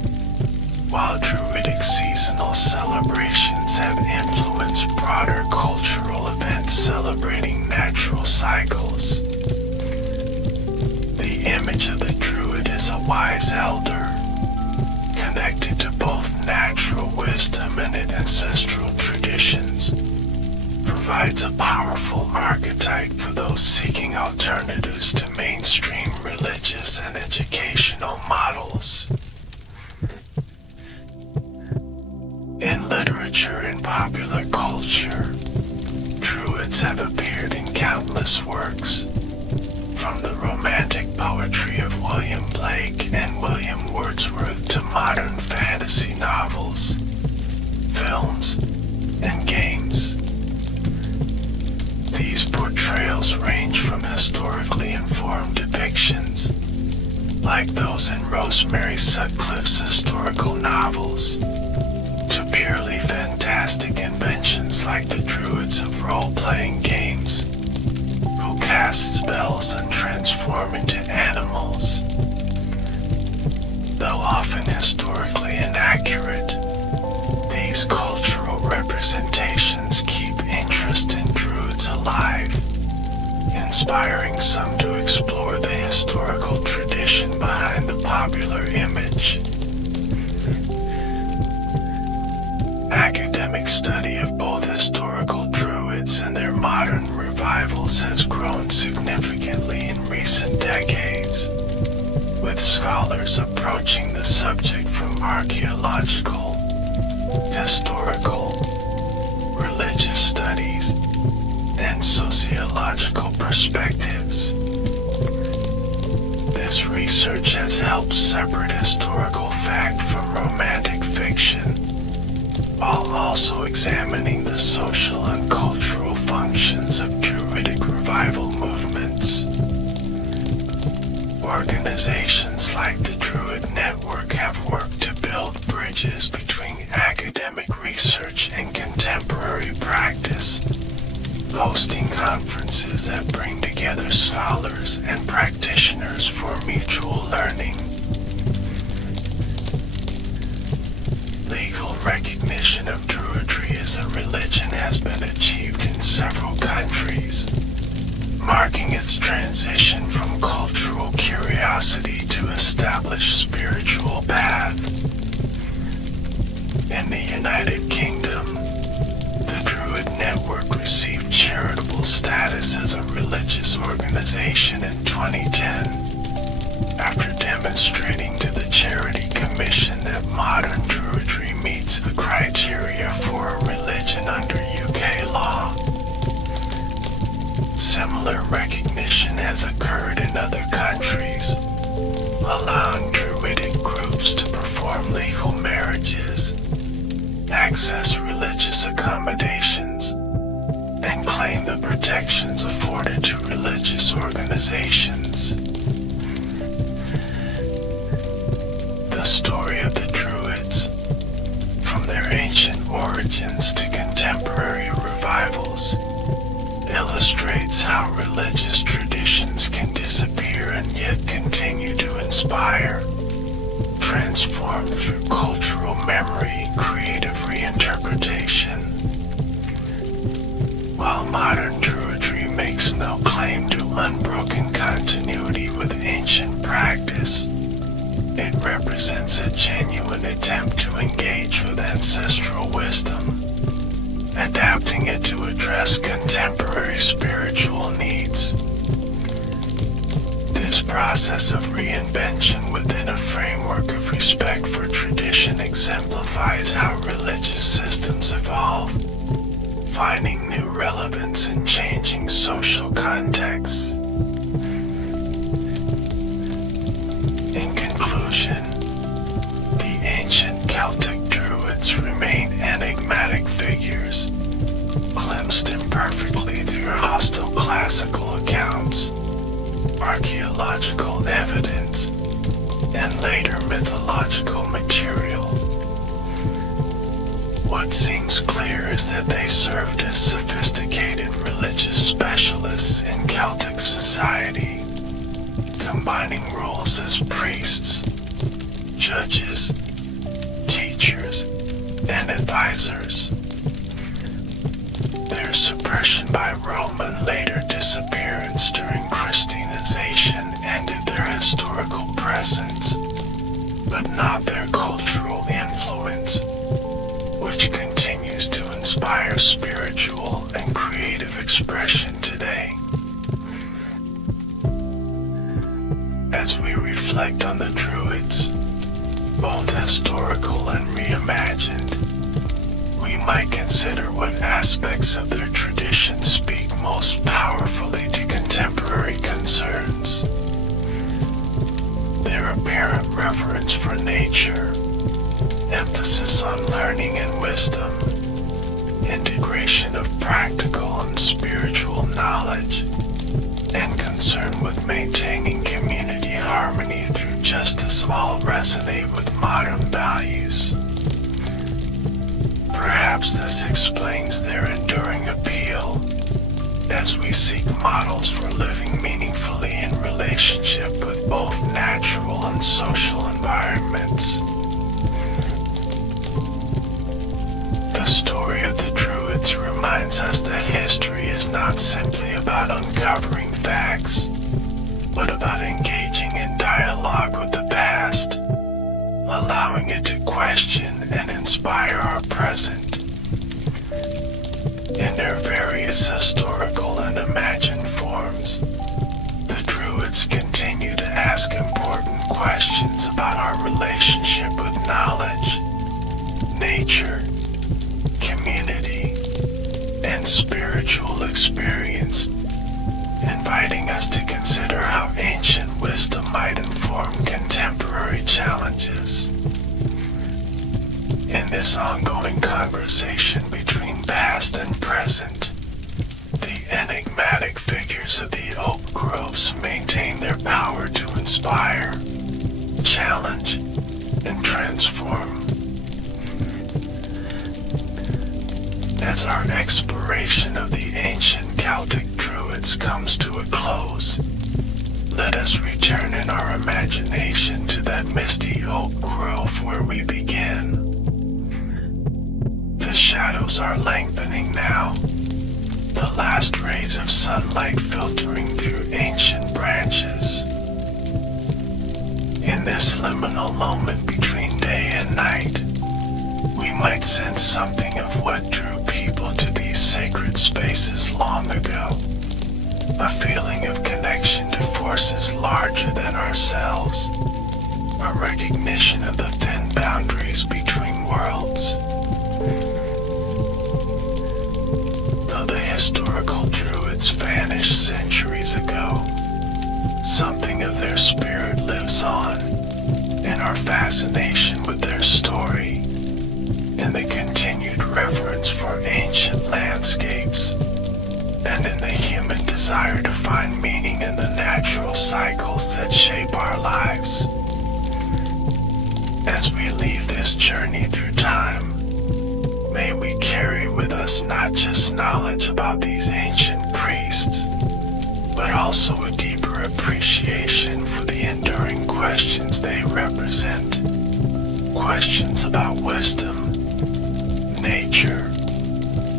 while Druidic seasonal celebrations have influenced broader cultural events celebrating natural cycles. The image of the Druid is a wise elder, connected to both natural wisdom and ancestral traditions, provides a powerful archetype for those seeking alternatives to mainstream religious and educational models. In literature and popular culture, Druids have appeared in countless works, from the romantic poetry of William Blake and William Wordsworth to modern fantasy novels, films, and games. These portrayals range from historically informed depictions, like those in Rosemary Sutcliffe's historical novels, to purely fantastic inventions like the Druids of role-playing games, who cast spells and transform into animals. Though often historically inaccurate, these cultural representations keep interest in Druids alive, inspiring some to explore the historical tradition behind the popular image. Academic study of both historical Druids and their modern revivals has grown significantly in recent decades, with scholars approaching the subject from archaeological, historical, religious studies, and sociological perspectives. This research has helped separate historical fact from romantic fiction, while also examining the social and cultural functions of Druidic revival movements. Organizations like the Druid Network have worked to build bridges between academic research and contemporary practice, hosting conferences that bring together scholars and practitioners for mutual learning. Legal recognition of Druidry as a religion has been achieved in several countries, marking its transition from cultural curiosity to established spiritual path. In the United Kingdom, the Druid Network received charitable status as a religious organization in 2010, after demonstrating to the Charity Commission that modern Druidry meets the criteria for a religion under UK law. Similar recognition has occurred in other countries, allowing Druidic groups to perform legal marriages, access religious accommodations, and claim the protections afforded to religious organizations. The story of the Druids, from their ancient origins to contemporary revivals, illustrates how religious traditions can disappear and yet continue to inspire, transform through cultural memory and creative reinterpretation. While modern Druidry makes no claim to unbroken continuity with ancient practice, it represents a genuine attempt to engage with ancestral wisdom, adapting it to address contemporary spiritual needs. This process of reinvention within a framework of respect for tradition exemplifies how religious systems evolve, finding new relevance in changing social contexts. In conclusion, the ancient Celtic Druids remain enigmatic figures, glimpsed imperfectly through hostile classical accounts, archaeological evidence, and later mythological material. What seems clear is that they served as sophisticated religious specialists in Celtic society, combining roles as priests, judges, teachers, and advisors. Their suppression by Rome and later disappearance during Christianization ended their historical presence, but not their cultural influence, which continues to inspire spiritual and creative expression today. As we reflect on the Druids, both historical and reimagined, we might consider what aspects of their tradition speak most powerfully to contemporary concerns. Their apparent reverence for nature, emphasis on learning and wisdom, integration of practical and spiritual knowledge, and concern with maintaining community harmony through justice all resonate with modern values. Perhaps this explains their enduring appeal as we seek models for living meaningfully in relationship with both natural and social environments. The story of the Druids reminds us that history is not simply about uncovering facts, but about engaging in dialogue with the past, allowing it to question and inspire our present. In their various historical and imagined forms, the Druids continue to ask important questions about our relationship with knowledge, nature, community, and spiritual experience, inviting us to consider how ancient wisdom might inform contemporary challenges. In this ongoing conversation between past and present, the enigmatic figures of the oak groves maintain their power to inspire, challenge, and transform. As our exploration of the ancient Celtic Druids comes to a close, let us return in our imagination to that misty oak grove where we began. The shadows are lengthening now, the last rays of sunlight filtering through ancient branches. In this liminal moment between day and night, we might sense something of what drew people to these sacred spaces long ago, a feeling of connection to forces larger than ourselves, a recognition of the thin boundaries between worlds. Though the historical Druids vanished centuries ago, something of their spirit lives on in our fascination with their story, in the continued reverence for ancient landscapes, and in the human desire to find meaning in the natural cycles that shape our lives. As we leave this journey through time, may we carry with us not just knowledge about these ancient priests, but also a deeper appreciation for the enduring questions they represent. Questions about wisdom, nature,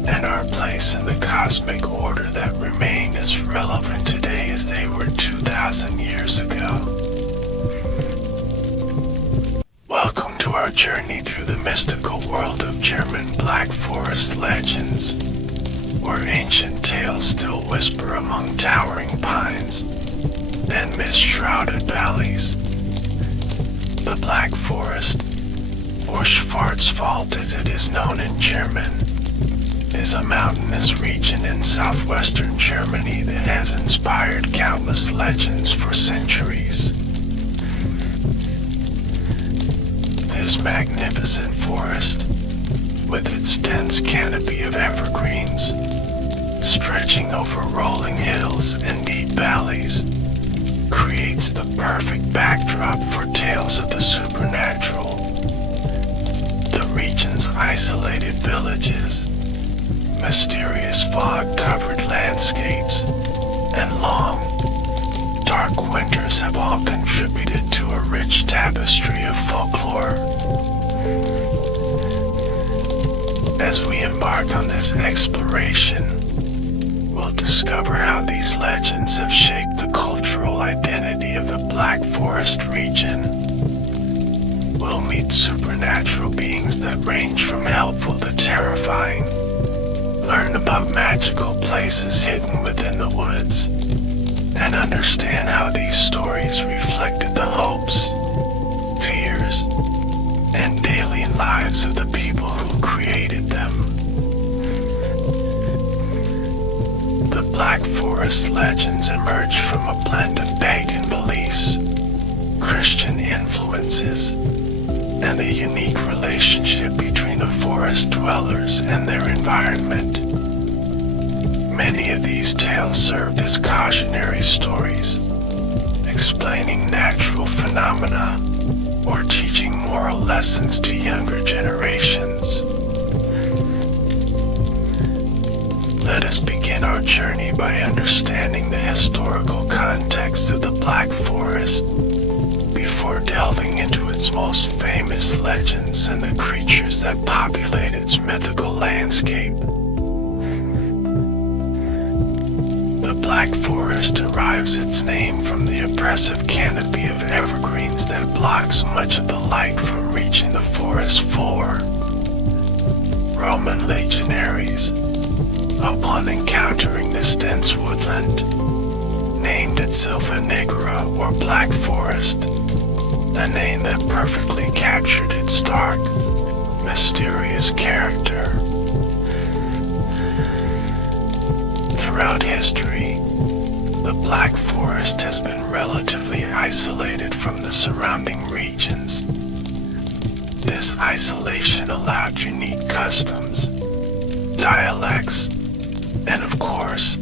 and and our place in the cosmic order that remain as relevant today as they were 2,000 years ago. Welcome to our journey through the mystical world of German Black Forest legends, where ancient tales still whisper among towering pines and mist-shrouded valleys. The Black Forest, or Schwarzwald as it is known in German, is a mountainous region in southwestern Germany that has inspired countless legends for centuries. This magnificent forest, with its dense canopy of evergreens, stretching over rolling hills and deep valleys, creates the perfect backdrop for tales of the supernatural. The region's isolated villages, mysterious fog-covered landscapes, and long, dark winters have all contributed to a rich tapestry of folklore. As we embark on this exploration, we'll discover how these legends have shaped the cultural identity of the Black Forest region. We'll meet supernatural beings that range from helpful to terrifying, learn about magical places hidden within the woods, and understand how these stories reflected the hopes, fears, and daily lives of the people who created them. The Black Forest legends emerge from a blend of pagan beliefs, Christian influences, and a unique relationship between the forest dwellers and their environment. Many of these tales served as cautionary stories, explaining natural phenomena or teaching moral lessons to younger generations. Let us begin our journey by understanding the historical context of the Black Forest before delving into its most famous legends and the creatures that populate its mythical landscape. The Black Forest derives its name from the oppressive canopy of evergreens that blocks much of the light from reaching the forest floor. Roman legionaries, upon encountering this dense woodland, named it Silva Negra or Black Forest, a name that perfectly captured its dark, mysterious character. Throughout history, the Black Forest has been relatively isolated from the surrounding regions. This isolation allowed unique customs, dialects, and of course,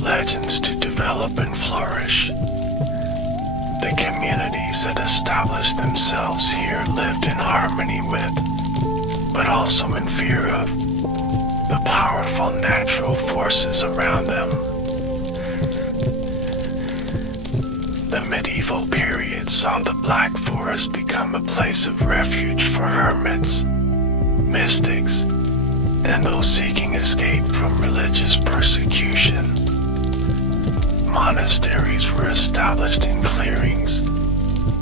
legends to develop and flourish. The communities that established themselves here lived in harmony with, but also in fear of, the powerful natural forces around them. The medieval period saw the Black Forest become a place of refuge for hermits, mystics, and those seeking escape from religious persecution. Monasteries were established in clearings,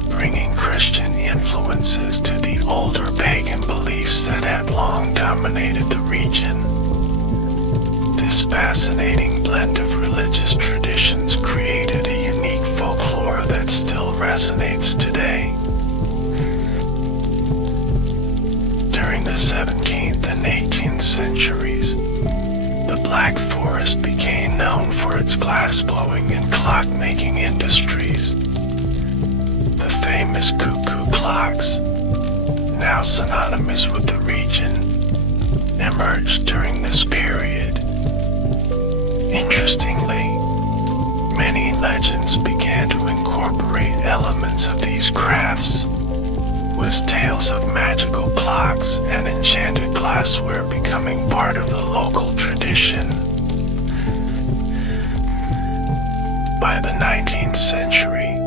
bringing Christian influences to the older pagan beliefs that had long dominated the region. This fascinating blend of religious traditions created a unique folklore that still resonates today. During the 17th and 18th centuries, the Black Forest became known for its glass-blowing and clock-making industries. The famous cuckoo clocks, now synonymous with the region, emerged during this period. Interestingly, many legends began to incorporate elements of these crafts, with tales of magical clocks and enchanted glassware becoming part of the local tradition. By the 19th century,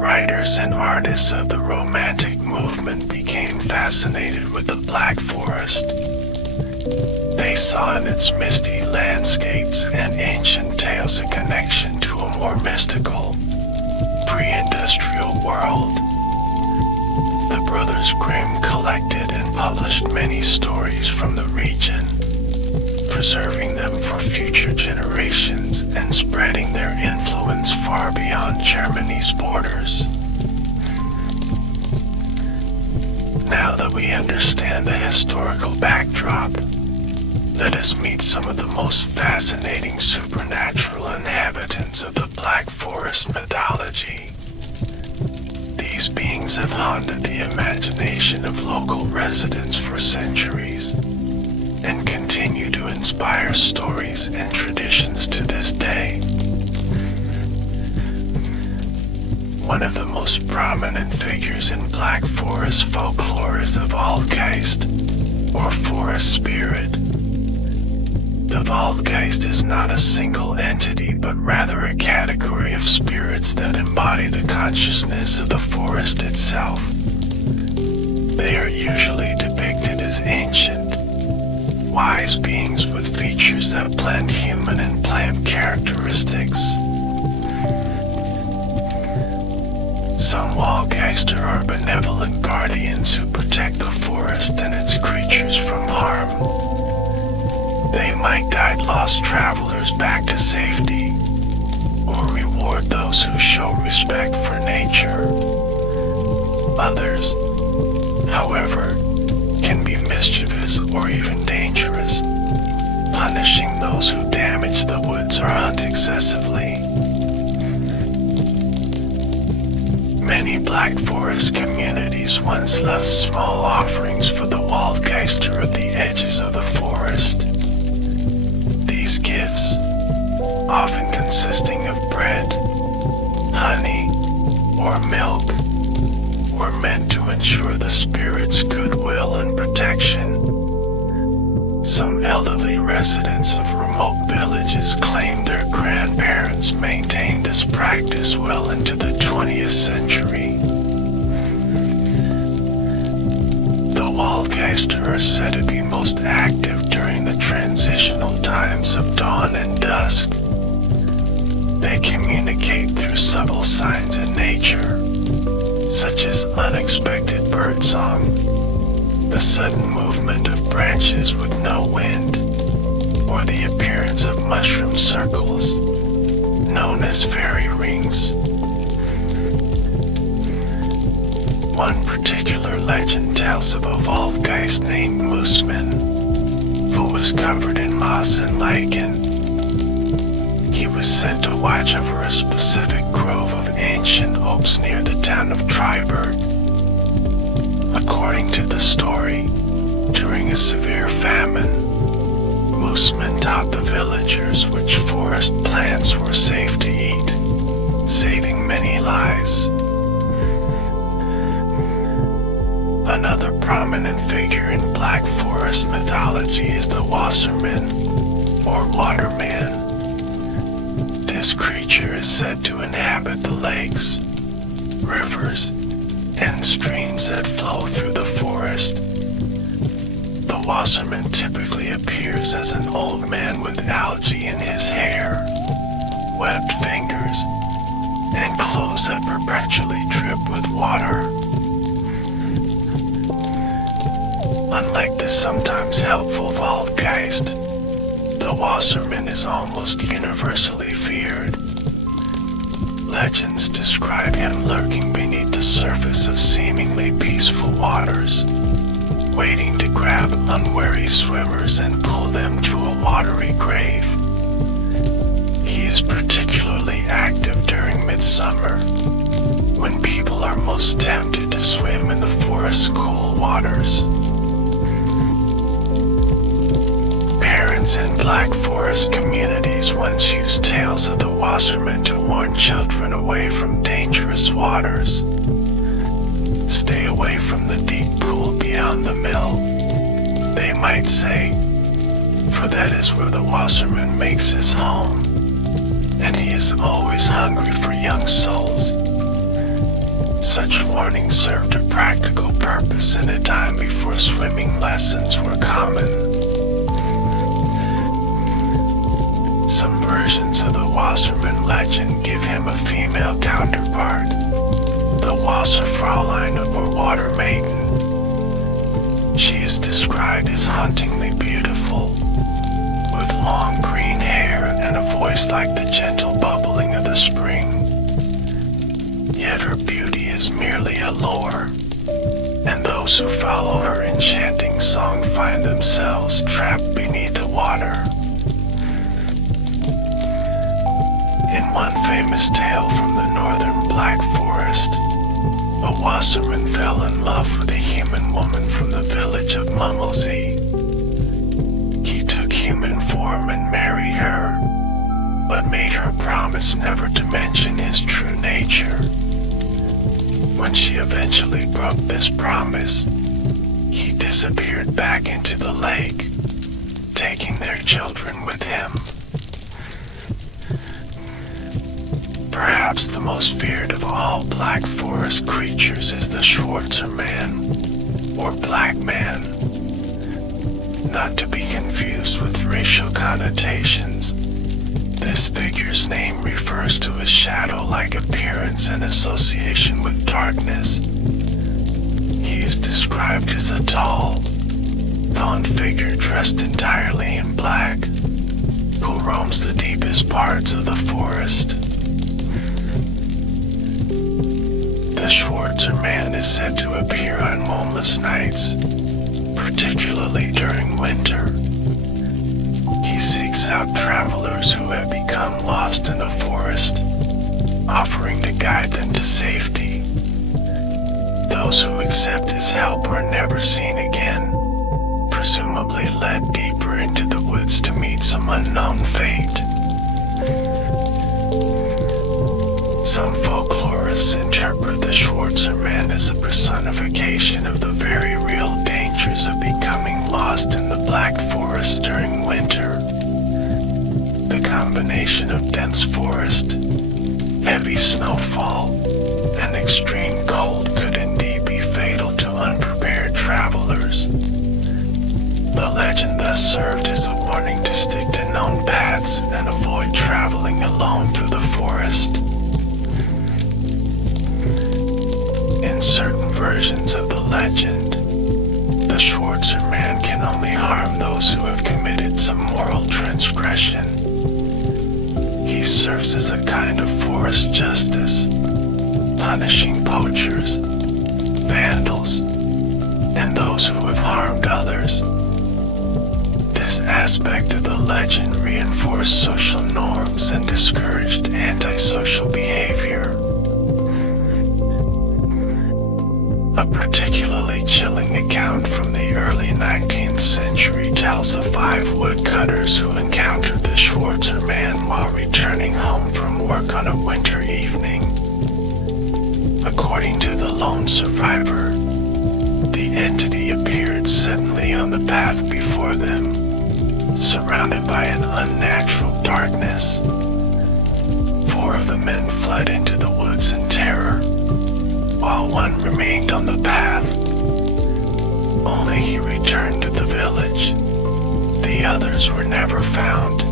writers and artists of the Romantic movement became fascinated with the Black Forest. They saw in its misty landscapes and ancient tales a connection to a more mystical, pre-industrial world. The Brothers Grimm collected and published many stories from the region, preserving them for future generations and spreading their influence far beyond Germany's borders. Now that we understand the historical backdrop, let us meet some of the most fascinating supernatural inhabitants of the Black Forest mythology. These beings have haunted the imagination of local residents for centuries and continue to inspire stories and traditions to this day. One of the most prominent figures in Black Forest folklore is the Waldgeist, or forest spirit. The Waldgeist is not a single entity, but rather a category of spirits that embody the consciousness of the forest itself. They are usually depicted as ancient, wise beings with features that blend human and plant characteristics. Some Waldgeister are benevolent guardians who protect the forest and its creatures from harm. They might guide lost travelers back to safety, or reward those who show respect for nature. Others, however, can be mischievous or even dangerous, punishing those who damage the woods or hunt excessively. Many Black Forest communities once left small offerings for the Waldgeister at the edges of the forest. These gifts, often consisting of bread, honey, or milk, were meant to ensure the spirit's goodwill and protection. Some elderly residents of remote villages claimed their grandparents maintained this practice well into the 20th century. The Waldgeister are said to be most active during the transitional times of dawn and dusk. They communicate through subtle signs in nature, such as unexpected birdsong, the sudden movement of branches with no wind, or the appearance of mushroom circles, known as fairy rings. One particular legend tells of a Waldgeist named Mooseman, who was covered in moss and lichen. He was sent to watch over a specific grove of ancient oaks near the town of Triberg. According to the story, during a severe famine, Mooseman taught the villagers which forest plants were safe to eat, saving many lives. Another prominent figure in Black Forest mythology is the Wasserman, or Waterman. This creature is said to inhabit the lakes, rivers, and streams that flow through the forest. The Wasserman typically appears as an old man with algae in his hair, webbed fingers, and clothes that perpetually drip with water. Unlike the sometimes helpful Waldgeist, the Wasserman is almost universally feared. Legends describe him lurking beneath the surface of seemingly peaceful waters, waiting to grab unwary swimmers and pull them to a watery grave. He is particularly active during midsummer, when people are most tempted to swim in the forest's cool waters. Parents in Black Forest communities once used tales of the Wasserman to warn children away from dangerous waters. Stay away from the deep pool beyond the mill, they might say, for that is where the Wasserman makes his home, and he is always hungry for young souls. Such warnings served a practical purpose in a time before swimming lessons were common. legend give him a female counterpart, the Wasserfräulein or Water Maiden. She is described as hauntingly beautiful, with long green hair and a voice like the gentle bubbling of the spring. Yet her beauty is merely a lure, and those who follow her enchanting song find themselves trapped beneath the water. In one famous tale from the northern Black Forest, a wasserman fell in love with a human woman from the village of Mummelsee. He took human form and married her, but made her promise never to mention his true nature. When she eventually broke this promise, he disappeared back into the lake, taking their children with him. Perhaps the most feared of all Black Forest creatures is the Schwarzer Man, or Black Man, not to be confused with racial connotations. This figure's name refers to his shadow-like appearance and association with darkness. He is described as a tall, gaunt figure dressed entirely in black, who roams the deepest parts of the forest. The Schwarzer Man is said to appear on moonless nights, particularly during winter. He seeks out travelers who have become lost in the forest, offering to guide them to safety. Those who accept his help are never seen again, presumably led deeper into the woods to meet some unknown fate. Some folklorists interpret the Schwarzer Man as a personification of the very real dangers of becoming lost in the Black Forest during winter. The combination of dense forest, heavy snowfall, and extreme cold could indeed be fatal to unprepared travelers. The legend thus served as a warning to stick to known paths and avoid traveling alone through the forest. In certain versions of the legend, the Schwarzer Man can only harm those who have committed some moral transgression. He serves as a kind of forest justice, punishing poachers, vandals, and those who have harmed others. This aspect of the legend reinforced social norms and discouraged antisocial behavior. A particularly chilling account from the early 19th century tells of 5 woodcutters who encountered the Schwarzer Man while returning home from work on a winter evening. According to the lone survivor, the entity appeared suddenly on the path before them, surrounded by an unnatural darkness. 4 of the men fled into the woods in terror, while 1 remained on the path. Only he returned to the village. The others were never found.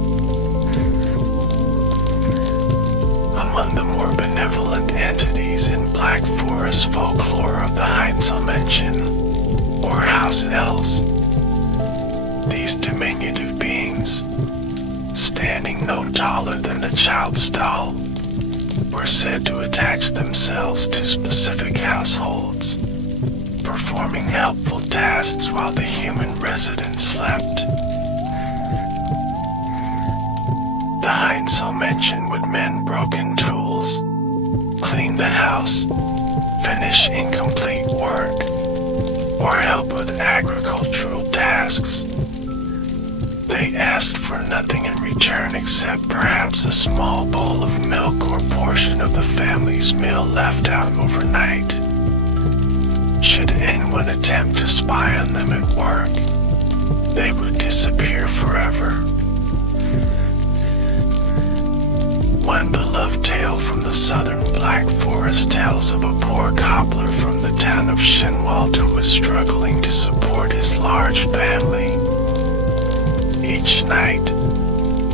Among the more benevolent entities in Black Forest folklore of the Heinzelmännchen, or house elves, these diminutive beings, standing no taller than a child's doll, were said to attach themselves to specific households, performing helpful tasks while the human residents slept. The Heinzelmännchen would mend broken tools, clean the house, finish incomplete work, or help with agricultural tasks. They asked for nothing in return except perhaps a small bowl of milk or portion of the family's meal left out overnight. Should anyone attempt to spy on them at work, they would disappear forever. One beloved tale from the southern Black Forest tells of a poor cobbler from the town of Schinwald who was struggling to support his large family. Each night,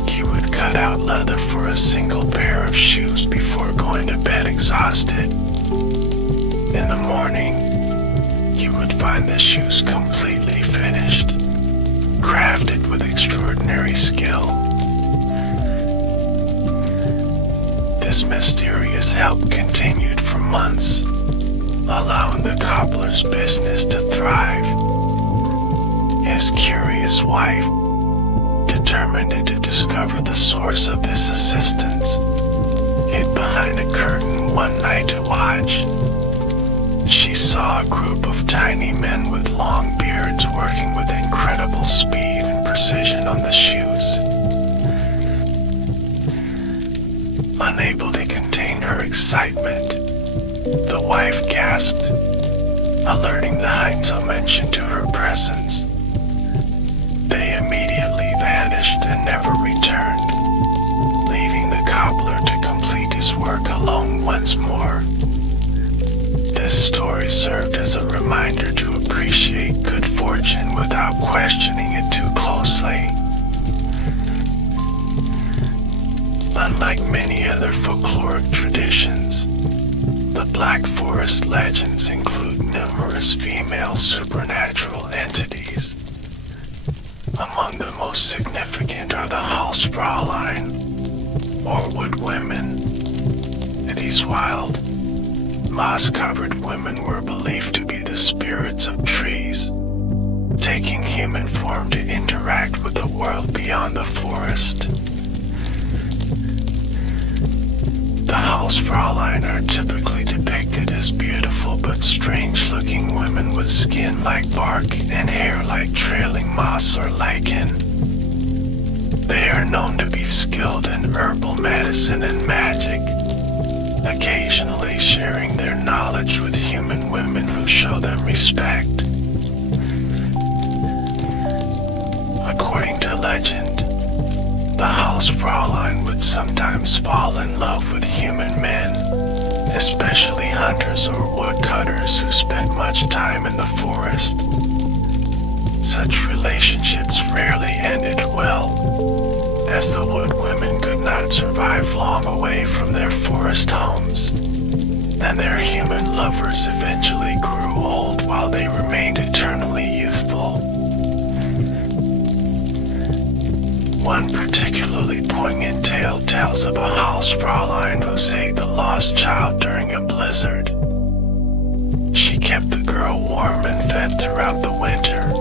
he would cut cut out leather for a single pair of shoes before going to bed exhausted. In the morning, you would find the shoes completely finished, crafted with extraordinary skill. This mysterious help continued for months, allowing the cobbler's business to thrive. His curious wife, determined to discover the source of this assistance, hid behind a curtain one night to watch. She saw a group of tiny men with long beards working with incredible speed and precision on the shoes. Unable to contain her excitement, the wife gasped, alerting the Heinzelmenschen to her presence. They immediately vanished and never returned, leaving the cobbler to complete his work alone once more. This story served as a reminder to appreciate good fortune without questioning it too closely. Unlike many other folkloric traditions, the Black Forest legends include numerous female supernatural entities. Among the most significant are the Hausfräulein, or wood women. These wild, moss-covered women were believed to be the spirits of trees, taking human form to interact with the world beyond the forest. The Hausfräulein are typically depicted as beautiful but strange-looking women with skin like bark and hair like trailing moss or lichen. They are known to be skilled in herbal medicine and magic, occasionally sharing their knowledge with human women who show them respect. According to legend, the Hausfräulein would sometimes fall in love with human men, especially hunters or woodcutters who spent much time in the forest. Such relationships rarely ended well, as the wood women could not survive long away from their forest homes, and their human lovers eventually grew old while they remained eternally youthful. One particularly poignant tale tells of a Hausfräulein who saved a lost child during a blizzard. She kept the girl warm and fed throughout the winter,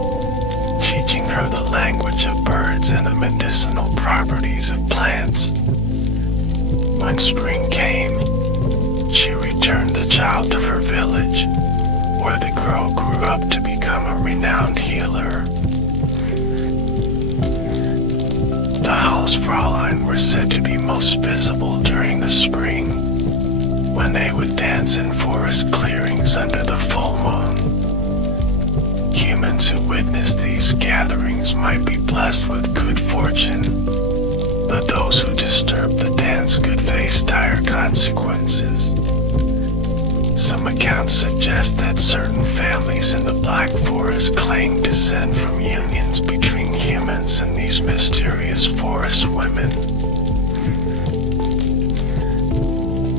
teaching her the language of birds and the medicinal properties of plants. When spring came, she returned the child to her village, where the girl grew up to become a renowned healer. The Hausfräulein were said to be most visible during the spring, when they would dance in forest clearings under the full moon. Humans who witnessed these gatherings might be blessed with good fortune, but those who disturbed the dance could face dire consequences. Some accounts suggest that certain families in the Black Forest claim descent from unions between humans and these mysterious forest women.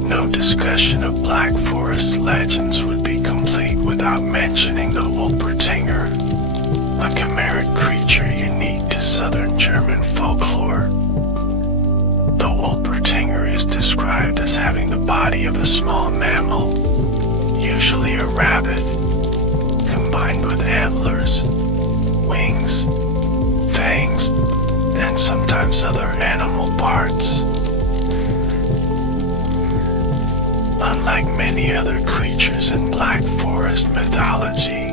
No discussion of Black Forest legends would be complete without mentioning the Wolpertinger, a chimeric creature unique to southern German folklore. The Wolpertinger is described as having the body of a small mammal, usually a rabbit, combined with antlers, wings, fangs, and sometimes other animal parts. Unlike many other creatures in Black Forest mythology,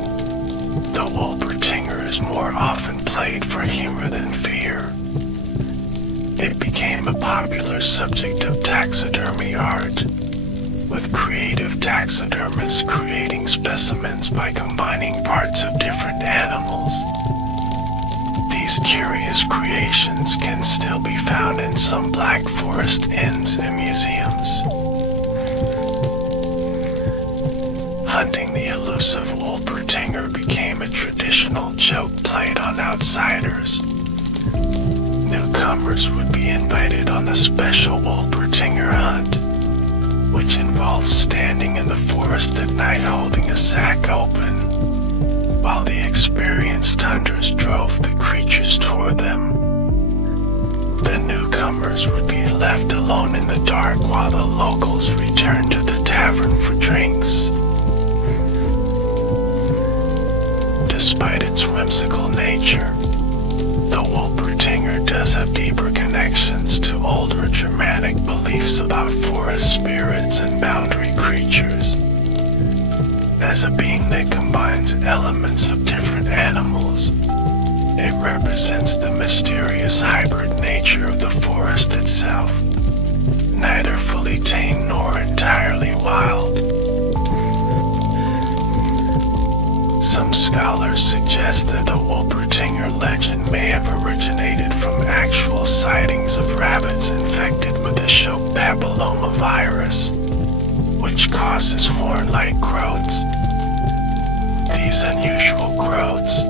the Wolpertinger is more often played for humor than fear. It became a popular subject of taxidermy art, with creative taxidermists creating specimens by combining parts of different animals. These curious creations can still be found in some Black Forest inns and museums. Hunting the elusive Wolpertinger became a traditional joke played on outsiders. Newcomers newcomers would be invited on the special Wolpertinger hunt, which involves standing in the forest at night holding a sack open, while the experienced hunters drove the creatures toward them. The newcomers would be left alone in the dark while the locals returned to the tavern for drinks. Despite its whimsical nature, the Wolpertinger does have deeper connections to older Germanic beliefs about forest spirits and boundary creatures. As a being that combines elements of different animals, it represents the mysterious hybrid nature of the forest itself, neither fully tame nor entirely wild. Some scholars suggest that the Wolpertinger legend may have originated from actual sightings of rabbits infected with the shock papillomavirus, which causes horn-like growths. These unusual growths,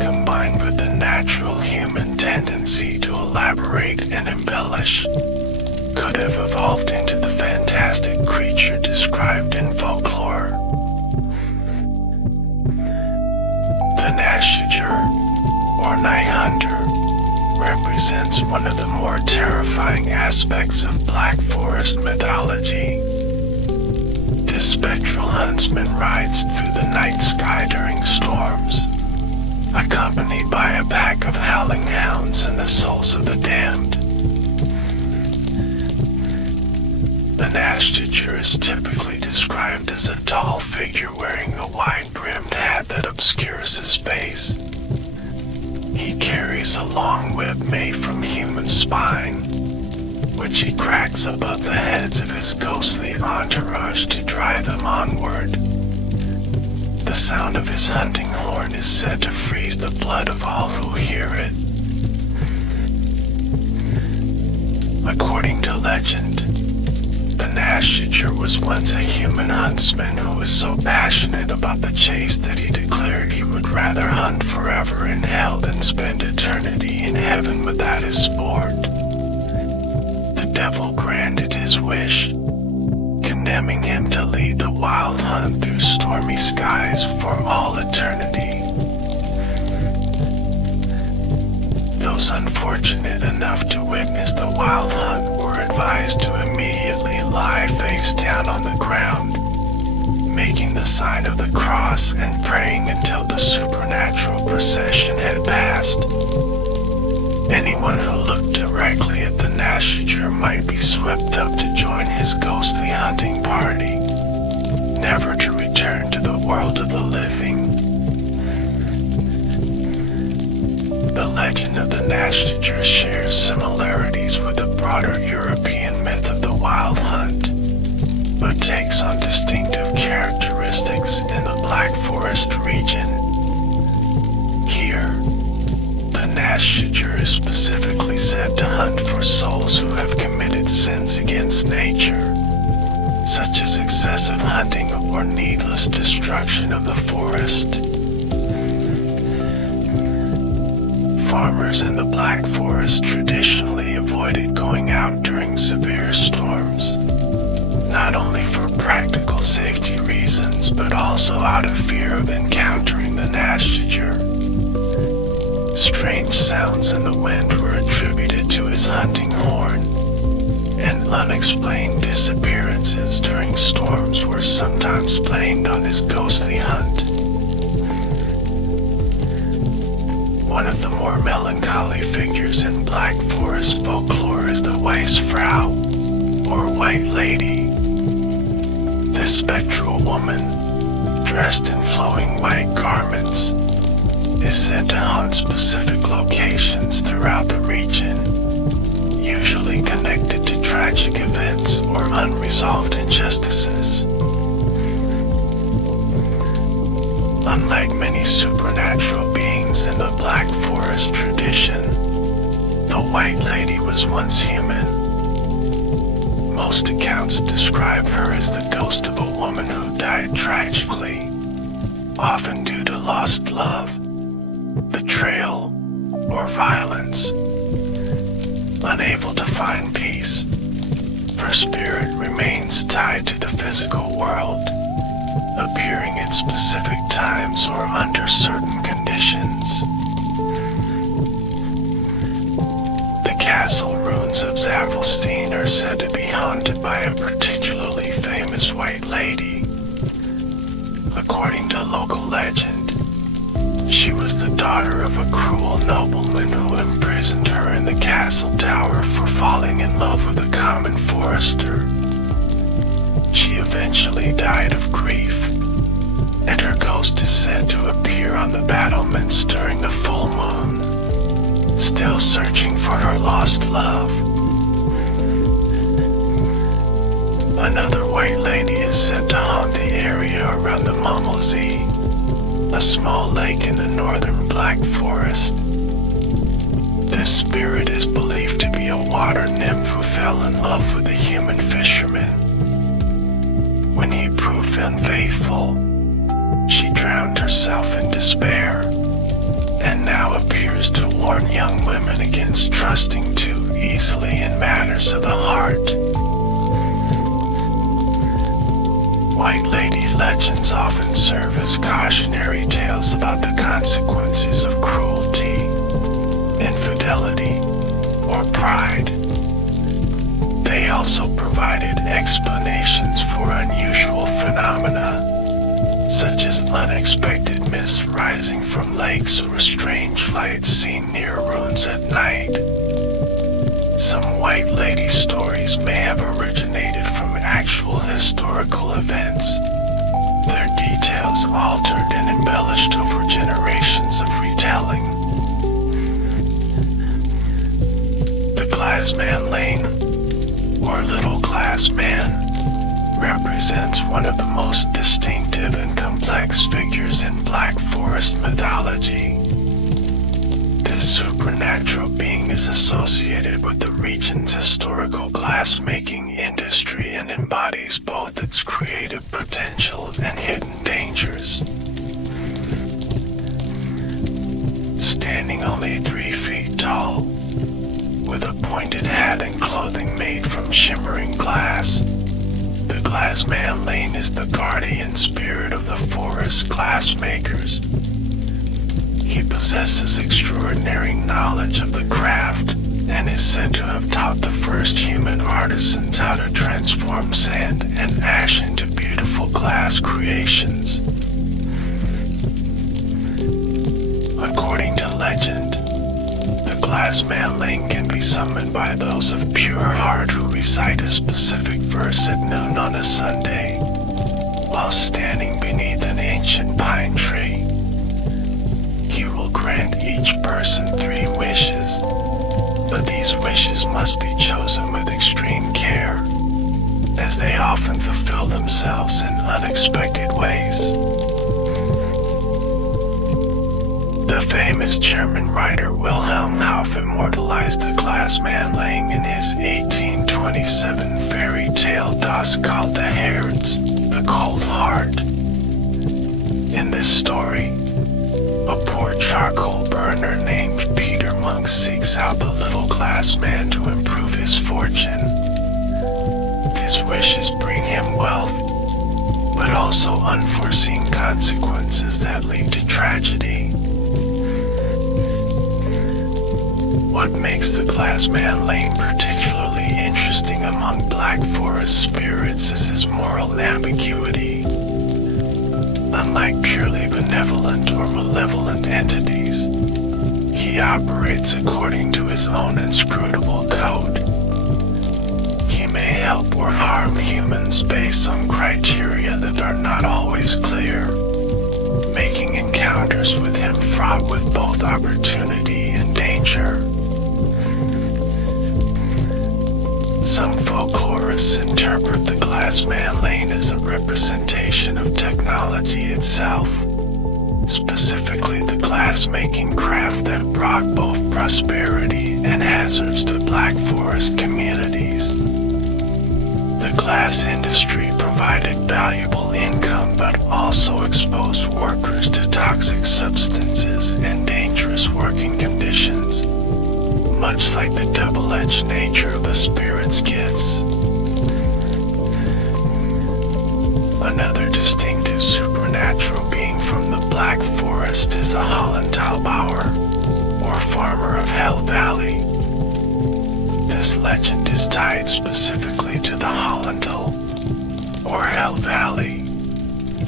combined with the natural human tendency to elaborate and embellish, could have evolved into the fantastic creature described in folklore. The Nashiger, or Night Hunter, represents one of the more terrifying aspects of Black Forest mythology. This spectral huntsman rides through the night sky during storms, accompanied by a pack of howling hounds and the souls of the damned. The Nashiger is typically described as a tall figure wearing a wide-brimmed hat that obscures his face. He carries a long whip made from human spine, which he cracks above the heads of his ghostly entourage to drive them onward. The sound of his hunting horn is said to freeze the blood of all who hear it. According to legend, the Nashiger was once a human huntsman who was so passionate about the chase that he declared he would rather hunt forever in hell than spend eternity in heaven without his sport. The devil granted his wish, condemning him to lead the wild hunt through stormy skies for all eternity. Those unfortunate enough to witness the wild hunt were advised to immediately lie face down on the ground, making the sign of the cross and praying until the supernatural procession had passed. Anyone who looked directly at the Nashiger might be swept up to join his ghostly hunting party, never to return to the world of the living. The legend of the Nashiger shares similarities with the broader European myth of the wild hunt, but takes on distinctive characteristics in the Black Forest region. Here, the Nashiger is specifically said to hunt for souls who have committed sins against nature, such as excessive hunting or needless destruction of the forest. Farmers in the Black Forest traditionally avoided going out during severe storms, not only for practical safety reasons, but also out of fear of encountering the Nashiger. Strange sounds in the wind were attributed to his hunting horn, and unexplained disappearances during storms were sometimes blamed on his ghostly hunt. One of the more melancholy figures in Black Forest folklore is the Weissfrau, or White Lady. This spectral woman, dressed in flowing white garments, is said to haunt specific locations throughout the region, usually connected to tragic events or unresolved injustices. Unlike many supernatural beings in the Black Forest tradition, the White Lady was once human. Most accounts describe her as the ghost of a woman who died tragically, often due to lost love, betrayal, or violence. unable to find peace. Her spirit remains tied to the physical world, appearing at specific times or under certain conditions. The castle ruins of Zavelstein are said to be haunted by a particularly famous white lady. According to local legend, she was the daughter of a cruel nobleman who imprisoned her in the castle tower for falling in love with a common forester. She eventually died of grief, and her ghost is said to appear on the battlements during the full moon, still searching for her lost love. Another white lady is said to haunt the area around the Momozee, a small lake in the northern Black Forest. This spirit is believed to be a water nymph who fell in love with a human fisherman. When he proved unfaithful, she drowned herself in despair, and now appears to warn young women against trusting too easily in matters of the heart. White lady legends often serve as cautionary tales about the consequences of cruelty, infidelity, or pride. They also provided explanations for unusual phenomena, such as unexpected mists rising from lakes or strange lights seen near ruins at night. Some white lady stories may have originated from actual historical events, their details altered and embellished over generations of retelling. The Glassman Lane, or Little Glass Man, represents one of the most distinctive and complex figures in Black Forest mythology. This supernatural being is associated with the region's historical glassmaking industry and embodies both its creative potential and hidden dangers. Standing only 3 feet tall, with a pointed hat and clothing made from shimmering glass, the Glassman Lane is the guardian spirit of the forest glassmakers. He possesses extraordinary knowledge of the craft and is said to have taught the first human artisans how to transform sand and ash into beautiful glass creations. According to legend, the Glassman Lane can be summoned by those of pure heart who recite a specific verse at noon on a Sunday, while standing beneath an ancient pine tree. He will grant each person 3 wishes, but these wishes must be chosen with extreme care, as they often fulfill themselves in unexpected ways. The famous German writer Wilhelm Hauff immortalized the Glassman Lane in his 1827 fairy tale Das kalte Herz, The Cold Heart. In this story, a poor charcoal burner named Peter Monk seeks out the little glass man to improve his fortune. His wishes bring him wealth, but also unforeseen consequences that lead to tragedy. What makes the Glassman Lane particularly interesting among Black Forest spirits is his moral ambiguity. Unlike purely benevolent or malevolent entities, he operates according to his own inscrutable code. He may help or harm humans based on criteria that are not always clear, making encounters with him fraught with both opportunity and danger. Some folklorists interpret the Glassman Lane as a representation of technology itself, specifically the glass-making craft that brought both prosperity and hazards to Black Forest communities. The glass industry provided valuable income but also exposed workers to toxic substances and dangerous working conditions. much like the double-edged nature of a spirit's gifts. Another distinctive supernatural being from the Black Forest is a Hollandtaubauer, or farmer of Hell Valley. This legend is tied specifically to the Hollandal, or Hell Valley,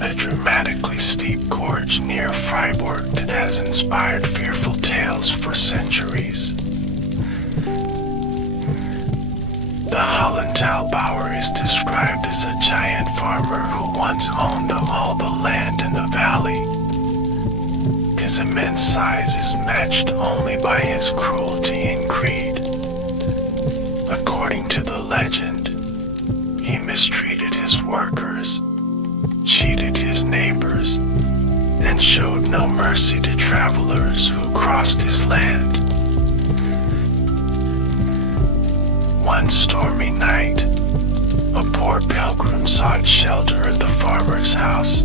a dramatically steep gorge near Freiburg that has inspired fearful tales for centuries. The Hollandtaubauer is described as a giant farmer who once owned all the land in the valley. His immense size is matched only by his cruelty and greed. According to the legend, he mistreated his workers, cheated his neighbors, and showed no mercy to travelers who crossed his land. One stormy night, a poor pilgrim sought shelter at the farmer's house.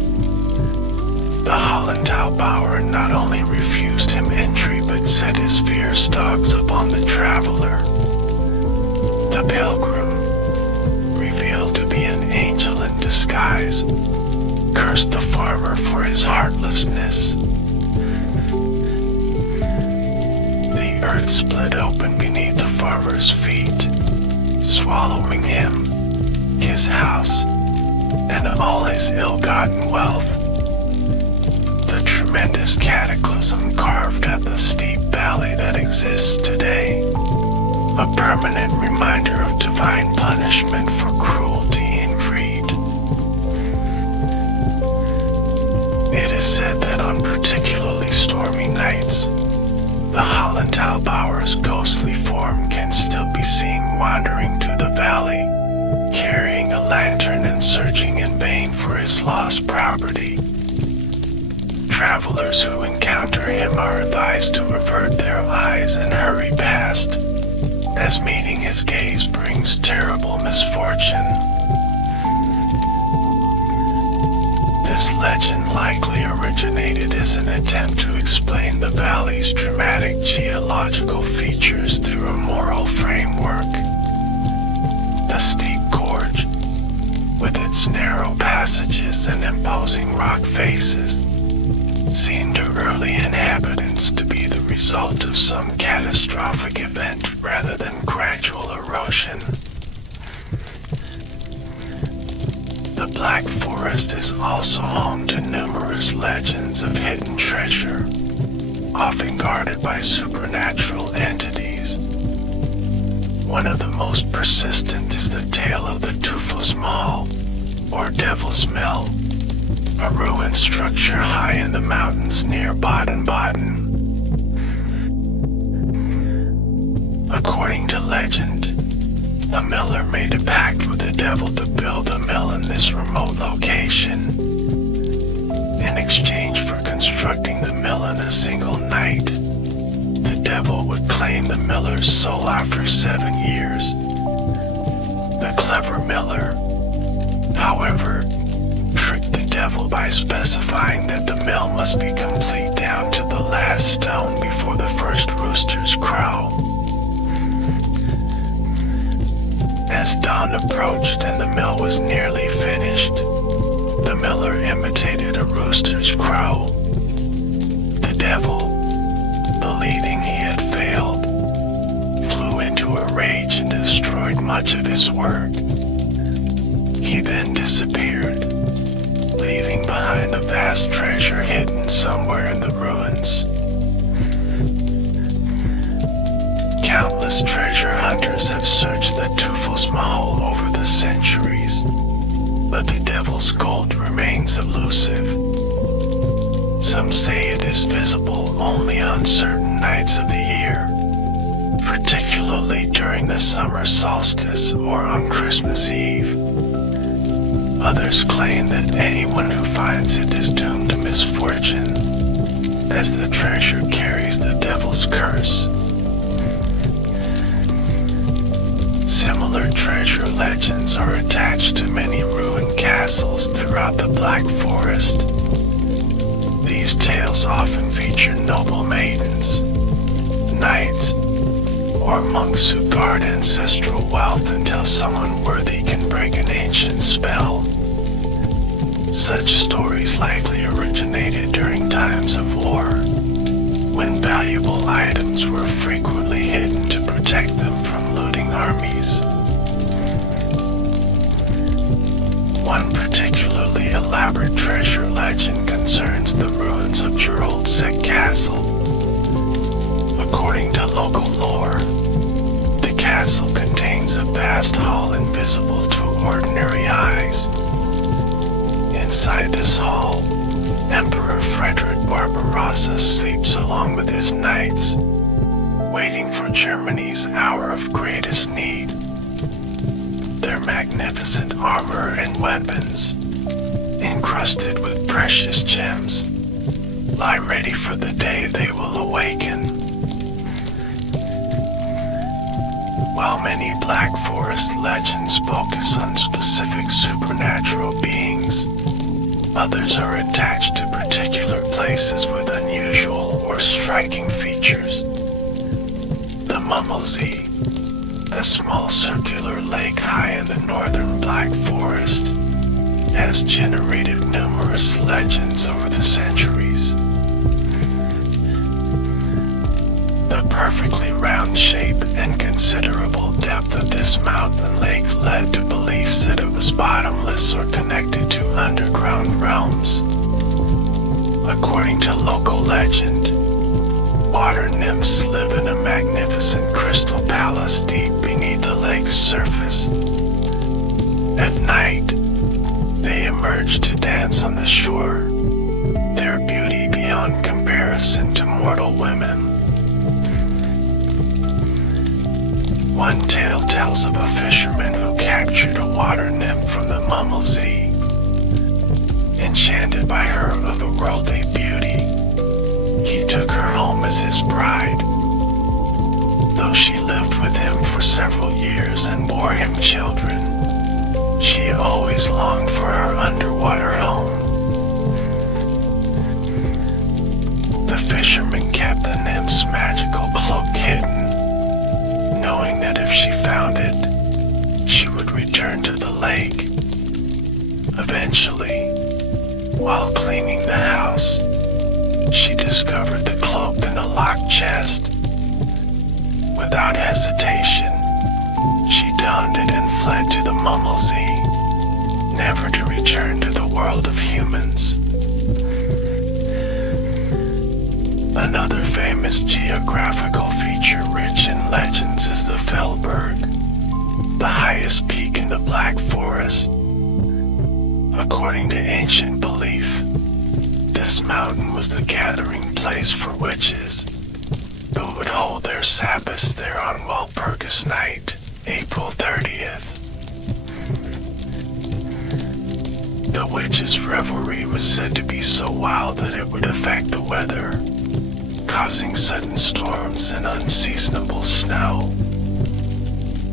The Hollandtaubauer not only refused him entry but set his fierce dogs upon the traveler. The pilgrim, revealed to be an angel in disguise, cursed the farmer for his heartlessness. The earth split open beneath the farmer's feet, swallowing him, his house, and all his ill-gotten wealth. The tremendous cataclysm carved at the steep valley that exists today, a permanent reminder of divine punishment for cruelty and greed. It is said that on particularly stormy nights, the Hollandtaubauer's ghostly form can still be seen wandering to the valley, carrying a lantern and searching in vain for his lost property. Travelers who encounter him are advised to avert their eyes and hurry past, as meeting his gaze brings terrible misfortune. This legend likely originated as an attempt to explain the valley's dramatic geological features through a moral framework. The steep gorge, with its narrow passages and imposing rock faces, seemed to early inhabitants to be the result of some catastrophic event rather than gradual erosion. The Black Forest is also home to numerous legends of hidden treasure, often guarded by supernatural entities. One of the most persistent is the tale of the Teufelsmühle, or Devil's Mill, a ruined structure high in the mountains near Baden-Baden. According to legend, a miller made a pact with the devil to build a mill in this remote location. In exchange for constructing the mill in a single night, the devil would claim the miller's soul after 7 years. The clever miller, however, tricked the devil by specifying that the mill must be complete down to the last stone before the first roosters crow. As dawn approached and the mill was nearly finished, the miller imitated a rooster's crow. The devil, believing he had failed, flew into a rage and destroyed much of his work. He then disappeared, leaving behind a vast treasure hidden somewhere in the ruins. Countless treasure hunters have searched the Teufelsmühle over the centuries, but the devil's gold remains elusive. Some say it is visible only on certain nights of the year, particularly during the summer solstice or on Christmas Eve. Others claim that anyone who finds it is doomed to misfortune, as the treasure carries the devil's curse. Similar treasure legends are attached to many ruined castles throughout the Black Forest. These tales often feature noble maidens, knights, or monks who guard ancestral wealth until someone worthy can break an ancient spell. Such stories likely originated during times of war, when valuable items were frequently hidden to protect them from looting armies. One particularly elaborate treasure legend concerns the ruins of Celtic Castle. According to local lore, the castle contains a vast hall invisible to ordinary eyes. Inside this hall, Emperor Frederick Barbarossa sleeps along with his knights, waiting for Germany's hour of greatest need. Their magnificent armor and weapons, encrusted with precious gems, lie ready for the day they will awaken. While many Black Forest legends focus on specific supernatural beings, others are attached to particular places with unusual or striking features. The Mummelsee, a small circular lake high in the northern Black Forest, has generated numerous legends over the centuries. The perfectly round shape and considerable depth of this mountain lake led to beliefs that it was bottomless or connected to underground realms. According to local legend, water nymphs live in a magnificent crystal palace deep beneath the lake's surface. At night, they emerge to dance on the shore, their beauty beyond comparison to mortal women. One tale tells of a fisherman who captured a water nymph from the Mummelsee. Enchanted by her of a worldly beauty, he took her home as his bride. Though she lived with him for several years and bore him children, she always longed for her underwater home. The fisherman kept the nymph's magical cloak hidden, knowing that if she found it, she would return to the lake. Eventually, while cleaning the house, she discovered the cloak in a locked chest. Without hesitation, she donned it and fled to the Mummelsee, never to return to the world of humans. Another famous geographical feature rich in legends is the Fellberg, the highest peak in the Black Forest. According to ancient belief, this mountain was the gathering place for witches, who would hold their Sabbaths there on Walpurgis night, April 30th. The witches' revelry was said to be so wild that it would affect the weather, causing sudden storms and unseasonable snow.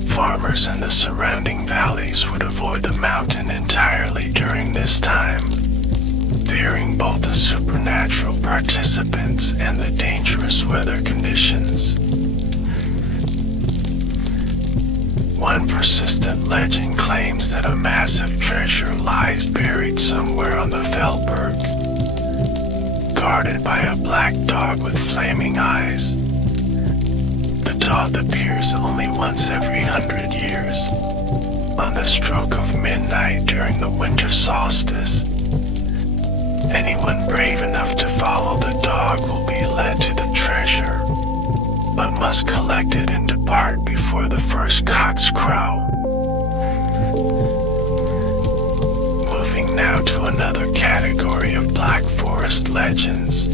Farmers in the surrounding valleys would avoid the mountain entirely during this time, fearing both the supernatural participants and the dangerous weather conditions. One persistent legend claims that a massive treasure lies buried somewhere on the Fellberg, guarded by a black dog with flaming eyes. The dog appears only once every 100 years, on the stroke of midnight during the winter solstice. Anyone brave enough to follow the dog will be led to the treasure, but must collect it and depart before the first cocks crow. Moving now to another category of Black Forest legends,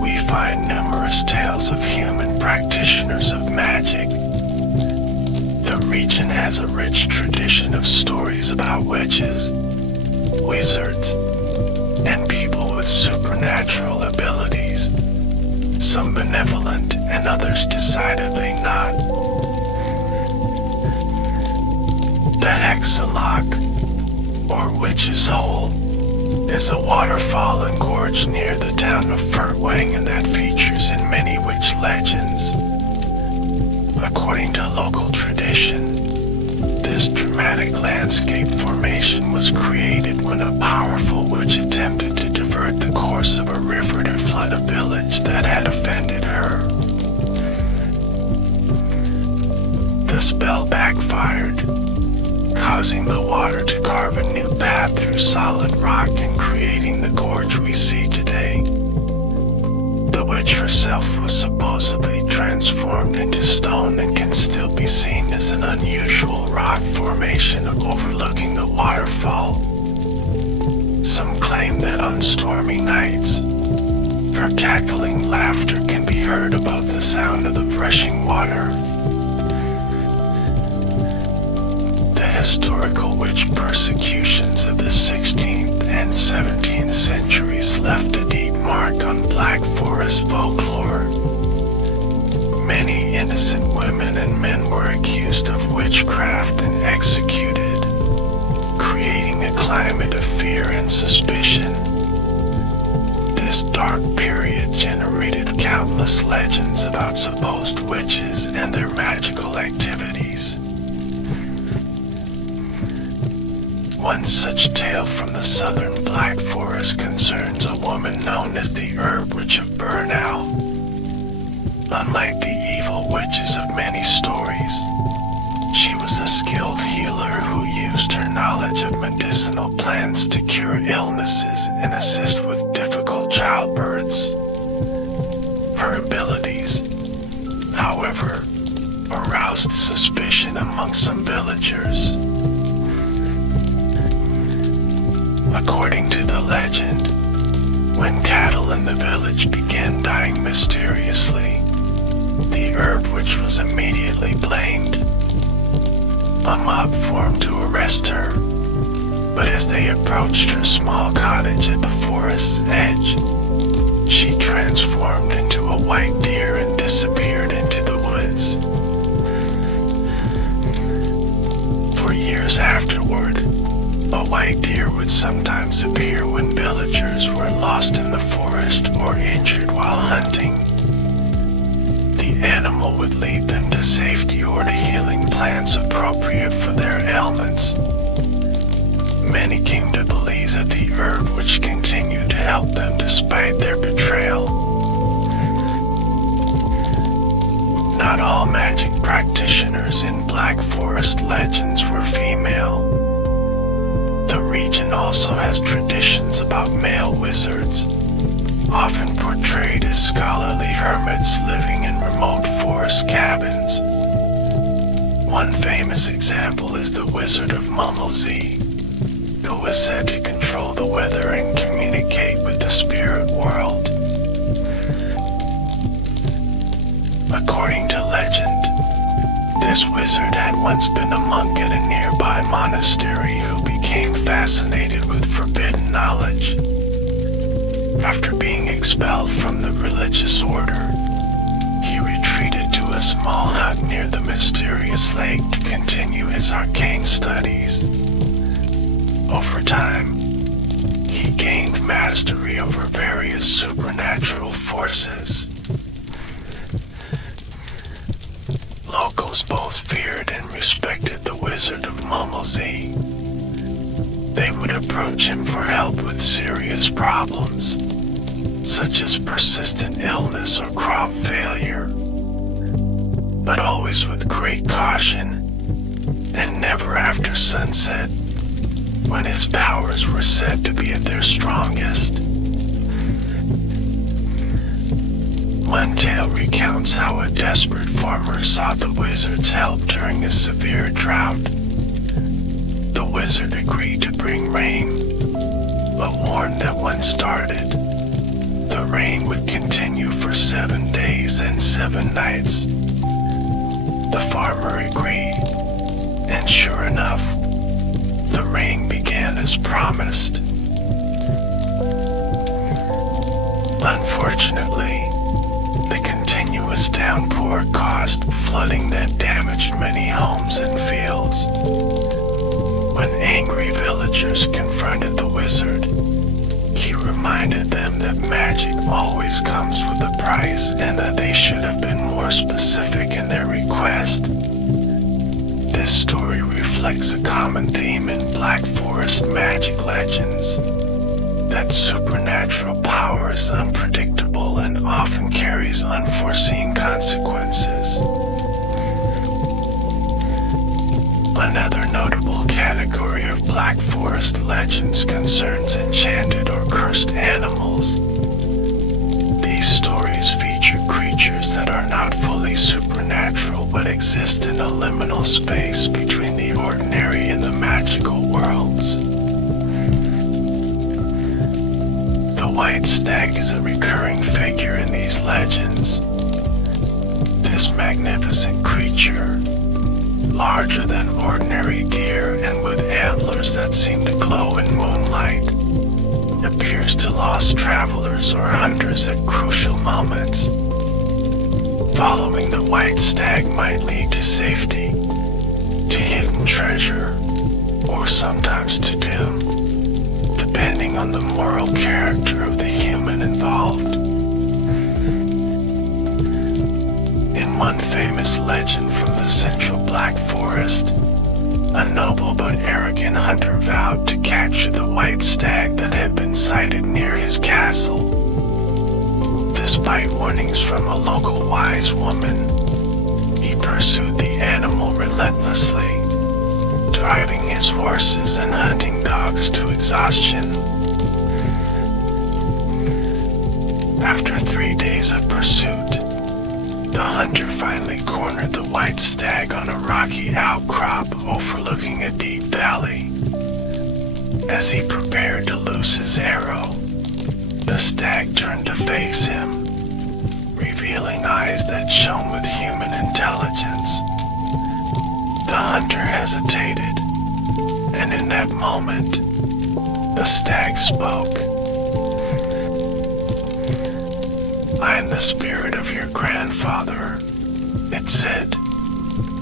we find numerous tales of human practitioners of magic. The region has a rich tradition of stories about witches, wizards, and people with supernatural abilities, some benevolent and others decidedly not. The Hexalock, or Witch's Hole, is a waterfall and gorge near the town of Furtwangen that features in many witch legends. According to local tradition, this dramatic landscape formation was created when a powerful witch attempted to divert the course of a river to flood a village that had offended her. The spell backfired, causing the water to carve a new path through solid rock and creating the gorge we see today. The witch herself was supposedly transformed into stone and can still be seen as an unusual rock formation overlooking the waterfall. Some claim that on stormy nights, her cackling laughter can be heard above the sound of the rushing water. The historical witch persecutions of the 16th and 17th centuries left a deep mark on Black Forest folklore. Many innocent women and men were accused of witchcraft and executed, creating a climate of fear and suspicion. This dark period generated countless legends about supposed witches and their magical activities. One such tale from the southern Black Forest concerns a woman known as the Herb Witch of Burnow. Unlike the evil witches of many stories, she was a skilled healer who used her knowledge of medicinal plants to cure illnesses and assist with difficult childbirths. Her abilities, however, aroused suspicion among some villagers. According to the legend, when cattle in the village began dying mysteriously, the Herb Witch was immediately blamed. A mob formed to arrest her, but as they approached her small cottage at the forest's edge, she transformed into a white deer and disappeared into the woods. For years afterward, a white deer would sometimes appear when villagers were lost in the forest or injured while hunting. The animal would lead them to safety or to healing plants appropriate for their ailments. Many came to believe that the herb which continued to help them despite their betrayal. Not all magic practitioners in Black Forest legends were female. The region also has traditions about male wizards, often portrayed as scholarly hermits living in remote forest cabins. One famous example is the Wizard of Mumblesy, who was said to control the weather and communicate with the spirit world. According to legend, this wizard had once been a monk at a nearby monastery who became fascinated with forbidden knowledge. After being expelled from the religious order, he retreated to a small hut near the mysterious lake to continue his arcane studies. Over time, he gained mastery over various supernatural forces. Locals both feared and respected the Wizard of Mumblesy. They would approach him for help with serious problems, such as persistent illness or crop failure, but always with great caution, and never after sunset, when his powers were said to be at their strongest. One tale recounts how a desperate farmer sought the wizard's help during a severe drought. The wizard agreed to bring rain, but warned that when started, the rain would continue for 7 days and 7 nights. The farmer agreed, and sure enough, the rain began as promised. Unfortunately, the continuous downpour caused flooding that damaged many homes and fields. When angry villagers confronted the wizard, He reminded them that magic always comes with a price and that they should have been more specific in their request. This story reflects a common theme in Black Forest magic legends, that supernatural power is unpredictable and often carries unforeseen consequences. Another notable category of Black Forest legends concerns enchanted or cursed animals. These stories feature creatures that are not fully supernatural but exist in a liminal space between the ordinary and the magical worlds. The white stag is a recurring figure in these legends. This magnificent creature, larger than ordinary deer and with antlers that seem to glow in moonlight, appears to lost travelers or hunters at crucial moments. Following the white stag might lead to safety, to hidden treasure, or sometimes to doom, depending on the moral character of the human involved. In one famous legend from the central Black Forest, a noble but arrogant hunter vowed to capture the white stag that had been sighted near his castle. Despite warnings from a local wise woman, he pursued the animal relentlessly, driving his horses and hunting dogs to exhaustion. After 3 days of pursuit, the hunter finally cornered the white stag on a rocky outcrop overlooking a deep valley. As he prepared to loose his arrow, the stag turned to face him, revealing eyes that shone with human intelligence. The hunter hesitated, and in that moment, the stag spoke. "I am the spirit of your grandfather," it said,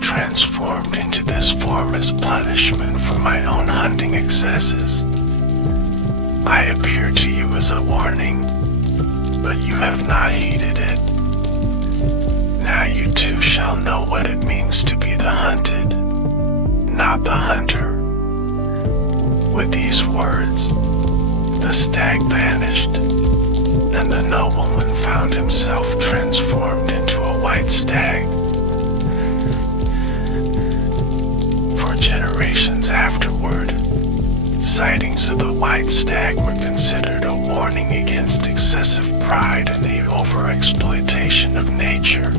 "transformed into this form as punishment for my own hunting excesses. I appear to you as a warning, but you have not heeded it. Now you too shall know what it means to be the hunted, not the hunter." With these words, the stag vanished, and the nobleman found himself transformed into a white stag. For generations afterward, sightings of the white stag were considered a warning against excessive pride and the overexploitation of nature.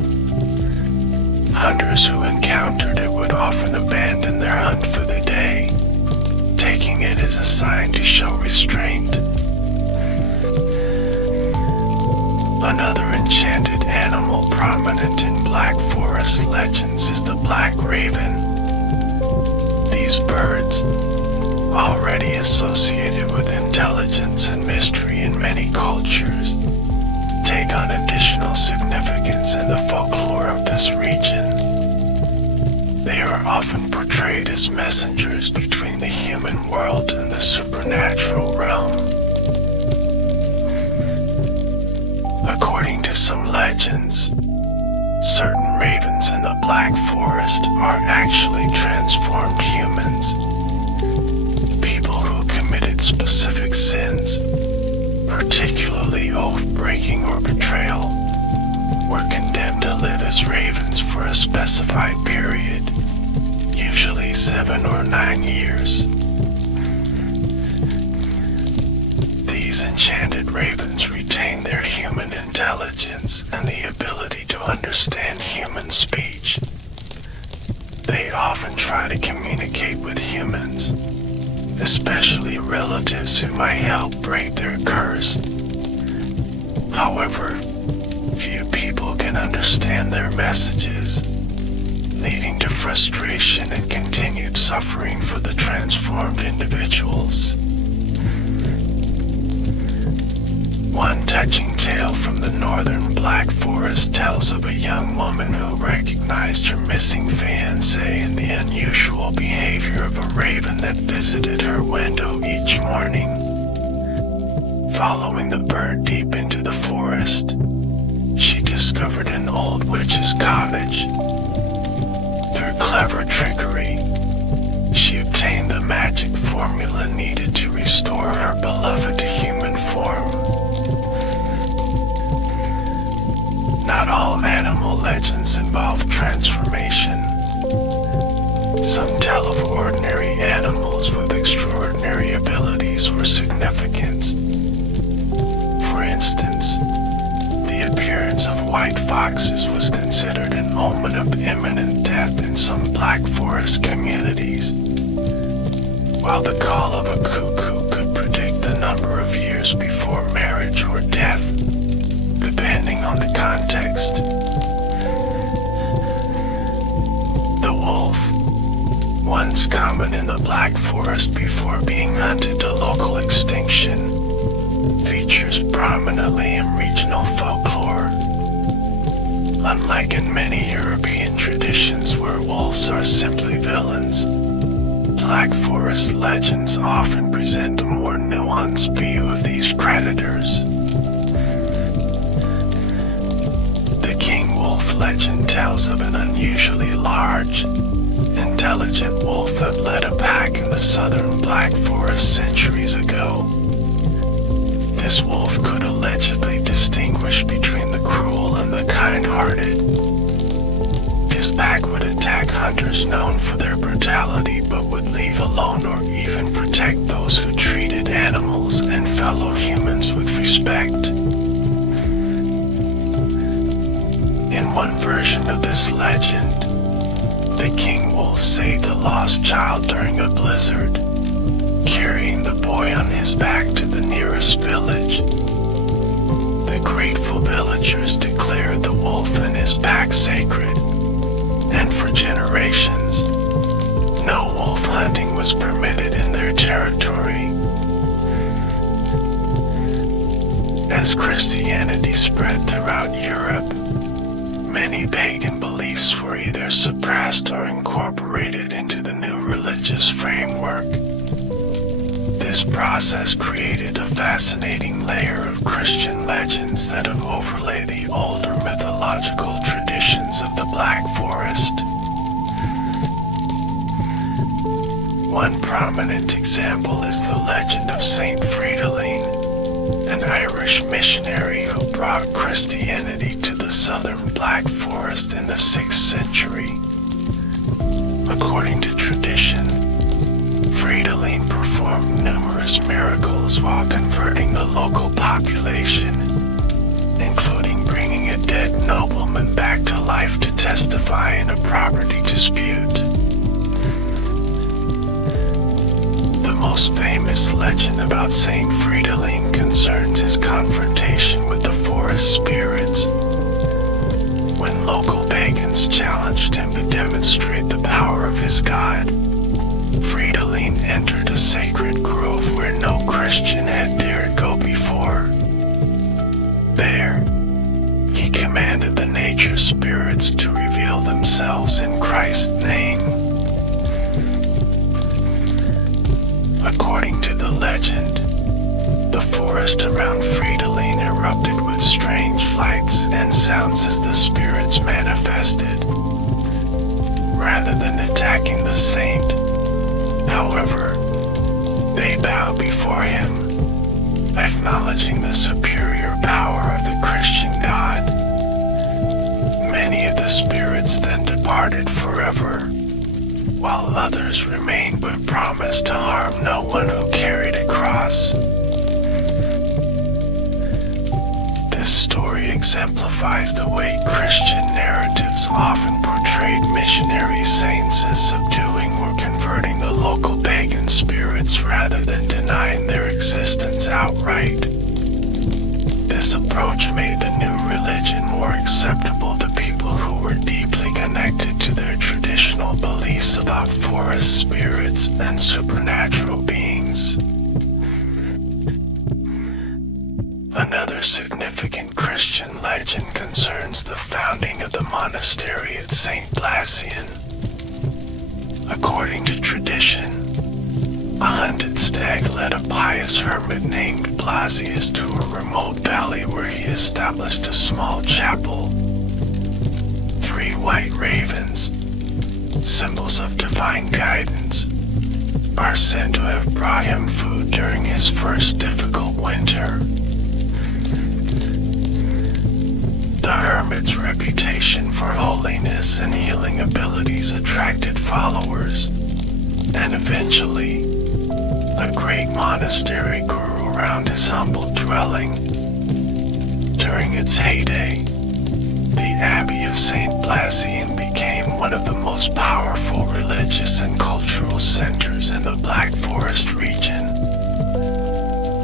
Hunters who encountered it would often abandon their hunt for the day, taking it as a sign to show restraint. Another enchanted animal prominent in Black Forest legends is the black raven. These birds, already associated with intelligence and mystery in many cultures, take on additional significance in the folklore of this region. They are often portrayed as messengers between the human world and the supernatural realm. According to some legends, certain ravens in the Black Forest are actually transformed humans. People who committed specific sins, particularly oath-breaking or betrayal, were condemned to live as ravens for a specified period, usually 7 or 9 years. These enchanted ravens retain their human intelligence and the ability to understand human speech. They often try to communicate with humans, especially relatives who might help break their curse. However, few people can understand their messages, leading to frustration and continued suffering for the transformed individuals. One touching tale from the northern Black Forest tells of a young woman who recognized her missing fiancé in the unusual behavior of a raven that visited her window each morning. following the bird deep into the forest, she discovered an old witch's cottage. Through clever trickery, she obtained the magic formula needed to restore her beloved to human form. Not all animal legends involve transformation. Some tell of ordinary animals with extraordinary abilities or significance. For instance, the appearance of white foxes was considered an omen of imminent death in some Black Forest communities, while the call of a cuckoo could predict the number of years before marriage or death, depending on the context. The wolf, once common in the Black Forest before being hunted to local extinction, features prominently in regional folklore. Unlike in many European traditions where wolves are simply villains, Black Forest legends often present a more nuanced view of these predators. The King Wolf legend tells of an unusually large, intelligent wolf that led a pack in the southern Black Forest centuries ago. This wolf could allegedly distinguish between the cruel and the kind-hearted. His pack would attack hunters known for their brutality but would leave alone or even protect those who treated animals and fellow humans with respect. In one version of this legend, the king wolf saved a lost child during a blizzard, carrying the boy on his back to the nearest village. The grateful villagers declared the wolf and his pack sacred, and for generations, no wolf hunting was permitted in their territory. As Christianity spread throughout Europe, many pagan beliefs were either suppressed or incorporated into the new religious framework. This process created a fascinating layer of Christian legends that have overlaid the older mythological traditions of the Black Forest. One prominent example is the legend of Saint Fridolin, an Irish missionary who brought Christianity to the southern Black Forest in the 6th century. According to tradition, Fridolin performed numerous miracles while converting the local population, including bringing a dead nobleman back to life to testify in a property dispute. The most famous legend about Saint Fridolin concerns his confrontation with the forest spirits. When local pagans challenged him to demonstrate the power of his god, Fridolin entered a sacred grove where no Christian had dared go before. There, he commanded the nature spirits to reveal themselves in Christ's name. According to the legend, the forest around Fridolin erupted with strange lights and sounds as the spirits manifested. Rather than attacking the saint, however, they bowed before him, acknowledging the superior power of the Christian God. Many of the spirits then departed forever, while others remained but promised to harm no one who carried a cross. This story exemplifies the way Christian narratives often portrayed missionary saints as subduing or converting the local pagan spirits rather than denying their existence outright. This approach made the new religion more acceptable to people who were deeply connected to their traditional beliefs about forest spirits and supernatural beings. Another significant Christian legend concerns the founding of the monastery at St. Blasian. According to tradition, a hunted white stag led a pious hermit named Blasius to a remote valley where he established a small chapel. 3 white ravens, symbols of divine guidance, are said to have brought him food during his first difficult winter. The hermit's reputation for holiness and healing abilities attracted followers, and eventually, a great monastery grew around his humble dwelling. During its heyday, the Abbey of St. Blasian became one of the most powerful religious and cultural centers in the Black Forest region,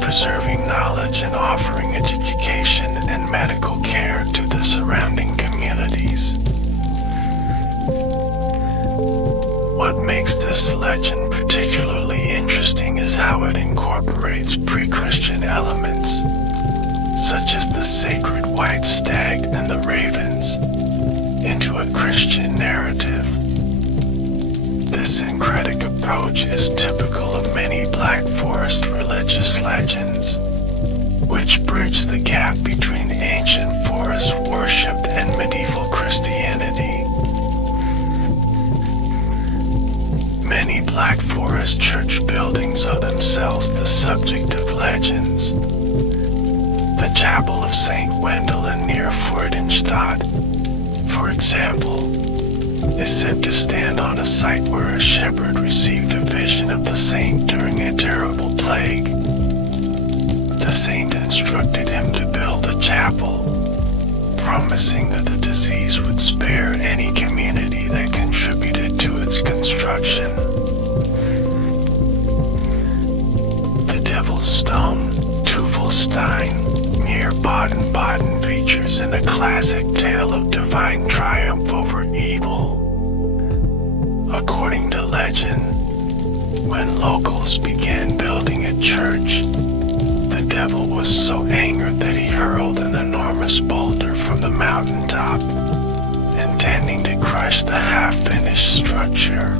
preserving knowledge and offering education and medical care to the surrounding communities. What makes this legend particularly interesting is how it incorporates pre-Christian elements, such as the sacred white stag and the ravens, into a Christian narrative. This syncretic approach is typical of many Black Forest religious legends, which bridge the gap between ancient forest worship and medieval Christianity. Many Black Forest church buildings are themselves the subject of legends. The Chapel of St. Wendelin near Freudenstadt, for example, is said to stand on a site where a shepherd received a vision of the saint during a terrible plague. The saint instructed him to build a chapel, promising that the disease would spare any community that contributed to its construction. The Devil's Stone, Teufelsstein, near Baden-Baden features in a classic tale of divine triumph over evil. According to legend, when locals began building a church, the devil was so angered that he hurled an enormous boulder from the mountaintop, intending to crush the half-finished structure.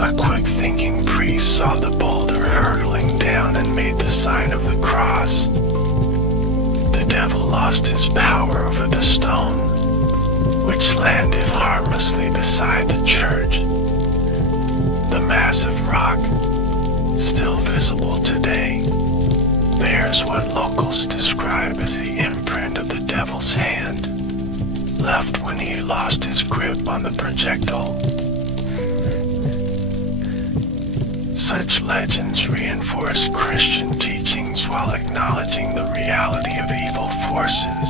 A quick-thinking priest saw the boulder hurtling down and made the sign of the cross. The devil lost his power over the stone, which landed harmlessly beside the church. The massive rock, still visible today, bears what locals describe as the imprint of the devil's hand, left when he lost his grip on the projectile. Such legends reinforce Christian teachings while acknowledging the reality of evil forces.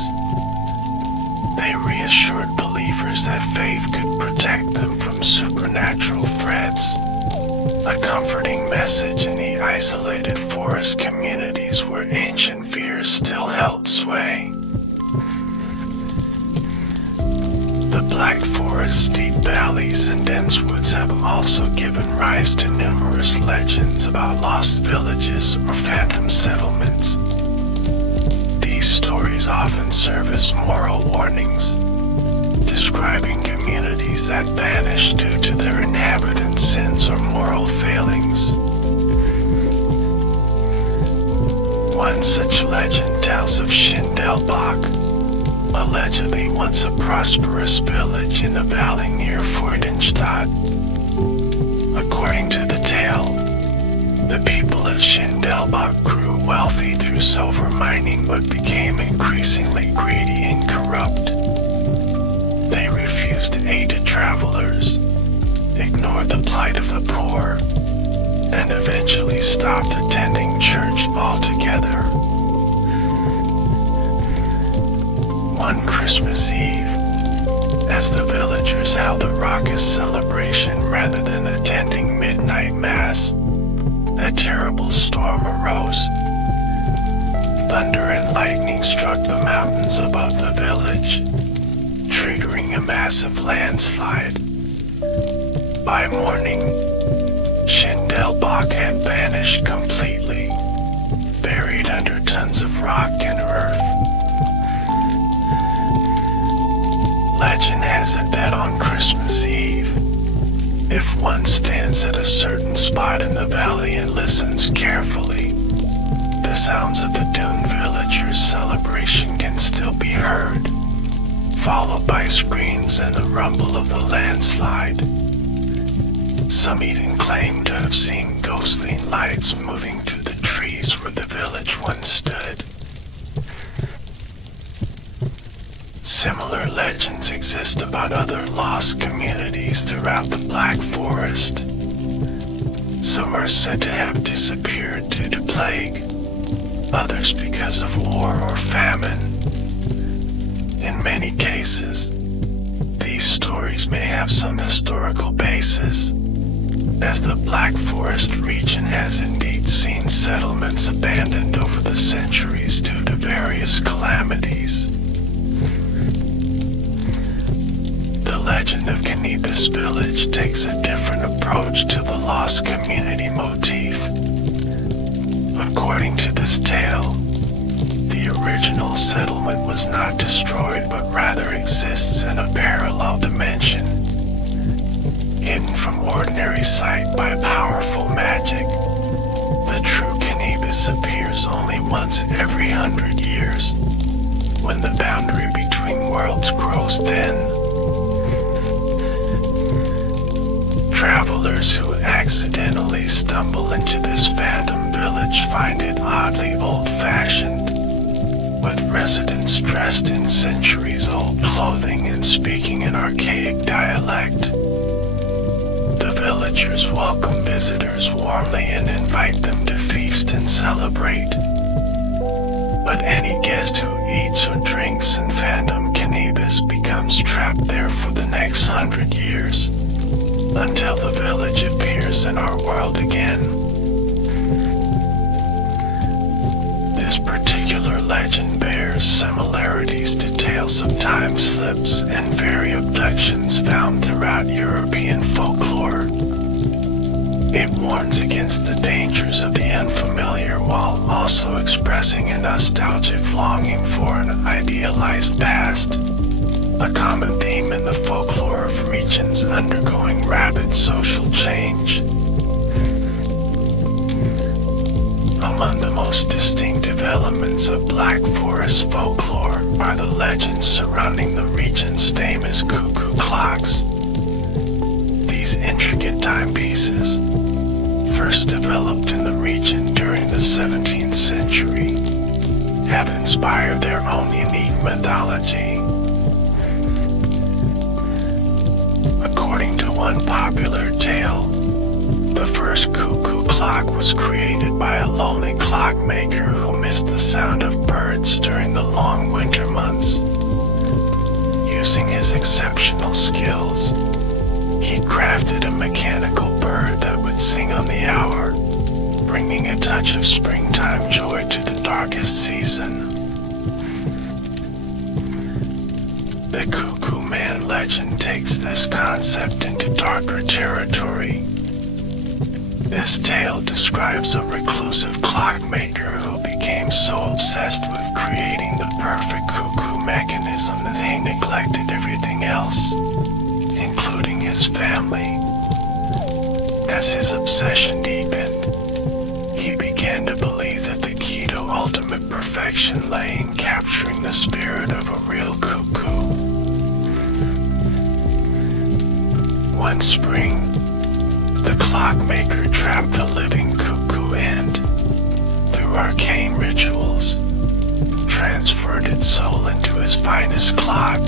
They reassured believers that faith could protect them from supernatural threats, a comforting message in the isolated forest communities where ancient fears still held sway. The Black Forest steep valleys and dense woods have also given rise to numerous legends about lost villages or phantom settlements. These stories often serve as moral warnings, describing communities that vanish due to their inhabitants' sins or moral failings. One such legend tells of Schindelbach, allegedly once a prosperous village in a valley near Freudenstadt. According to the tale, the people of Schindelbach grew wealthy through silver mining but became increasingly greedy and corrupt. They refused to aid travelers, ignored the plight of the poor, and eventually stopped attending church altogether. One Christmas Eve, as the villagers held a raucous celebration rather than attending midnight mass, a terrible storm arose. Thunder and lightning struck the mountains above the village, triggering a massive landslide. By morning, Schindelbach had vanished completely, buried under tons of rock and earth. Legend has it that on Christmas Eve, If one stands at a certain spot in the valley and listens carefully, the sounds of the doomed villagers' celebration can still be heard, followed by screams and the rumble of the landslide. Some even claim to have seen ghostly lights moving through the trees where the village once stood. Similar legends exist about other lost communities throughout the Black Forest. Some are said to have disappeared due to plague, others because of war or famine. In many cases, these stories may have some historical basis, as the Black Forest region has indeed seen settlements abandoned over the centuries due to various calamities. The legend of Canibus Village takes a different approach to the lost community motif. According to this tale, the original settlement was not destroyed but rather exists in a parallel dimension, hidden from ordinary sight by powerful magic. The true Canibus appears only once every 100 years, when the boundary between worlds grows thin. Travelers who accidentally stumble into this phantom village find it oddly old-fashioned, with residents dressed in centuries-old clothing and speaking an archaic dialect. The villagers welcome visitors warmly and invite them to feast and celebrate. But any guest who eats or drinks in Phantom Canibus becomes trapped there for the next 100 years, until the village appears in our world again. This particular legend bears similarities to tales of time slips and fairy abductions found throughout European folklore. It warns against the dangers of the unfamiliar while also expressing a nostalgic longing for an idealized past, a common theme in the folklore of regions undergoing rapid social change. Among the most distinctive elements of Black Forest folklore are the legends surrounding the region's famous cuckoo clocks. These intricate timepieces, first developed in the region during the 17th century, have inspired their own unique mythology. According to one popular tale, the first cuckoo clock was created by a lonely clockmaker who missed the sound of birds during the long winter months. Using his exceptional skills, he crafted a mechanical bird that would sing on the hour, bringing a touch of springtime joy to the darkest season. The Cuckoo Man legend takes this concept into darker territory. This tale describes a reclusive clockmaker who became so obsessed with creating the perfect cuckoo mechanism that he neglected everything else, including his family. As his obsession deepened, he began to believe that the key to ultimate perfection lay in capturing the spirit of a real cuckoo. One spring, the clockmaker trapped a living cuckoo and, through arcane rituals, transferred its soul into his finest clock.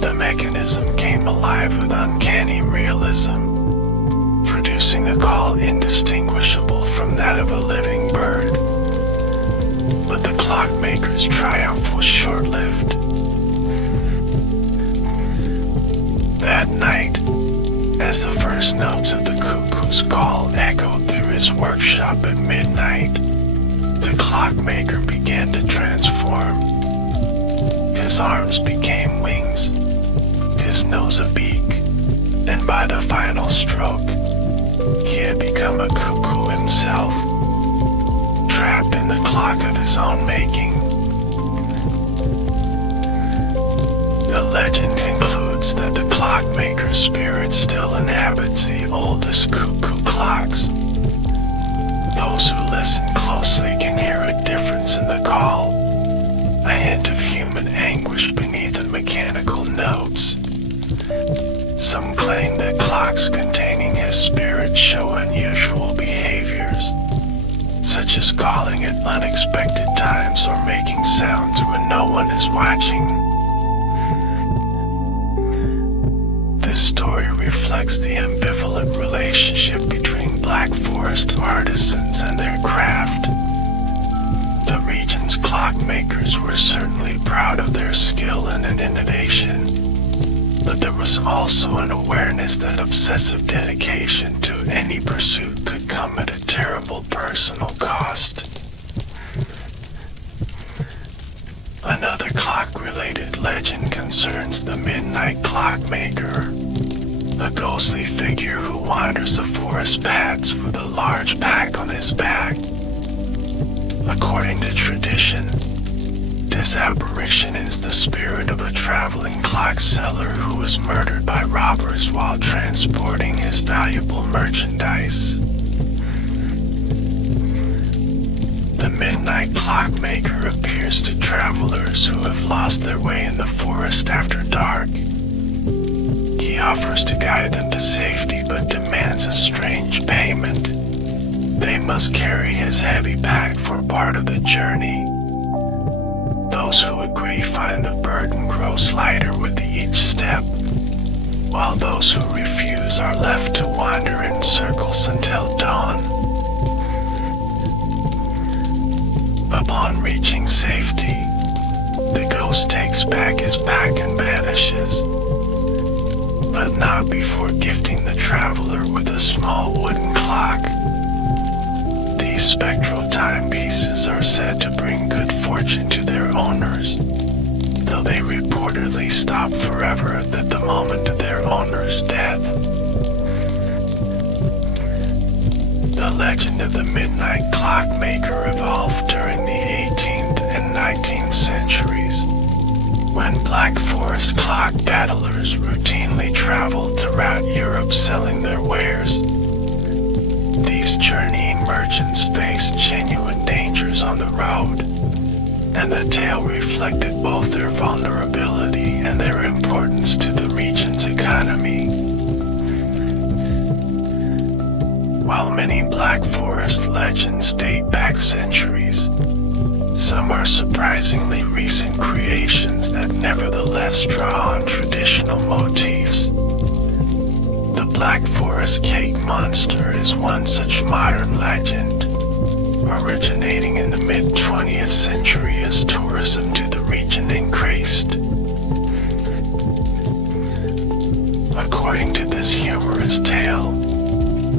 The mechanism came alive with uncanny realism, producing a call indistinguishable from that of a living bird. But the clockmaker's triumph was short-lived. That night, as the first notes of the cuckoo's call echoed through his workshop at midnight, the clockmaker began to transform. His arms became wings, his nose a beak, and by the final stroke, he had become a cuckoo himself, trapped in the clock of his own making. The legend concludes that the clock clockmaker spirit still inhabits the oldest cuckoo clocks. Those who listen closely can hear a difference in the call, a hint of human anguish beneath the mechanical notes. Some claim that clocks containing his spirit show unusual behaviors, such as calling at unexpected times or making sounds when no one is watching. This story reflects the ambivalent relationship between Black Forest artisans and their craft. The region's clockmakers were certainly proud of their skill and innovation, but there was also an awareness that obsessive dedication to any pursuit could come at a terrible personal cost. Another clock-related legend concerns the midnight clockmaker, a ghostly figure who wanders the forest paths with a large pack on his back. According to tradition, this apparition is the spirit of a traveling clock seller who was murdered by robbers while transporting his valuable merchandise. The midnight clockmaker appears to travelers who have lost their way in the forest after dark. He offers to guide them to safety but demands a strange payment. They must carry his heavy pack for part of the journey. Those who agree find the burden grows lighter with each step, while those who refuse are left to wander in circles until dawn. Upon reaching safety, the ghost takes back his pack and vanishes, but not before gifting the traveler with a small wooden clock. These spectral timepieces are said to bring good fortune to their owners, though they reportedly stop forever at the moment of their owner's death. The legend of the midnight clockmaker evolved during the 18th and 19th centuries, when Black Forest clock peddlers routinely traveled throughout Europe selling their wares. These journeying merchants faced genuine dangers on the road, and the tale reflected both their vulnerability and their importance to the region's economy. While many Black Forest legends date back centuries, some are surprisingly recent creations that nevertheless draw on traditional motifs. The Black Forest cake monster is one such modern legend, originating in the mid-20th century as tourism to the region increased. According to this humorous tale,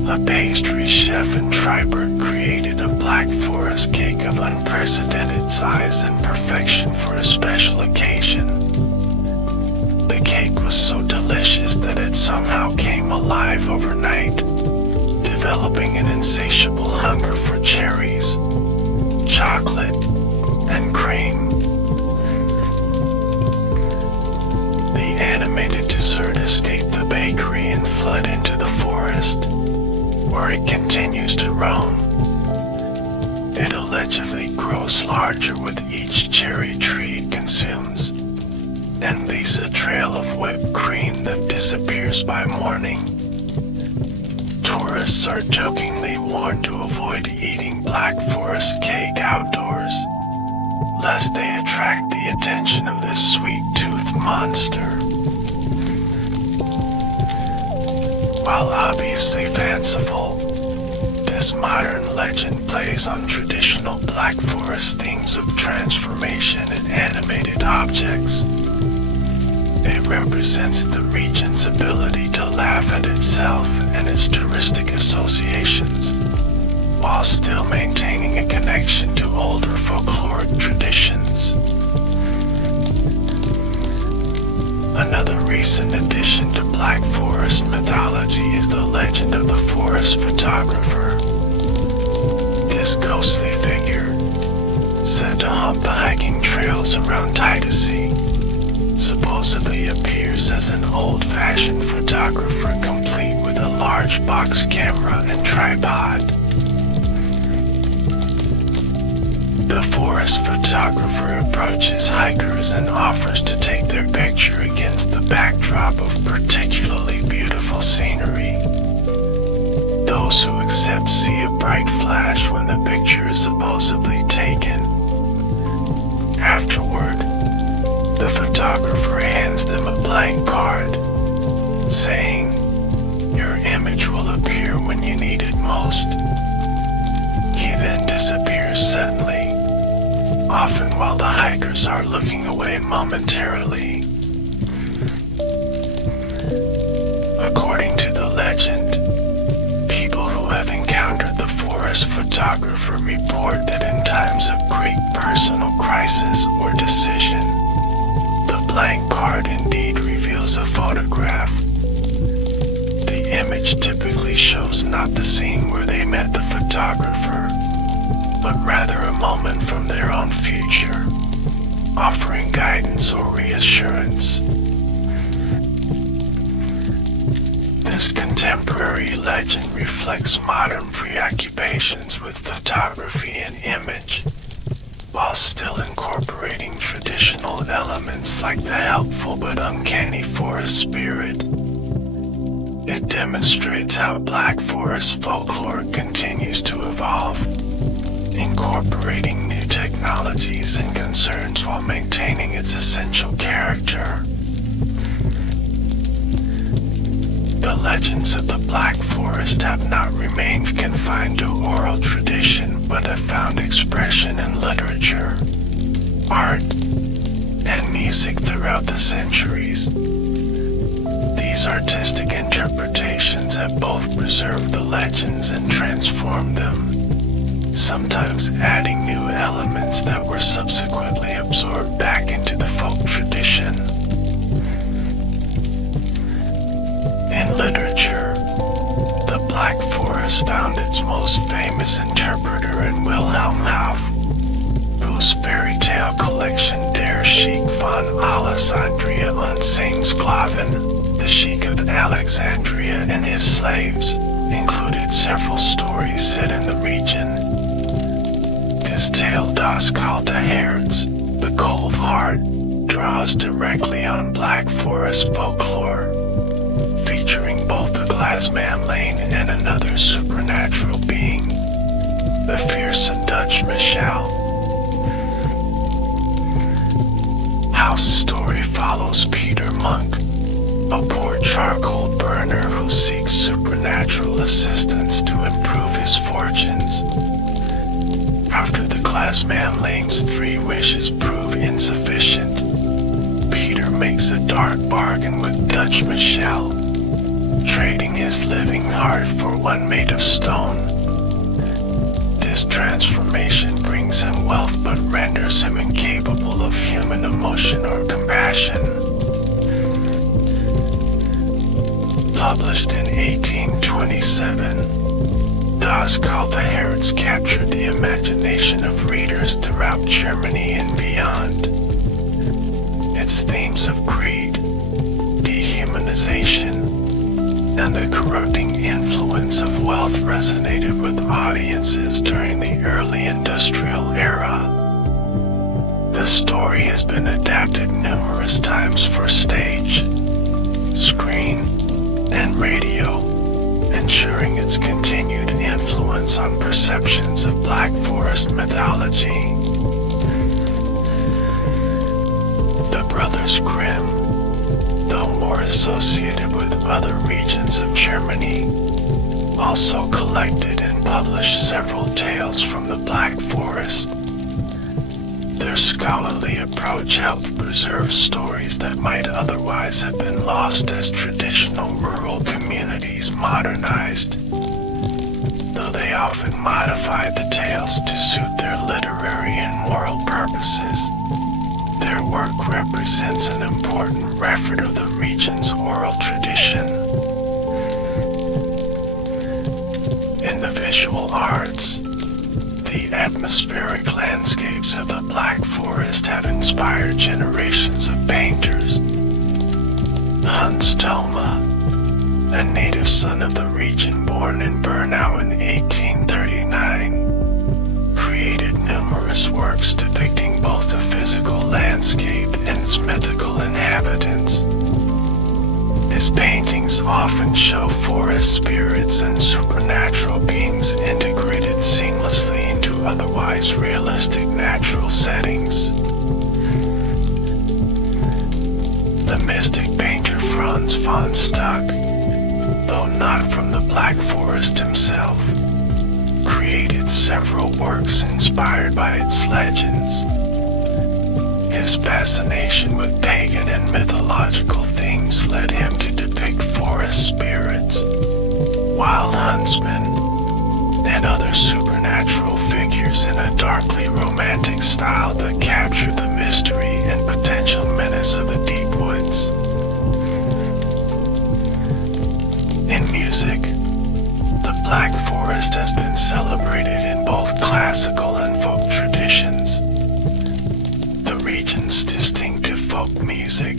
a pastry chef in Triberg created a Black Forest cake of unprecedented size and perfection for a special occasion. The cake was so delicious that it somehow came alive overnight, developing an insatiable hunger for cherries, chocolate, and cream. The animated dessert escaped the bakery and fled into the forest, where it continues to roam. It allegedly grows larger with each cherry tree it consumes, and leaves a trail of whipped cream that disappears by morning. Tourists are jokingly warned to avoid eating Black Forest cake outdoors, lest they attract the attention of this sweet-toothed monster. While obviously fanciful, this modern legend plays on traditional Black Forest themes of transformation and animated objects. It represents the region's ability to laugh at itself and its touristic associations, while still maintaining a connection to older folkloric traditions. Another recent addition to Black Forest mythology is the legend of the forest photographer. This ghostly figure, said to haunt the hiking trails around Titusy, supposedly appears as an old-fashioned photographer complete with a large box camera and tripod. The forest photographer approaches hikers and offers to take their picture against the backdrop of particularly beautiful scenery. Those who accept see a bright flash when the picture is supposedly taken. Afterward, the photographer hands them a blank card, saying, "Your image will appear when you need it most." He then disappears suddenly, often while the hikers are looking away momentarily. According to the legend, people who have encountered the forest photographer report that in times of great personal crisis or decision, the blank card indeed reveals a photograph. The image typically shows not the scene where they met the photographer, but rather a moment from their own future, offering guidance or reassurance. This contemporary legend reflects modern preoccupations with photography and image, while still incorporating traditional elements like the helpful but uncanny forest spirit. It demonstrates how Black Forest folklore continues to evolve, incorporating new technologies and concerns while maintaining its essential character. The legends of the Black Forest have not remained confined to oral tradition, but have found expression in literature, art, and music throughout the centuries. These artistic interpretations have both preserved the legends and transformed them, sometimes adding new elements that were subsequently absorbed back into the folk tradition. In literature, the Black Forest found its most famous interpreter in Wilhelm Hauff, whose fairy tale collection Der Sheik von Alessandria und Seinsklaven, the Sheik of Alexandria and his slaves, included several stories set in the region. This tale, Das Kalte Herz, the Cold Heart, draws directly on Black Forest folklore, featuring both the Glassman Lane and another supernatural being, the fearsome Dutch Michelle. Hauff's story follows Peter Monk, a poor charcoal burner who seeks supernatural assistance to improve his fortunes. After the Glassman Lane's 3 wishes prove insufficient, Peter makes a dark bargain with Dutch Michelle, trading his living heart for one made of stone. This transformation brings him wealth but renders him incapable of human emotion or compassion. Published in 1827, Das Kalte Herz captured the imagination of readers throughout Germany and beyond. Its themes of greed, dehumanization, and the corrupting influence of wealth resonated with audiences during the early industrial era. The story has been adapted numerous times for stage, screen, and radio, ensuring its continued influence on perceptions of Black Forest mythology. The Brothers Grimm, though more associated with other regions of Germany, also collected and published several tales from the Black Forest. Their scholarly approach helped preserve stories that might otherwise have been lost as traditional rural communities modernized, though they often modified the tales to suit their literary and moral purposes. Their work represents an important record of the region's oral tradition. In the visual arts, The atmospheric landscapes of the Black Forest have inspired generations of painters. Hans Thoma, a native son of the region born in Bernau in 1839, created numerous works depicting both the physical landscape and its mythical inhabitants. His paintings often show forest spirits and supernatural beings integrated seamlessly into otherwise realistic natural settings. The mystic painter Franz von Stuck, though not from the Black Forest himself, created several works inspired by its legends. His fascination with pagan and mythological themes led him to depict forest spirits, wild huntsmen, and other supernatural figures in a darkly romantic style that captured the mystery and potential menace of the deep woods. In music, the Black Forest has been celebrated in both classical and folk traditions. The region's distinctive folk music,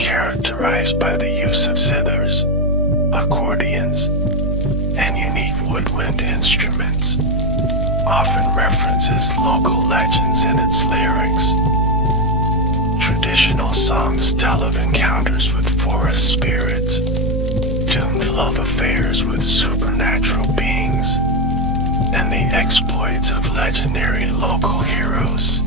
characterized by the use of zithers, accordions, and unique woodwind instruments, often references local legends in its lyrics. Traditional songs tell of encounters with forest spirits, doomed love affairs with supernatural beings, and the exploits of legendary local heroes.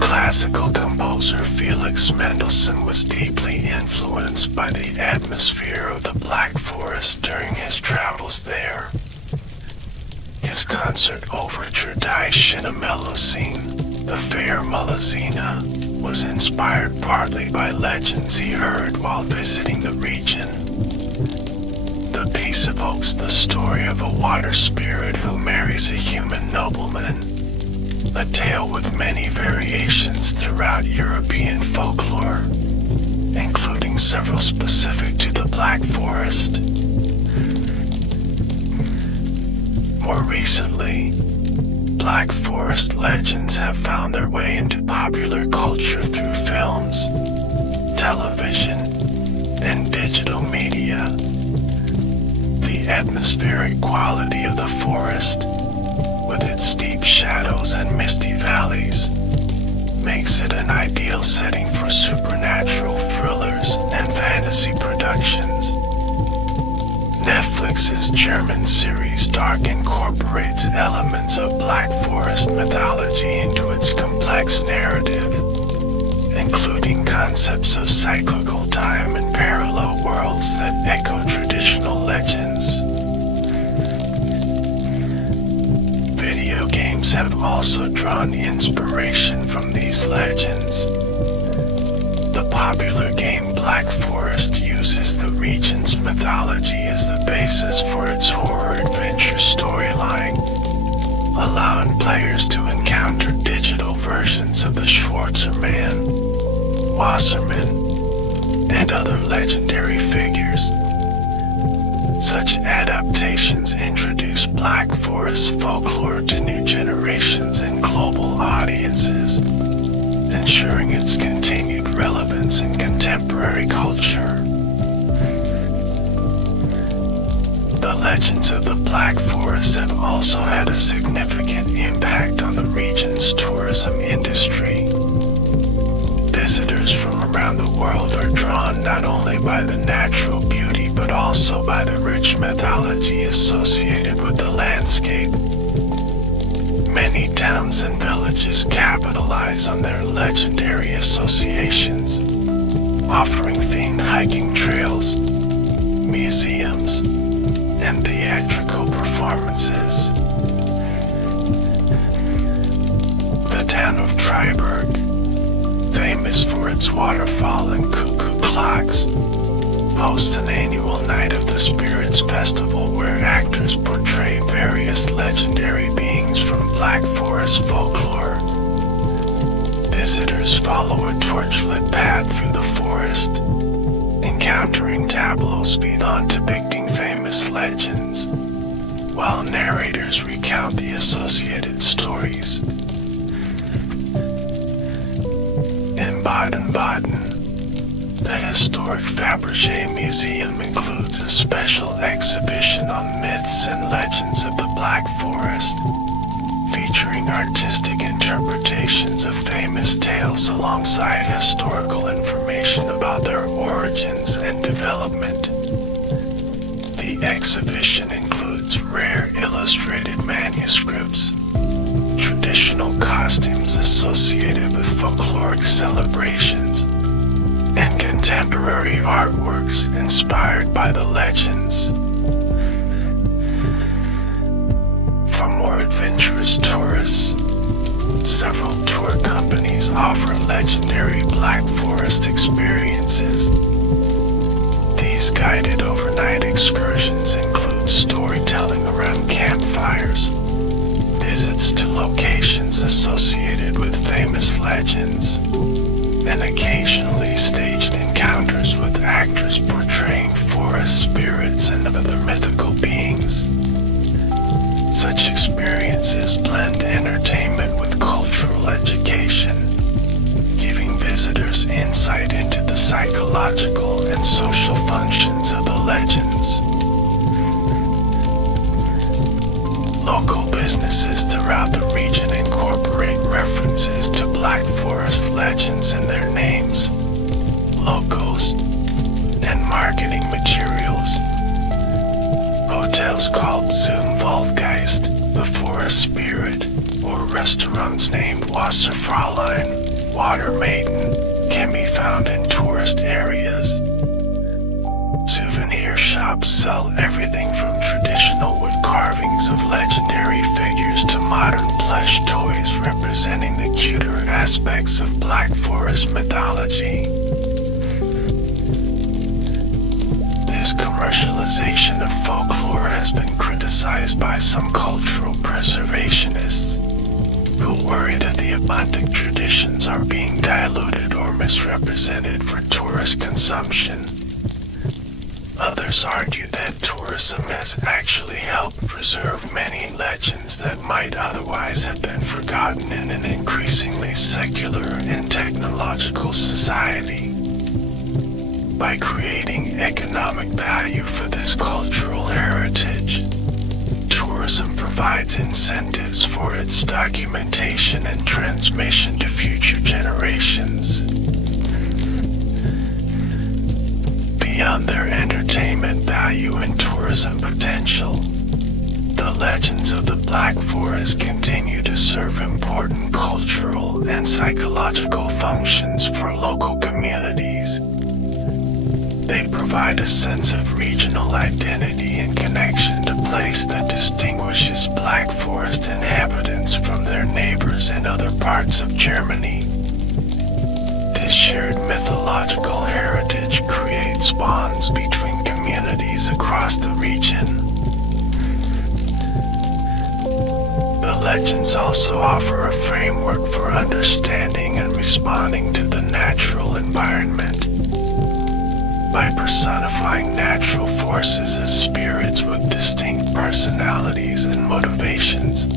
Classical composer Felix Mendelssohn was deeply influenced by the atmosphere of the Black Forest during his travels there. His concert overture Die Schimmelmelusine, the Fair Melusina, was inspired partly by legends he heard while visiting the region. The piece evokes the story of a water spirit who marries a human nobleman, a tale with many variations throughout European folklore, including several specific to the Black Forest. More recently, Black Forest legends have found their way into popular culture through films, television, and digital media. The atmospheric quality of the forest, with its steep shadows and misty valleys, makes it an ideal setting for supernatural thrillers and fantasy productions. Netflix's German series Dark incorporates elements of Black Forest mythology into its complex narrative, including concepts of cyclical time and parallel worlds that echo traditional legends. Video games have also drawn inspiration from these legends. The popular game Black Forest uses the region's mythology as the basis for its horror adventure storyline, allowing players to encounter digital versions of the Schwarzerman, Wasserman, and other legendary figures. Such adaptations introduce Black Forest folklore to new generations and global audiences, ensuring its continued relevance in contemporary culture. The legends of the Black Forest have also had a significant impact on the region's tourism industry. Visitors from around the world are drawn not only by the natural beauty but also by the rich mythology associated with the landscape. Many towns and villages capitalize on their legendary associations, offering themed hiking trails, museums, and theatrical performances. The town of Triberg, famous for its waterfall and cuckoo clocks, hosts an annual Night of the Spirits festival where actors portray various legendary beings from Black Forest folklore. Visitors follow a torchlit path through the forest, encountering tableaus beyond depicting famous legends. while narrators recount the associated stories. In Baden-Baden, the historic Fabergé Museum includes a special exhibition on myths and legends of the Black Forest, featuring artistic interpretations of famous tales alongside historical information about their origins and development. The exhibition includes rare illustrated manuscripts, traditional costumes associated with folkloric celebrations, and contemporary artworks inspired by the legends. For more adventurous tourists, several tour companies offer legendary Black Forest experiences. These guided overnight excursions include storytelling around campfires, visits to locations associated with famous legends, and occasionally staged encounters with actors portraying forest spirits and other mythical beings. Such experiences blend entertainment with cultural education, giving visitors insight into the psychological and social functions of the legends. Local businesses throughout the region incorporate references to Black Forest legends in their names, logos, and marketing materials. Hotels called Zum Waldgeist, the Forest Spirit, or restaurants named Wasserfräulein, Water Maiden, can be found in tourist areas. Souvenir shops sell everything from traditional wood carvings of legendary figures to modern plush toys representing the cuter aspects of Black Forest mythology. This commercialization of folklore has been criticized by some cultural preservationists who worry that the abundant traditions are being diluted or misrepresented for tourist consumption. Others argue that tourism has actually helped preserve many legends that might otherwise have been forgotten in an increasingly secular and technological society. By creating economic value for this cultural heritage, tourism provides incentives for its documentation and transmission to future generations. Beyond their entertainment value and tourism potential, the legends of the Black Forest continue to serve important cultural and psychological functions for local communities. They provide a sense of regional identity and connection to place that distinguishes Black Forest inhabitants from their neighbors in other parts of Germany. This shared mythological heritage creates bonds between communities across the region. The legends also offer a framework for understanding and responding to the natural environment. By personifying natural forces as spirits with distinct personalities and motivations,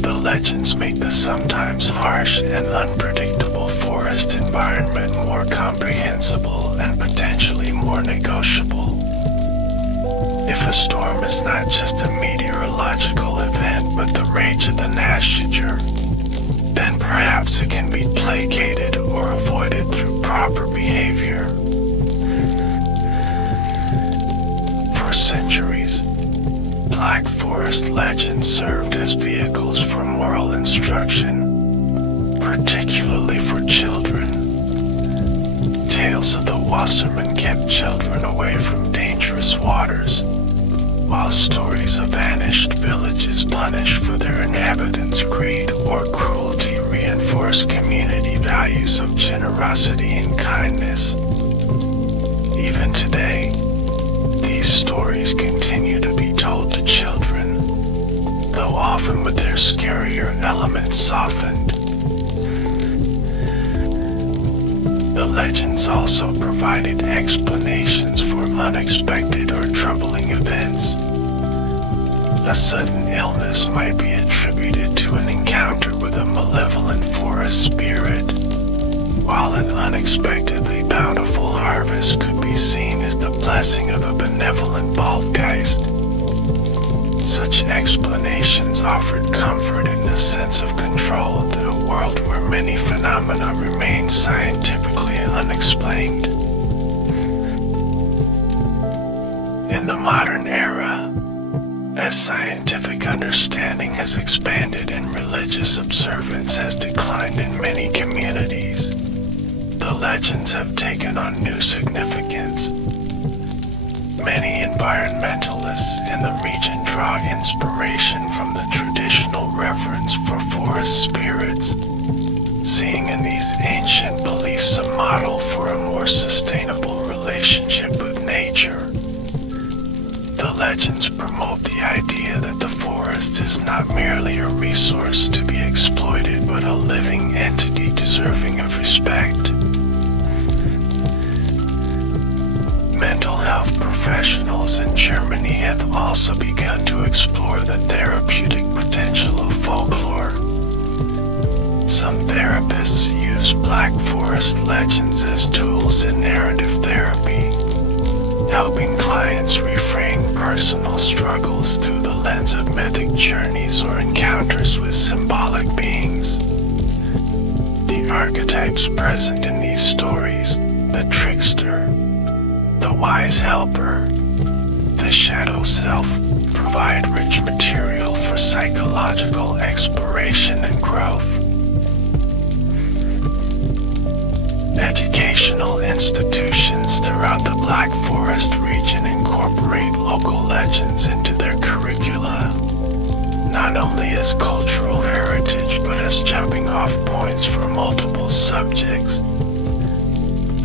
the legends make the sometimes harsh and unpredictable forest environment more comprehensible and potentially more negotiable. If a storm is not just a meteorological event but the rage of the Nashiger, then perhaps it can be placated or avoided through proper behavior. For centuries, Black Forest legends served as vehicles for moral instruction, particularly for children. Tales of the Wasserman kept children away from dangerous waters, while stories of vanished villages punished for their inhabitants' greed or cruelty reinforced community values of generosity and kindness. Even today, these stories continue to be told to children, though often with their scarier elements softened. The legends also provided explanations for unexpected or troubling events. A sudden illness might be attributed to an encounter with a malevolent forest spirit, while an unexpectedly bountiful harvest could be seen as the blessing of a benevolent Baltgeist. Such explanations offered comfort and a sense of control in a world where many phenomena remain scientifically unexplained. In the modern era, as scientific understanding has expanded and religious observance has declined in many communities, the legends have taken on new significance. Many environmentalists in the region draw inspiration from the traditional reverence for forest spirits, seeing in these ancient beliefs a model for a more sustainable relationship with nature. The legends promote the idea that the forest is not merely a resource to be exploited, but a living entity deserving of respect. Mental health professionals in Germany have also begun to explore the therapeutic potential of folklore. Some therapists use Black Forest legends as tools in narrative therapy, helping clients reframe personal struggles through the lens of mythic journeys or encounters with symbolic beings. The archetypes present in these stories, the trickster, the wise helper, the shadow self, provide rich material for psychological exploration and growth. Educational institutions throughout the Black Forest region incorporate local legends into their curricula, not only as cultural heritage but as jumping-off points for multiple subjects.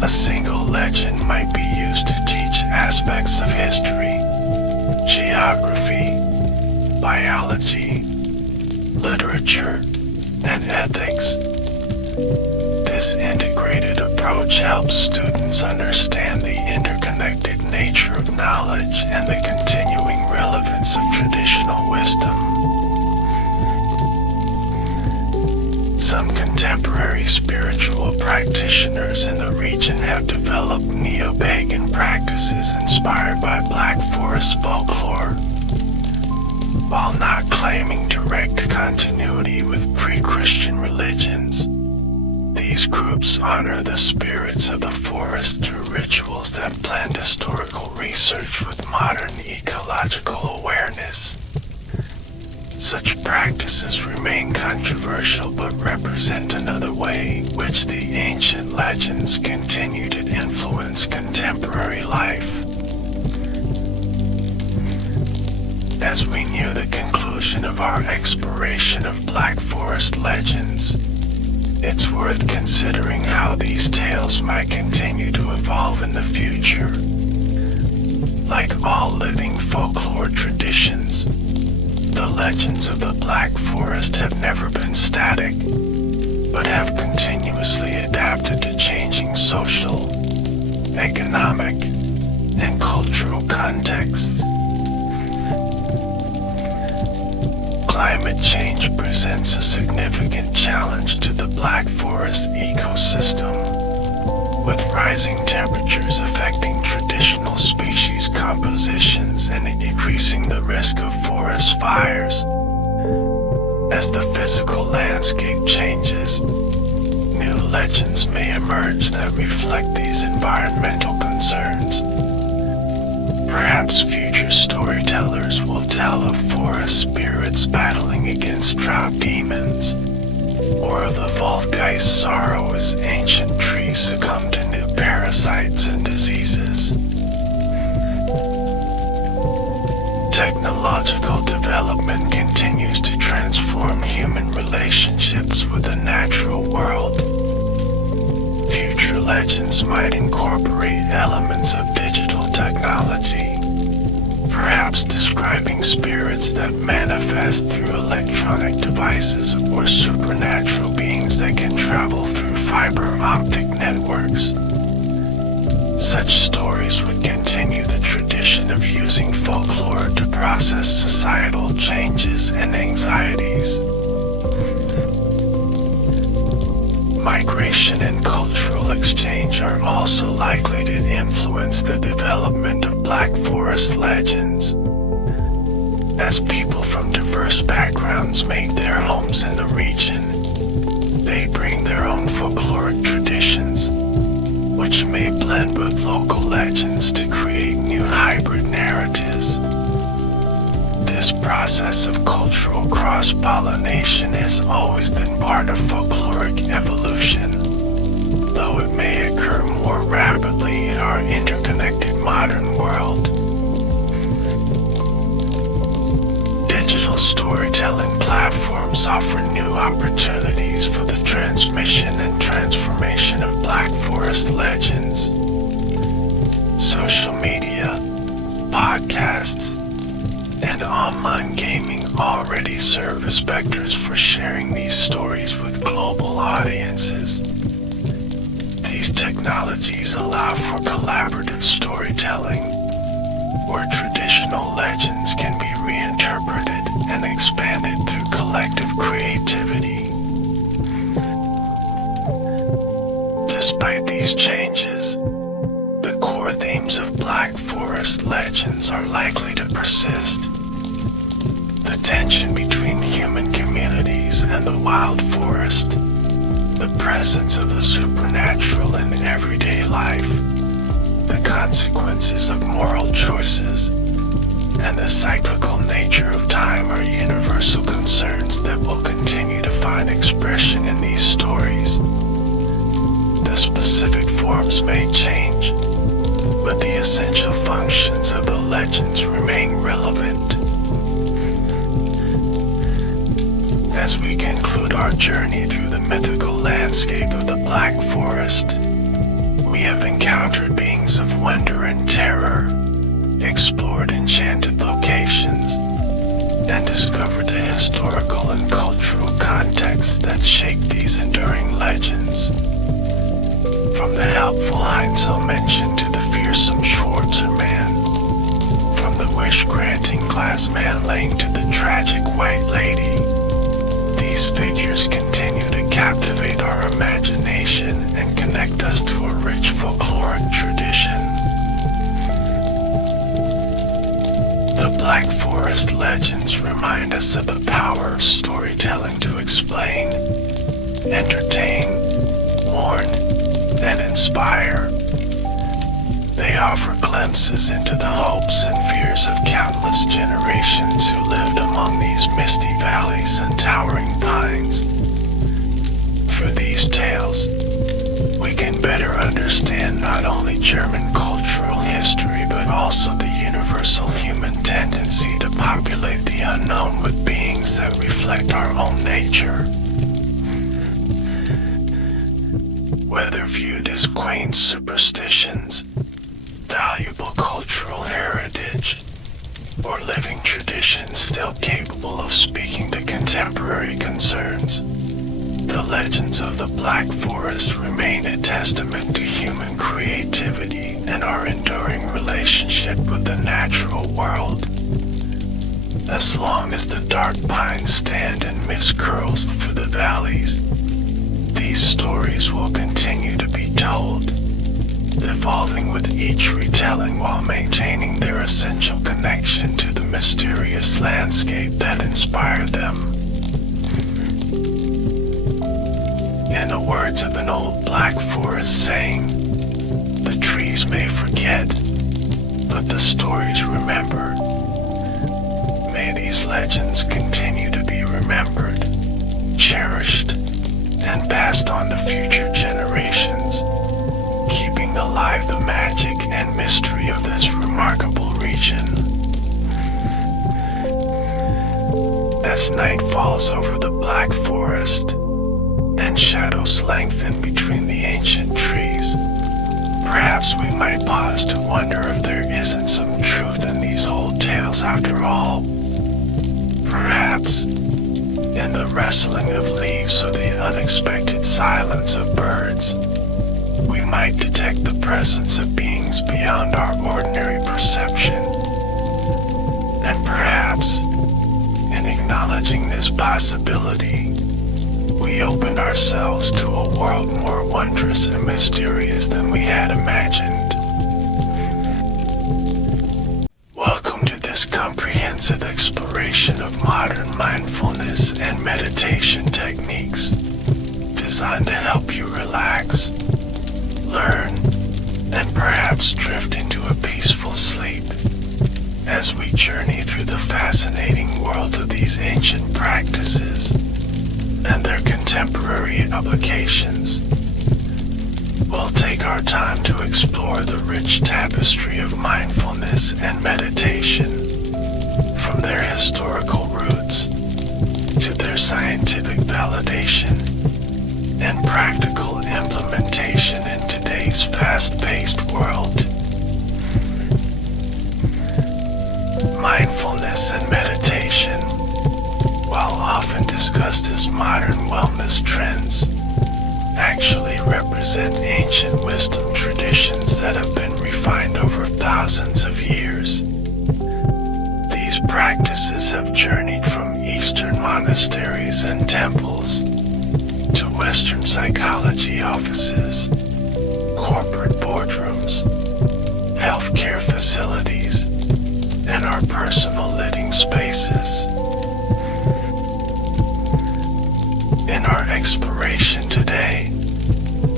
A single legend might be used to teach aspects of history, geography, biology, literature, and ethics. This integrated approach helps students understand the interconnected nature of knowledge and the continuing relevance of traditional wisdom. Some contemporary spiritual practitioners in the region have developed neo-pagan practices inspired by Black Forest folklore. While not claiming direct continuity with pre-Christian religions, these groups honor the spirits of the forest through rituals that blend historical research with modern ecological awareness. Such practices remain controversial but represent another way in which the ancient legends continue to influence contemporary life. As we near the conclusion of our exploration of Black Forest legends, it's worth considering how these tales might continue to evolve in the future. Like all living folklore traditions, the legends of the Black Forest have never been static, but have continuously adapted to changing social, economic, and cultural contexts. Climate change presents a significant challenge to the Black Forest ecosystem, with rising temperatures affecting traditional species compositions and increasing the risk of forest fires. As the physical landscape changes, new legends may emerge that reflect these environmental concerns. Perhaps future storytellers will tell of forest spirits battling against drought demons, or of the Voltgeist sorrow as ancient trees succumb to new parasites and diseases. Technological development continues to transform human relationships with the natural world. Future legends might incorporate elements of digital technology, perhaps describing spirits that manifest through electronic devices or supernatural beings that can travel through fiber optic networks. Such stories would continue the tradition of using using folklore to process societal changes and anxieties. Migration and cultural exchange are also likely to influence the development of Black Forest legends. As people from diverse backgrounds make their homes in the region, they bring their own folkloric traditions, which may blend with local legends to create new hybrid narratives. This process of cultural cross-pollination has always been part of folkloric evolution, though it may occur more rapidly in our interconnected modern world. Digital storytelling platforms offer new opportunities for the transmission and transformation of Black Forest legends. Social media, podcasts, and online gaming already serve as vectors for sharing these stories with global audiences. These technologies allow for collaborative storytelling, where traditional legends can be reinterpreted and expanded through collective creativity. Despite these changes, the core themes of Black Forest legends are likely to persist. The tension between human communities and the wild forest, the presence of the supernatural in everyday life, the consequences of moral choices, and the cyclical nature of time are universal concerns that will continue to find expression in these stories. The specific forms may change, but the essential functions of the legends remain relevant. As we conclude our journey through the mythical landscape of the Black Forest, we have encountered beings of wonder and terror, explored enchanted locations, and discovered the historical and cultural context that shape these enduring legends. From the helpful Heinzel mention to the fearsome Schwarzer man, from the wish-granting glass manling to the tragic white lady, these figures continue to captivate our imagination and connect us to a rich folkloric tradition. The Black Forest legends remind us of the power of storytelling to explain, entertain, warn, and inspire. They offer glimpses into the hopes and fears of countless generations who lived among these misty valleys and towering pines. Through these tales, we can better understand not only German cultural history but also the universal human tendency to populate the unknown with beings that reflect our own nature. Whether viewed as quaint superstitions, valuable cultural heritage, or living traditions still capable of speaking to contemporary concerns, the legends of the Black Forest remain a testament to human creativity and our enduring relationship with the natural world. As long as the dark pines stand and mist curls through the valleys, these stories will continue to be told, evolving with each retelling while maintaining their essential connection to the mysterious landscape that inspired them. In the words of an old Black Forest saying, "The trees may forget, but the stories remember." May these legends continue to be remembered, cherished, and passed on to future generations, keeping alive the magic and mystery of this remarkable region. As night falls over the Black Forest and shadows lengthen between the ancient trees, perhaps we might pause to wonder if there isn't some truth in these old tales after all. Perhaps in the rustling of leaves or the unexpected silence of birds, we might detect the presence of beings beyond our ordinary perception, this possibility, we open ourselves to a world more wondrous and mysterious than we had imagined. Welcome to this comprehensive exploration of modern mindfulness and meditation techniques designed to help you relax, learn, and perhaps drift into a peaceful sleep as we journey through the fascinating world of these ancient practices and their contemporary applications. We'll take our time to explore the rich tapestry of mindfulness and meditation, from their historical roots to their scientific validation and practical implementation in today's fast-paced world. Mindfulness and meditation, while often discussed as modern wellness trends, actually represent ancient wisdom traditions that have been refined over thousands of years. These practices have journeyed from Eastern monasteries and temples to Western psychology offices, corporate boardrooms, healthcare facilities, and our personal living spaces. In our exploration today,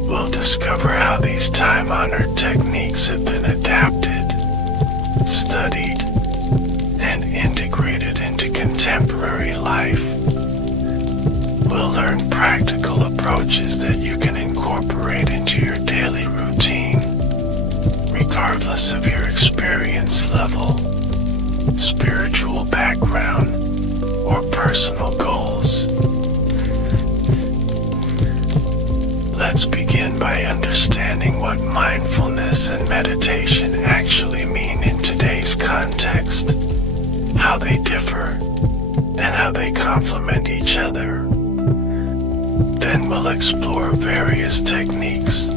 we'll discover how these time-honored techniques have been adapted, studied, and integrated into contemporary life. We'll learn practical approaches that you can incorporate into your daily routine, regardless of your experience level, spiritual background, or personal goals. Let's begin by understanding what mindfulness and meditation actually mean in today's context, how they differ, and how they complement each other. Then we'll explore various techniques,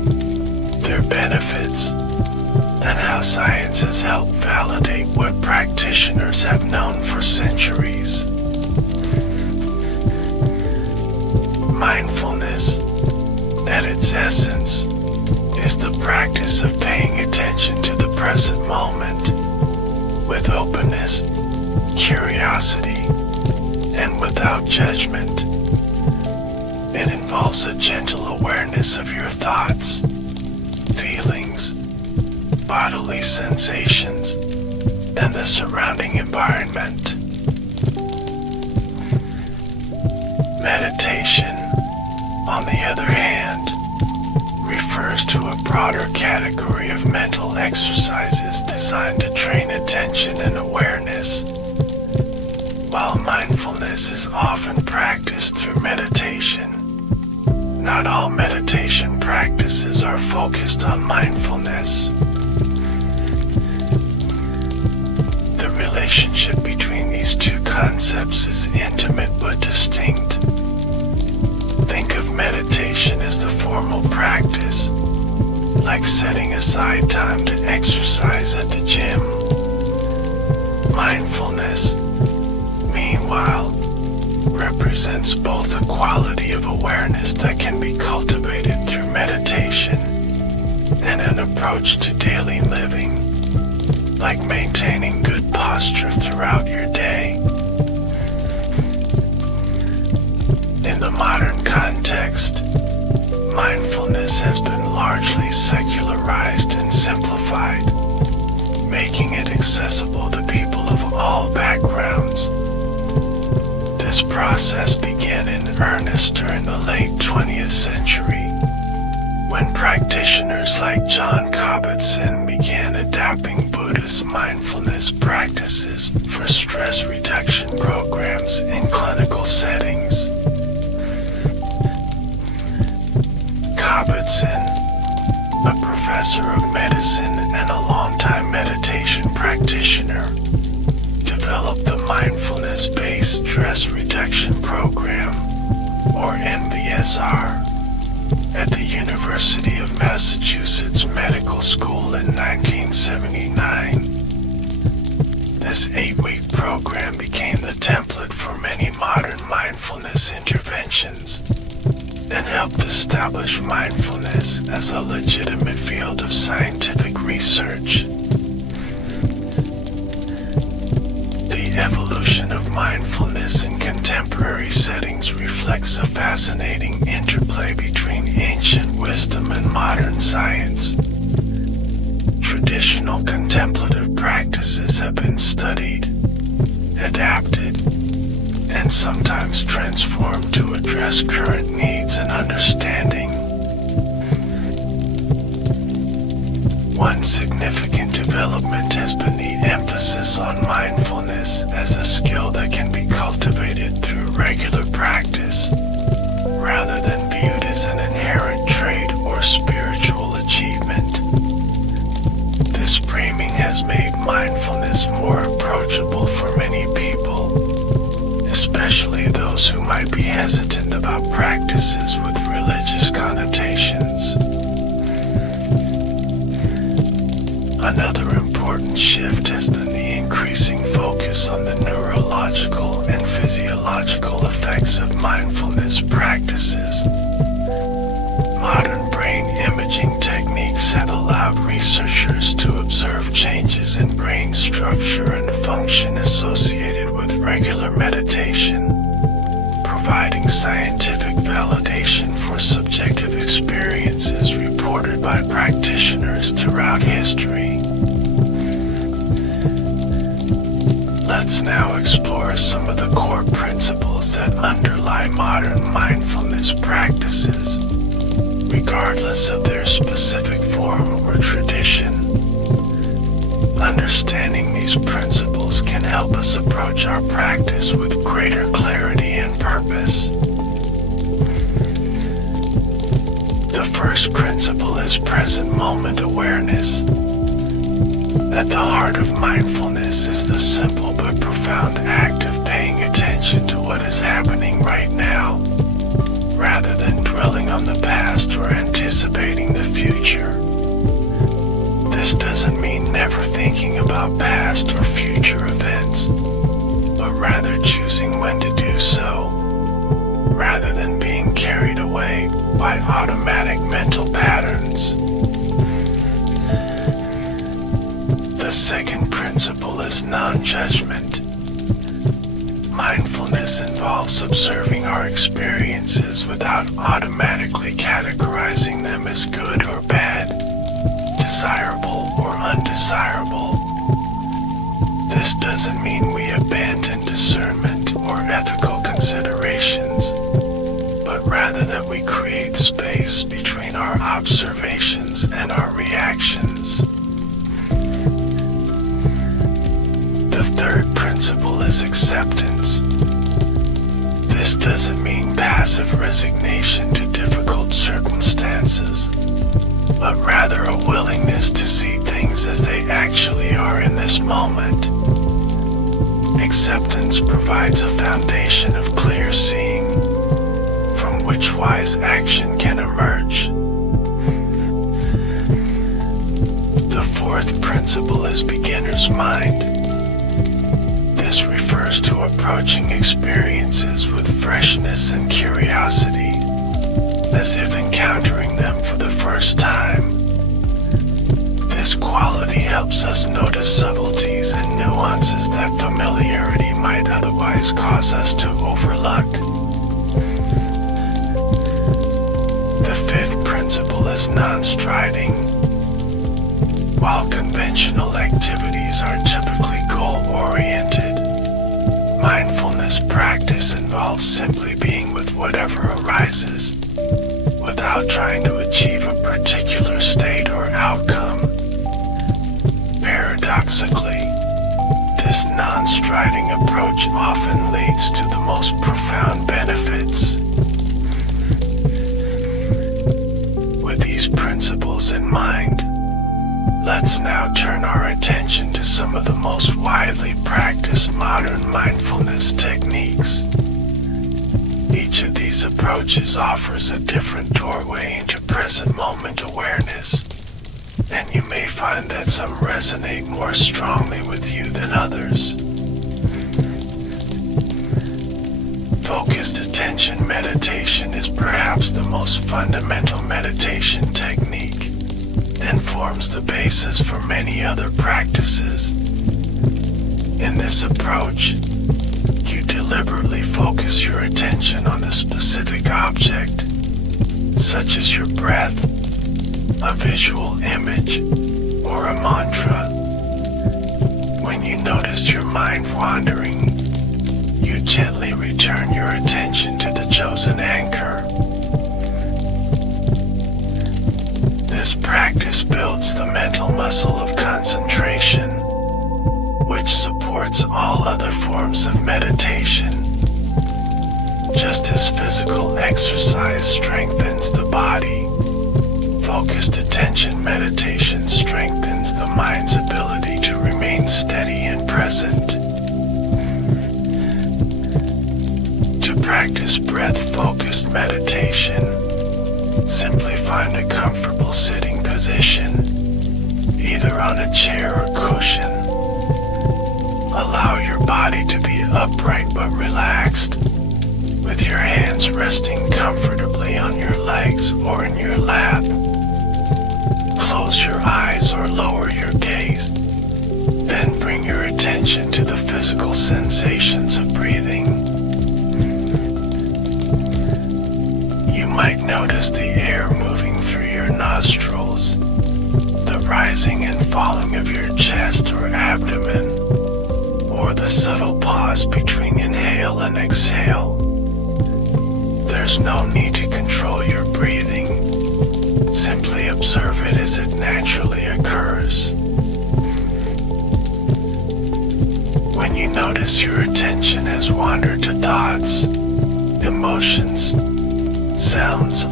their benefits, and how science has helped validate what practitioners have known for centuries. Mindfulness, at its essence, is the practice of paying attention to the present moment with openness, curiosity, and without judgment. It involves a gentle awareness of your thoughts, feelings, bodily sensations, and the surrounding environment. Meditation, on the other hand, refers to a broader category of mental exercises designed to train attention and awareness. While mindfulness is often practiced through meditation, not all meditation practices are focused on mindfulness. The relationship between these two concepts is intimate but distinct. Think of meditation as the formal practice, like setting aside time to exercise at the gym. Mindfulness, meanwhile, represents both a quality of awareness that can be cultivated through meditation and an approach to daily living, like maintaining good posture throughout your day. In the modern context, mindfulness has been largely secularized and simplified, making it accessible to people of all backgrounds. This process began in earnest during the late 20th century, when practitioners like John Kabat-Zinn began adapting Buddhist mindfulness practices for stress reduction programs in clinical settings. Kabat-Zinn, a professor of medicine and a longtime meditation practitioner, developed the Mindfulness-Based Stress Reduction Program, or MBSR, at the University of Massachusetts Medical School in 1979. This 8-week program became the template for many modern mindfulness interventions and helped establish mindfulness as a legitimate field of scientific research. The evolution of mindfulness in contemporary settings reflects a fascinating interplay between ancient wisdom and modern science. Traditional contemplative practices have been studied, adapted, and sometimes transformed to address current needs and understanding. One significant development has been the emphasis on mindfulness as a skill that can be cultivated through regular practice, rather than viewed as an inherent trait or spiritual achievement. This framing has made mindfulness more approachable for many people, especially those who might be hesitant about practices with religious connotations. Another important shift has been the increasing focus on the neurological and physiological effects of mindfulness practices. Modern brain imaging techniques have allowed researchers to observe changes in brain structure and function associated with regular meditation, providing scientific validation for subjective experiences reported by practitioners throughout history. Let's now explore some of the core principles that underlie modern mindfulness practices, regardless of their specific form or tradition. Understanding these principles can help us approach our practice with greater clarity and purpose. The first principle is present moment awareness. At the heart of mindfulness is the simple but profound act of paying attention to what is happening right now, rather than dwelling on the past or anticipating the future. This doesn't mean never thinking about past or future events, but rather choosing when to do so, rather than being carried away by automatic mental patterns. The second principle is non-judgment. Mindfulness involves observing our experiences without automatically categorizing them as good or bad, desirable or undesirable. This doesn't mean we abandon discernment or ethical considerations, but rather that we create space between our observations and our reactions. The third principle is acceptance. This doesn't mean passive resignation to difficult circumstances, but rather a willingness to see things as they actually are in this moment. Acceptance provides a foundation of clear seeing, from which wise action can emerge. The fourth principle is beginner's mind. This refers to approaching experiences with freshness and curiosity, as if encountering them for the first time. This quality helps us notice subtleties and nuances that familiarity might otherwise cause us to overlook. The fifth principle is non-striding. While conventional activities are typically goal-oriented, mindfulness practice involves simply being with whatever arises, without trying to achieve a particular state or outcome. Paradoxically, this non-striding approach often leads to the most profound benefits. With these principles in mind, let's now turn our attention to some of the most widely practiced modern mindfulness techniques. Each of these approaches offers a different doorway into present moment awareness, and you may find that some resonate more strongly with you than than others. Focused attention meditation is perhaps the most fundamental meditation technique and forms the basis for many other practices. In this approach, you deliberately focus your attention on a specific object, such as your breath, a visual image, or a mantra. When you notice your mind wandering, you gently return your attention to the chosen anchor. This practice builds the mental muscle of concentration, which supports all other forms of meditation. Just as physical exercise strengthens the body, focused attention meditation strengthens the mind's ability to remain steady and present. To practice breath-focused meditation, simply find a comfortable sitting position, either on a chair or cushion. Allow your body to be upright but relaxed, with your hands resting comfortably on your legs or in your lap. Close your eyes or lower your gaze. Then bring your attention to the physical sensations of breathing. You might notice the air moving through your nostrils, the rising and falling of your chest or abdomen, or the subtle pause between inhale and exhale. There's no need to control your breathing. Simply observe it as it naturally occurs. When you notice your attention has wandered to thoughts, emotions, sounds,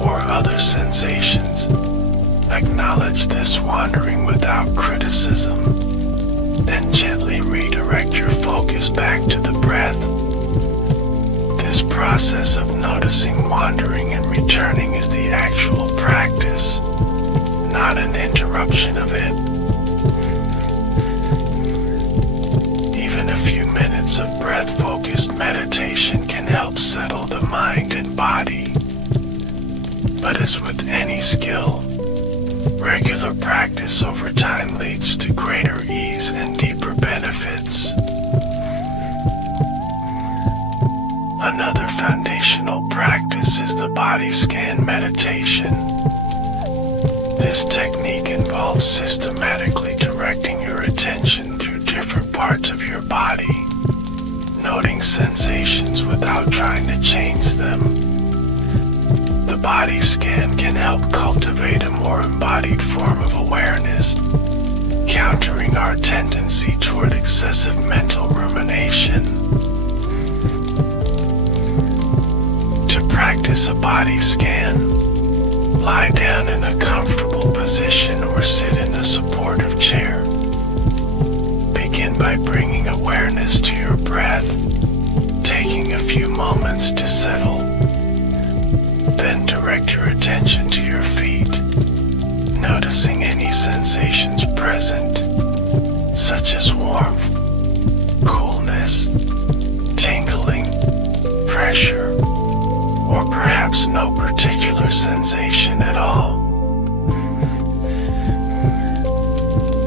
or other sensations, acknowledge this wandering without criticism, and gently redirect your focus back to the breath. This process of noticing wandering and returning is the actual practice, not an interruption of it. Even a few minutes of breath-focused meditation can help settle the mind and body. But as with any skill, regular practice over time leads to greater ease and deeper benefits. Another foundational practice is the body scan meditation. This technique involves systematically directing your attention through different parts of your body, noting sensations without trying to change them. The body scan can help cultivate a more embodied form of awareness, countering our tendency toward excessive mental rumination. To practice a body scan, lie down in a comfortable position or sit in a supportive chair. Begin by bringing awareness to your breath, taking a few moments to settle. Then direct your attention to your feet, noticing any sensations present, such as warmth, coolness, tingling, pressure, or perhaps no particular sensation at all.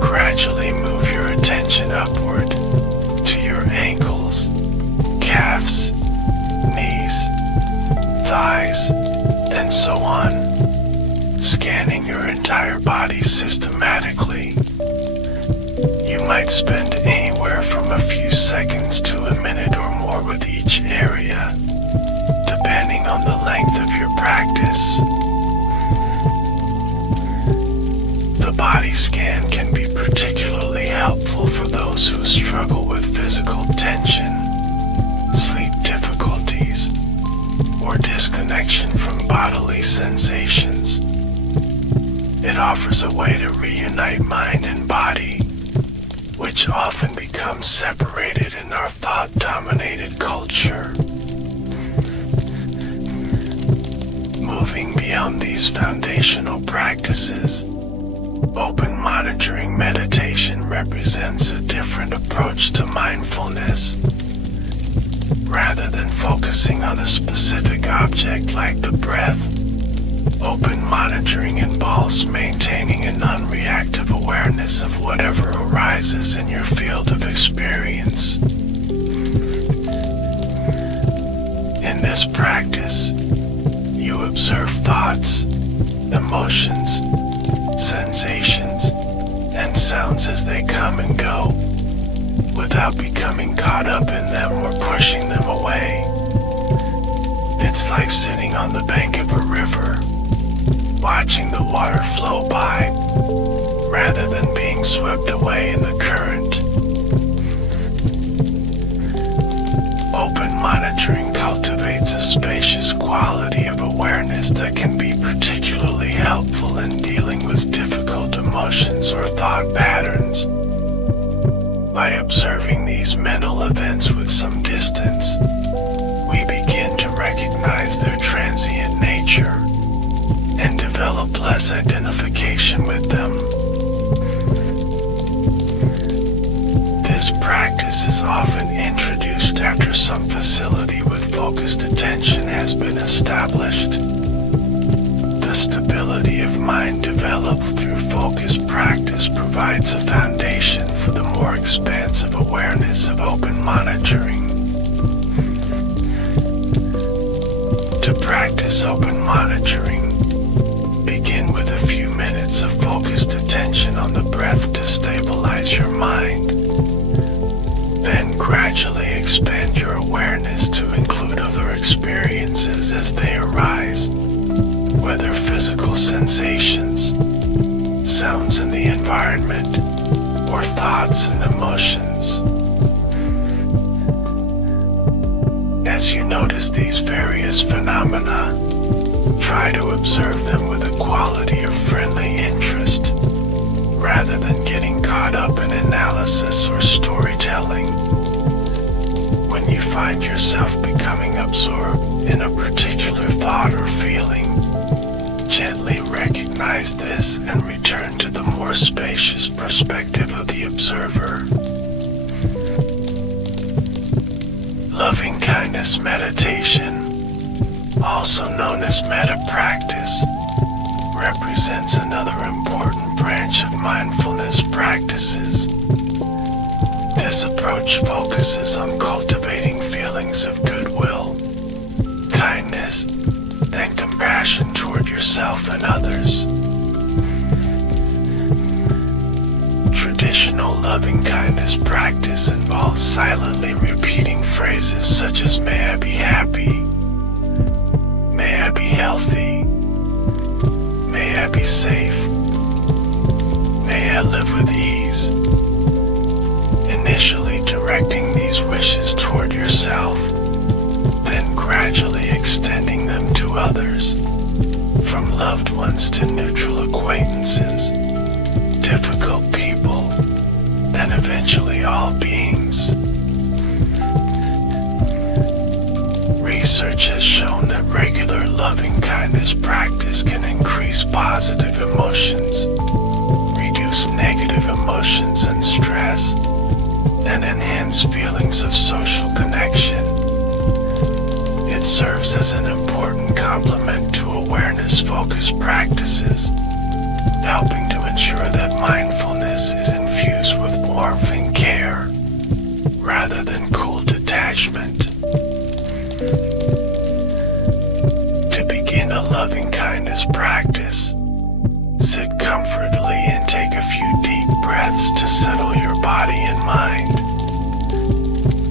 Gradually move your attention upward to your ankles, calves, knees, thighs, and so on, scanning your entire body systematically. You might spend anywhere from a few seconds to a minute or more with each area, depending on the length of your practice. The body scan can be particularly helpful for those who struggle with physical tension, sleep difficulties, or disconnection from bodily sensations. It offers a way to reunite mind and body, which often becomes separated in our thought-dominated culture. Moving beyond these foundational practices, Open monitoring meditation represents a different approach to mindfulness. Rather than focusing on a specific object like the breath, open monitoring involves maintaining a non-reactive awareness of whatever arises in your field of experience. In this practice, you observe thoughts, emotions, sensations, and sounds as they come and go, without becoming caught up in them or pushing them away. It's like sitting on the bank of a river, watching the water flow by, rather than being swept away in the current. Open monitoring cultivates a spacious quality of awareness that can be particularly helpful in dealing with difficult emotions or thought patterns. By observing these mental events with some distance, we begin to recognize their transient nature and develop less identification with them. This practice is often introduced after some facility with focused attention has been established. The stability of mind developed through focused practice provides a foundation for the more expansive awareness of open monitoring. To practice open monitoring, begin with a few minutes of focused attention on the breath to stabilize your mind. Then gradually expand your awareness to include other experiences as they arise, whether physical sensations, sounds in the environment, or thoughts and emotions. As you notice these various phenomena, try to observe them with a quality of friendly interest, rather than getting caught up in analysis or storytelling. When you find yourself becoming absorbed in a particular thought or feeling, gently recognize this and return to the more spacious perspective of the observer. Loving kindness meditation, also known as metta practice, represents another important branch of mindfulness practices. This approach focuses on cultivating feelings of goodwill, kindness, and compassion toward yourself and others. Traditional loving kindness practice involves silently repeating phrases such as "May I be happy," "May I be healthy," "May I be safe," "May I live with ease." Initially directing these wishes toward yourself, then gradually extending them to others, from loved ones to neutral acquaintances, difficult people, and eventually all beings. Research has shown that regular loving kindness practice can increase positive emotions, reduce negative emotions and stress, and enhance feelings of social connection. It serves as an important complement to awareness-focused practices, helping to ensure that mindfulness is infused with warmth and care, rather than cool detachment. To begin a loving kindness practice, sit comfortably and take a few deep breaths to settle your body and mind.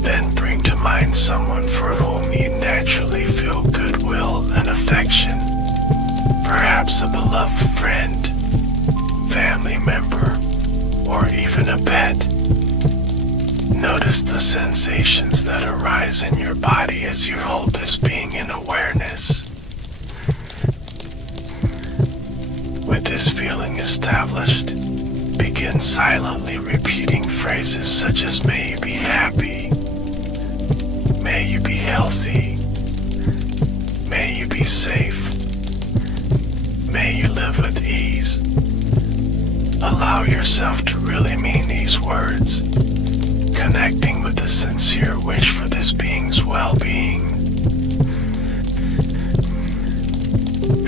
Then bring to mind someone for whom you naturally feel goodwill and affection, perhaps a beloved friend, family member, or even a pet. Notice the sensations that arise in your body as you hold this being in awareness. With this feeling established, begin silently repeating phrases such as "May you be happy," "May you be healthy," "May you be safe," "May you live with ease," Allow yourself to really mean these words, connecting with the sincere wish for this being's well-being.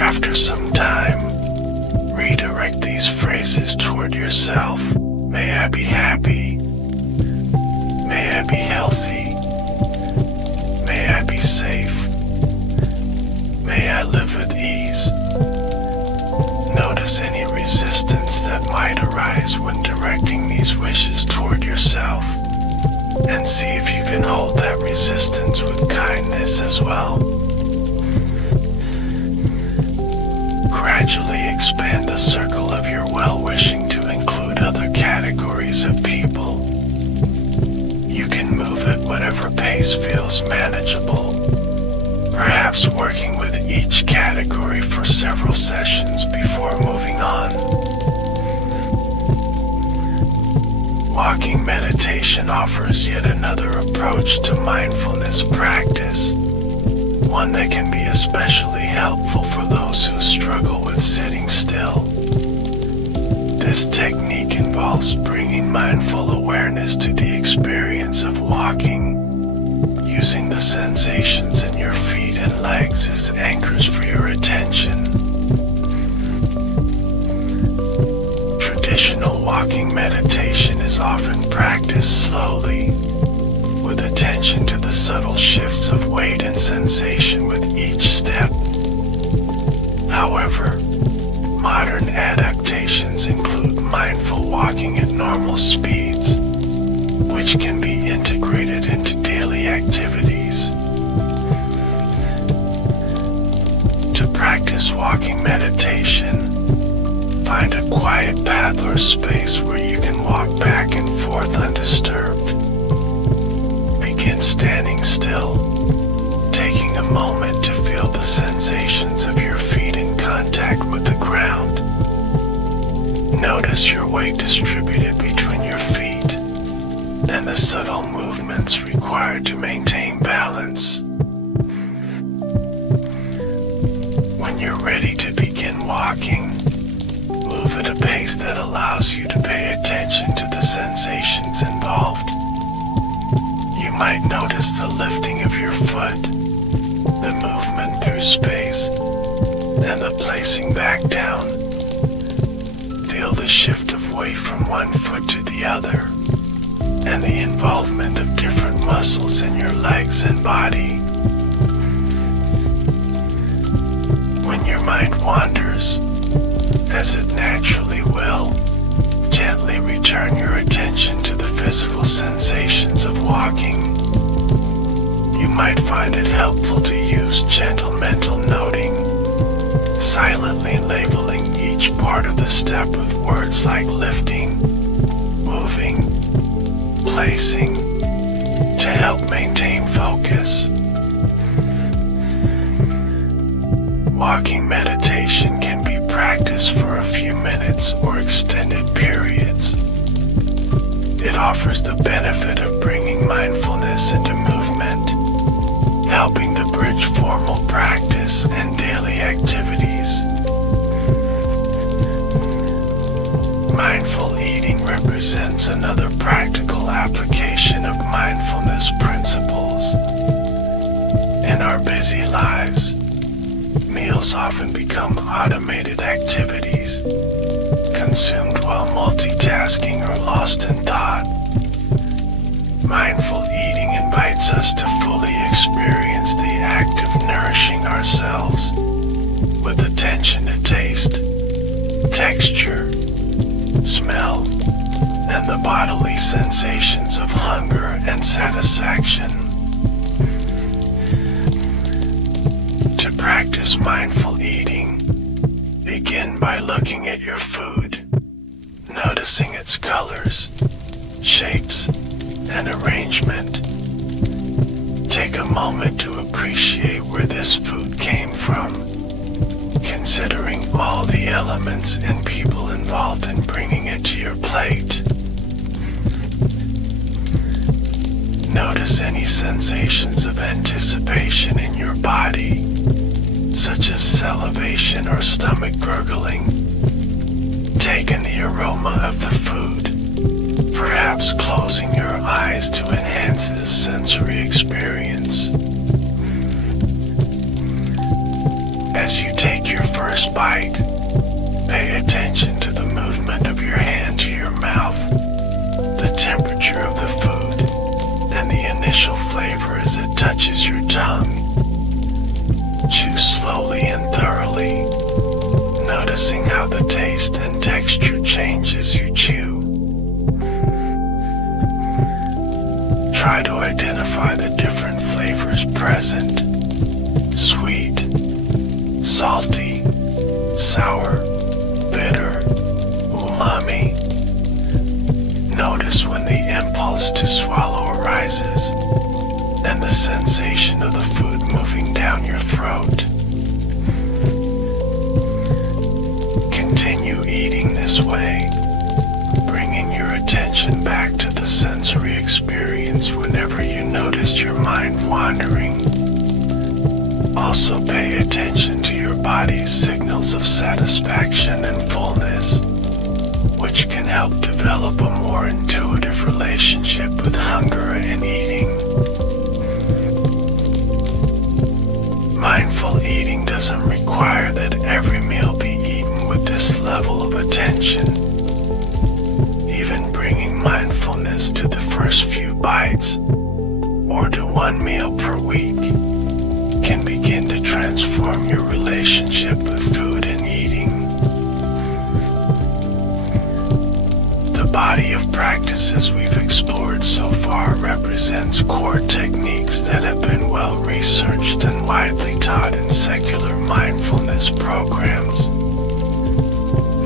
After some time, redirect these phrases toward yourself. May I be happy. May I be healthy. May I be safe. May I live with ease. Notice any resistance that might arise when directing these wishes toward yourself, and see if you can hold that resistance with kindness as well. Gradually expand the circle of your well-wishing to include other categories of people. You can move at whatever pace feels manageable, perhaps working with each category for several sessions before moving on. Walking meditation offers yet another approach to mindfulness practice, one that can be especially helpful for those who struggle with sitting still. This technique involves bringing mindful awareness to the experience of walking, using the sensations in your feet and legs as anchors for your attention. Traditional walking meditation is often practiced slowly, with attention to the subtle shifts of weight and sensation with each step. However, modern adaptations include mindful walking at normal speeds, which can be integrated into daily activities. To practice walking meditation, find a quiet path or space where you can walk back and forth undisturbed. Begin standing still, taking a moment to feel the sensations of your feet in contact with the ground. Notice your weight distributed between your feet and the subtle movements required to maintain balance. When you're ready to begin walking, move at a pace that allows you to pay attention to the sensations involved. You might notice the lifting of your foot, the movement through space, and the placing back down. Feel the shift of weight from one foot to the other, and the involvement of different muscles in your legs and body. When your mind wanders, as it naturally will, gently return your attention to the physical sensations of walking. You might find it helpful to use gentle mental noting, silently labeling each part of the step with words like lifting, moving, placing, to help maintain focus. Walking meditation can be practiced for a few minutes or extended periods. It offers the benefit of bringing mindfulness into movement, helping to bridge formal practice and daily activities. Mindful eating represents another practical application of mindfulness principles. In our busy lives, meals often become automated activities, consumed while multitasking or lost in thought. Mindful eating invites us to fully experience the act of nourishing ourselves with attention to taste, texture, smell, and the bodily sensations of hunger and satisfaction. To practice mindful eating, begin by looking at your food, noticing its colors, shapes, and arrangement. Take a moment to appreciate where this food came from, considering all the elements and people involved in bringing it to your plate. Notice any sensations of anticipation in your body, such as salivation or stomach gurgling. Take in the aroma of the food, perhaps closing your eyes to enhance this sensory experience. As you take your first bite, pay attention to the movement of your hand to your mouth, the temperature of the food, and the initial flavor as it touches your tongue. Chew slowly and thoroughly, noticing how the taste and texture change as you chew. Try to identify the different flavors present: sweet, salty, sour, bitter, umami. Notice when the impulse to swallow arises and the sensation of the food moving down your throat. Continue eating this way, bringing your attention back to the sensory experience whenever you notice your mind wandering. Also pay attention to your body's signals of satisfaction and fullness, which can help develop a more intuitive relationship with hunger and eating. Mindful eating doesn't require that every meal be eaten with this level of attention. Even bringing mindfulness to the first few bites, or to one meal per week, can begin to transform your relationship with food and eating. The body of practices we've explored so far represents core techniques that have been well researched and widely taught in secular mindfulness programs.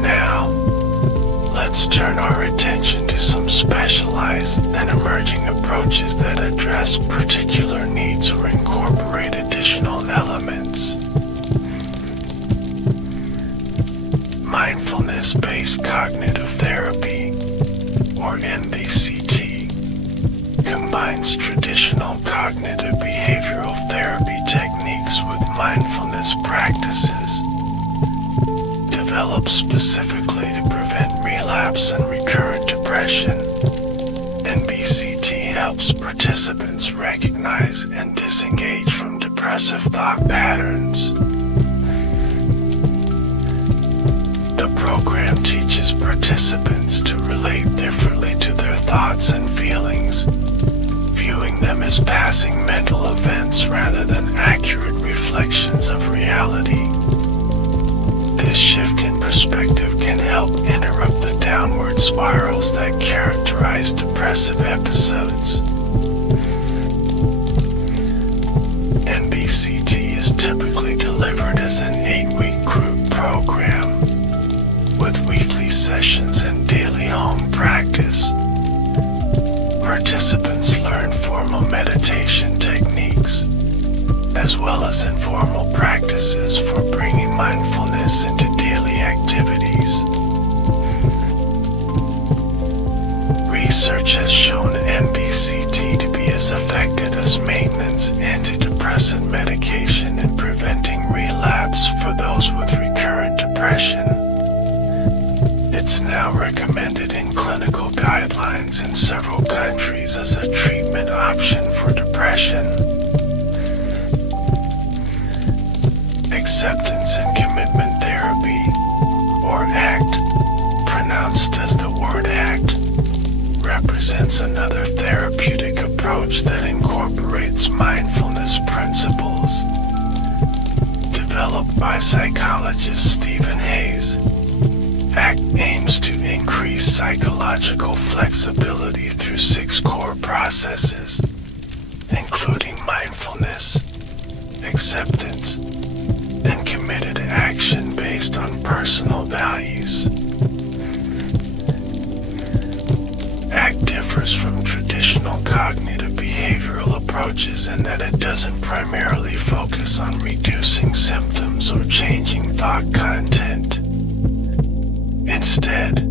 Now, let's turn our attention to some specialized and emerging approaches that address particular needs or incorporate additional elements. Mindfulness-based cognitive therapy, or MBCT, combines traditional cognitive behavioral therapy techniques with mindfulness practices. Developed specifically to prevent relapse and recurrent depression, MBCT helps participants recognize and disengage from depressive thought patterns. The program teaches participants to relate differently to their thoughts and feelings, viewing them as passing mental events rather than accurate reflections of reality. This shift in perspective can help interrupt the downward spirals that characterize depressive episodes. MBCT is typically delivered as an 8-week group program, with weekly sessions and daily home practice. Participants learn formal meditation techniques, as well as informal practices for bringing mindfulness into daily activities. Research has shown MBCT to be as effective as maintenance antidepressant medication in preventing relapse for those with recurrent depression. It's now recommended in clinical guidelines in several countries as a treatment option for depression. Acceptance and Commitment Therapy, or ACT, pronounced as the word ACT, represents another therapeutic approach that incorporates mindfulness principles. Developed by psychologist Stephen Hayes, ACT aims to increase psychological flexibility through 6 core processes, including mindfulness, acceptance, and committed action based on personal values. ACT differs from traditional cognitive behavioral approaches in that it doesn't primarily focus on reducing symptoms or changing thought content. Instead,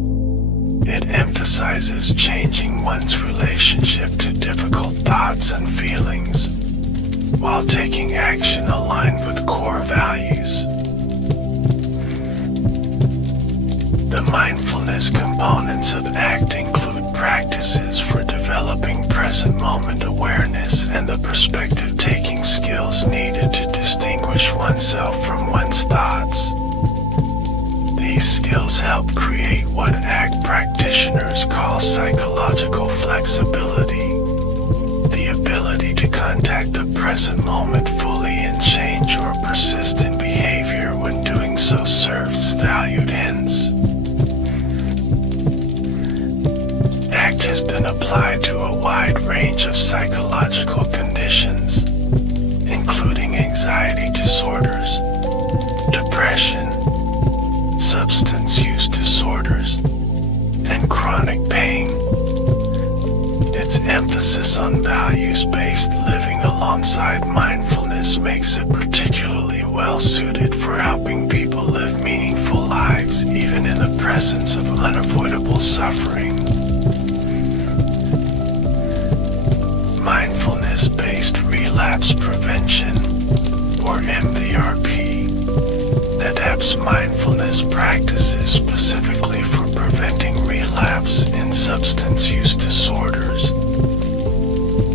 it emphasizes changing one's relationship to difficult thoughts and feelings, while taking action aligned with core values. The mindfulness components of ACT include practices for developing present moment awareness and the perspective-taking skills needed to distinguish oneself from one's thoughts. These skills help create what ACT practitioners call psychological flexibility, the ability to contact the present moment fully and change or persist in behavior when doing so serves valued ends. ACT has been applied to a wide range of psychological conditions, including anxiety disorders, depression, substance use disorders, and chronic pain. Its emphasis on values-based living alongside mindfulness makes it particularly well-suited for helping people live meaningful lives even in the presence of unavoidable suffering. Mindfulness-based relapse prevention, or MVRP, adapts mindfulness practices specifically for preventing relapse in substance use disorders.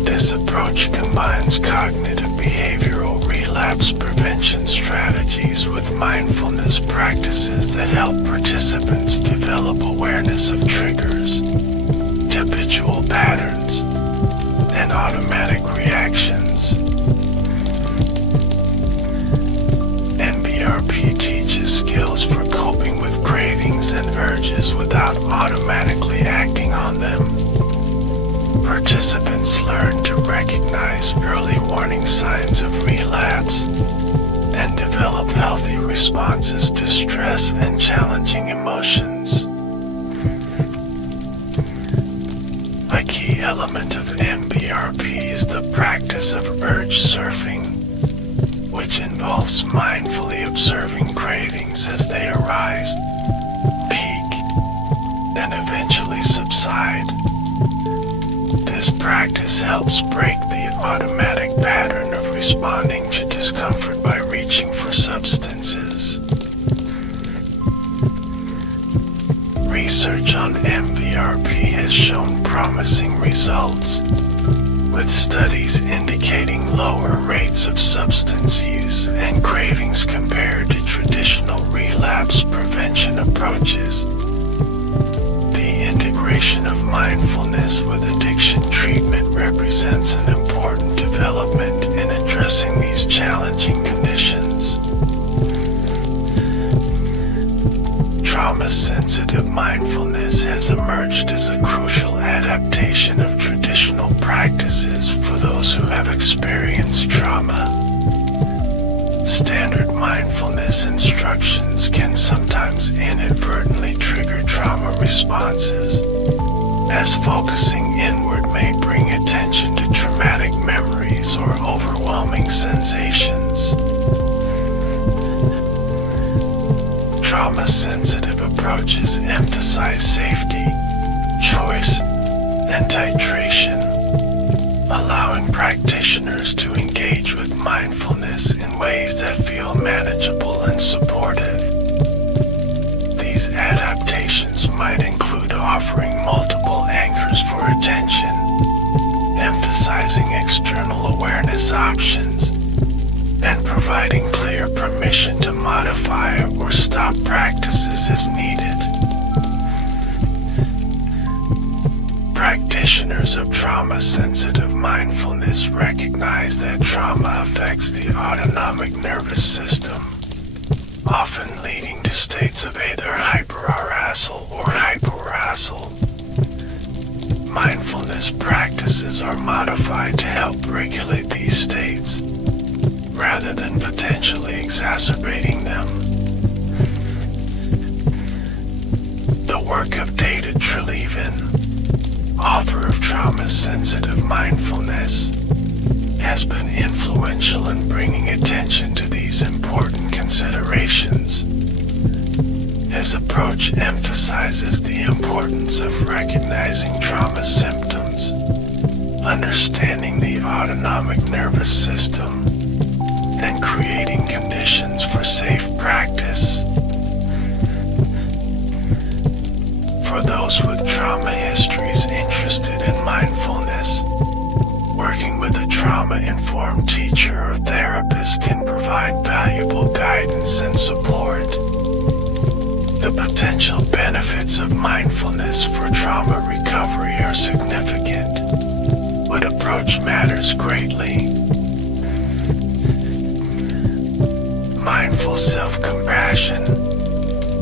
This approach combines cognitive behavioral relapse prevention strategies with mindfulness practices that help participants develop awareness of triggers, habitual patterns, and automatic reactions. MBRP teaches skills for coping with cravings and urges without automatically acting on them. Participants learn to recognize early warning signs of relapse and develop healthy responses to stress and challenging emotions. A key element of MBRP is the practice of urge surfing, which involves mindfully observing cravings as they arise, peak, and eventually subside. This practice helps break the automatic pattern of responding to discomfort by reaching for substances. Research on MVRP has shown promising results, with studies indicating lower rates of substance use and cravings compared to traditional relapse prevention approaches. The integration of mindfulness with addiction treatment represents an important development in addressing these challenging conditions. Trauma-sensitive mindfulness has emerged as a crucial adaptation of traditional practices for those who have experienced trauma. Standard mindfulness instructions can sometimes inadvertently trigger trauma responses, as focusing inward may bring attention to traumatic memories or overwhelming sensations. Trauma-sensitive approaches emphasize safety, choice, and titration, allowing practitioners to engage with mindfulness in ways that feel manageable and supportive. These adaptations might include offering multiple anchors for attention, emphasizing external awareness options, and providing clear permission to modify or stop practices as needed. Practitioners of trauma-sensitive mindfulness recognize that trauma affects the autonomic nervous system, often leading to states of either hyperarousal or hypoarousal. Mindfulness practices are modified to help regulate these states, rather than potentially exacerbating them. The work of Data Treleaven, author of Trauma-Sensitive Mindfulness, has been influential in bringing attention to these important considerations. His approach emphasizes the importance of recognizing trauma symptoms, understanding the autonomic nervous system, and creating conditions for safe practice. For those with trauma histories interested in mindfulness, working with a trauma-informed teacher or therapist can provide valuable guidance and support. The potential benefits of mindfulness for trauma recovery are significant, but approach matters greatly. Mindful self-compassion,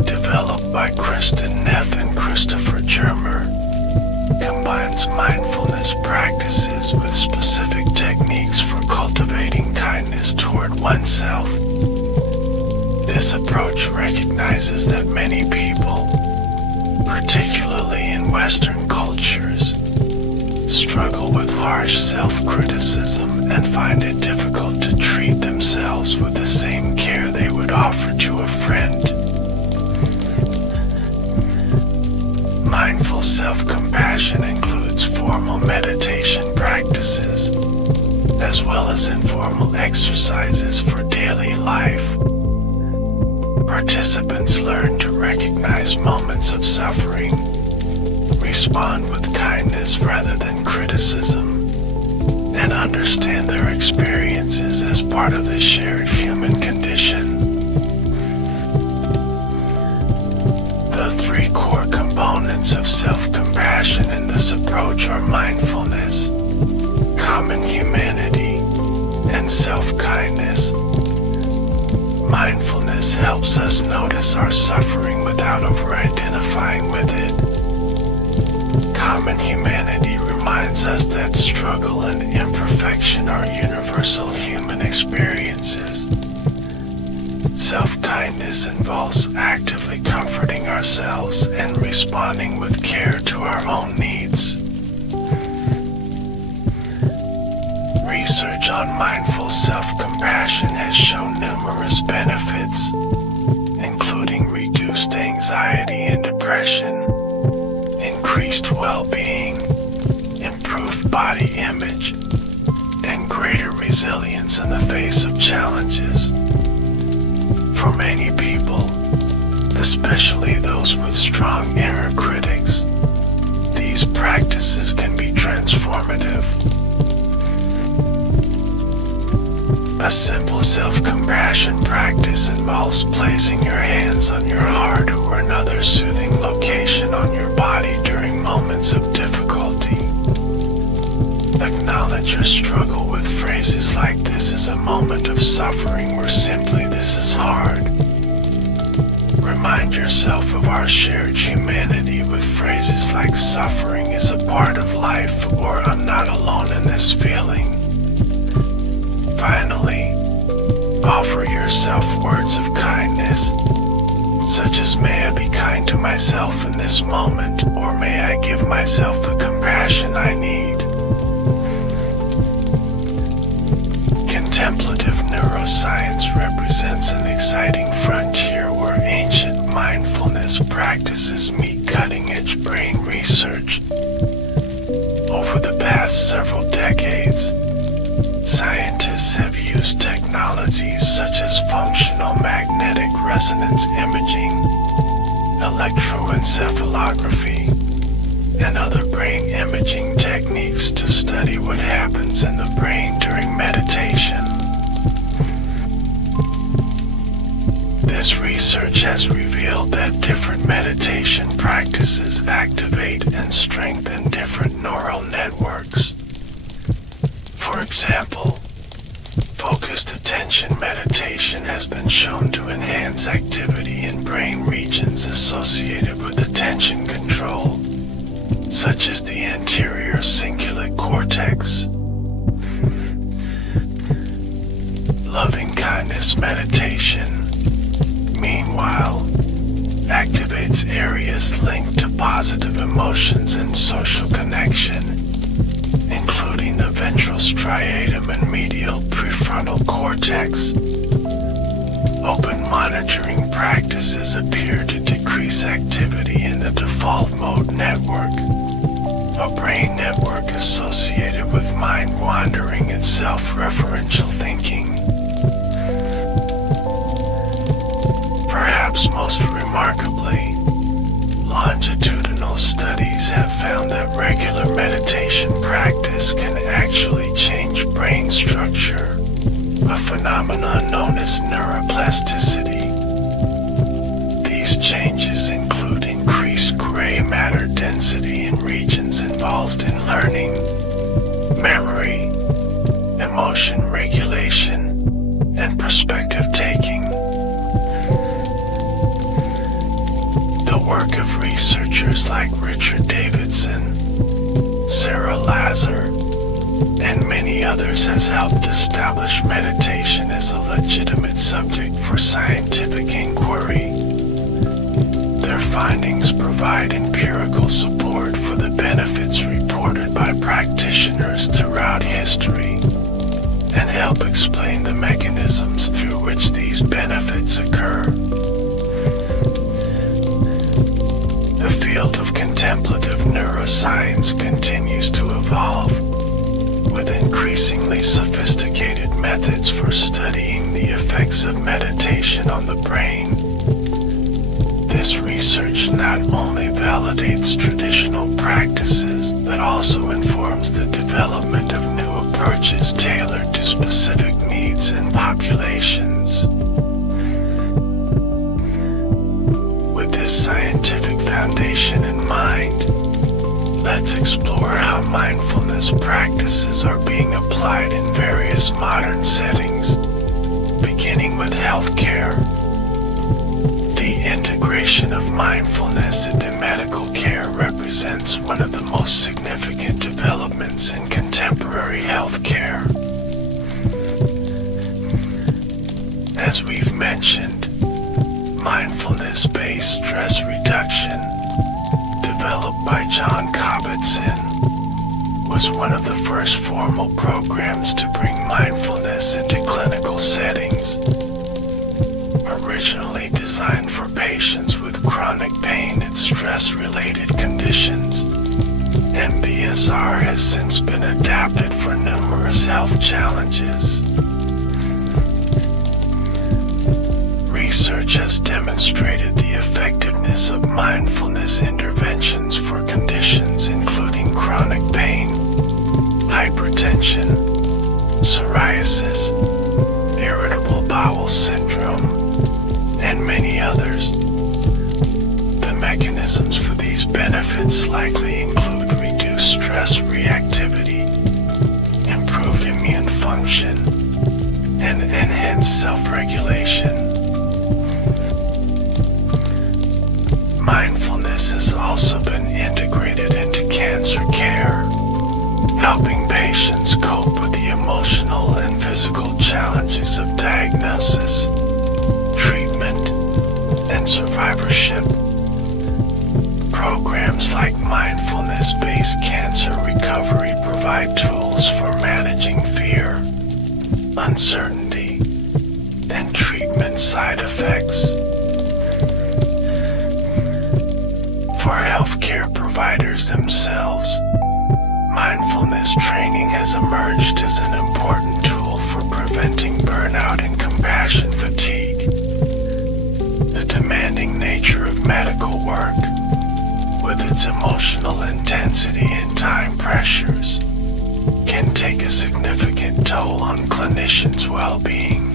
developed by Kristen Neff and Christopher Germer, combines mindfulness practices with specific techniques for cultivating kindness toward oneself. This approach recognizes that many people, particularly in Western cultures, struggle with harsh self-criticism and find it difficult to treat themselves with the same care they would offer to a friend. Mindful self-compassion includes formal meditation practices, as well as informal exercises for daily life. Participants learn to recognize moments of suffering, respond with kindness rather than criticism, and understand their experiences as part of the shared human condition. The three core components of self-compassion in this approach are mindfulness, common humanity, and self-kindness. Mindfulness helps us notice our suffering without over-identifying with it. Common humanity reminds us that struggle and imperfection are universal human experiences. Self-kindness involves actively comforting ourselves and responding with care to our own needs. Research on mindful self-compassion has shown numerous benefits, including reduced anxiety and depression, increased well-being, improved body image, and greater resilience in the face of challenges. For many people, especially those with strong inner critics, these practices can be transformative. A simple self-compassion practice involves placing your hands on your heart or another soothing location on your body during moments of difficulty. Acknowledge your struggle with phrases like "this is a moment of suffering" or simply "this is hard." Remind yourself of our shared humanity with phrases like "suffering is a part of life" or "I'm not alone in this feeling." Finally, offer yourself words of kindness, such as "may I be kind to myself in this moment," or "may I give myself the compassion I need." Contemplative neuroscience represents an exciting frontier where ancient mindfulness practices meet cutting-edge brain research. Over the past several decades, scientists have used technologies such as functional magnetic resonance imaging, electroencephalography, and other brain imaging techniques to study what happens in the brain during meditation. This research has revealed that different meditation practices activate and strengthen different neural networks. For example, focused attention meditation has been shown to enhance activity in brain regions associated with attention control, such as the anterior cingulate cortex. Loving kindness meditation, meanwhile, activates areas linked to positive emotions and social connection, including the ventral striatum and medial prefrontal cortex. Open monitoring practices appear to decrease activity in the default mode network, a brain network associated with mind wandering and self-referential thinking. Perhaps most remarkably, longitudinal studies have found that regular meditation practice can actually change brain structure, a phenomenon known as neuroplasticity. These changes include increased gray matter density in regions involved in learning, memory, emotion regulation, and perspective taking. The work of researchers like Richard Davidson, Sarah Lazar, and many others has helped establish meditation as a legitimate subject for scientific inquiry. Their findings provide empirical support for the benefits reported by practitioners throughout history and help explain the mechanisms through which these benefits occur. The field of contemplative neuroscience continues to evolve, with increasingly sophisticated methods for studying the effects of meditation on the brain. This research not only validates traditional practices, but also informs the development of new approaches tailored to specific needs and populations. With this scientific foundation in mind, let's explore how mindfulness practices are being applied in various modern settings, beginning with healthcare. The integration of mindfulness into medical care represents one of the most significant developments in contemporary healthcare. As we've mentioned, mindfulness-based stress reduction, developed by John Kabat-Zinn, was one of the first formal programs to bring mindfulness into clinical settings. Originally designed for patients with chronic pain and stress-related conditions, MBSR has since been adapted for numerous health challenges. Research has demonstrated the effectiveness of mindfulness interventions for conditions including chronic pain, hypertension, psoriasis, irritable bowel syndrome, and many others. The mechanisms for these benefits likely include reduced stress reactivity, improved immune function, and enhanced self-regulation. Mindfulness has also been integrated into cancer care, helping patients cope with the emotional and physical challenges of diagnosis, treatment, and survivorship. Programs like mindfulness-based cancer recovery provide tools for managing fear, uncertainty, and treatment side effects. For healthcare providers themselves, mindfulness training has emerged as an important tool for preventing burnout and compassion fatigue. The demanding nature of medical work, with its emotional intensity and time pressures, can take a significant toll on clinicians' well-being.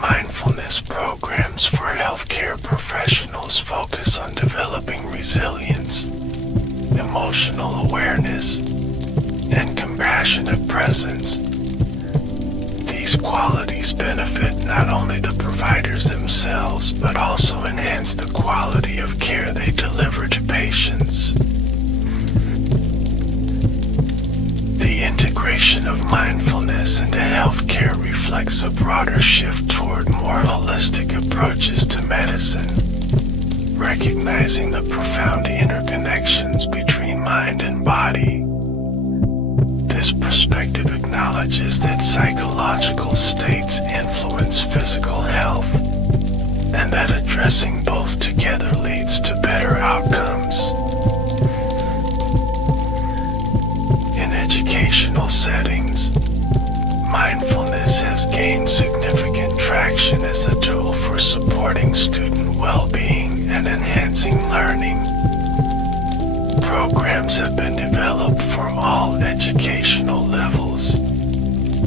Mindfulness programs for healthcare professionals focus on developing resilience, emotional awareness, and compassionate presence. These qualities benefit not only the providers themselves, but also enhance the quality of care they deliver to patients. The integration of mindfulness into healthcare reflects a broader shift toward more holistic approaches to medicine, recognizing the profound interconnections between mind and body. This perspective acknowledges that psychological states influence physical health, and that addressing both together leads to better outcomes. In educational settings, mindfulness has gained significant traction as a tool for supporting student well-being and enhancing learning. Programs have been developed for all educational levels,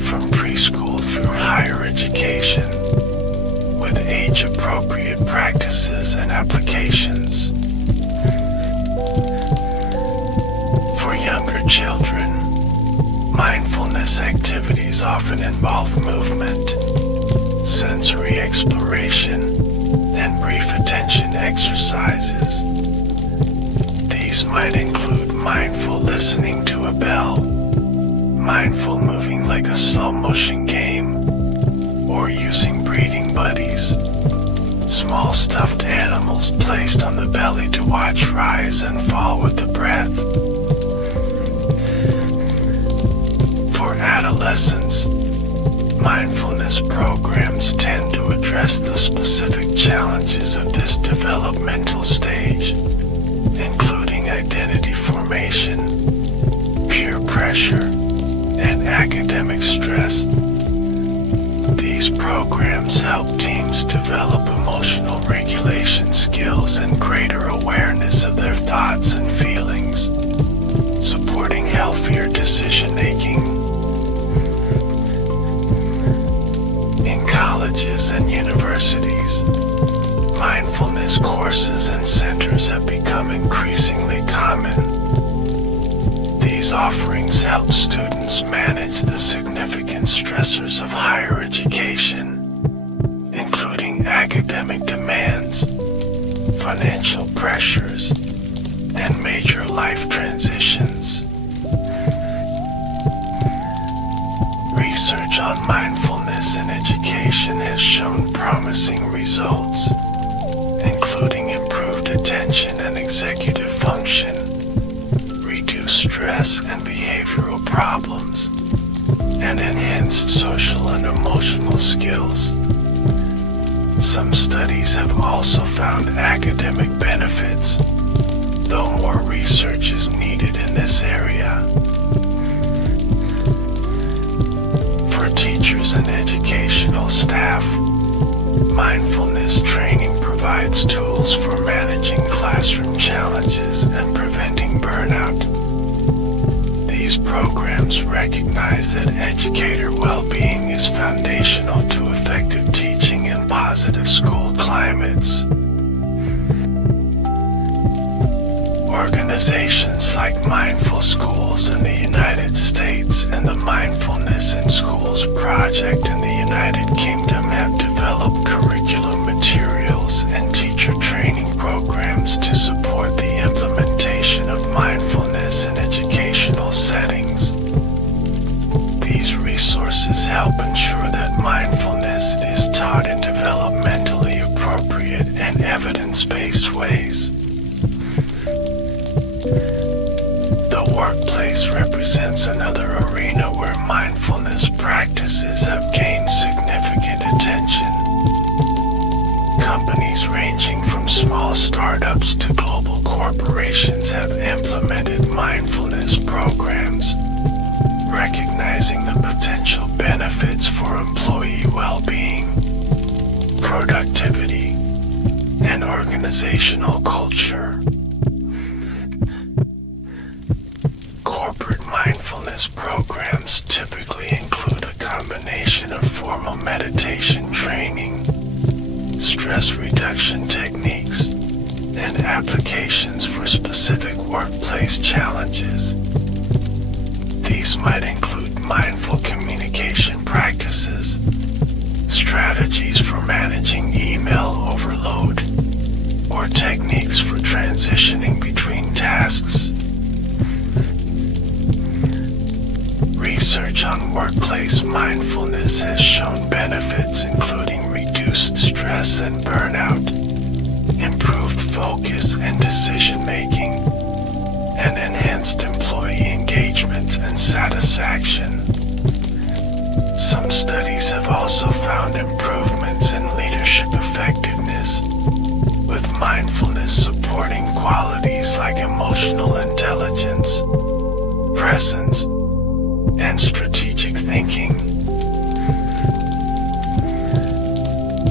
from preschool through higher education, with age-appropriate practices and applications. For younger children, mindfulness activities often involve movement, sensory exploration, and brief attention exercises. These might include mindful listening to a bell, mindful moving like a slow-motion game, or using breathing buddies, small stuffed animals placed on the belly to watch rise and fall with the breath. For adolescents, mindfulness programs tend to address the specific challenges of this developmental stage, including identity formation, peer pressure, and academic stress. These programs help teens develop emotional regulation skills and greater awareness of their thoughts and feelings, supporting healthier decision-making. In colleges and universities, mindfulness courses and centers have become increasingly common. These offerings help students manage the significant stressors of higher education, including academic demands, financial pressures, and major life transitions. Research on mindfulness in education has shown promising results, including improved attention and executive function, reduced stress and behavioral problems, and enhanced social and emotional skills. Some studies have also found academic benefits, though more research is needed in this area. For teachers and educational staff, mindfulness training provides tools for managing classroom challenges and preventing burnout. These programs recognize that educator well-being is foundational to effective teaching and positive school climates. Organizations like Mindful Schools in the United States and the Mindfulness in Schools project in the United Kingdom have developed curriculum materials and teacher training programs to support the implementation of mindfulness in educational settings. These resources help ensure that mindfulness is taught in developmentally appropriate and evidence-based ways. The workplace represents another arena where mindfulness practices have gained significant attention. Companies ranging from small startups to global corporations have implemented mindfulness programs, recognizing the potential benefits for employee well-being, productivity, and organizational culture. Corporate mindfulness programs typically include a combination of formal meditation training, stress reduction techniques, and applications for specific workplace challenges. These might include mindful communication practices, strategies for managing email overload, or techniques for transitioning between tasks. Research on workplace mindfulness has shown benefits including reduced stress and burnout, improved focus and decision-making, and enhanced employee engagement and satisfaction. Some studies have also found improvements in leadership effectiveness, with mindfulness supporting qualities like emotional intelligence, presence, and strategic thinking.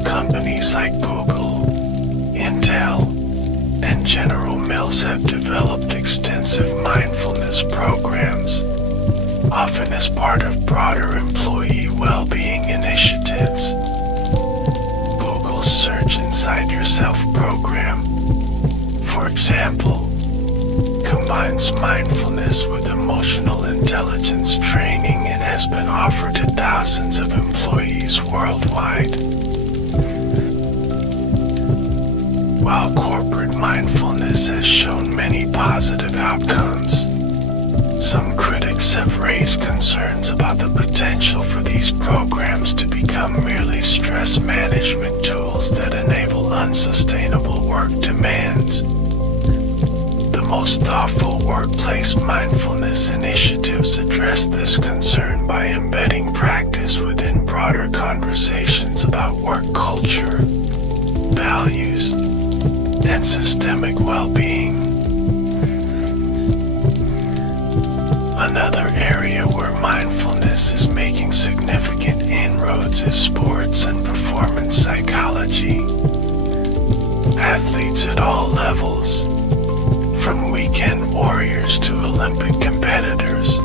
Companies like Google, Intel, and General Mills have developed extensive mindfulness programs, often as part of broader employee well-being initiatives. Google's Search Inside Yourself program, for example, combines mindfulness with emotional intelligence training and has been offered to thousands of employees worldwide. While corporate mindfulness has shown many positive outcomes, some critics have raised concerns about the potential for these programs to become merely stress management tools that enable unsustainable work demands. The most thoughtful workplace mindfulness initiatives address this concern by embedding practice within broader conversations about work culture, values, and systemic well-being. Another area where mindfulness is making significant inroads is sports and performance psychology. Athletes at all levels, from weekend warriors to Olympic competitors,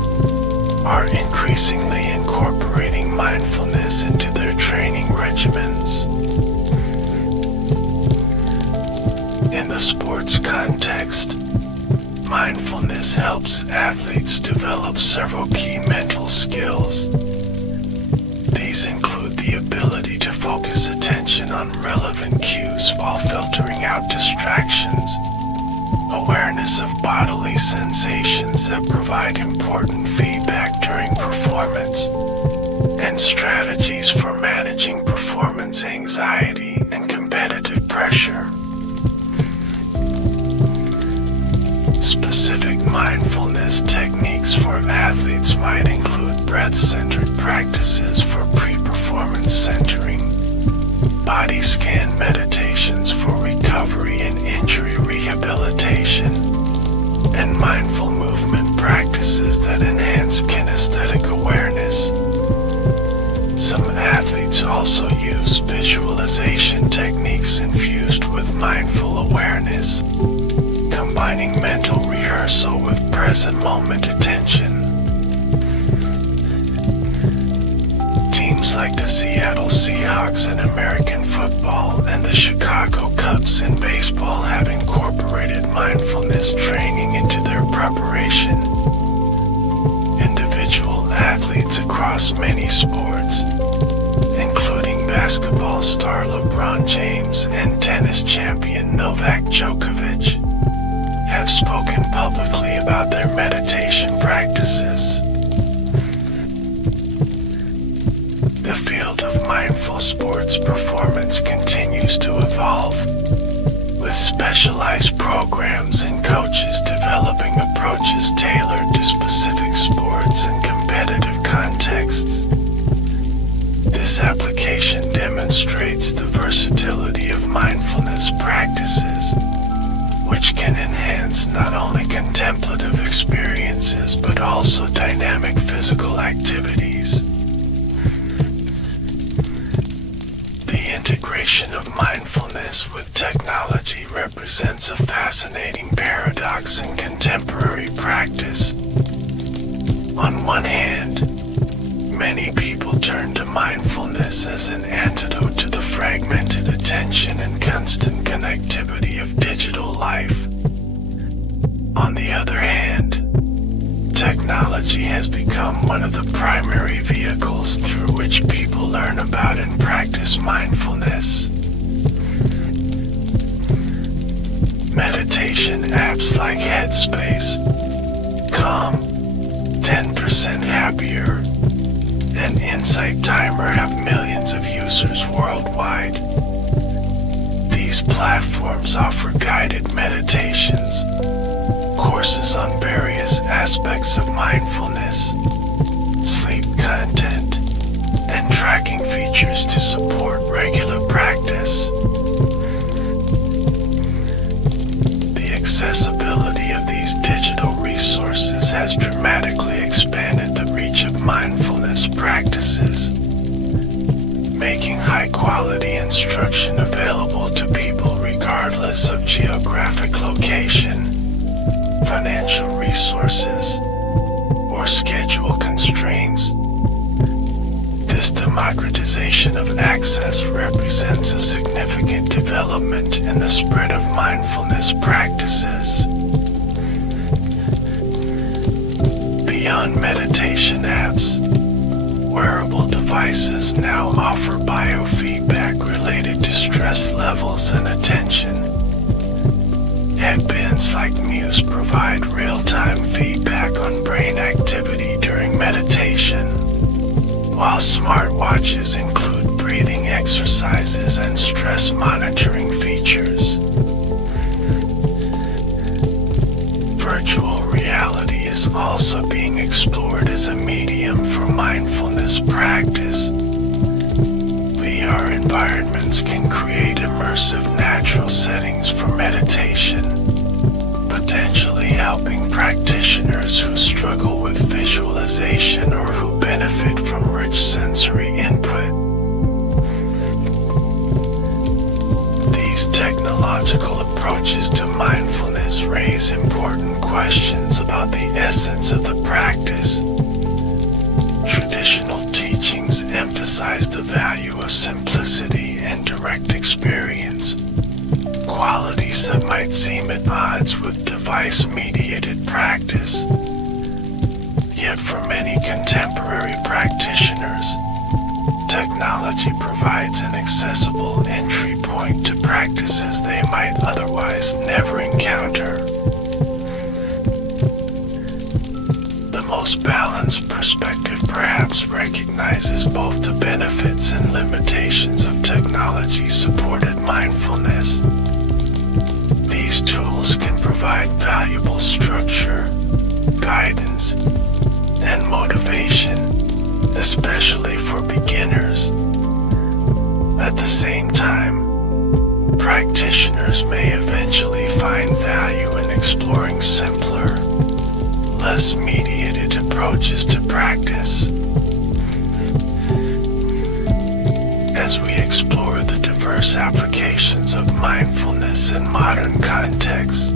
are increasingly incorporating mindfulness into their training regimens. In the sports context, mindfulness helps athletes develop several key mental skills. These include the ability to focus attention on relevant cues while filtering out distractions, awareness of bodily sensations that provide important feedback during performance, and strategies for managing performance anxiety and competitive pressure. Specific mindfulness techniques for athletes might include breath-centered practices for pre-performance centering, body scan meditations for recovery and injury rehabilitation, and mindful movement practices that enhance kinesthetic awareness. Some athletes also use visualization techniques infused with mindful awareness, combining mental rehearsal with present moment attention. Teams like the Seattle Seahawks in American football and the Chicago Cubs in baseball have incorporated mindfulness training into their preparation. Individual athletes across many sports, including basketball star LeBron James and tennis champion Novak Djokovic, have spoken publicly about their meditation practices. The field of mindful sports performance continues to evolve, with specialized programs and coaches developing approaches tailored to specific sports and competitive contexts. This application demonstrates the versatility of mindfulness practices, which can enhance not only contemplative experiences but also dynamic physical activities. The integration of mindfulness with technology represents a fascinating paradox in contemporary practice. On one hand, many people turn to mindfulness as an antidote to the fragmented attention and constant connectivity of digital life. On the other hand, technology has become one of the primary vehicles through which people learn about and practice mindfulness. Meditation apps like Headspace, Calm, 10% Happier, and Insight Timer have millions of users worldwide. These platforms offer guided meditations, courses on various aspects of mindfulness, sleep content, and tracking features to support regular practice. The accessibility of these digital resources has dramatically expanded the reach of mindfulness practices, making high-quality instruction available to people regardless regardless of geographic location, financial resources, or schedule constraints. This democratization of access represents a significant development in the spread of mindfulness practices. Beyond meditation apps, wearable devices now offer biofeedback related to stress levels and attention. Headbands like Muse provide real-time feedback on brain activity during meditation, while smartwatches include breathing exercises and stress monitoring features. Virtual reality is also being explored as a medium for mindfulness practice. VR environments can create immersive natural settings for meditation, potentially helping practitioners who struggle with visualization or who benefit from rich sensory input. These technological approaches to mindfulness raise important questions about the essence of the practice. Traditional teachings emphasize the value of simplicity and direct experience, qualities that might seem at odds with device-mediated practice. Yet for many contemporary practitioners, technology provides an accessible entry point to practices they might otherwise never encounter. The most balanced perspective perhaps recognizes both the benefits and limitations of technology-supported mindfulness. These tools can provide valuable structure, guidance, and motivation, especially for beginners. At the same time, practitioners may eventually find value in exploring simpler, less mediated approaches to practice. As we explore the diverse applications of mindfulness in modern contexts,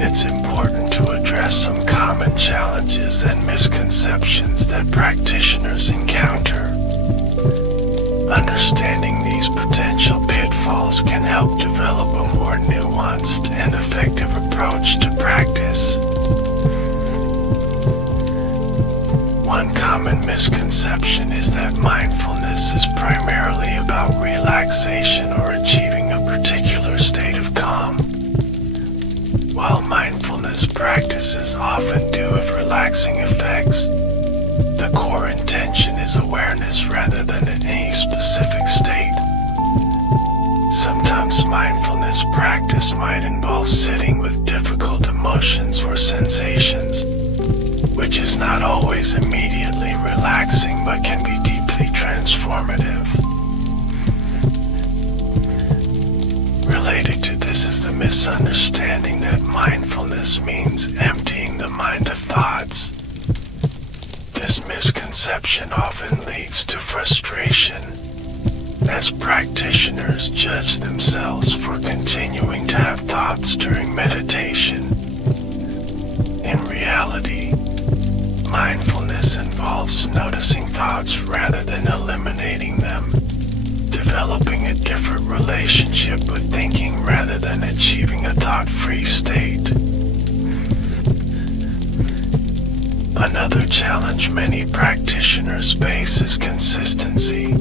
it's important to address some common challenges and misconceptions that practitioners encounter. Understanding these potential pitfalls can help develop a more nuanced and effective approach to practice. One common misconception is that mindfulness is primarily about relaxation or achieving a particular state of calm. While mindfulness practices often do have relaxing effects, the core intention is awareness rather than any specific state. Sometimes mindfulness practice might involve sitting with difficult emotions or sensations, which is not always immediately relaxing but can be deeply transformative. Related to this is the misunderstanding that mindfulness means emptying the mind of thoughts. This misconception often leads to frustration, as practitioners judge themselves for continuing to have thoughts during meditation. In reality, mindfulness involves noticing thoughts rather than eliminating them, developing a different relationship with thinking rather than achieving a thought-free state. Another challenge many practitioners face is consistency.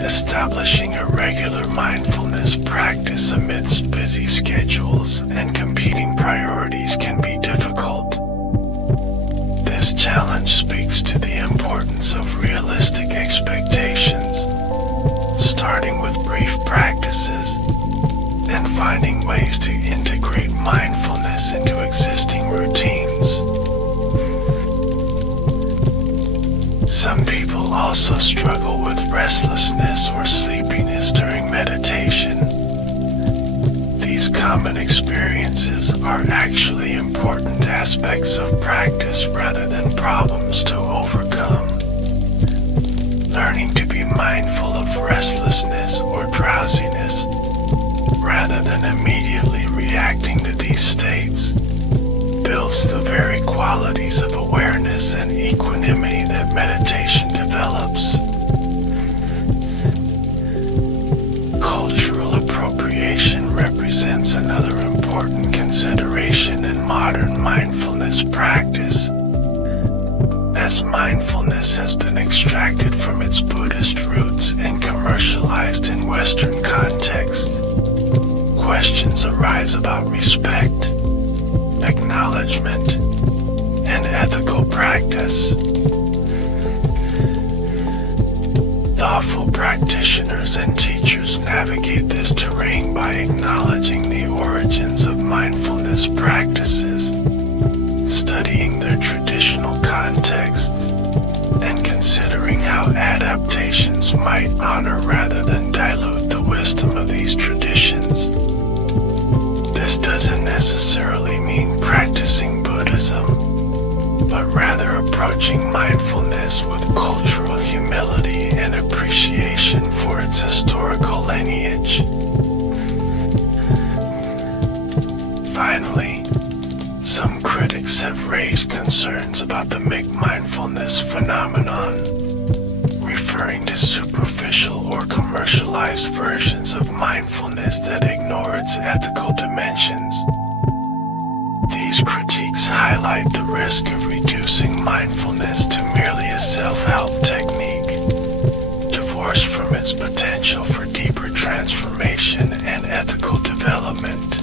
Establishing a regular mindfulness practice amidst busy schedules and competing priorities can be difficult. This challenge speaks to the importance of realistic expectations, starting with brief practices and finding ways to integrate mindfulness into existing routines. Some people also struggle with restlessness or sleepiness during meditation. These common experiences are actually important aspects of practice rather than problems to overcome. Learning to be mindful of restlessness or drowsiness rather than immediately reacting to these states, builds the very qualities of awareness and equanimity that meditation develops. Cultural appropriation represents another important consideration in modern mindfulness practice. As mindfulness has been extracted from its Buddhist roots and commercialized in Western contexts, questions arise about respect, acknowledgement, and ethical practice. Thoughtful practitioners and teachers navigate this terrain by acknowledging the origins of mindfulness practices, studying their traditional contexts, and considering how adaptations might honor rather than dilute the wisdom of these traditions. This doesn't necessarily mean practicing Buddhism, but rather approaching mindfulness with cultural humility and appreciation for its historical lineage. Finally, some critics have raised concerns about the mindfulness phenomenon, referring to superficial or commercialized versions of mindfulness that ignore its ethical dimensions. These critiques highlight the risk of reducing mindfulness to merely a self-help technique, divorced from its potential for deeper transformation and ethical development.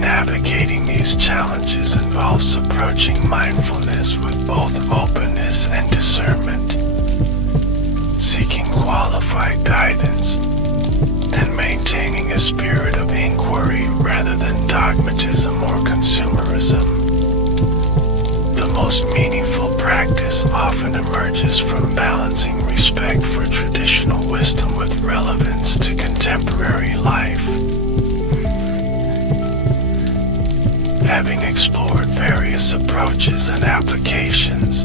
Navigating these challenges involves approaching mindfulness with both openness and discernment, seeking qualified guidance, and maintaining a spirit of inquiry rather than dogmatism or consumerism. The most meaningful practice often emerges from balancing respect for traditional wisdom with relevance to contemporary life. Having explored various approaches and applications,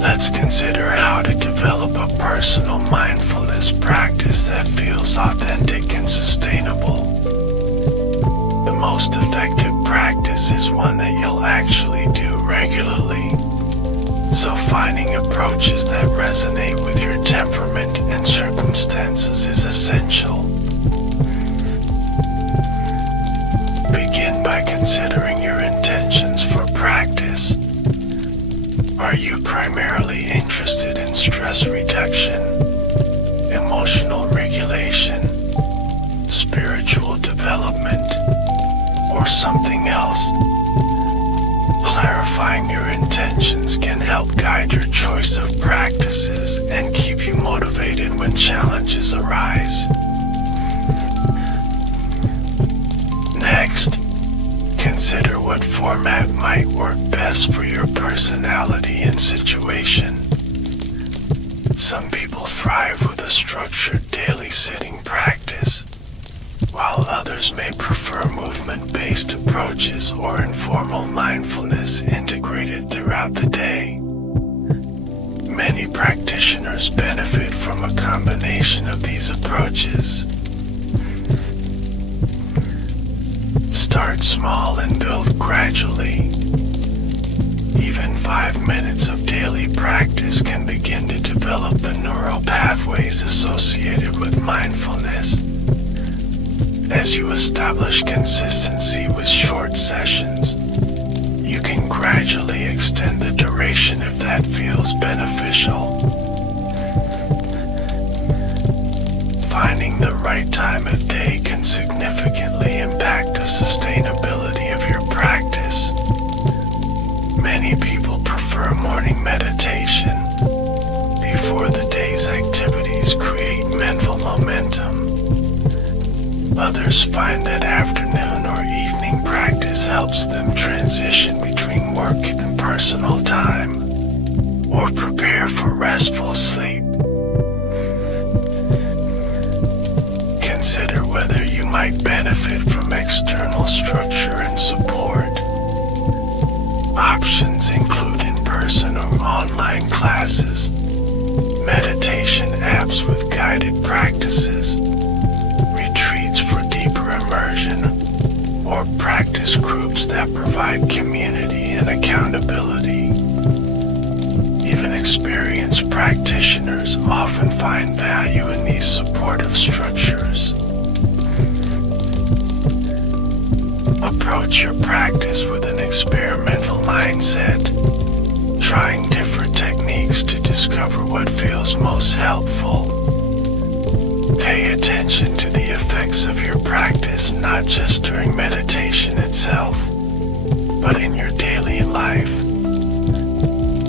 let's consider how to develop a personal mindfulness practice that feels authentic and sustainable. The most effective practice is one that you'll actually do regularly, so finding approaches that resonate with your temperament and circumstances is essential. Begin by considering your intentions for practice. Are you primarily interested in stress reduction, emotional regulation, spiritual development, or something else? Clarifying your intentions can help guide your choice of practices and keep you motivated when challenges arise. Next, consider what format might work best for your personality and situation. Some people thrive with a structured daily sitting practice, while others may prefer movement-based approaches or informal mindfulness integrated throughout the day. Many practitioners benefit from a combination of these approaches. Start small and build gradually. Even 5 minutes of daily practice can begin to develop the neural pathways associated with mindfulness. As you establish consistency with short sessions, you can gradually extend the duration if that feels beneficial. Finding the right time of day can significantly impact the sustainability of your practice. Many people prefer morning meditation before the day's activities create mental momentum. Others find that afternoon or evening practice helps them transition between work and personal time, or prepare for restful sleep. Consider whether you might benefit from external structure and support. Options include in-person or online classes, meditation apps with guided practice groups that provide community and accountability. Even experienced practitioners often find value in these supportive structures. Approach your practice with an experimental mindset, trying different techniques to discover what feels most helpful. Pay attention to the effects of your practice not just during meditation itself, but in your daily life.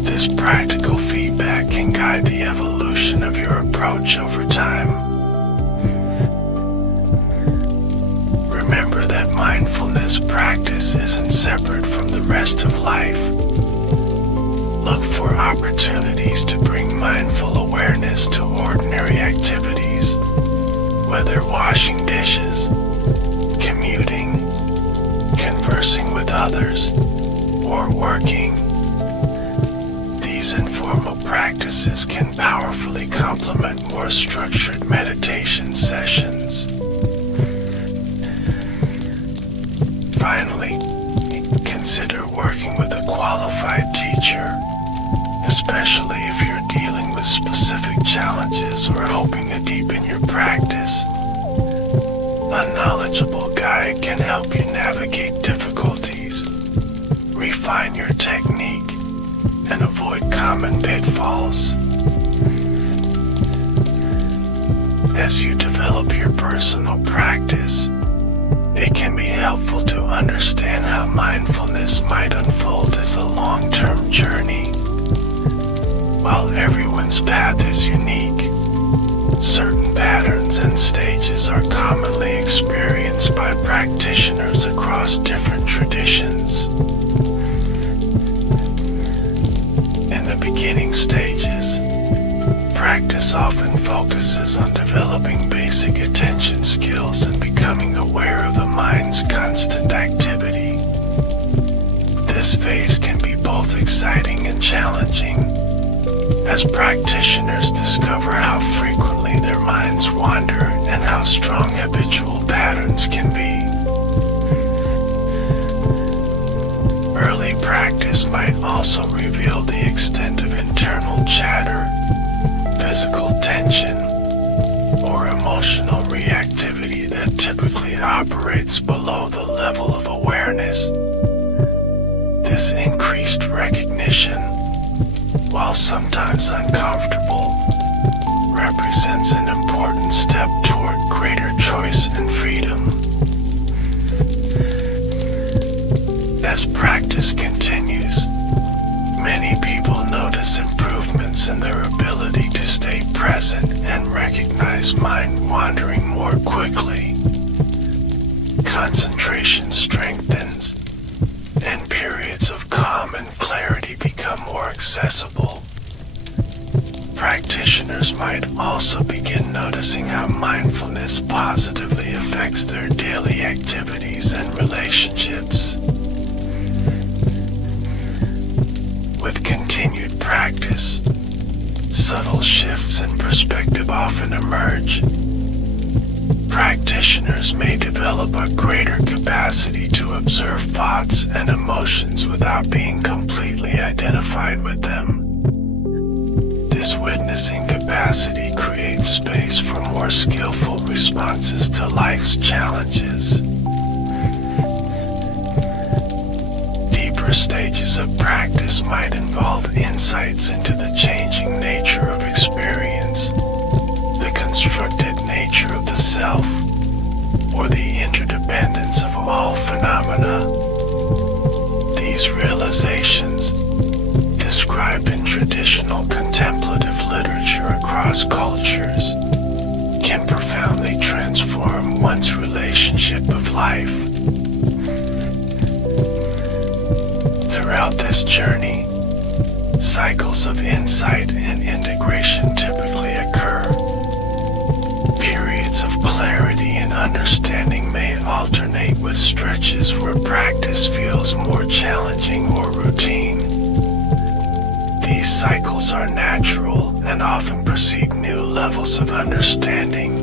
This practical feedback can guide the evolution of your approach over time. Remember that mindfulness practice isn't separate from the rest of life. Look for opportunities to bring mindful awareness to ordinary activities, whether washing dishes, commuting, conversing with others, or working. These informal practices can powerfully complement more structured meditation sessions. Finally, consider working with a qualified teacher, especially if you're dealing with specific challenges or hoping to deepen your practice. A knowledgeable guide can help you navigate difficulties, refine your technique, and avoid common pitfalls. As you develop your personal practice, it can be helpful to understand how mindfulness might unfold as a long-term journey. While everyone's path is unique, certain patterns and stages are commonly experienced by practitioners across different traditions. In the beginning stages, practice often focuses on developing basic attention skills and becoming aware of the mind's constant activity. This phase can be both exciting and challenging, as practitioners discover how frequently their minds wander and how strong habitual patterns can be. Early practice might also reveal the extent of internal chatter, physical tension, or emotional reactivity that typically operates below the level of awareness. This increased recognition, while sometimes uncomfortable, represents an important step toward greater choice and freedom. As practice continues, many people notice improvements in their ability to stay present and recognize mind wandering more quickly. Concentration strengthens, and periods of calm and clarity become more accessible. Practitioners might also begin noticing how mindfulness positively affects their daily activities and relationships. With continued practice, subtle shifts in perspective often emerge. Practitioners may develop a greater capacity to observe thoughts and emotions without being completely identified with them. This witnessing capacity creates space for more skillful responses to life's challenges. Deeper stages of practice might involve insights into the changing nature of experience, the constructed nature of the self, or the interdependence of all phenomena. These realizations, described in traditional contemplative literature across cultures, can profoundly transform one's relationship of life. Throughout this journey, cycles of insight and integration typically occur. Periods of clarity and understanding may alternate with stretches where practice feels more challenging or routine. These cycles are natural and often precede new levels of understanding.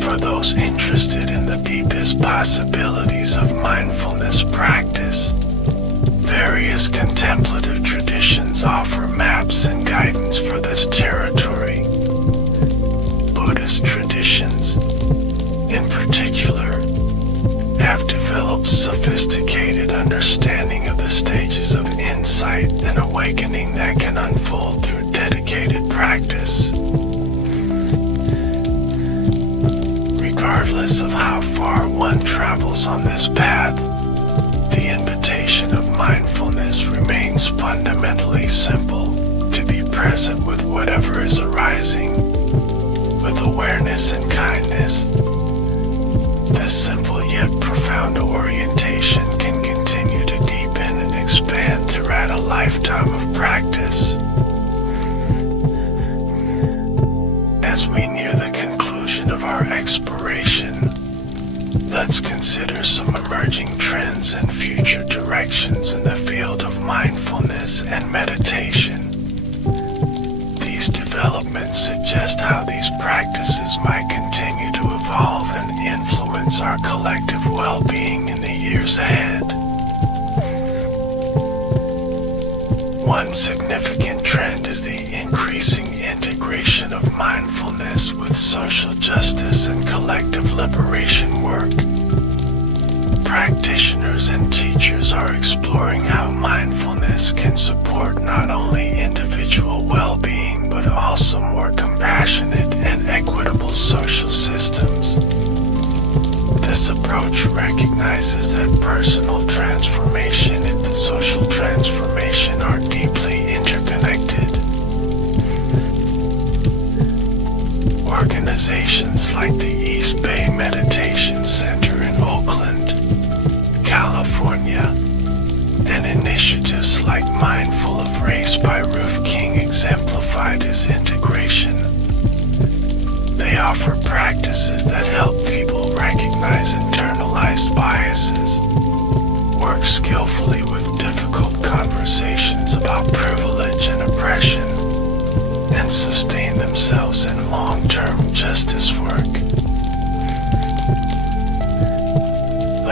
For those interested in the deepest possibilities of mindfulness practice. Various contemplative traditions offer maps and guidance for this territory. Buddhist traditions, in particular, have developed sophisticated understanding of the stages of insight and awakening that can unfold through dedicated practice. Regardless of how far one travels on this path, the invitation of mindfulness remains fundamentally simple: to be present with whatever is arising, with awareness and kindness. This simple yet profound orientation can continue to deepen and expand throughout a lifetime of practice. As we near the conclusion of our exploration, let's consider some emerging trends and future directions in the field of mindfulness and meditation. These developments suggest how these practices might continue to evolve and influence our collective well-being in the years ahead. One significant trend is the increasing integration of mindfulness with social justice and collective liberation work. Practitioners and teachers are exploring how mindfulness can support not only individual well-being but also more compassionate and equitable social systems. This approach recognizes that personal transformation and social transformation are deeply interconnected. Organizations like the East Bay Meditation Center in Oakland, California, and initiatives like Mindful of Race by Ruth King exemplify this integration. They offer practices that help people recognize internalized biases, work skillfully with difficult conversations about privilege and oppression, and sustain themselves in long-term justice work.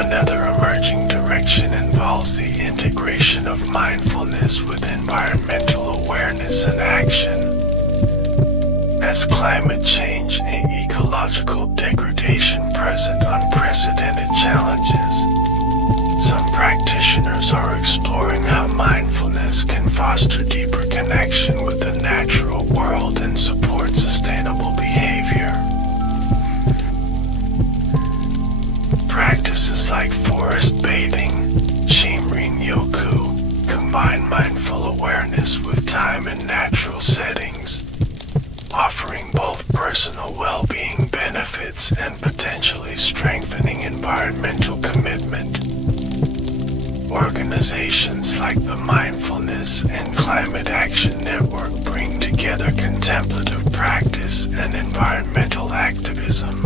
Another emerging direction involves the integration of mindfulness with environmental awareness and action. As climate change and ecological degradation present unprecedented challenges, some practitioners are exploring how mindfulness can foster deeper connection with the natural world and support sustainable behavior. Practices like forest bathing, Shinrin-yoku, combine mindful awareness with time in natural settings, offering both personal well-being benefits and potentially strengthening environmental commitment. Organizations like the Mindfulness and Climate Action Network bring together contemplative practice and environmental activism,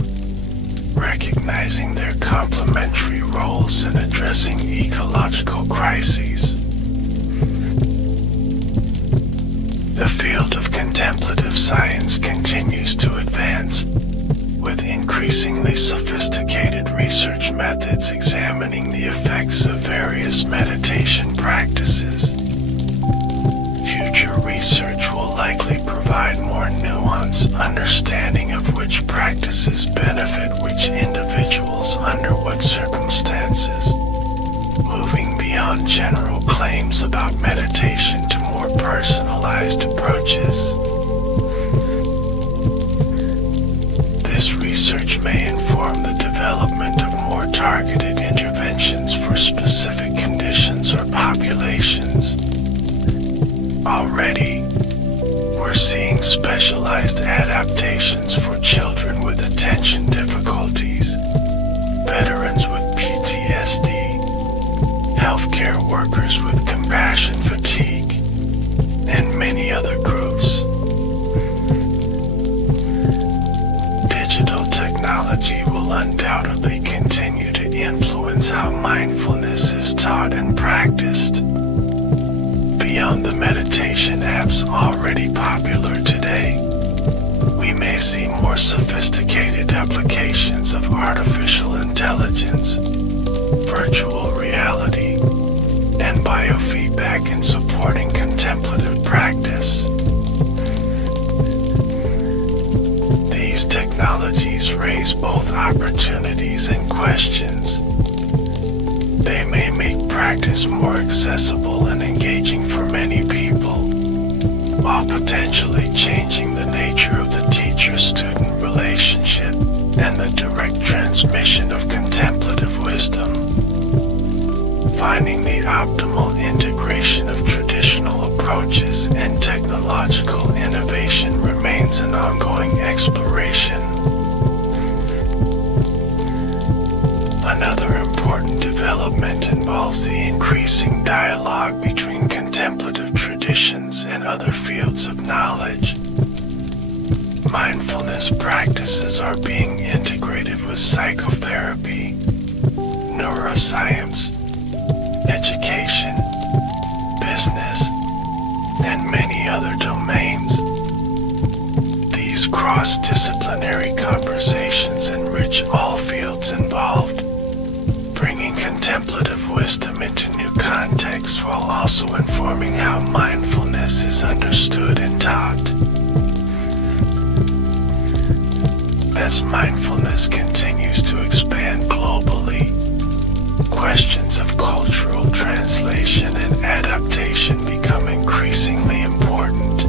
recognizing their complementary roles in addressing ecological crises. The field of contemplative science continues to advance, with increasingly sophisticated research methods examining the effects of various meditation practices. Future research will likely provide more nuanced understanding of which practices benefit which individuals under what circumstances, moving beyond general claims about meditation to more personalized approaches. This research may inform the development of more targeted interventions for specific conditions or populations. Already, we're seeing specialized adaptations for children with attention difficulties, veterans with PTSD, healthcare workers with compassion fatigue, and many other groups. Digital technology will undoubtedly continue to influence how mindfulness is taught and practiced. Beyond the meditation apps already popular today, we may see more sophisticated applications of artificial intelligence, virtual reality, and biofeedback in supporting contemplative practice. These technologies raise both opportunities and questions. They may make practice more accessible and engaging for many people, while potentially changing the nature of the teacher-student relationship and the direct transmission of contemplative wisdom. Finding the optimal integration of traditional approaches and technological innovation remains an ongoing exploration. Another important development involves the increasing dialogue between contemplative traditions and other fields of knowledge. Mindfulness practices are being integrated with psychotherapy, neuroscience, education, business, and many other domains. These cross-disciplinary conversations enrich all fields involved, bringing contemplative wisdom into new contexts while also informing how mindfulness is understood and taught. As mindfulness continues to expand globally, questions of cultural translation and adaptation become increasingly important.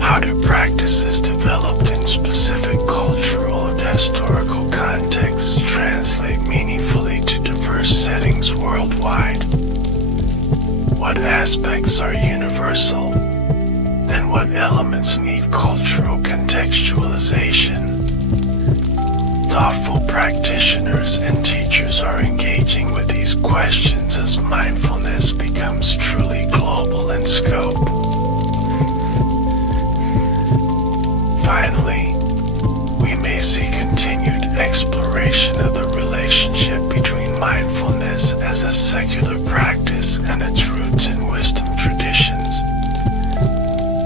How do practices developed in specific cultural and historical contexts translate meaningfully to diverse settings worldwide? What aspects are universal, and what elements need cultural contextualization? Thoughtful practitioners and teachers are engaging with these questions as mindfulness becomes truly global in scope. Finally, we may see continued exploration of the relationship between mindfulness as a secular practice and its roots in wisdom traditions.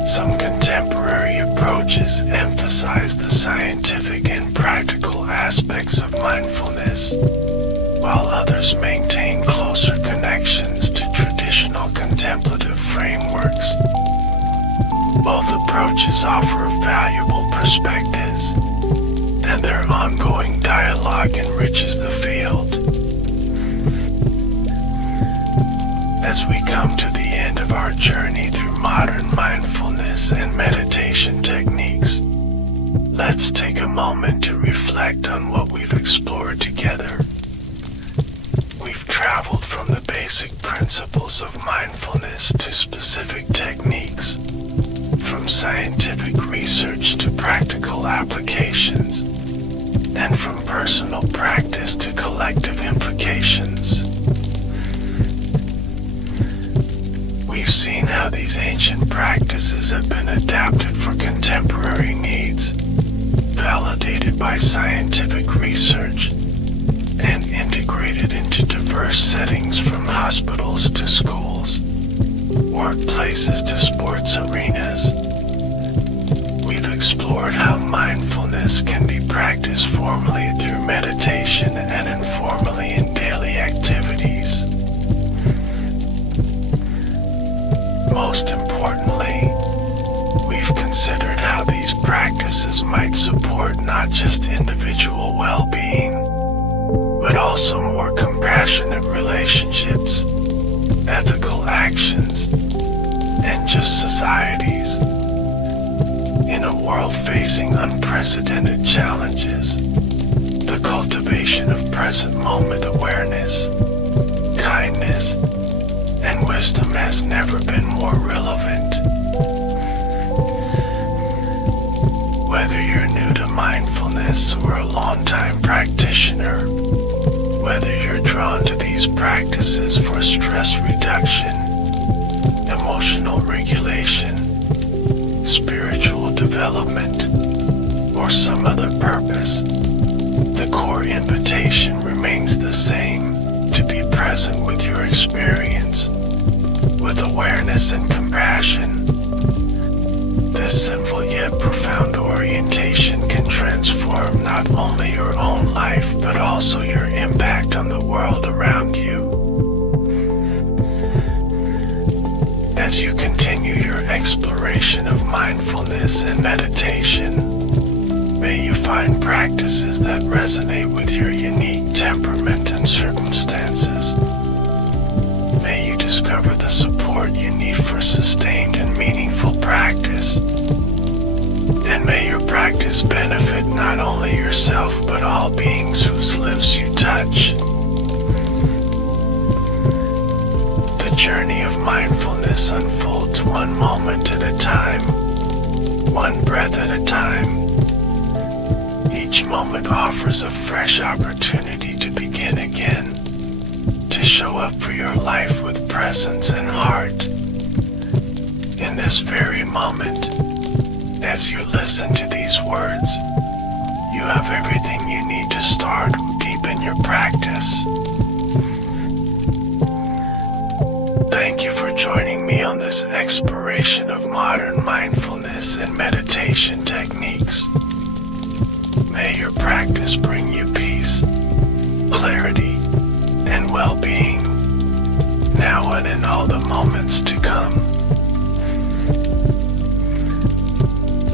Some contemporary approaches emphasize the scientific and practical aspects of mindfulness, while others maintain closer connections to traditional contemplative frameworks. Both approaches offer valuable perspectives, and their ongoing dialogue enriches the field. As we come to the end of our journey through modern mindfulness and meditation techniques, let's take a moment to reflect on what we've explored together. We've traveled from the basic principles of mindfulness to specific techniques, from scientific research to practical applications, and from personal practice to collective implications. We've seen how these ancient practices have been adapted for contemporary needs, validated by scientific research, and integrated into diverse settings from hospitals to schools, workplaces to sports arenas. We've explored how mindfulness can be practiced formally through meditation and informally in daily activities. Most importantly, we've considered how these practices might support not just individual well-being, but also more compassionate relationships, ethical actions, and just societies. In a world facing unprecedented challenges, the cultivation of present moment awareness, kindness, and wisdom has never been more relevant. Whether you're new to mindfulness or a longtime practitioner, whether you're drawn to these practices for stress reduction, emotional regulation, spiritual development, or some other purpose, the core invitation remains the same: to be present with your experience, with awareness and compassion. This simple yet profound orientation can transform not only your own life but also your impact on the world around you. As you continue your exploration of mindfulness and meditation, may you find practices that resonate with your unique temperament and circumstances. May you discover the support you need for sustained and meaningful practice. And may your practice benefit not only yourself but all beings whose lives you touch. The journey of mindfulness unfolds one moment at a time, one breath at a time. Each moment offers a fresh opportunity to begin again, to show up for your life with presence and heart. In this very moment, as you listen to these words, you have everything you need to start deepen your practice. Thank you for joining me on this exploration of modern mindfulness and meditation techniques. May your practice bring you peace, clarity, and well-being, now and in all the moments to come.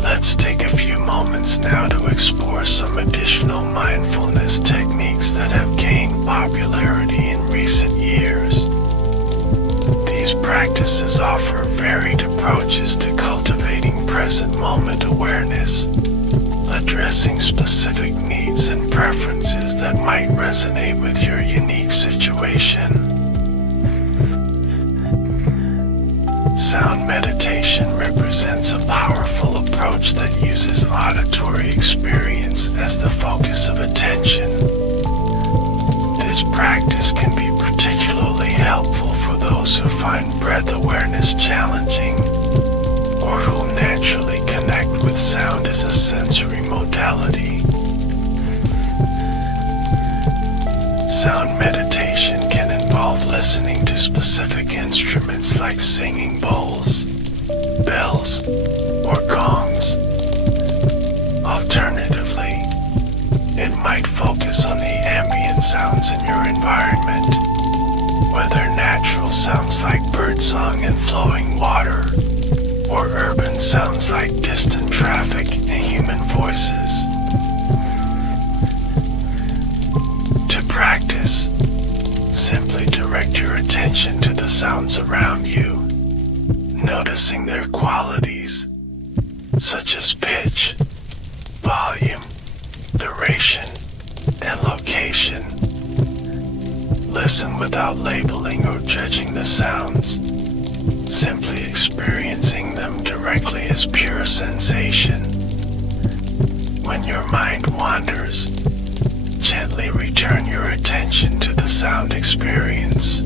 Let's take a few moments now to explore some additional mindfulness techniques that have gained popularity in recent years. These practices offer varied approaches to cultivating present moment awareness, addressing specific needs and preferences that might resonate with your unique situation. Sound meditation represents a powerful approach that uses auditory experience as the focus of attention. This practice can be particularly helpful for those who find breath awareness challenging or who naturally connect with sound as a sensory modality. Sound meditation can involve listening to specific instruments like singing bowls, bells, or gongs. Alternatively, it might focus on the ambient sounds in your environment, whether natural sounds like birdsong and flowing water, or urban sounds like distant traffic and human voices. To practice, simply direct your attention to the sounds around you, noticing their qualities, such as pitch, volume, duration, and location. Listen without labeling or judging the sounds, simply experiencing them directly as pure sensation. When your mind wanders, gently return your attention to the sound experience.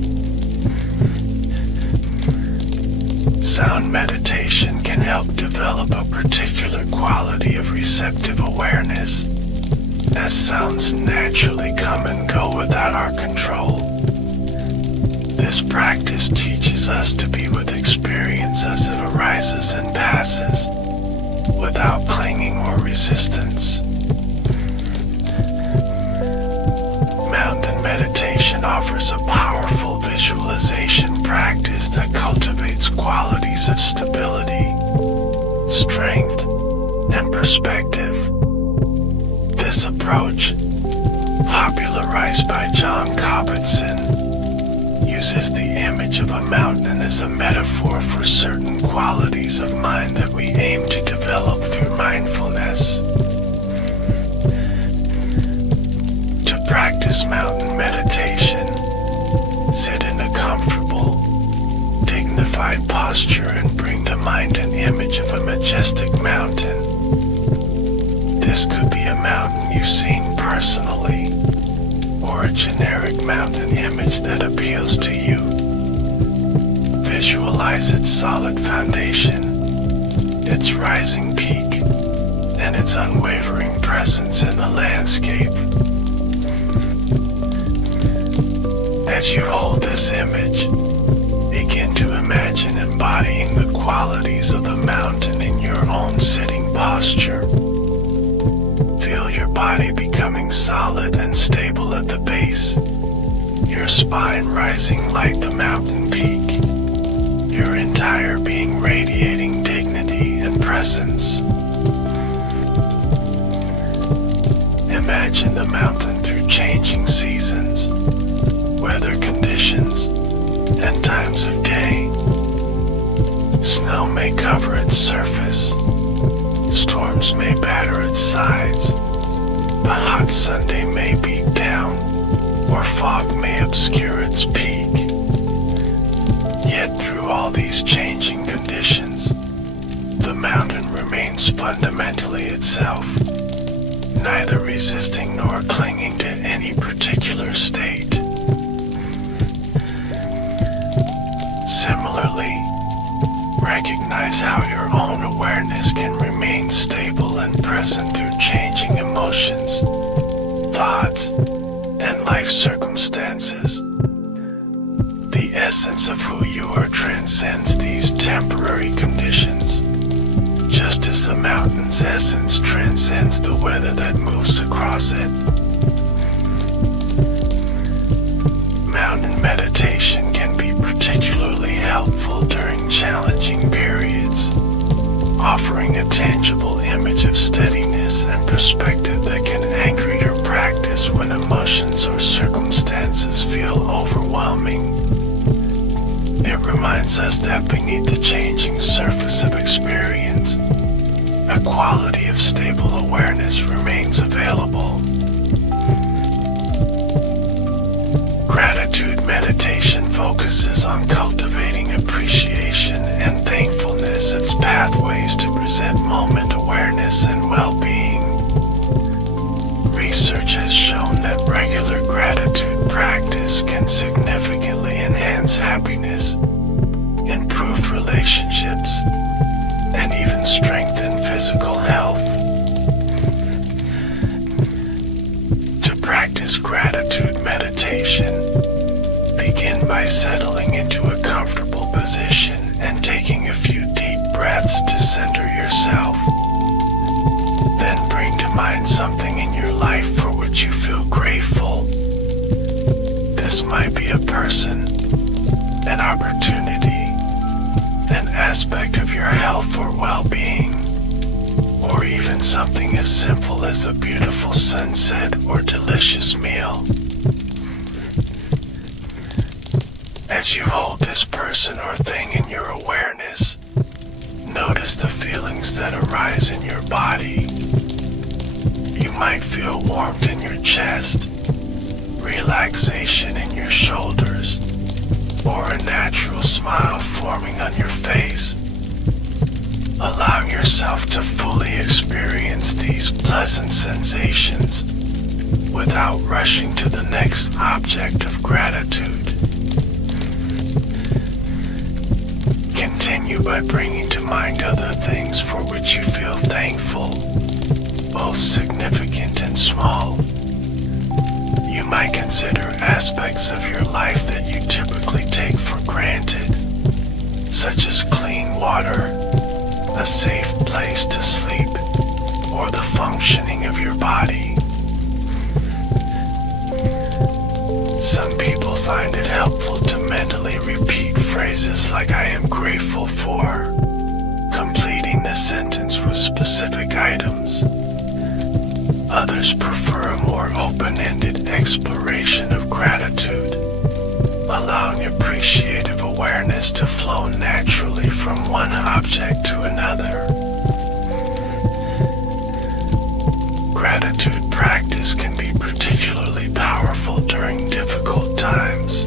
Sound meditation can help develop a particular quality of receptive awareness, as sounds naturally come and go without our control. This practice teaches us to be with experience as it arises and passes, without clinging or resistance. Mountain meditation offers a powerful visualization practice that cultivates qualities of stability, strength, and perspective. This approach, popularized by John Kabat-Zinn, uses the image of a mountain as a metaphor for certain qualities of mind that we aim to develop through mindfulness. To practice mountain meditation, sit in a comfortable, dignified posture and bring to mind an image of a majestic mountain. This could be a mountain you've seen personally, or a generic mountain image that appeals to you. Visualize its solid foundation, its rising peak, and its unwavering presence in the landscape. As you hold this image, Begin to imagine embodying the qualities of the mountain in your own sitting posture. Feel your body becoming solid and stable at the base, your spine rising like the mountain peak, your entire being radiating dignity and presence. Imagine the mountain through changing seasons, weather conditions, and times of day. Snow may cover its surface, storms may batter its sides, the hot Sunday may beat down, or fog may obscure its peak. Yet through all these changing conditions, the mountain remains fundamentally itself, neither resisting nor clinging to any particular state. Similarly, recognize how your own awareness can remain stable and present through changing emotions, thoughts, and life circumstances. The essence of who you are transcends these temporary conditions, just as the mountain's essence transcends the weather that moves across it. Mountain meditation can be particularly helpful during challenging periods, offering a tangible image of steadiness and perspective that can anchor your practice when emotions or circumstances feel overwhelming. It reminds us that beneath the changing surface of experience, a quality of stable awareness remains available. Gratitude meditation focuses on cultivating appreciation and thankfulness as pathways to present moment awareness and well-being. Research has shown that regular gratitude practice can significantly enhance happiness, improve relationships, and even strengthen physical health. To practice gratitude meditation, begin by settling into a comfortable position and taking a few deep breaths to center yourself. Then bring to mind something in your life for which you feel grateful. This might be a person, an opportunity, an aspect of your health or well-being, or even something as simple as a beautiful sunset or delicious meal. As you hold this person or thing in your awareness, notice the feelings that arise in your body. You might feel warmth in your chest, relaxation in your shoulders, or a natural smile forming on your face. Allow yourself to fully experience these pleasant sensations without rushing to the next object of gratitude. Continue by bringing to mind other things for which you feel thankful, both significant and small. You might consider aspects of your life that you typically take for granted, such as clean water, a safe place to sleep, or the functioning of your body. Some people find it helpful to mentally repeat phrases like "I am grateful for," completing the sentence with specific items. Others prefer a more open-ended exploration of gratitude, allowing appreciative awareness to flow naturally from one object to another. Gratitude practice can be particularly powerful during difficult times,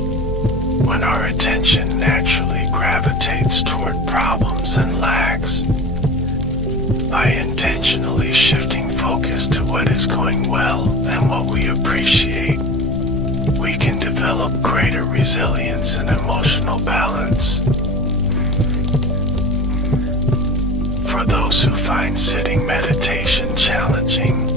when our attention naturally gravitates toward problems and lacks. By intentionally shifting focus to what is going well and what we appreciate, we can develop greater resilience and emotional balance. For those who find sitting meditation challenging,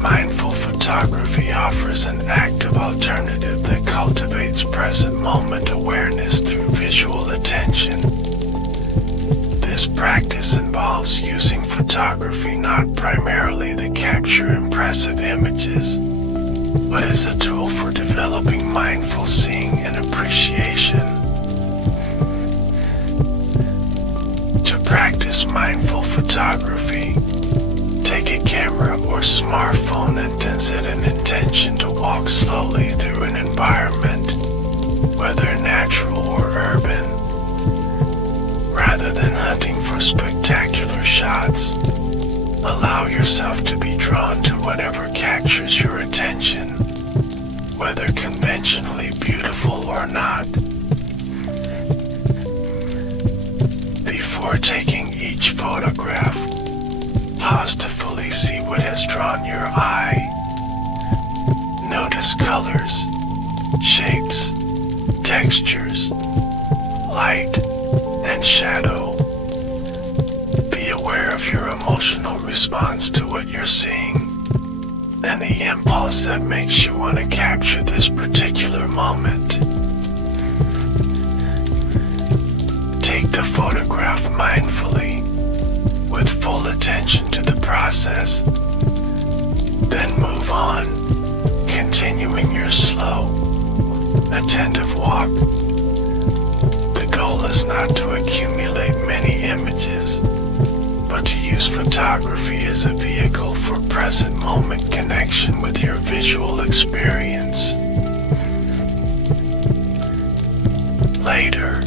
mindful photography offers an active alternative that cultivates present moment awareness through visual attention. This practice involves using photography not primarily to capture impressive images, but as a tool for developing mindful seeing and appreciation. To practice mindful photography, take a camera or smartphone and then set an intention to walk slowly through an environment, whether natural or urban. Rather than hunting for spectacular shots, allow yourself to be drawn to whatever captures your attention, whether conventionally beautiful or not. Before taking each photograph, pause to fully see what has drawn your eye. Notice colors, shapes, textures, light, and shadow. Be aware of your emotional response to what you're seeing and the impulse that makes you want to capture this particular moment. Take the photograph mindfully, with full attention to the process. Then move on, continuing your slow, attentive walk. The goal is not to accumulate many images, but to use photography as a vehicle for present moment connection with your visual experience. Later,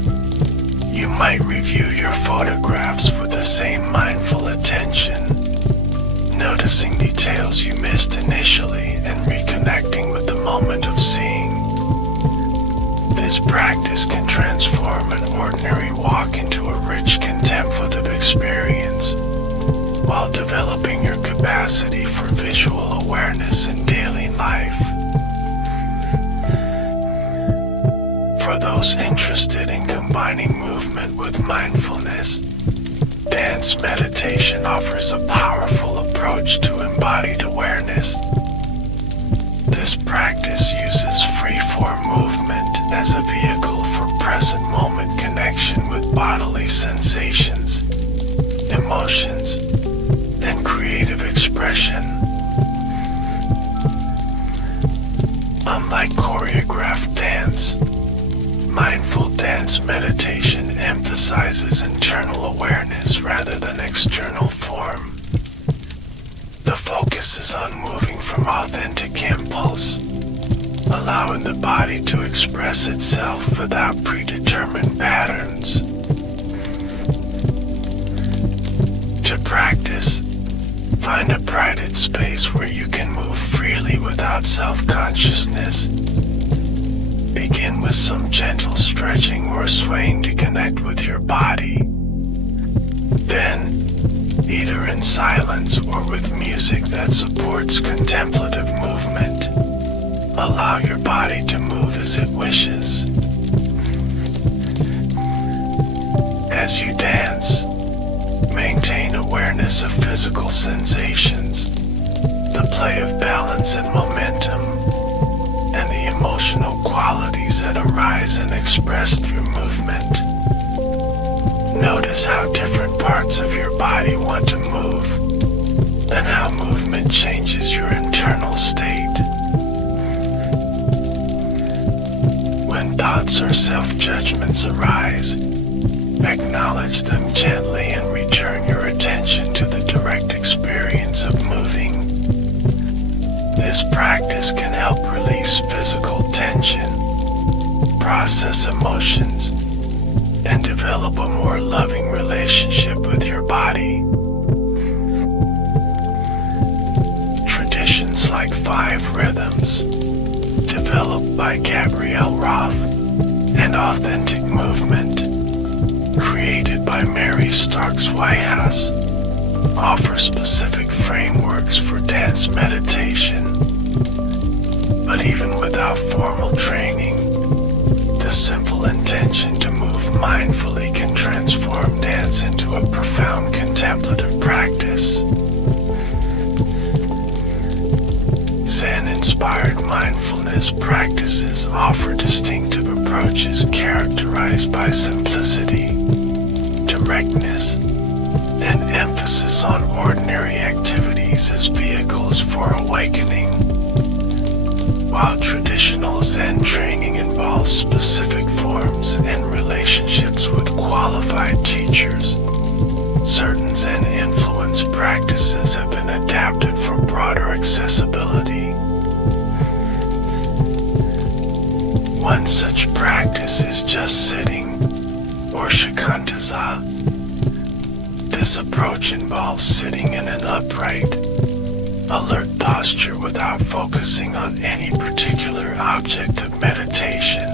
you might review your photographs with the same mindful attention, noticing details you missed initially and reconnecting with the moment of seeing. This practice can transform an ordinary walk into a rich contemplative experience, while developing your capacity for visual awareness in daily life. For those interested in combining movement with mindfulness, dance meditation offers a powerful approach to embodied awareness. This practice uses free-form movement as a vehicle for present moment connection with bodily sensations, emotions, and creative expression. Unlike choreographed dance, mindful dance meditation emphasizes internal awareness rather than external form. The focus is on moving from authentic impulse, allowing the body to express itself without predetermined patterns. To practice, find a private space where you can move freely without self-consciousness. Begin with some gentle stretching or swaying to connect with your body. Then, either in silence or with music that supports contemplative movement, allow your body to move as it wishes. As you dance, maintain awareness of physical sensations, the play of balance and momentum, and the emotional qualities that arise and express through movement. Notice how different parts of your body want to move, and how movement changes your internal state. When thoughts or self-judgments arise, acknowledge them gently and return your attention to the direct experience of moving. This practice can help release physical tension, process emotions, and develop a more loving relationship with your body. Traditions like 5 Rhythms, developed by Gabrielle Roth, and Authentic Movement, created by Mary Starks Whitehouse, offer specific frameworks for dance meditation. But even without formal training, the simple intention to move mindfully can transform dance into a profound contemplative practice. Zen-inspired mindfulness mindfulness practices offer distinctive approaches characterized by simplicity, directness, and emphasis on ordinary activities as vehicles for awakening. While traditional Zen training involves specific forms and relationships with qualified teachers, certain Zen influence practices have been adapted for broader accessibility. One such practice is just sitting, or shikantaza. This approach involves sitting in an upright, alert posture without focusing on any particular object of meditation.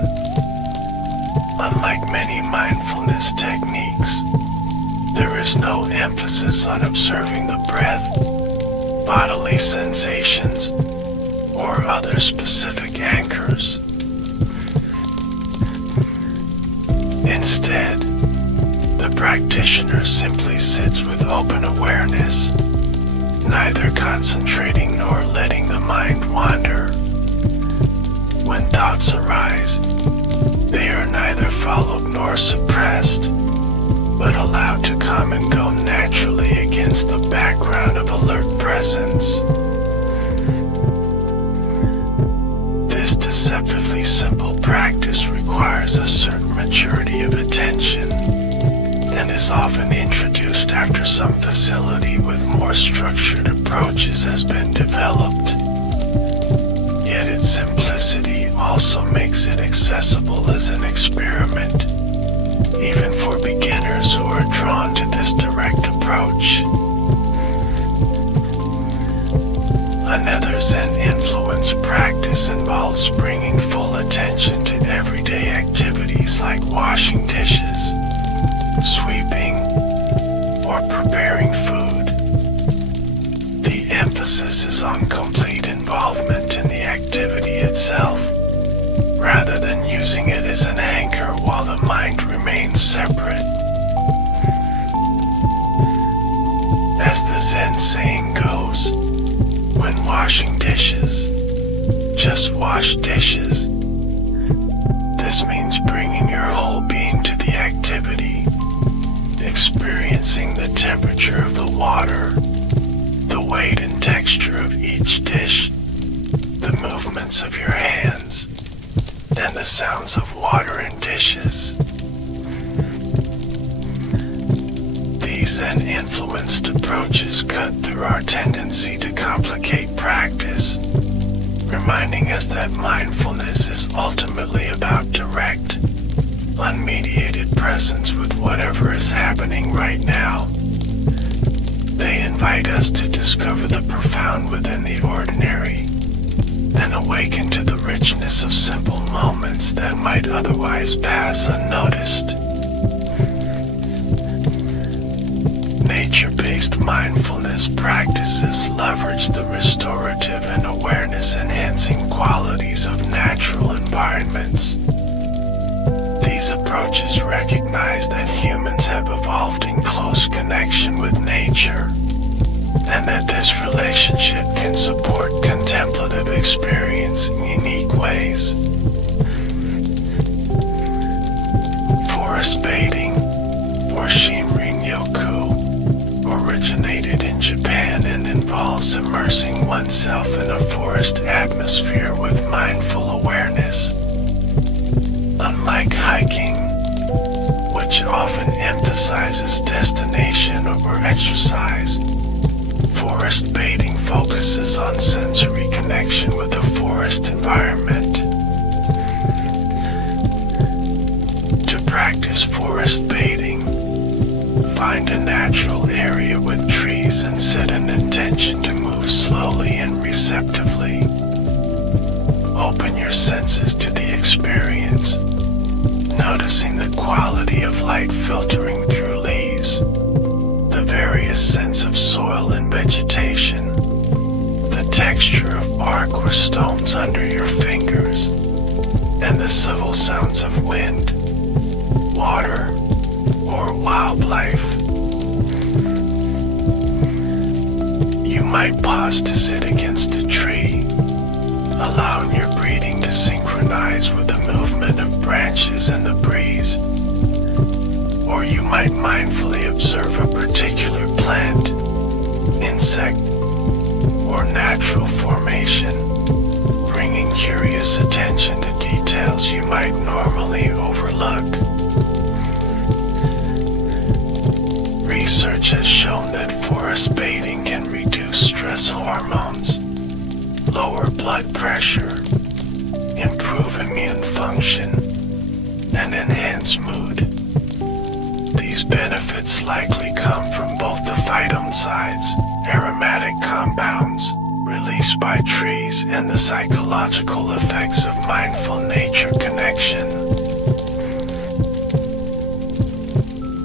Unlike many mindfulness techniques, there is no emphasis on observing the breath, bodily sensations, or other specific anchors. Instead, the practitioner simply sits with open awareness, neither concentrating nor letting the mind wander. When thoughts arise, they are neither followed nor suppressed, but allowed to come and go naturally against the background of alert presence. This deceptively simple practice requires a certain maturity of attention and is often introduced after some facility with more structured approaches has been developed. Yet its simplicity also makes it accessible as an experiment, even for beginners who are drawn to this direct approach. Another Zen influence practice involves bringing full attention to everyday activities like washing dishes, sweeping, or preparing food. The emphasis is on complete involvement in the activity itself, rather than using it as an anchor while the mind remains separate. As the Zen saying goes, when washing dishes, just wash dishes. This means bringing your whole being to the activity, experiencing the temperature of the water, the weight and texture of each dish, the movements of your hands, and the sounds of water in dishes. These Zen-influenced approaches cut through our tendency to complicate practice, reminding us that mindfulness is ultimately about direct, unmediated presence with whatever is happening right now. They invite us to discover the profound within the ordinary and awaken to the richness of simple moments that might otherwise pass unnoticed. Nature-based mindfulness practices leverage the restorative and awareness-enhancing qualities of natural environments. These approaches recognize that humans have evolved in close connection with nature, and that this relationship can support contemplative experience in unique ways. Forest bathing, or Shinrin-yoku, originated in Japan and involves immersing oneself in a forest atmosphere with mindful awareness. Unlike hiking, which often emphasizes destination over exercise, forest bathing focuses on sensory connection with the forest environment. To practice forest bathing, find a natural area with trees and set an intention to move slowly and receptively. Open your senses to the experience, noticing the quality of light filtering through leaves, the various scents of soil and vegetation, the texture of bark or stones under your fingers, and the subtle sounds of wind, water, or wildlife. You might pause to sit against a tree, allowing your breathing branches and the breeze. Or you might mindfully observe a particular plant, insect, or natural formation, bringing curious attention to details you might normally overlook. Research has shown that forest bathing can reduce stress hormones, lower blood pressure, improve immune function, and enhance mood. These benefits likely come from both the phytoncides, aromatic compounds released by trees, and the psychological effects of mindful nature connection.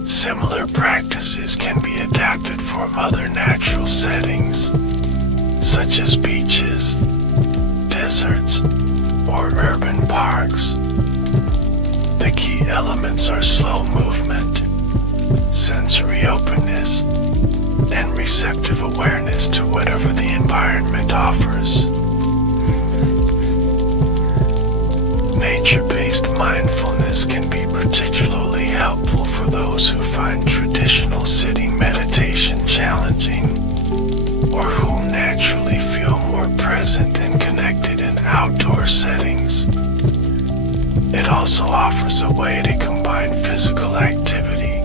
Similar practices can be adapted for other natural settings, such as beaches, deserts, or urban parks. The key elements are slow movement, sensory openness, and receptive awareness to whatever the environment offers. Nature-based mindfulness can be particularly helpful for those who find traditional sitting meditation challenging, or who naturally feel more present and connected in outdoor settings. It also offers a way to combine physical activity,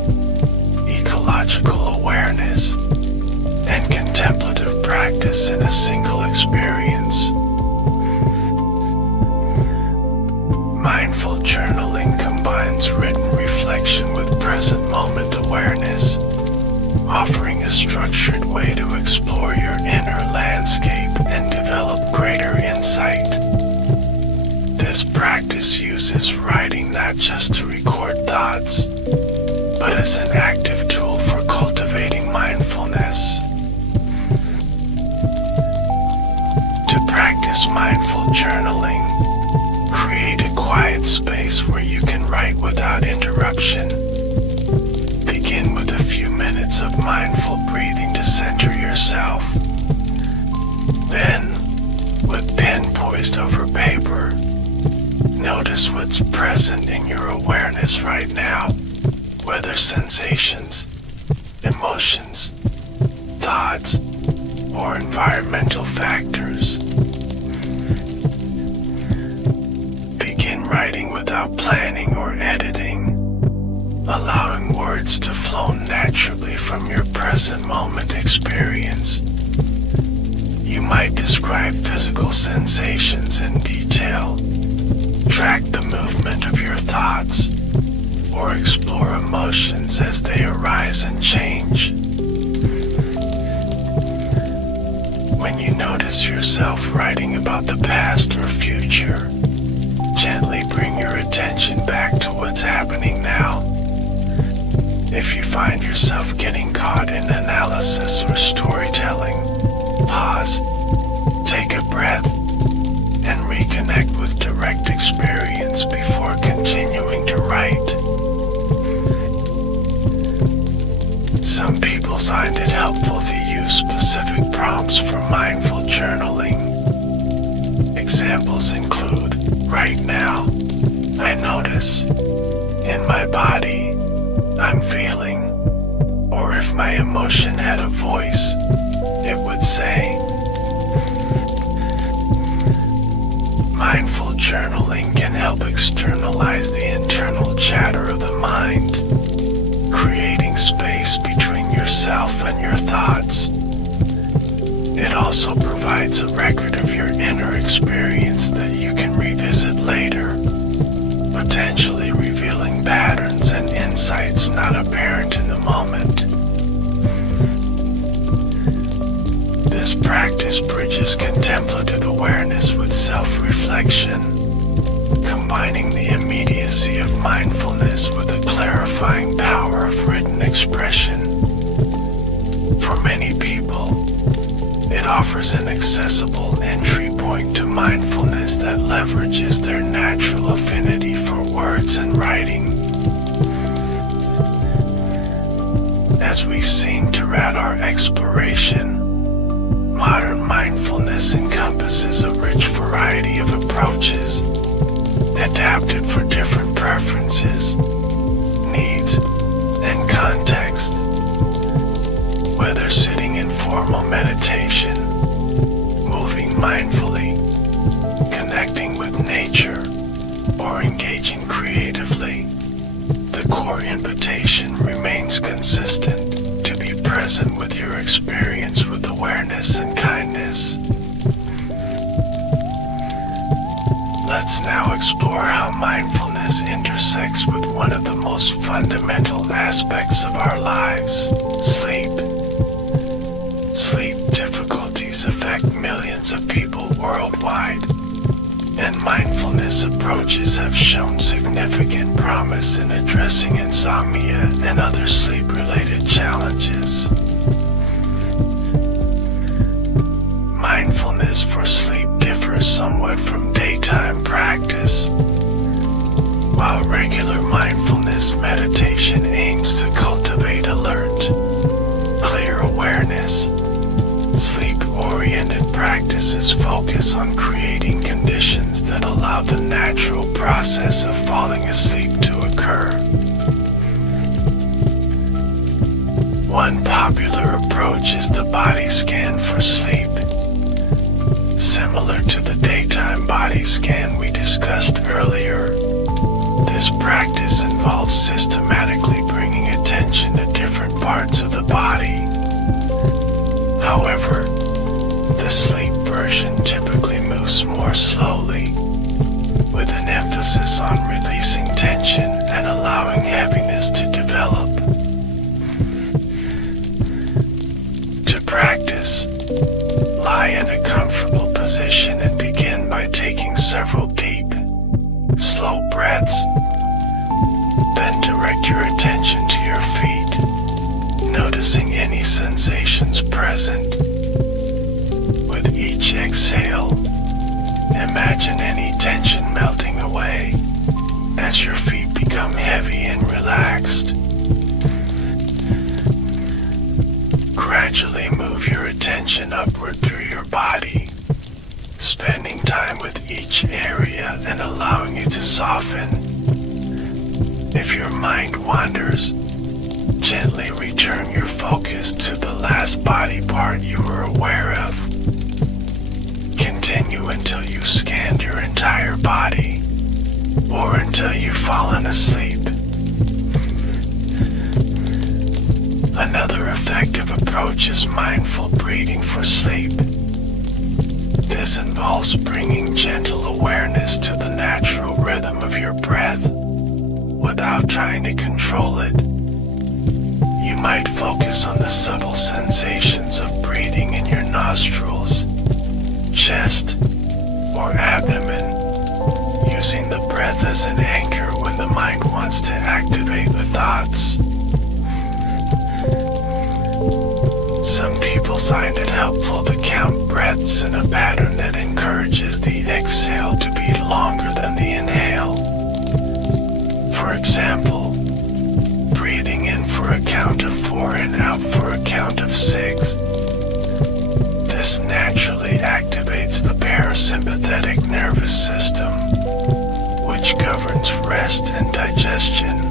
ecological awareness, and contemplative practice in a single experience. Mindful journaling combines written reflection with present moment awareness, offering a structured way to explore your inner landscape and develop greater insight. This practice uses writing not just to record thoughts, but as an active tool for cultivating mindfulness. To practice mindful journaling, create a quiet space where you can write without interruption. Begin with a few minutes of mindful breathing to center yourself. Then, with pen poised over paper, notice what's present in your awareness right now, whether sensations, emotions, thoughts, or environmental factors. Begin writing without planning or editing, allowing words to flow naturally from your present moment experience. You might describe physical sensations in detail, track the movement of your thoughts, or explore emotions as they arise and change. When you notice yourself writing about the past or future, gently bring your attention back to what's happening now. If you find yourself getting caught in analysis or storytelling, pause, take a breath, and reconnect with direct experience before continuing to write. Some people find it helpful to use specific prompts for mindful journaling. Examples include, right now, I notice, in my body, I'm feeling, or if my emotion had a voice, it would say. Mindful journaling can help externalize the internal chatter of the mind, creating space between yourself and your thoughts. It also provides a record of your inner experience that you can revisit later, potentially revealing patterns and insights not apparent in the moment. This practice bridges contemplative awareness with self-reflection, combining the immediacy of mindfulness with the clarifying power of written expression. For many people, it offers an accessible entry point to mindfulness that leverages their natural affinity for words and writing. As we've seen throughout our exploration, modern mindfulness encompasses a rich variety of approaches, adapted for different preferences, needs, and context. Whether sitting in formal meditation, moving mindfully, connecting with nature, or engaging creatively, the core invitation remains consistent to be present with your experience with awareness and kindness. Let's now explore how mindfulness intersects with one of the most fundamental aspects of our lives, sleep. Sleep difficulties affect millions of people worldwide, and mindfulness approaches have shown significant promise in addressing insomnia and other sleep-related challenges. Mindfulness for sleep differs somewhat from daytime practice. While regular mindfulness meditation aims to cultivate alert, clear awareness, sleep-oriented practices focus on creating conditions that allow the natural process of falling asleep to occur. One popular approach is the body scan for sleep. Similar to the daytime body scan we discussed earlier, this practice involves systematically bringing attention to different parts of the body. However, the sleep version typically moves more slowly, with an emphasis on releasing tension and allowing heaviness to develop. To practice, lie in a comfortable position and begin by taking several deep, slow breaths. Then direct your attention to your feet, noticing any sensations present. With each exhale, imagine any tension melting away as your feet become heavy and relaxed. Gradually move your attention upward through your body, spending time with each area and allowing it to soften. If your mind wanders, gently return your focus to the last body part you were aware of. Continue until you've scanned your entire body, or until you've fallen asleep. Another effective approach is mindful breathing for sleep. This involves bringing gentle awareness to the natural rhythm of your breath without trying to control it. You might focus on the subtle sensations of breathing in your nostrils, chest, or abdomen, using the breath as an anchor when the mind wants to activate the thoughts. Some people find it helpful to count breaths in a pattern that encourages the exhale to be longer than the inhale. For example, breathing in for a count of 4 and out for a count of 6. This naturally activates the parasympathetic nervous system, which governs rest and digestion.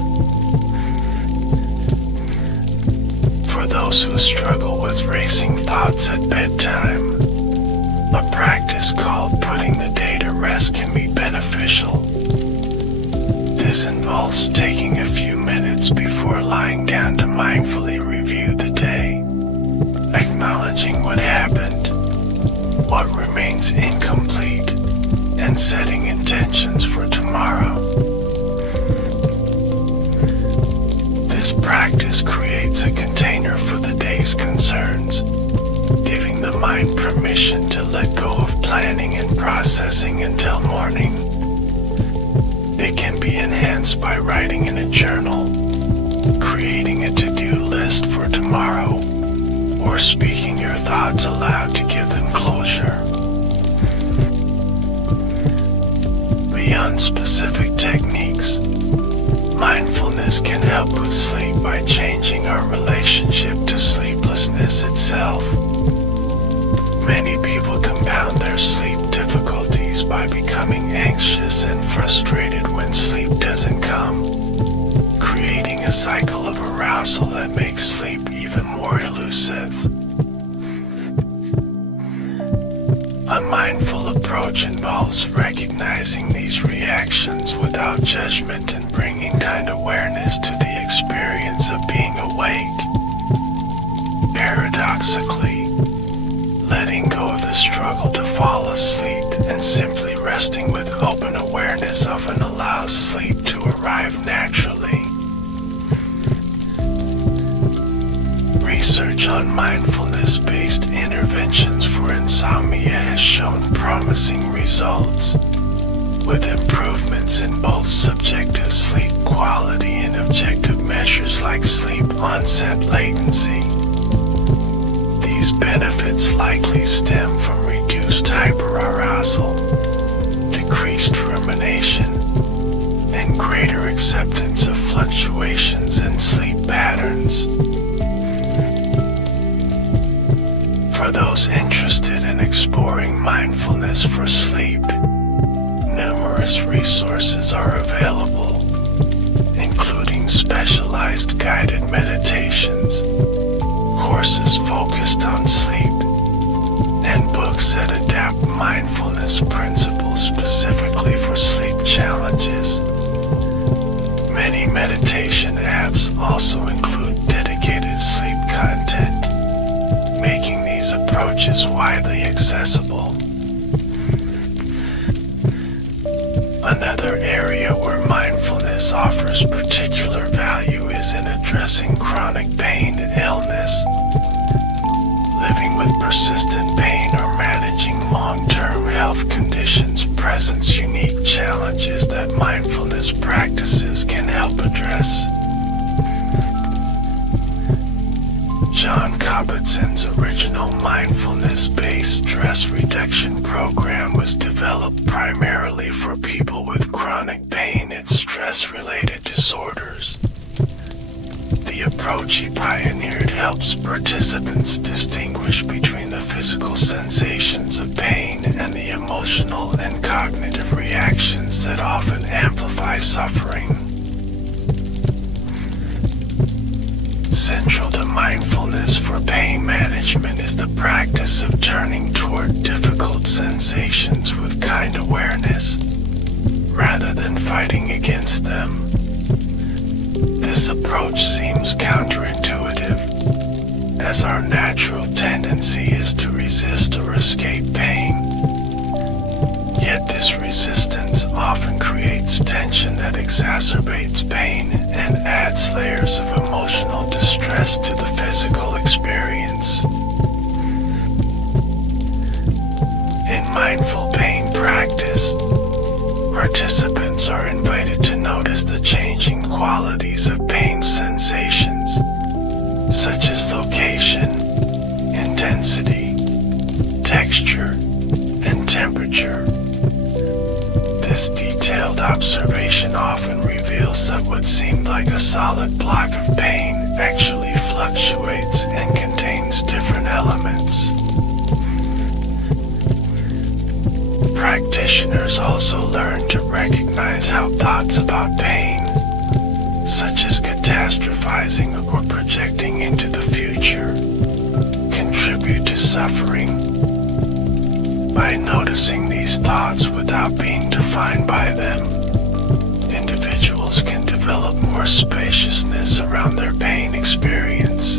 For those who struggle with racing thoughts at bedtime, a practice called putting the day to rest can be beneficial. This involves taking a few minutes before lying down to mindfully review the day, acknowledging what happened, what remains incomplete, and setting intentions for tomorrow. This practice creates a container for the day's concerns, giving the mind permission to let go of planning and processing until morning. It can be enhanced by writing in a journal, creating a to-do list for tomorrow, or speaking your thoughts aloud to give them closure. Beyond specific techniques, mindfulness can help with sleep by changing our relationship to sleeplessness itself. Many people compound their sleep difficulties by becoming anxious and frustrated when sleep doesn't come. sensations without judgment and bringing kind awareness to the experience of being awake. Paradoxically, letting go of the struggle to fall asleep and simply resting with open awareness often allows sleep to arrive naturally. Research on mindfulness-based interventions for insomnia has shown promising results, with improvements in both subjective sleep quality and objective measures like sleep onset latency. These benefits likely stem from reduced hyperarousal, decreased rumination, and greater acceptance of fluctuations in sleep patterns. For those interested in exploring mindfulness for sleep, numerous resources are available, including specialized guided meditations, courses focused on sleep, and books that adapt mindfulness principles specifically for sleep challenges. Many meditation apps also include dedicated sleep content, making these approaches widely accessible. Another area where mindfulness offers particular value is in addressing chronic pain and illness. Living with persistent pain or managing long-term health conditions presents unique challenges that mindfulness practices can help address. John Kabat-Zinn's original mindfulness-based stress reduction program was developed primarily for people with chronic pain and stress-related disorders. The approach he pioneered helps participants distinguish between the physical sensations of pain and the emotional and cognitive reactions that often amplify suffering. Central to mindfulness for pain management is the practice of turning toward difficult sensations with kind awareness, rather than fighting against them. This approach seems counterintuitive, as our natural tendency is to resist or escape pain. Yet this resistance often creates tension that exacerbates pain and adds layers of emotional distress to the physical experience. In mindful pain practice, participants are invited to notice the changing qualities of pain sensations, such as location, intensity, texture, and temperature. This detailed observation often reveals that what seemed like a solid block of pain actually fluctuates and contains different elements. Practitioners also learn to recognize how thoughts about pain, such as catastrophizing or projecting into the future, contribute to suffering. By noticing these thoughts without being defined by them, individuals can develop more spaciousness around their pain experience.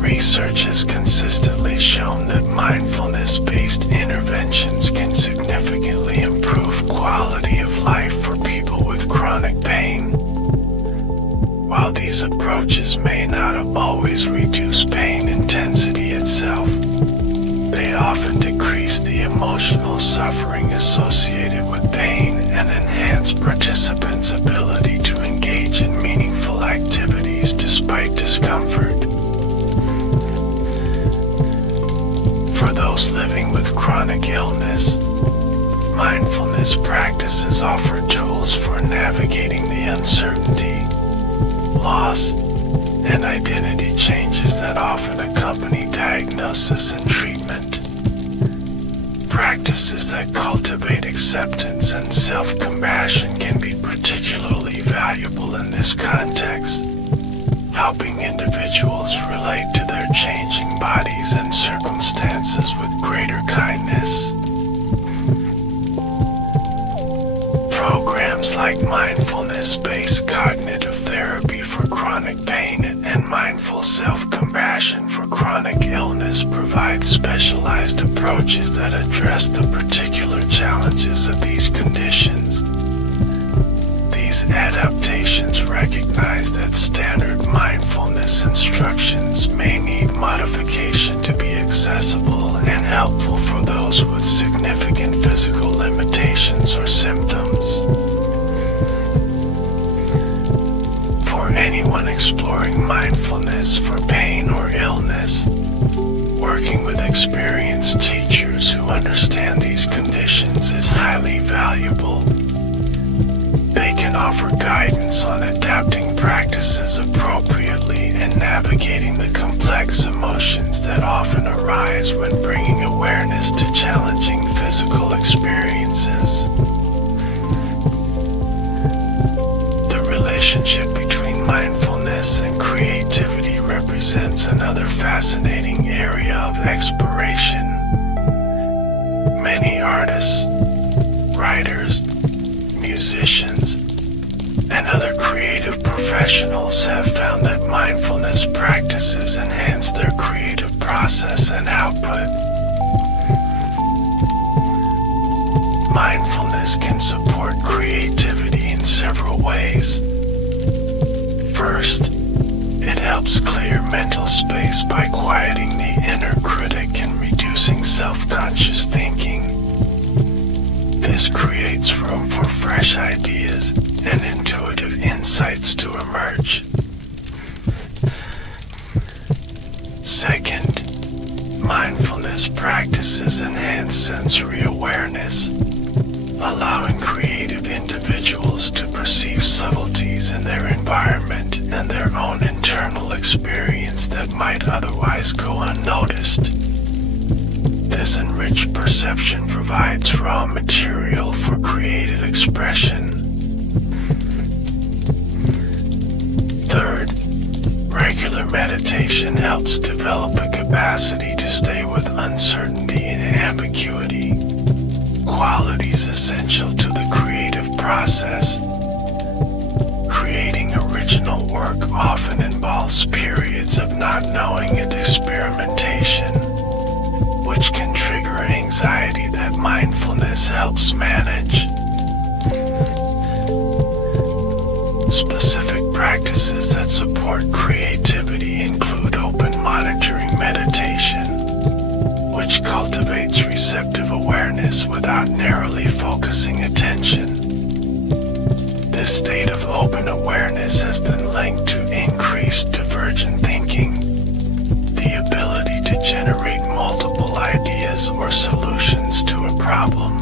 Research has consistently shown that mindfulness-based interventions can significantly improve quality of life for people with chronic pain. While these approaches may not always reduce pain intensity itself, they often decrease the emotional suffering associated with pain and enhance participants' ability to engage in meaningful activities despite discomfort. For those living with chronic illness, mindfulness practices offer tools for navigating the uncertainty, loss, and identity changes that often accompany diagnosis and treatment. Practices that cultivate acceptance and self-compassion can be particularly valuable in this context, helping individuals relate to their changing bodies and circumstances with greater kindness. Programs like mindfulness-based cognitive therapy for chronic pain and mindful self-compassion for chronic illness provide specialized approaches that address the particular challenges of these conditions. These adaptations recognize that standard mindfulness instructions may need modification to be accessible and helpful for those with significant physical limitations or symptoms. For anyone exploring mindfulness for pain or illness, working with experienced teachers who understand these conditions is highly valuable. They can offer guidance on adapting practices appropriately and navigating the complex emotions that often arise when bringing awareness to challenging physical experiences. The relationship between mindfulness and creativity represents another fascinating area of exploration. Many artists, writers, musicians, and other creative professionals have found that mindfulness practices enhance their creative process and output. Mindfulness can support creativity in several ways. First, it helps clear mental space by quieting the inner critic and reducing self-conscious thinking. This creates room for fresh ideas and intuitive insights to emerge. Second, mindfulness practices enhance sensory awareness, allowing creative individuals to perceive subtleties in their environment and their own internal experience that might otherwise go unnoticed. This enriched perception provides raw material for creative expression. Third, regular meditation helps develop a capacity to stay with uncertainty and ambiguity, qualities essential to the creative process. Creating original work often involves periods of not knowing and experimentation, which can trigger anxiety that mindfulness helps manage. Specific practices that support creativity include open monitoring meditation, which cultivates receptive awareness without narrowly focusing attention. This state of open awareness has been linked to increased divergent thinking, the ability to generate multiple ideas or solutions to a problem.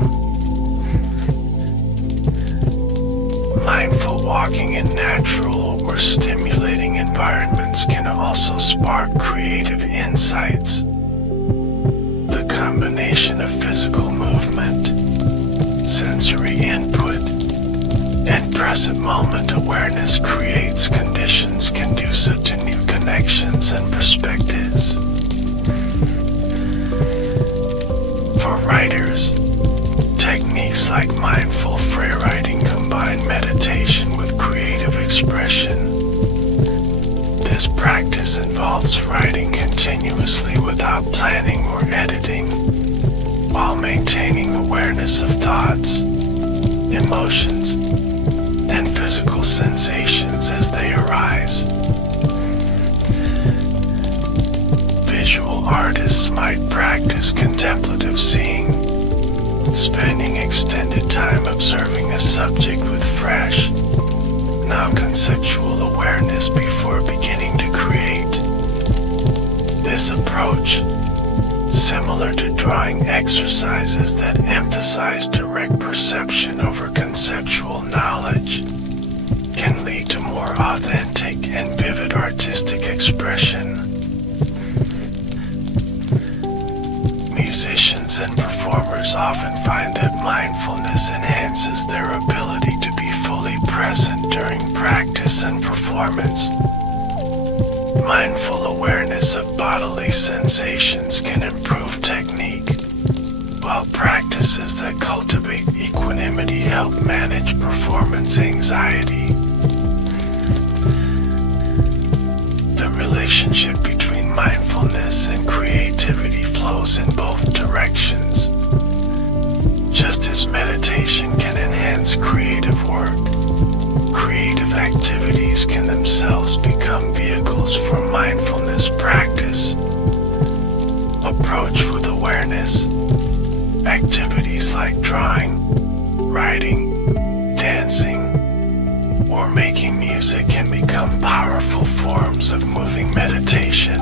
Mindful walking in natural or stimulating environments can also spark creative insights. The combination of physical movement, sensory input, and present moment awareness creates conditions conducive to new connections and perspectives. For writers, techniques like mindful free writing combine meditation with creative expression. This practice involves writing continuously without planning or editing, while maintaining awareness of thoughts, emotions, and physical sensations as they arise. Visual artists might practice contemplative seeing, spending extended time observing a subject with fresh, non-conceptual awareness before beginning to create. This approach, similar to drawing exercises that emphasize direct perception over conceptual knowledge, can lead to more authentic and vivid artistic expression. Musicians and performers often find that mindfulness enhances their ability to be fully present during practice and performance. Mindful awareness of bodily sensations can improve technique, while practices that cultivate equanimity equanimity help manage performance anxiety. The relationship between mindfulness and creativity flows in both directions. Just as meditation can enhance creative work, creative activities can themselves become vehicles for mindfulness practice. Approach with awareness. Activities like drawing, writing, dancing, or making music can become powerful forms of moving meditation.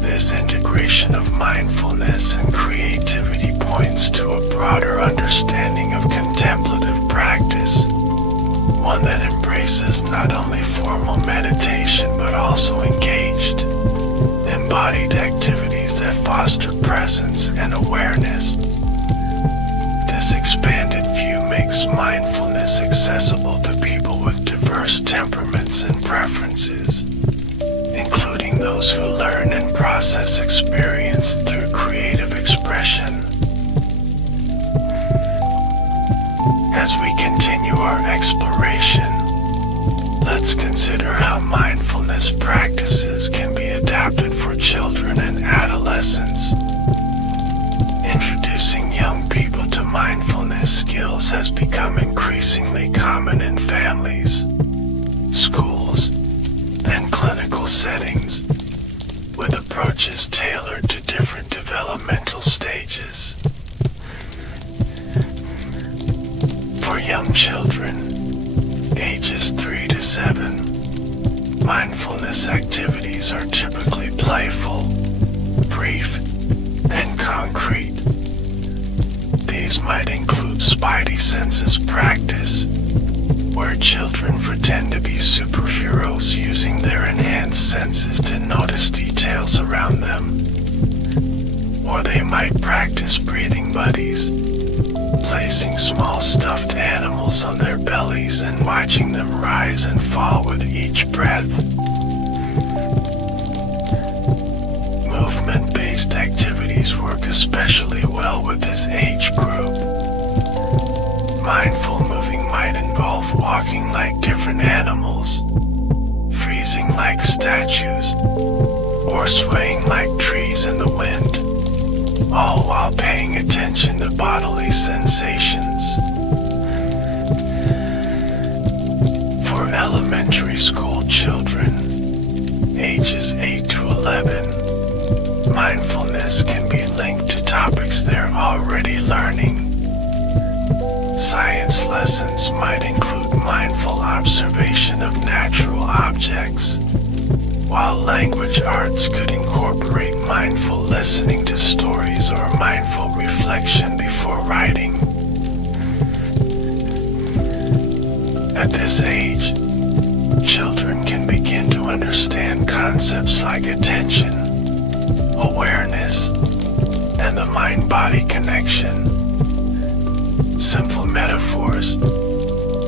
This integration of mindfulness and creativity points to a broader understanding of contemplative practice, one that embraces not only formal meditation but also engaged, embodied activities that foster presence and awareness. This expanded view makes mindfulness accessible to people with diverse temperaments and preferences, including those who learn and process experience through creative expression. As we continue our exploration, let's consider how mindfulness practices can be adapted for children and adolescents. Introducing young people to mindfulness skills has become increasingly common in families, schools, and clinical settings, with approaches tailored to different developmental stages. For young children, ages 3 to 7, mindfulness activities are typically playful, brief, and concrete. These might include spidey senses practice, where children pretend to be superheroes using their enhanced senses to notice details around them. Or they might practice breathing buddies, placing small stuffed animals on their bellies and watching them rise and fall with each breath. Movement-based activities work especially well with this age group. Mindful moving might involve walking like different animals, freezing like statues, or swaying like trees in the wind, all while paying attention to bodily sensations. For elementary school children, ages 8 to 11, mindfulness can be linked to topics they're already learning. Science lessons might include mindful observation of natural objects, while language arts could incorporate mindful listening to stories or mindful reflection before writing. At this age, children can begin to understand concepts like attention, awareness, and the mind-body connection. Simple metaphors,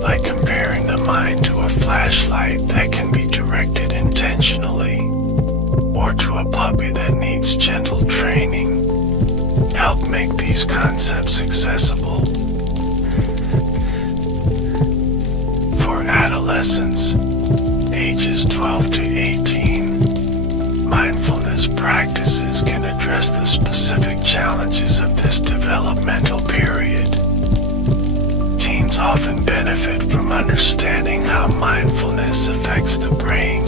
like comparing the mind to a flashlight that can be directed intentionally, or to a puppy that needs gentle training, help make these concepts accessible. For adolescents, ages 12 to 18, mindfulness practices can address the specific challenges of this developmental period. Teens often benefit from understanding how mindfulness affects the brain,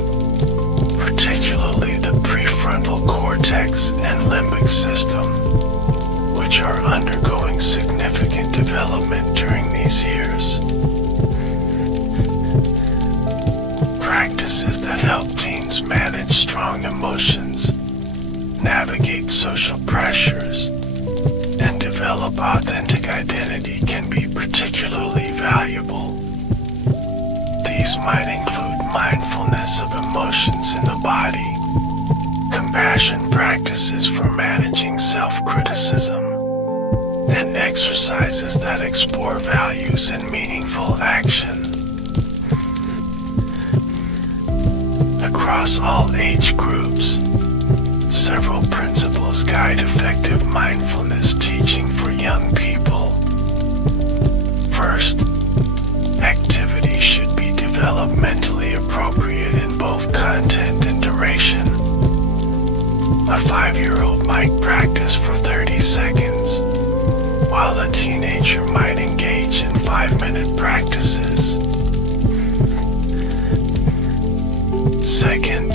particularly the prefrontal cortex and limbic system, which are undergoing significant development during these years. Practices that help teens manage strong emotions, navigate social pressures, and develop authentic identity can be particularly valuable. These might include mindfulness of emotions in the body, compassion practices for managing self-criticism, and exercises that explore values and meaningful action. Across all age groups, several principles guide effective mindfulness teaching for while a teenager might engage in 5-minute practices. Second,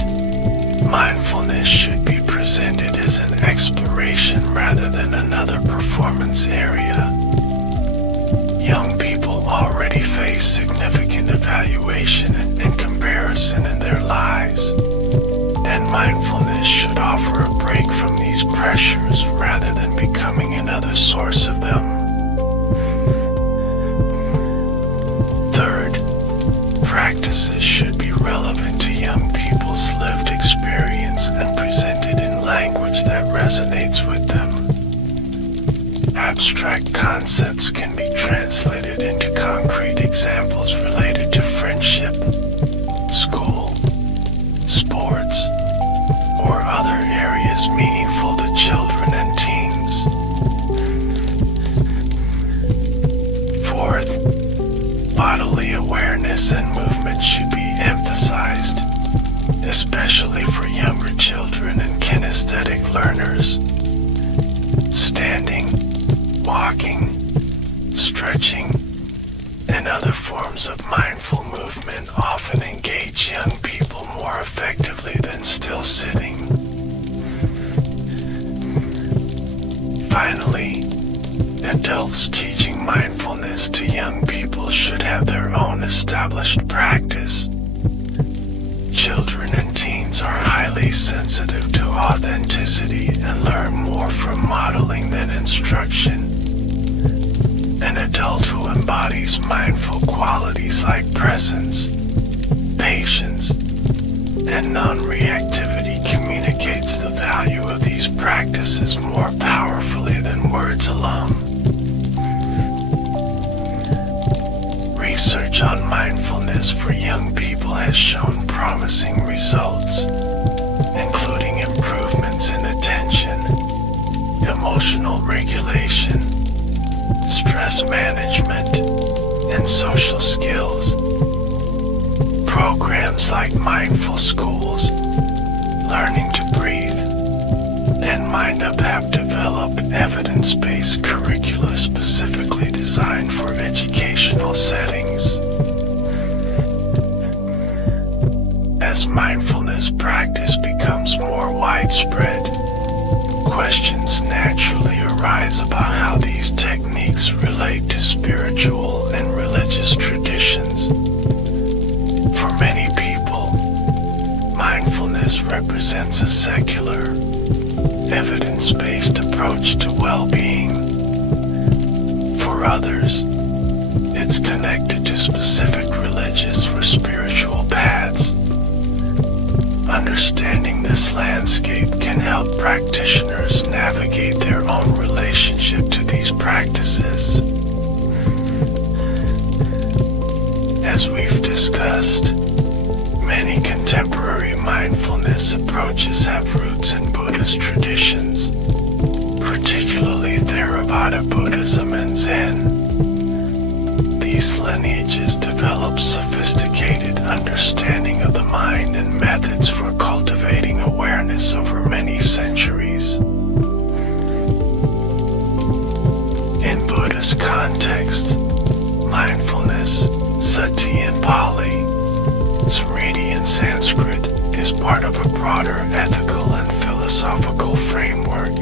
mindfulness should be presented as an exploration rather than another performance area. Young people already face significant evaluation and comparison in their lives, and mindfulness should offer a break from these pressures rather than becoming another source of them. Third, practices should be relevant to young people's lived experience and presented in language that resonates with them. Abstract concepts can be translated into concrete examples related to friendship, school, sports, or other areas meaningful to children and teens. Fourth, bodily awareness and movement should be emphasized, especially for younger children and kinesthetic learners. Standing, walking, stretching, and other forms of mindful movement often engage young people more effectively than still sitting. Finally, adults teaching mindfulness to young people should have their own established practice. Children and teens are highly sensitive to authenticity and learn more from modeling than instruction. An adult who embodies mindful qualities like presence, patience, and non-reactivity communicates the value of these practices more powerfully than words alone. Research on mindfulness for young people has shown promising results, including improvements in attention, emotional regulation, stress management, and social skills. Programs like Mindful Schools, Learning to Breathe, and MindUp have developed evidence-based curricula specifically designed for educational settings. As mindfulness practice becomes more widespread, questions naturally arise about how these techniques relate to spiritual and religious traditions. For many people, mindfulness represents a secular, evidence-based approach to well-being. For others, it's connected to specific religious or spiritual paths. Understanding this landscape can help practitioners navigate their own relationship to these practices. As we've discussed, many contemporary mindfulness approaches have roots in Buddhist traditions, particularly Theravada Buddhism and Zen. These lineages develop sophisticated understanding of the mind and methods for cultivating awareness over many centuries. In Buddhist context, mindfulness, sati in Pali, samadhi in Sanskrit, is part of a broader ethical and philosophical framework.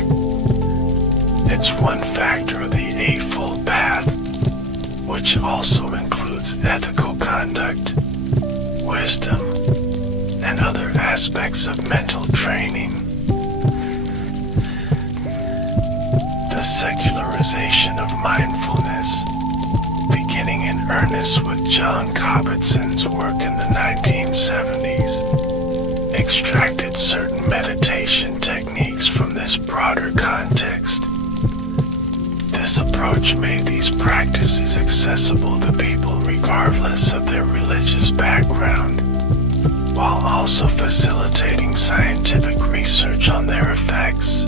It's one factor of the Eightfold Path, which also includes ethical conduct, wisdom, and other aspects of mental training. The secularization of mindfulness, beginning in earnest with John Kabat-Zinn's work in the 1970s, extracted certain meditation techniques from this broader context. This approach made these practices accessible to people regardless of their religious background, while also facilitating scientific research on their effects.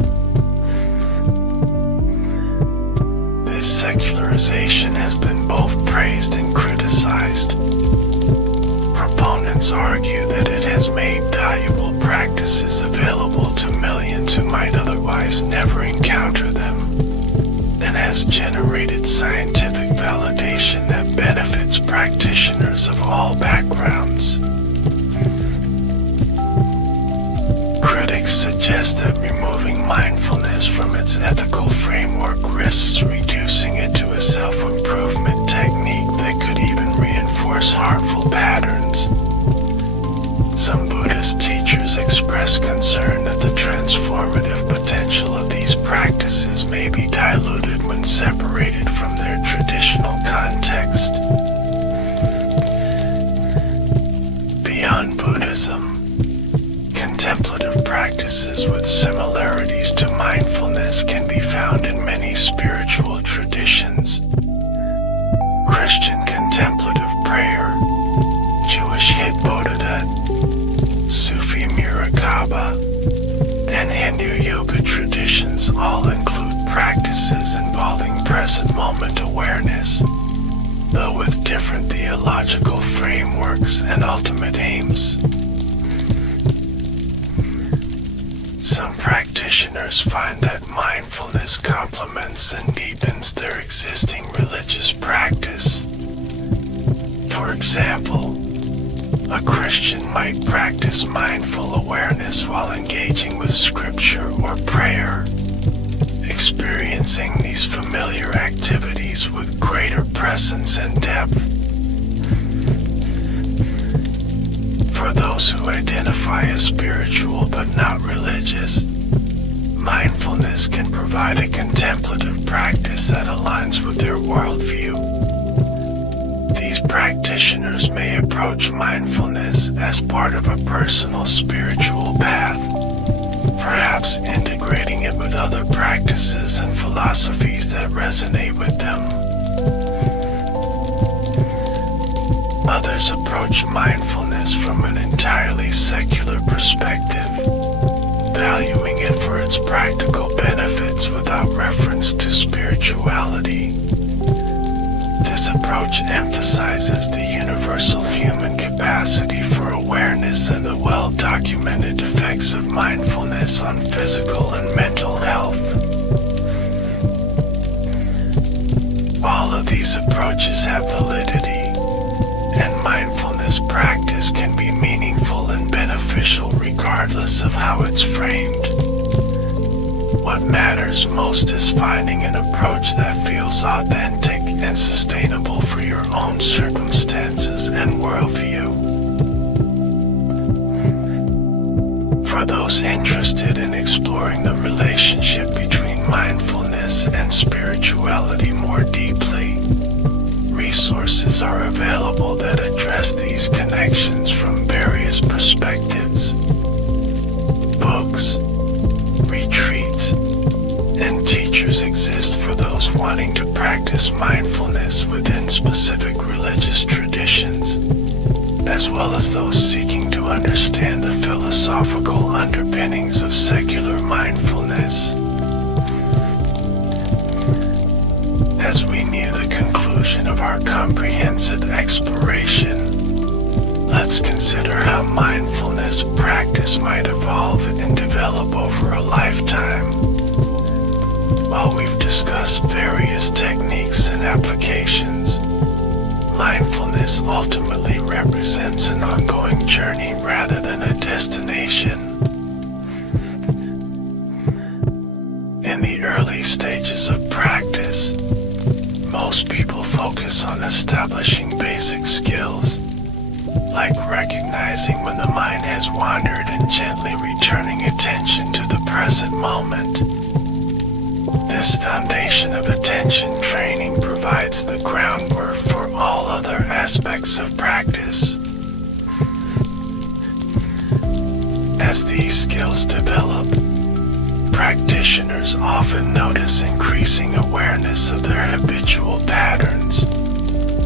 This secularization has been both praised and criticized. Proponents argue that it has made valuable practices available to millions who might otherwise never encounter them, and has generated scientific validation that benefits practitioners of all backgrounds. Critics suggest that removing mindfulness from its ethical framework risks reducing it to a self-improvement technique that could even reinforce harmful patterns. Some Buddhist teachers express concern that the transformative potential of these practices may be diluted when separated from their traditional context. Beyond Buddhism, contemplative practices with similarities to mindfulness can be found in many spiritual traditions. Christian contemplative prayer, Jewish Hit-Bodhidhat, Sufi Murakaba, and Hindu yoga traditions all include practices involving present moment awareness, though with different theological frameworks and ultimate aims. Some practitioners find that mindfulness complements and deepens their existing religious practice. For example, a Christian might practice mindful awareness while engaging with scripture or prayer, experiencing these familiar activities with greater presence and depth. For those who identify as spiritual but not religious, mindfulness can provide a contemplative practice that aligns with their worldview. These practitioners may approach mindfulness as part of a personal spiritual path, perhaps integrating it with other practices and philosophies that resonate with them. Others approach mindfulness from an entirely secular perspective, valuing it for its practical benefits without reference to spirituality. This approach emphasizes the universal human capacity for awareness and the well-documented effects of mindfulness on physical and mental health. All of these approaches have validity, and mindfulness practice can be meaningful and beneficial regardless of how it's framed. What matters most is finding an approach that feels authentic and sustainable for your own circumstances and worldview. For those interested in exploring the relationship between mindfulness and spirituality more deeply, resources are available that address these connections from various perspectives. Books, retreats, and teachers exist for those wanting to practice mindfulness within specific religious traditions, as well as those seeking to understand the philosophical underpinnings of secular mindfulness. As we near the conclusion of our comprehensive exploration, let's consider how mindfulness practice might evolve and develop over a lifetime. While we've discussed various techniques and applications, mindfulness ultimately represents an ongoing journey rather than a destination. In the early stages of practice, most people focus on establishing basic skills, like recognizing when the mind has wandered and gently returning attention to the present moment. This foundation of attention training provides the groundwork for all other aspects of practice. As these skills develop, practitioners often notice increasing awareness of their habitual patterns,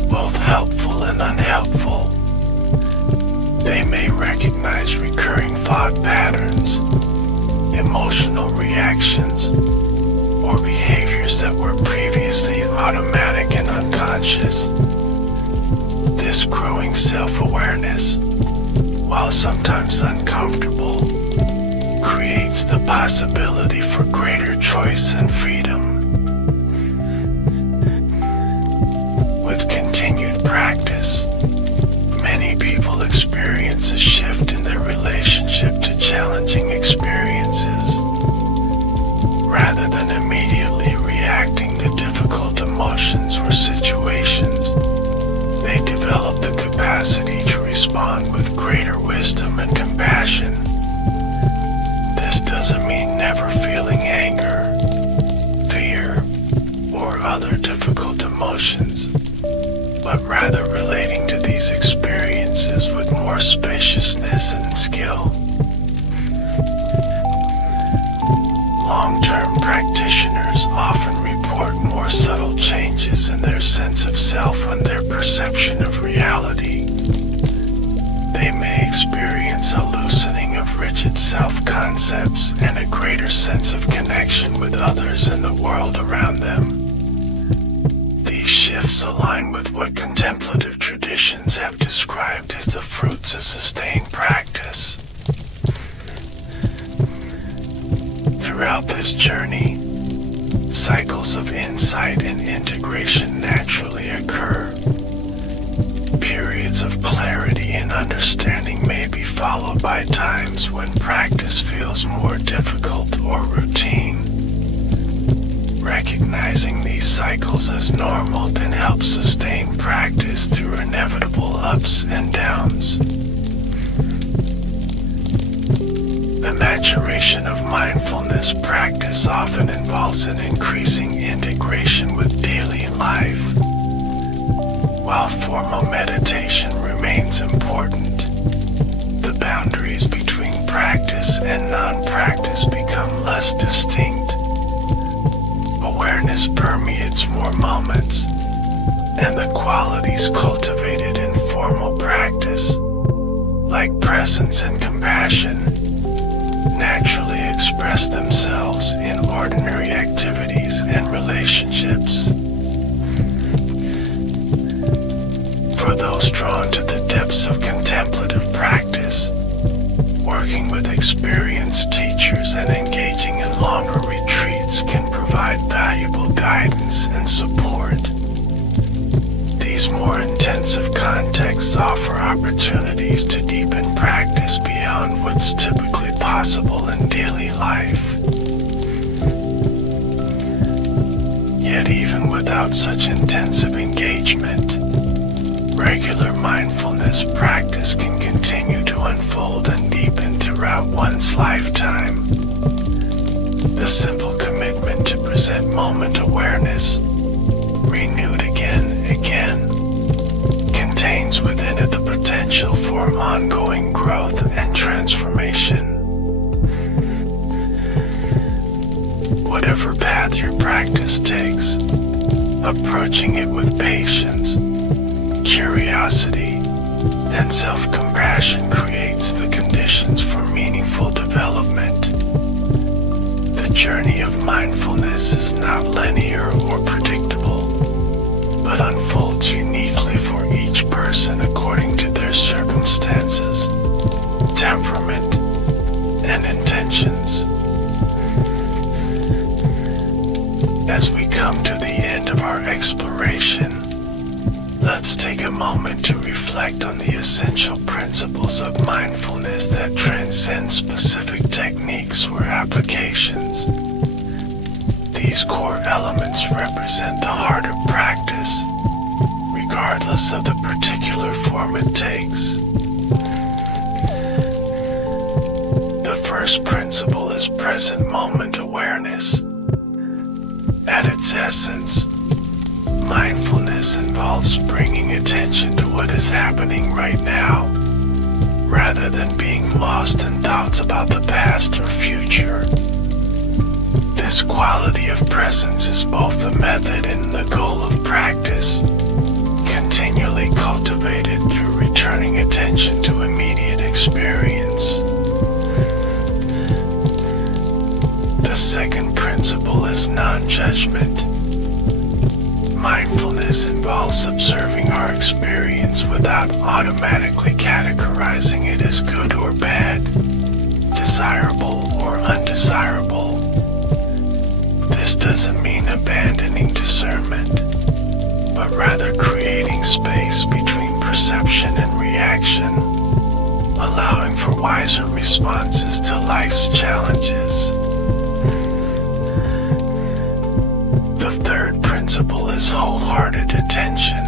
both helpful and unhelpful. They may recognize recurring thought patterns, emotional reactions, or behaviors that were previously automatic and unconscious. This growing self-awareness, while sometimes uncomfortable, creates the possibility for greater choice and freedom. never feeling anger, fear, or other difficult emotions, but rather relating to these experiences with more spaciousness and skill. Long-term practitioners often report more subtle changes in their sense of self and their perception of reality. They may experience a loosening of rigid self-concepts and a greater sense of connection with others and the world around them. These shifts align with what contemplative traditions have described as the fruits of sustained practice. Throughout this journey, cycles of insight and integration naturally occur. Periods of clarity and understanding may be followed by times when practice feels more difficult or routine. Recognizing these cycles as normal can help sustain practice through inevitable ups and downs. The maturation of mindfulness practice often involves an increasing integration with daily life. While formal meditation remains important, the boundaries between practice and non-practice become less distinct. Awareness permeates more moments, and the qualities cultivated in formal practice, like presence and compassion, naturally express themselves in ordinary activities and relationships. For those drawn to the depths of contemplative practice, working with experienced teachers and engaging in longer retreats can provide valuable guidance and support. These more intensive contexts offer opportunities to deepen practice beyond what's typically possible in daily life. Yet even without such intensive engagement, regular mindfulness practice can continue to unfold and deepen throughout one's lifetime. The simple commitment to present moment awareness, renewed again and again, contains within it the potential for ongoing growth and transformation. Whatever path your practice takes, approaching it with patience, curiosity, and self-compassion creates the conditions for meaningful development. The journey of mindfulness is not linear or predictable, but unfolds uniquely for each person according to their circumstances, temperament, and intentions. As we come to the end of our exploration, let's take a moment to reflect on the essential principles of mindfulness that transcend specific techniques or applications. These core elements represent the heart of practice, regardless of the particular form it takes. The first principle is present moment awareness. At its essence, mindfulness involves bringing attention to what is happening right now, rather than being lost in thoughts about the past or future. This quality of presence is both the method and the goal of practice, continually cultivated through returning attention to immediate experience. The second principle is non-judgment. Mindfulness involves observing our experience without automatically categorizing it as good or bad, desirable or undesirable. This doesn't mean abandoning discernment, but rather creating space between perception and reaction, allowing for wiser responses to life's challenges. The third principle is wholehearted attention.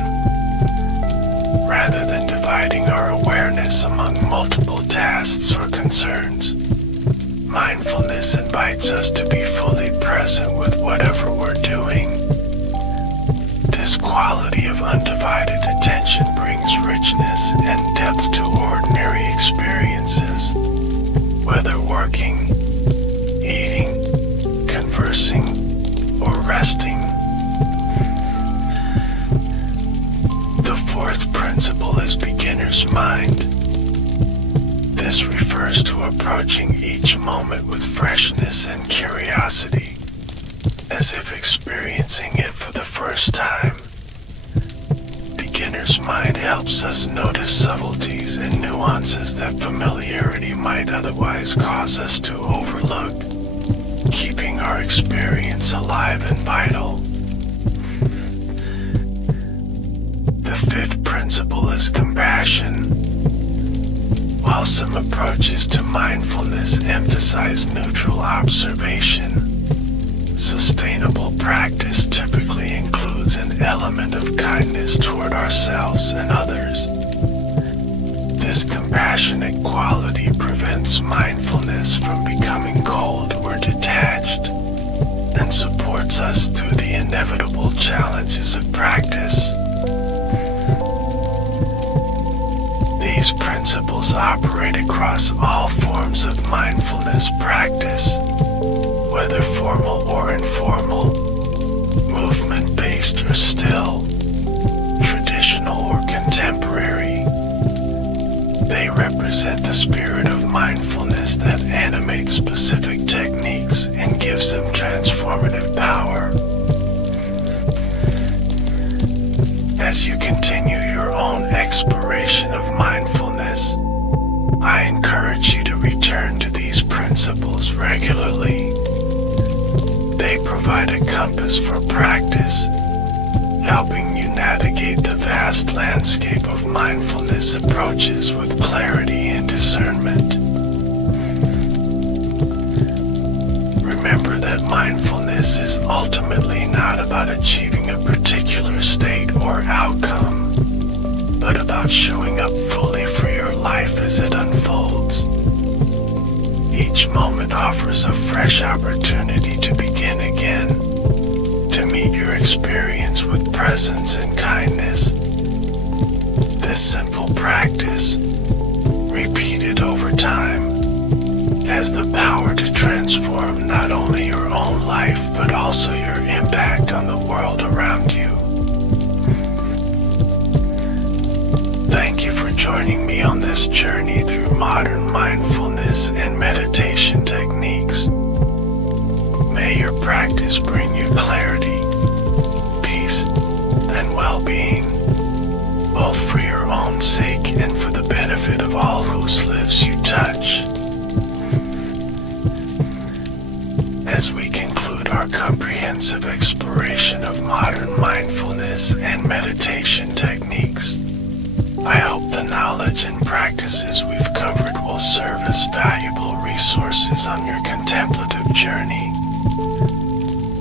Rather than dividing our awareness among multiple tasks or concerns, Mindfulness invites us to be fully present with whatever we're doing. This quality of undivided attention brings richness and depth to ordinary experiences, whether working, eating, conversing, or resting. The fourth principle is beginner's mind. This refers to approaching each moment with freshness and curiosity, as if experiencing it for the first time. Beginner's mind helps us notice subtleties and nuances that familiarity might otherwise cause us to overlook, keeping our experience alive and vital. The fifth principle is compassion. While some approaches to mindfulness emphasize neutral observation, sustainable practice typically includes an element of kindness toward ourselves and others. This compassionate quality prevents mindfulness from becoming cold or detached, and supports us through the inevitable challenges of practice. These principles operate across all forms of mindfulness practice, whether formal or informal, movement-based or still, traditional or contemporary. They represent the spirit of mindfulness that animates specific techniques and gives them transformative power. As you continue your own exploration of mindfulness, I encourage you to return to these principles regularly. They provide a compass for practice, helping you navigate the vast landscape of mindfulness approaches with clarity and discernment. Remember that mindfulness is ultimately not about achieving a particular state or outcome, but about showing up fully for your life as it unfolds. Each moment offers a fresh opportunity to begin again, to meet your experience with presence and kindness. This simple practice, repeated over time, has the power to transform not only your own life but also your impact on the world around you. Thank you for joining me on this journey through modern mindfulness and meditation techniques. May your practice bring you clarity, peace, and well-being, both for your own sake and for the benefit of all whose lives you touch. As we conclude our comprehensive exploration of modern mindfulness and meditation techniques, I hope the knowledge and practices we've covered will serve as valuable resources on your contemplative journey.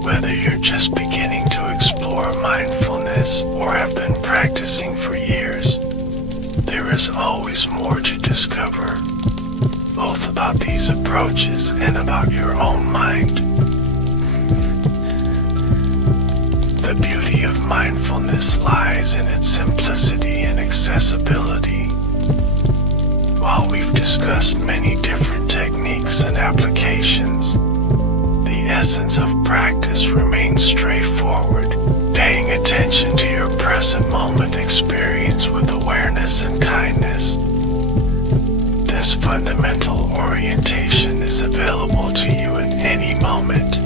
Whether you're just beginning to explore mindfulness or have been practicing for years, there is always more to discover, both about these approaches and about your own mind. The beauty of mindfulness lies in its simplicity and accessibility. While we've discussed many different techniques and applications, the essence of practice remains straightforward, paying attention to your present moment experience with awareness and kindness. This fundamental orientation is available to you in any moment,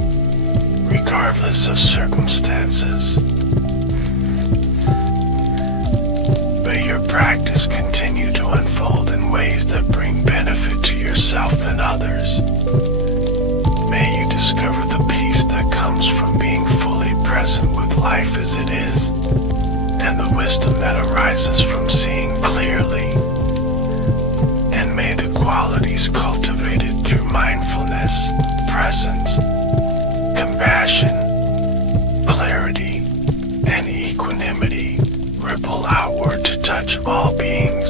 regardless of circumstances. May your practice continue to unfold in ways that bring benefit to yourself and others. May you discover the peace that comes from being fully present with life as it is, and the wisdom that arises from seeing clearly. And may the qualities cultivated through mindfulness, presence, compassion, clarity, and equanimity ripple outward to touch all beings.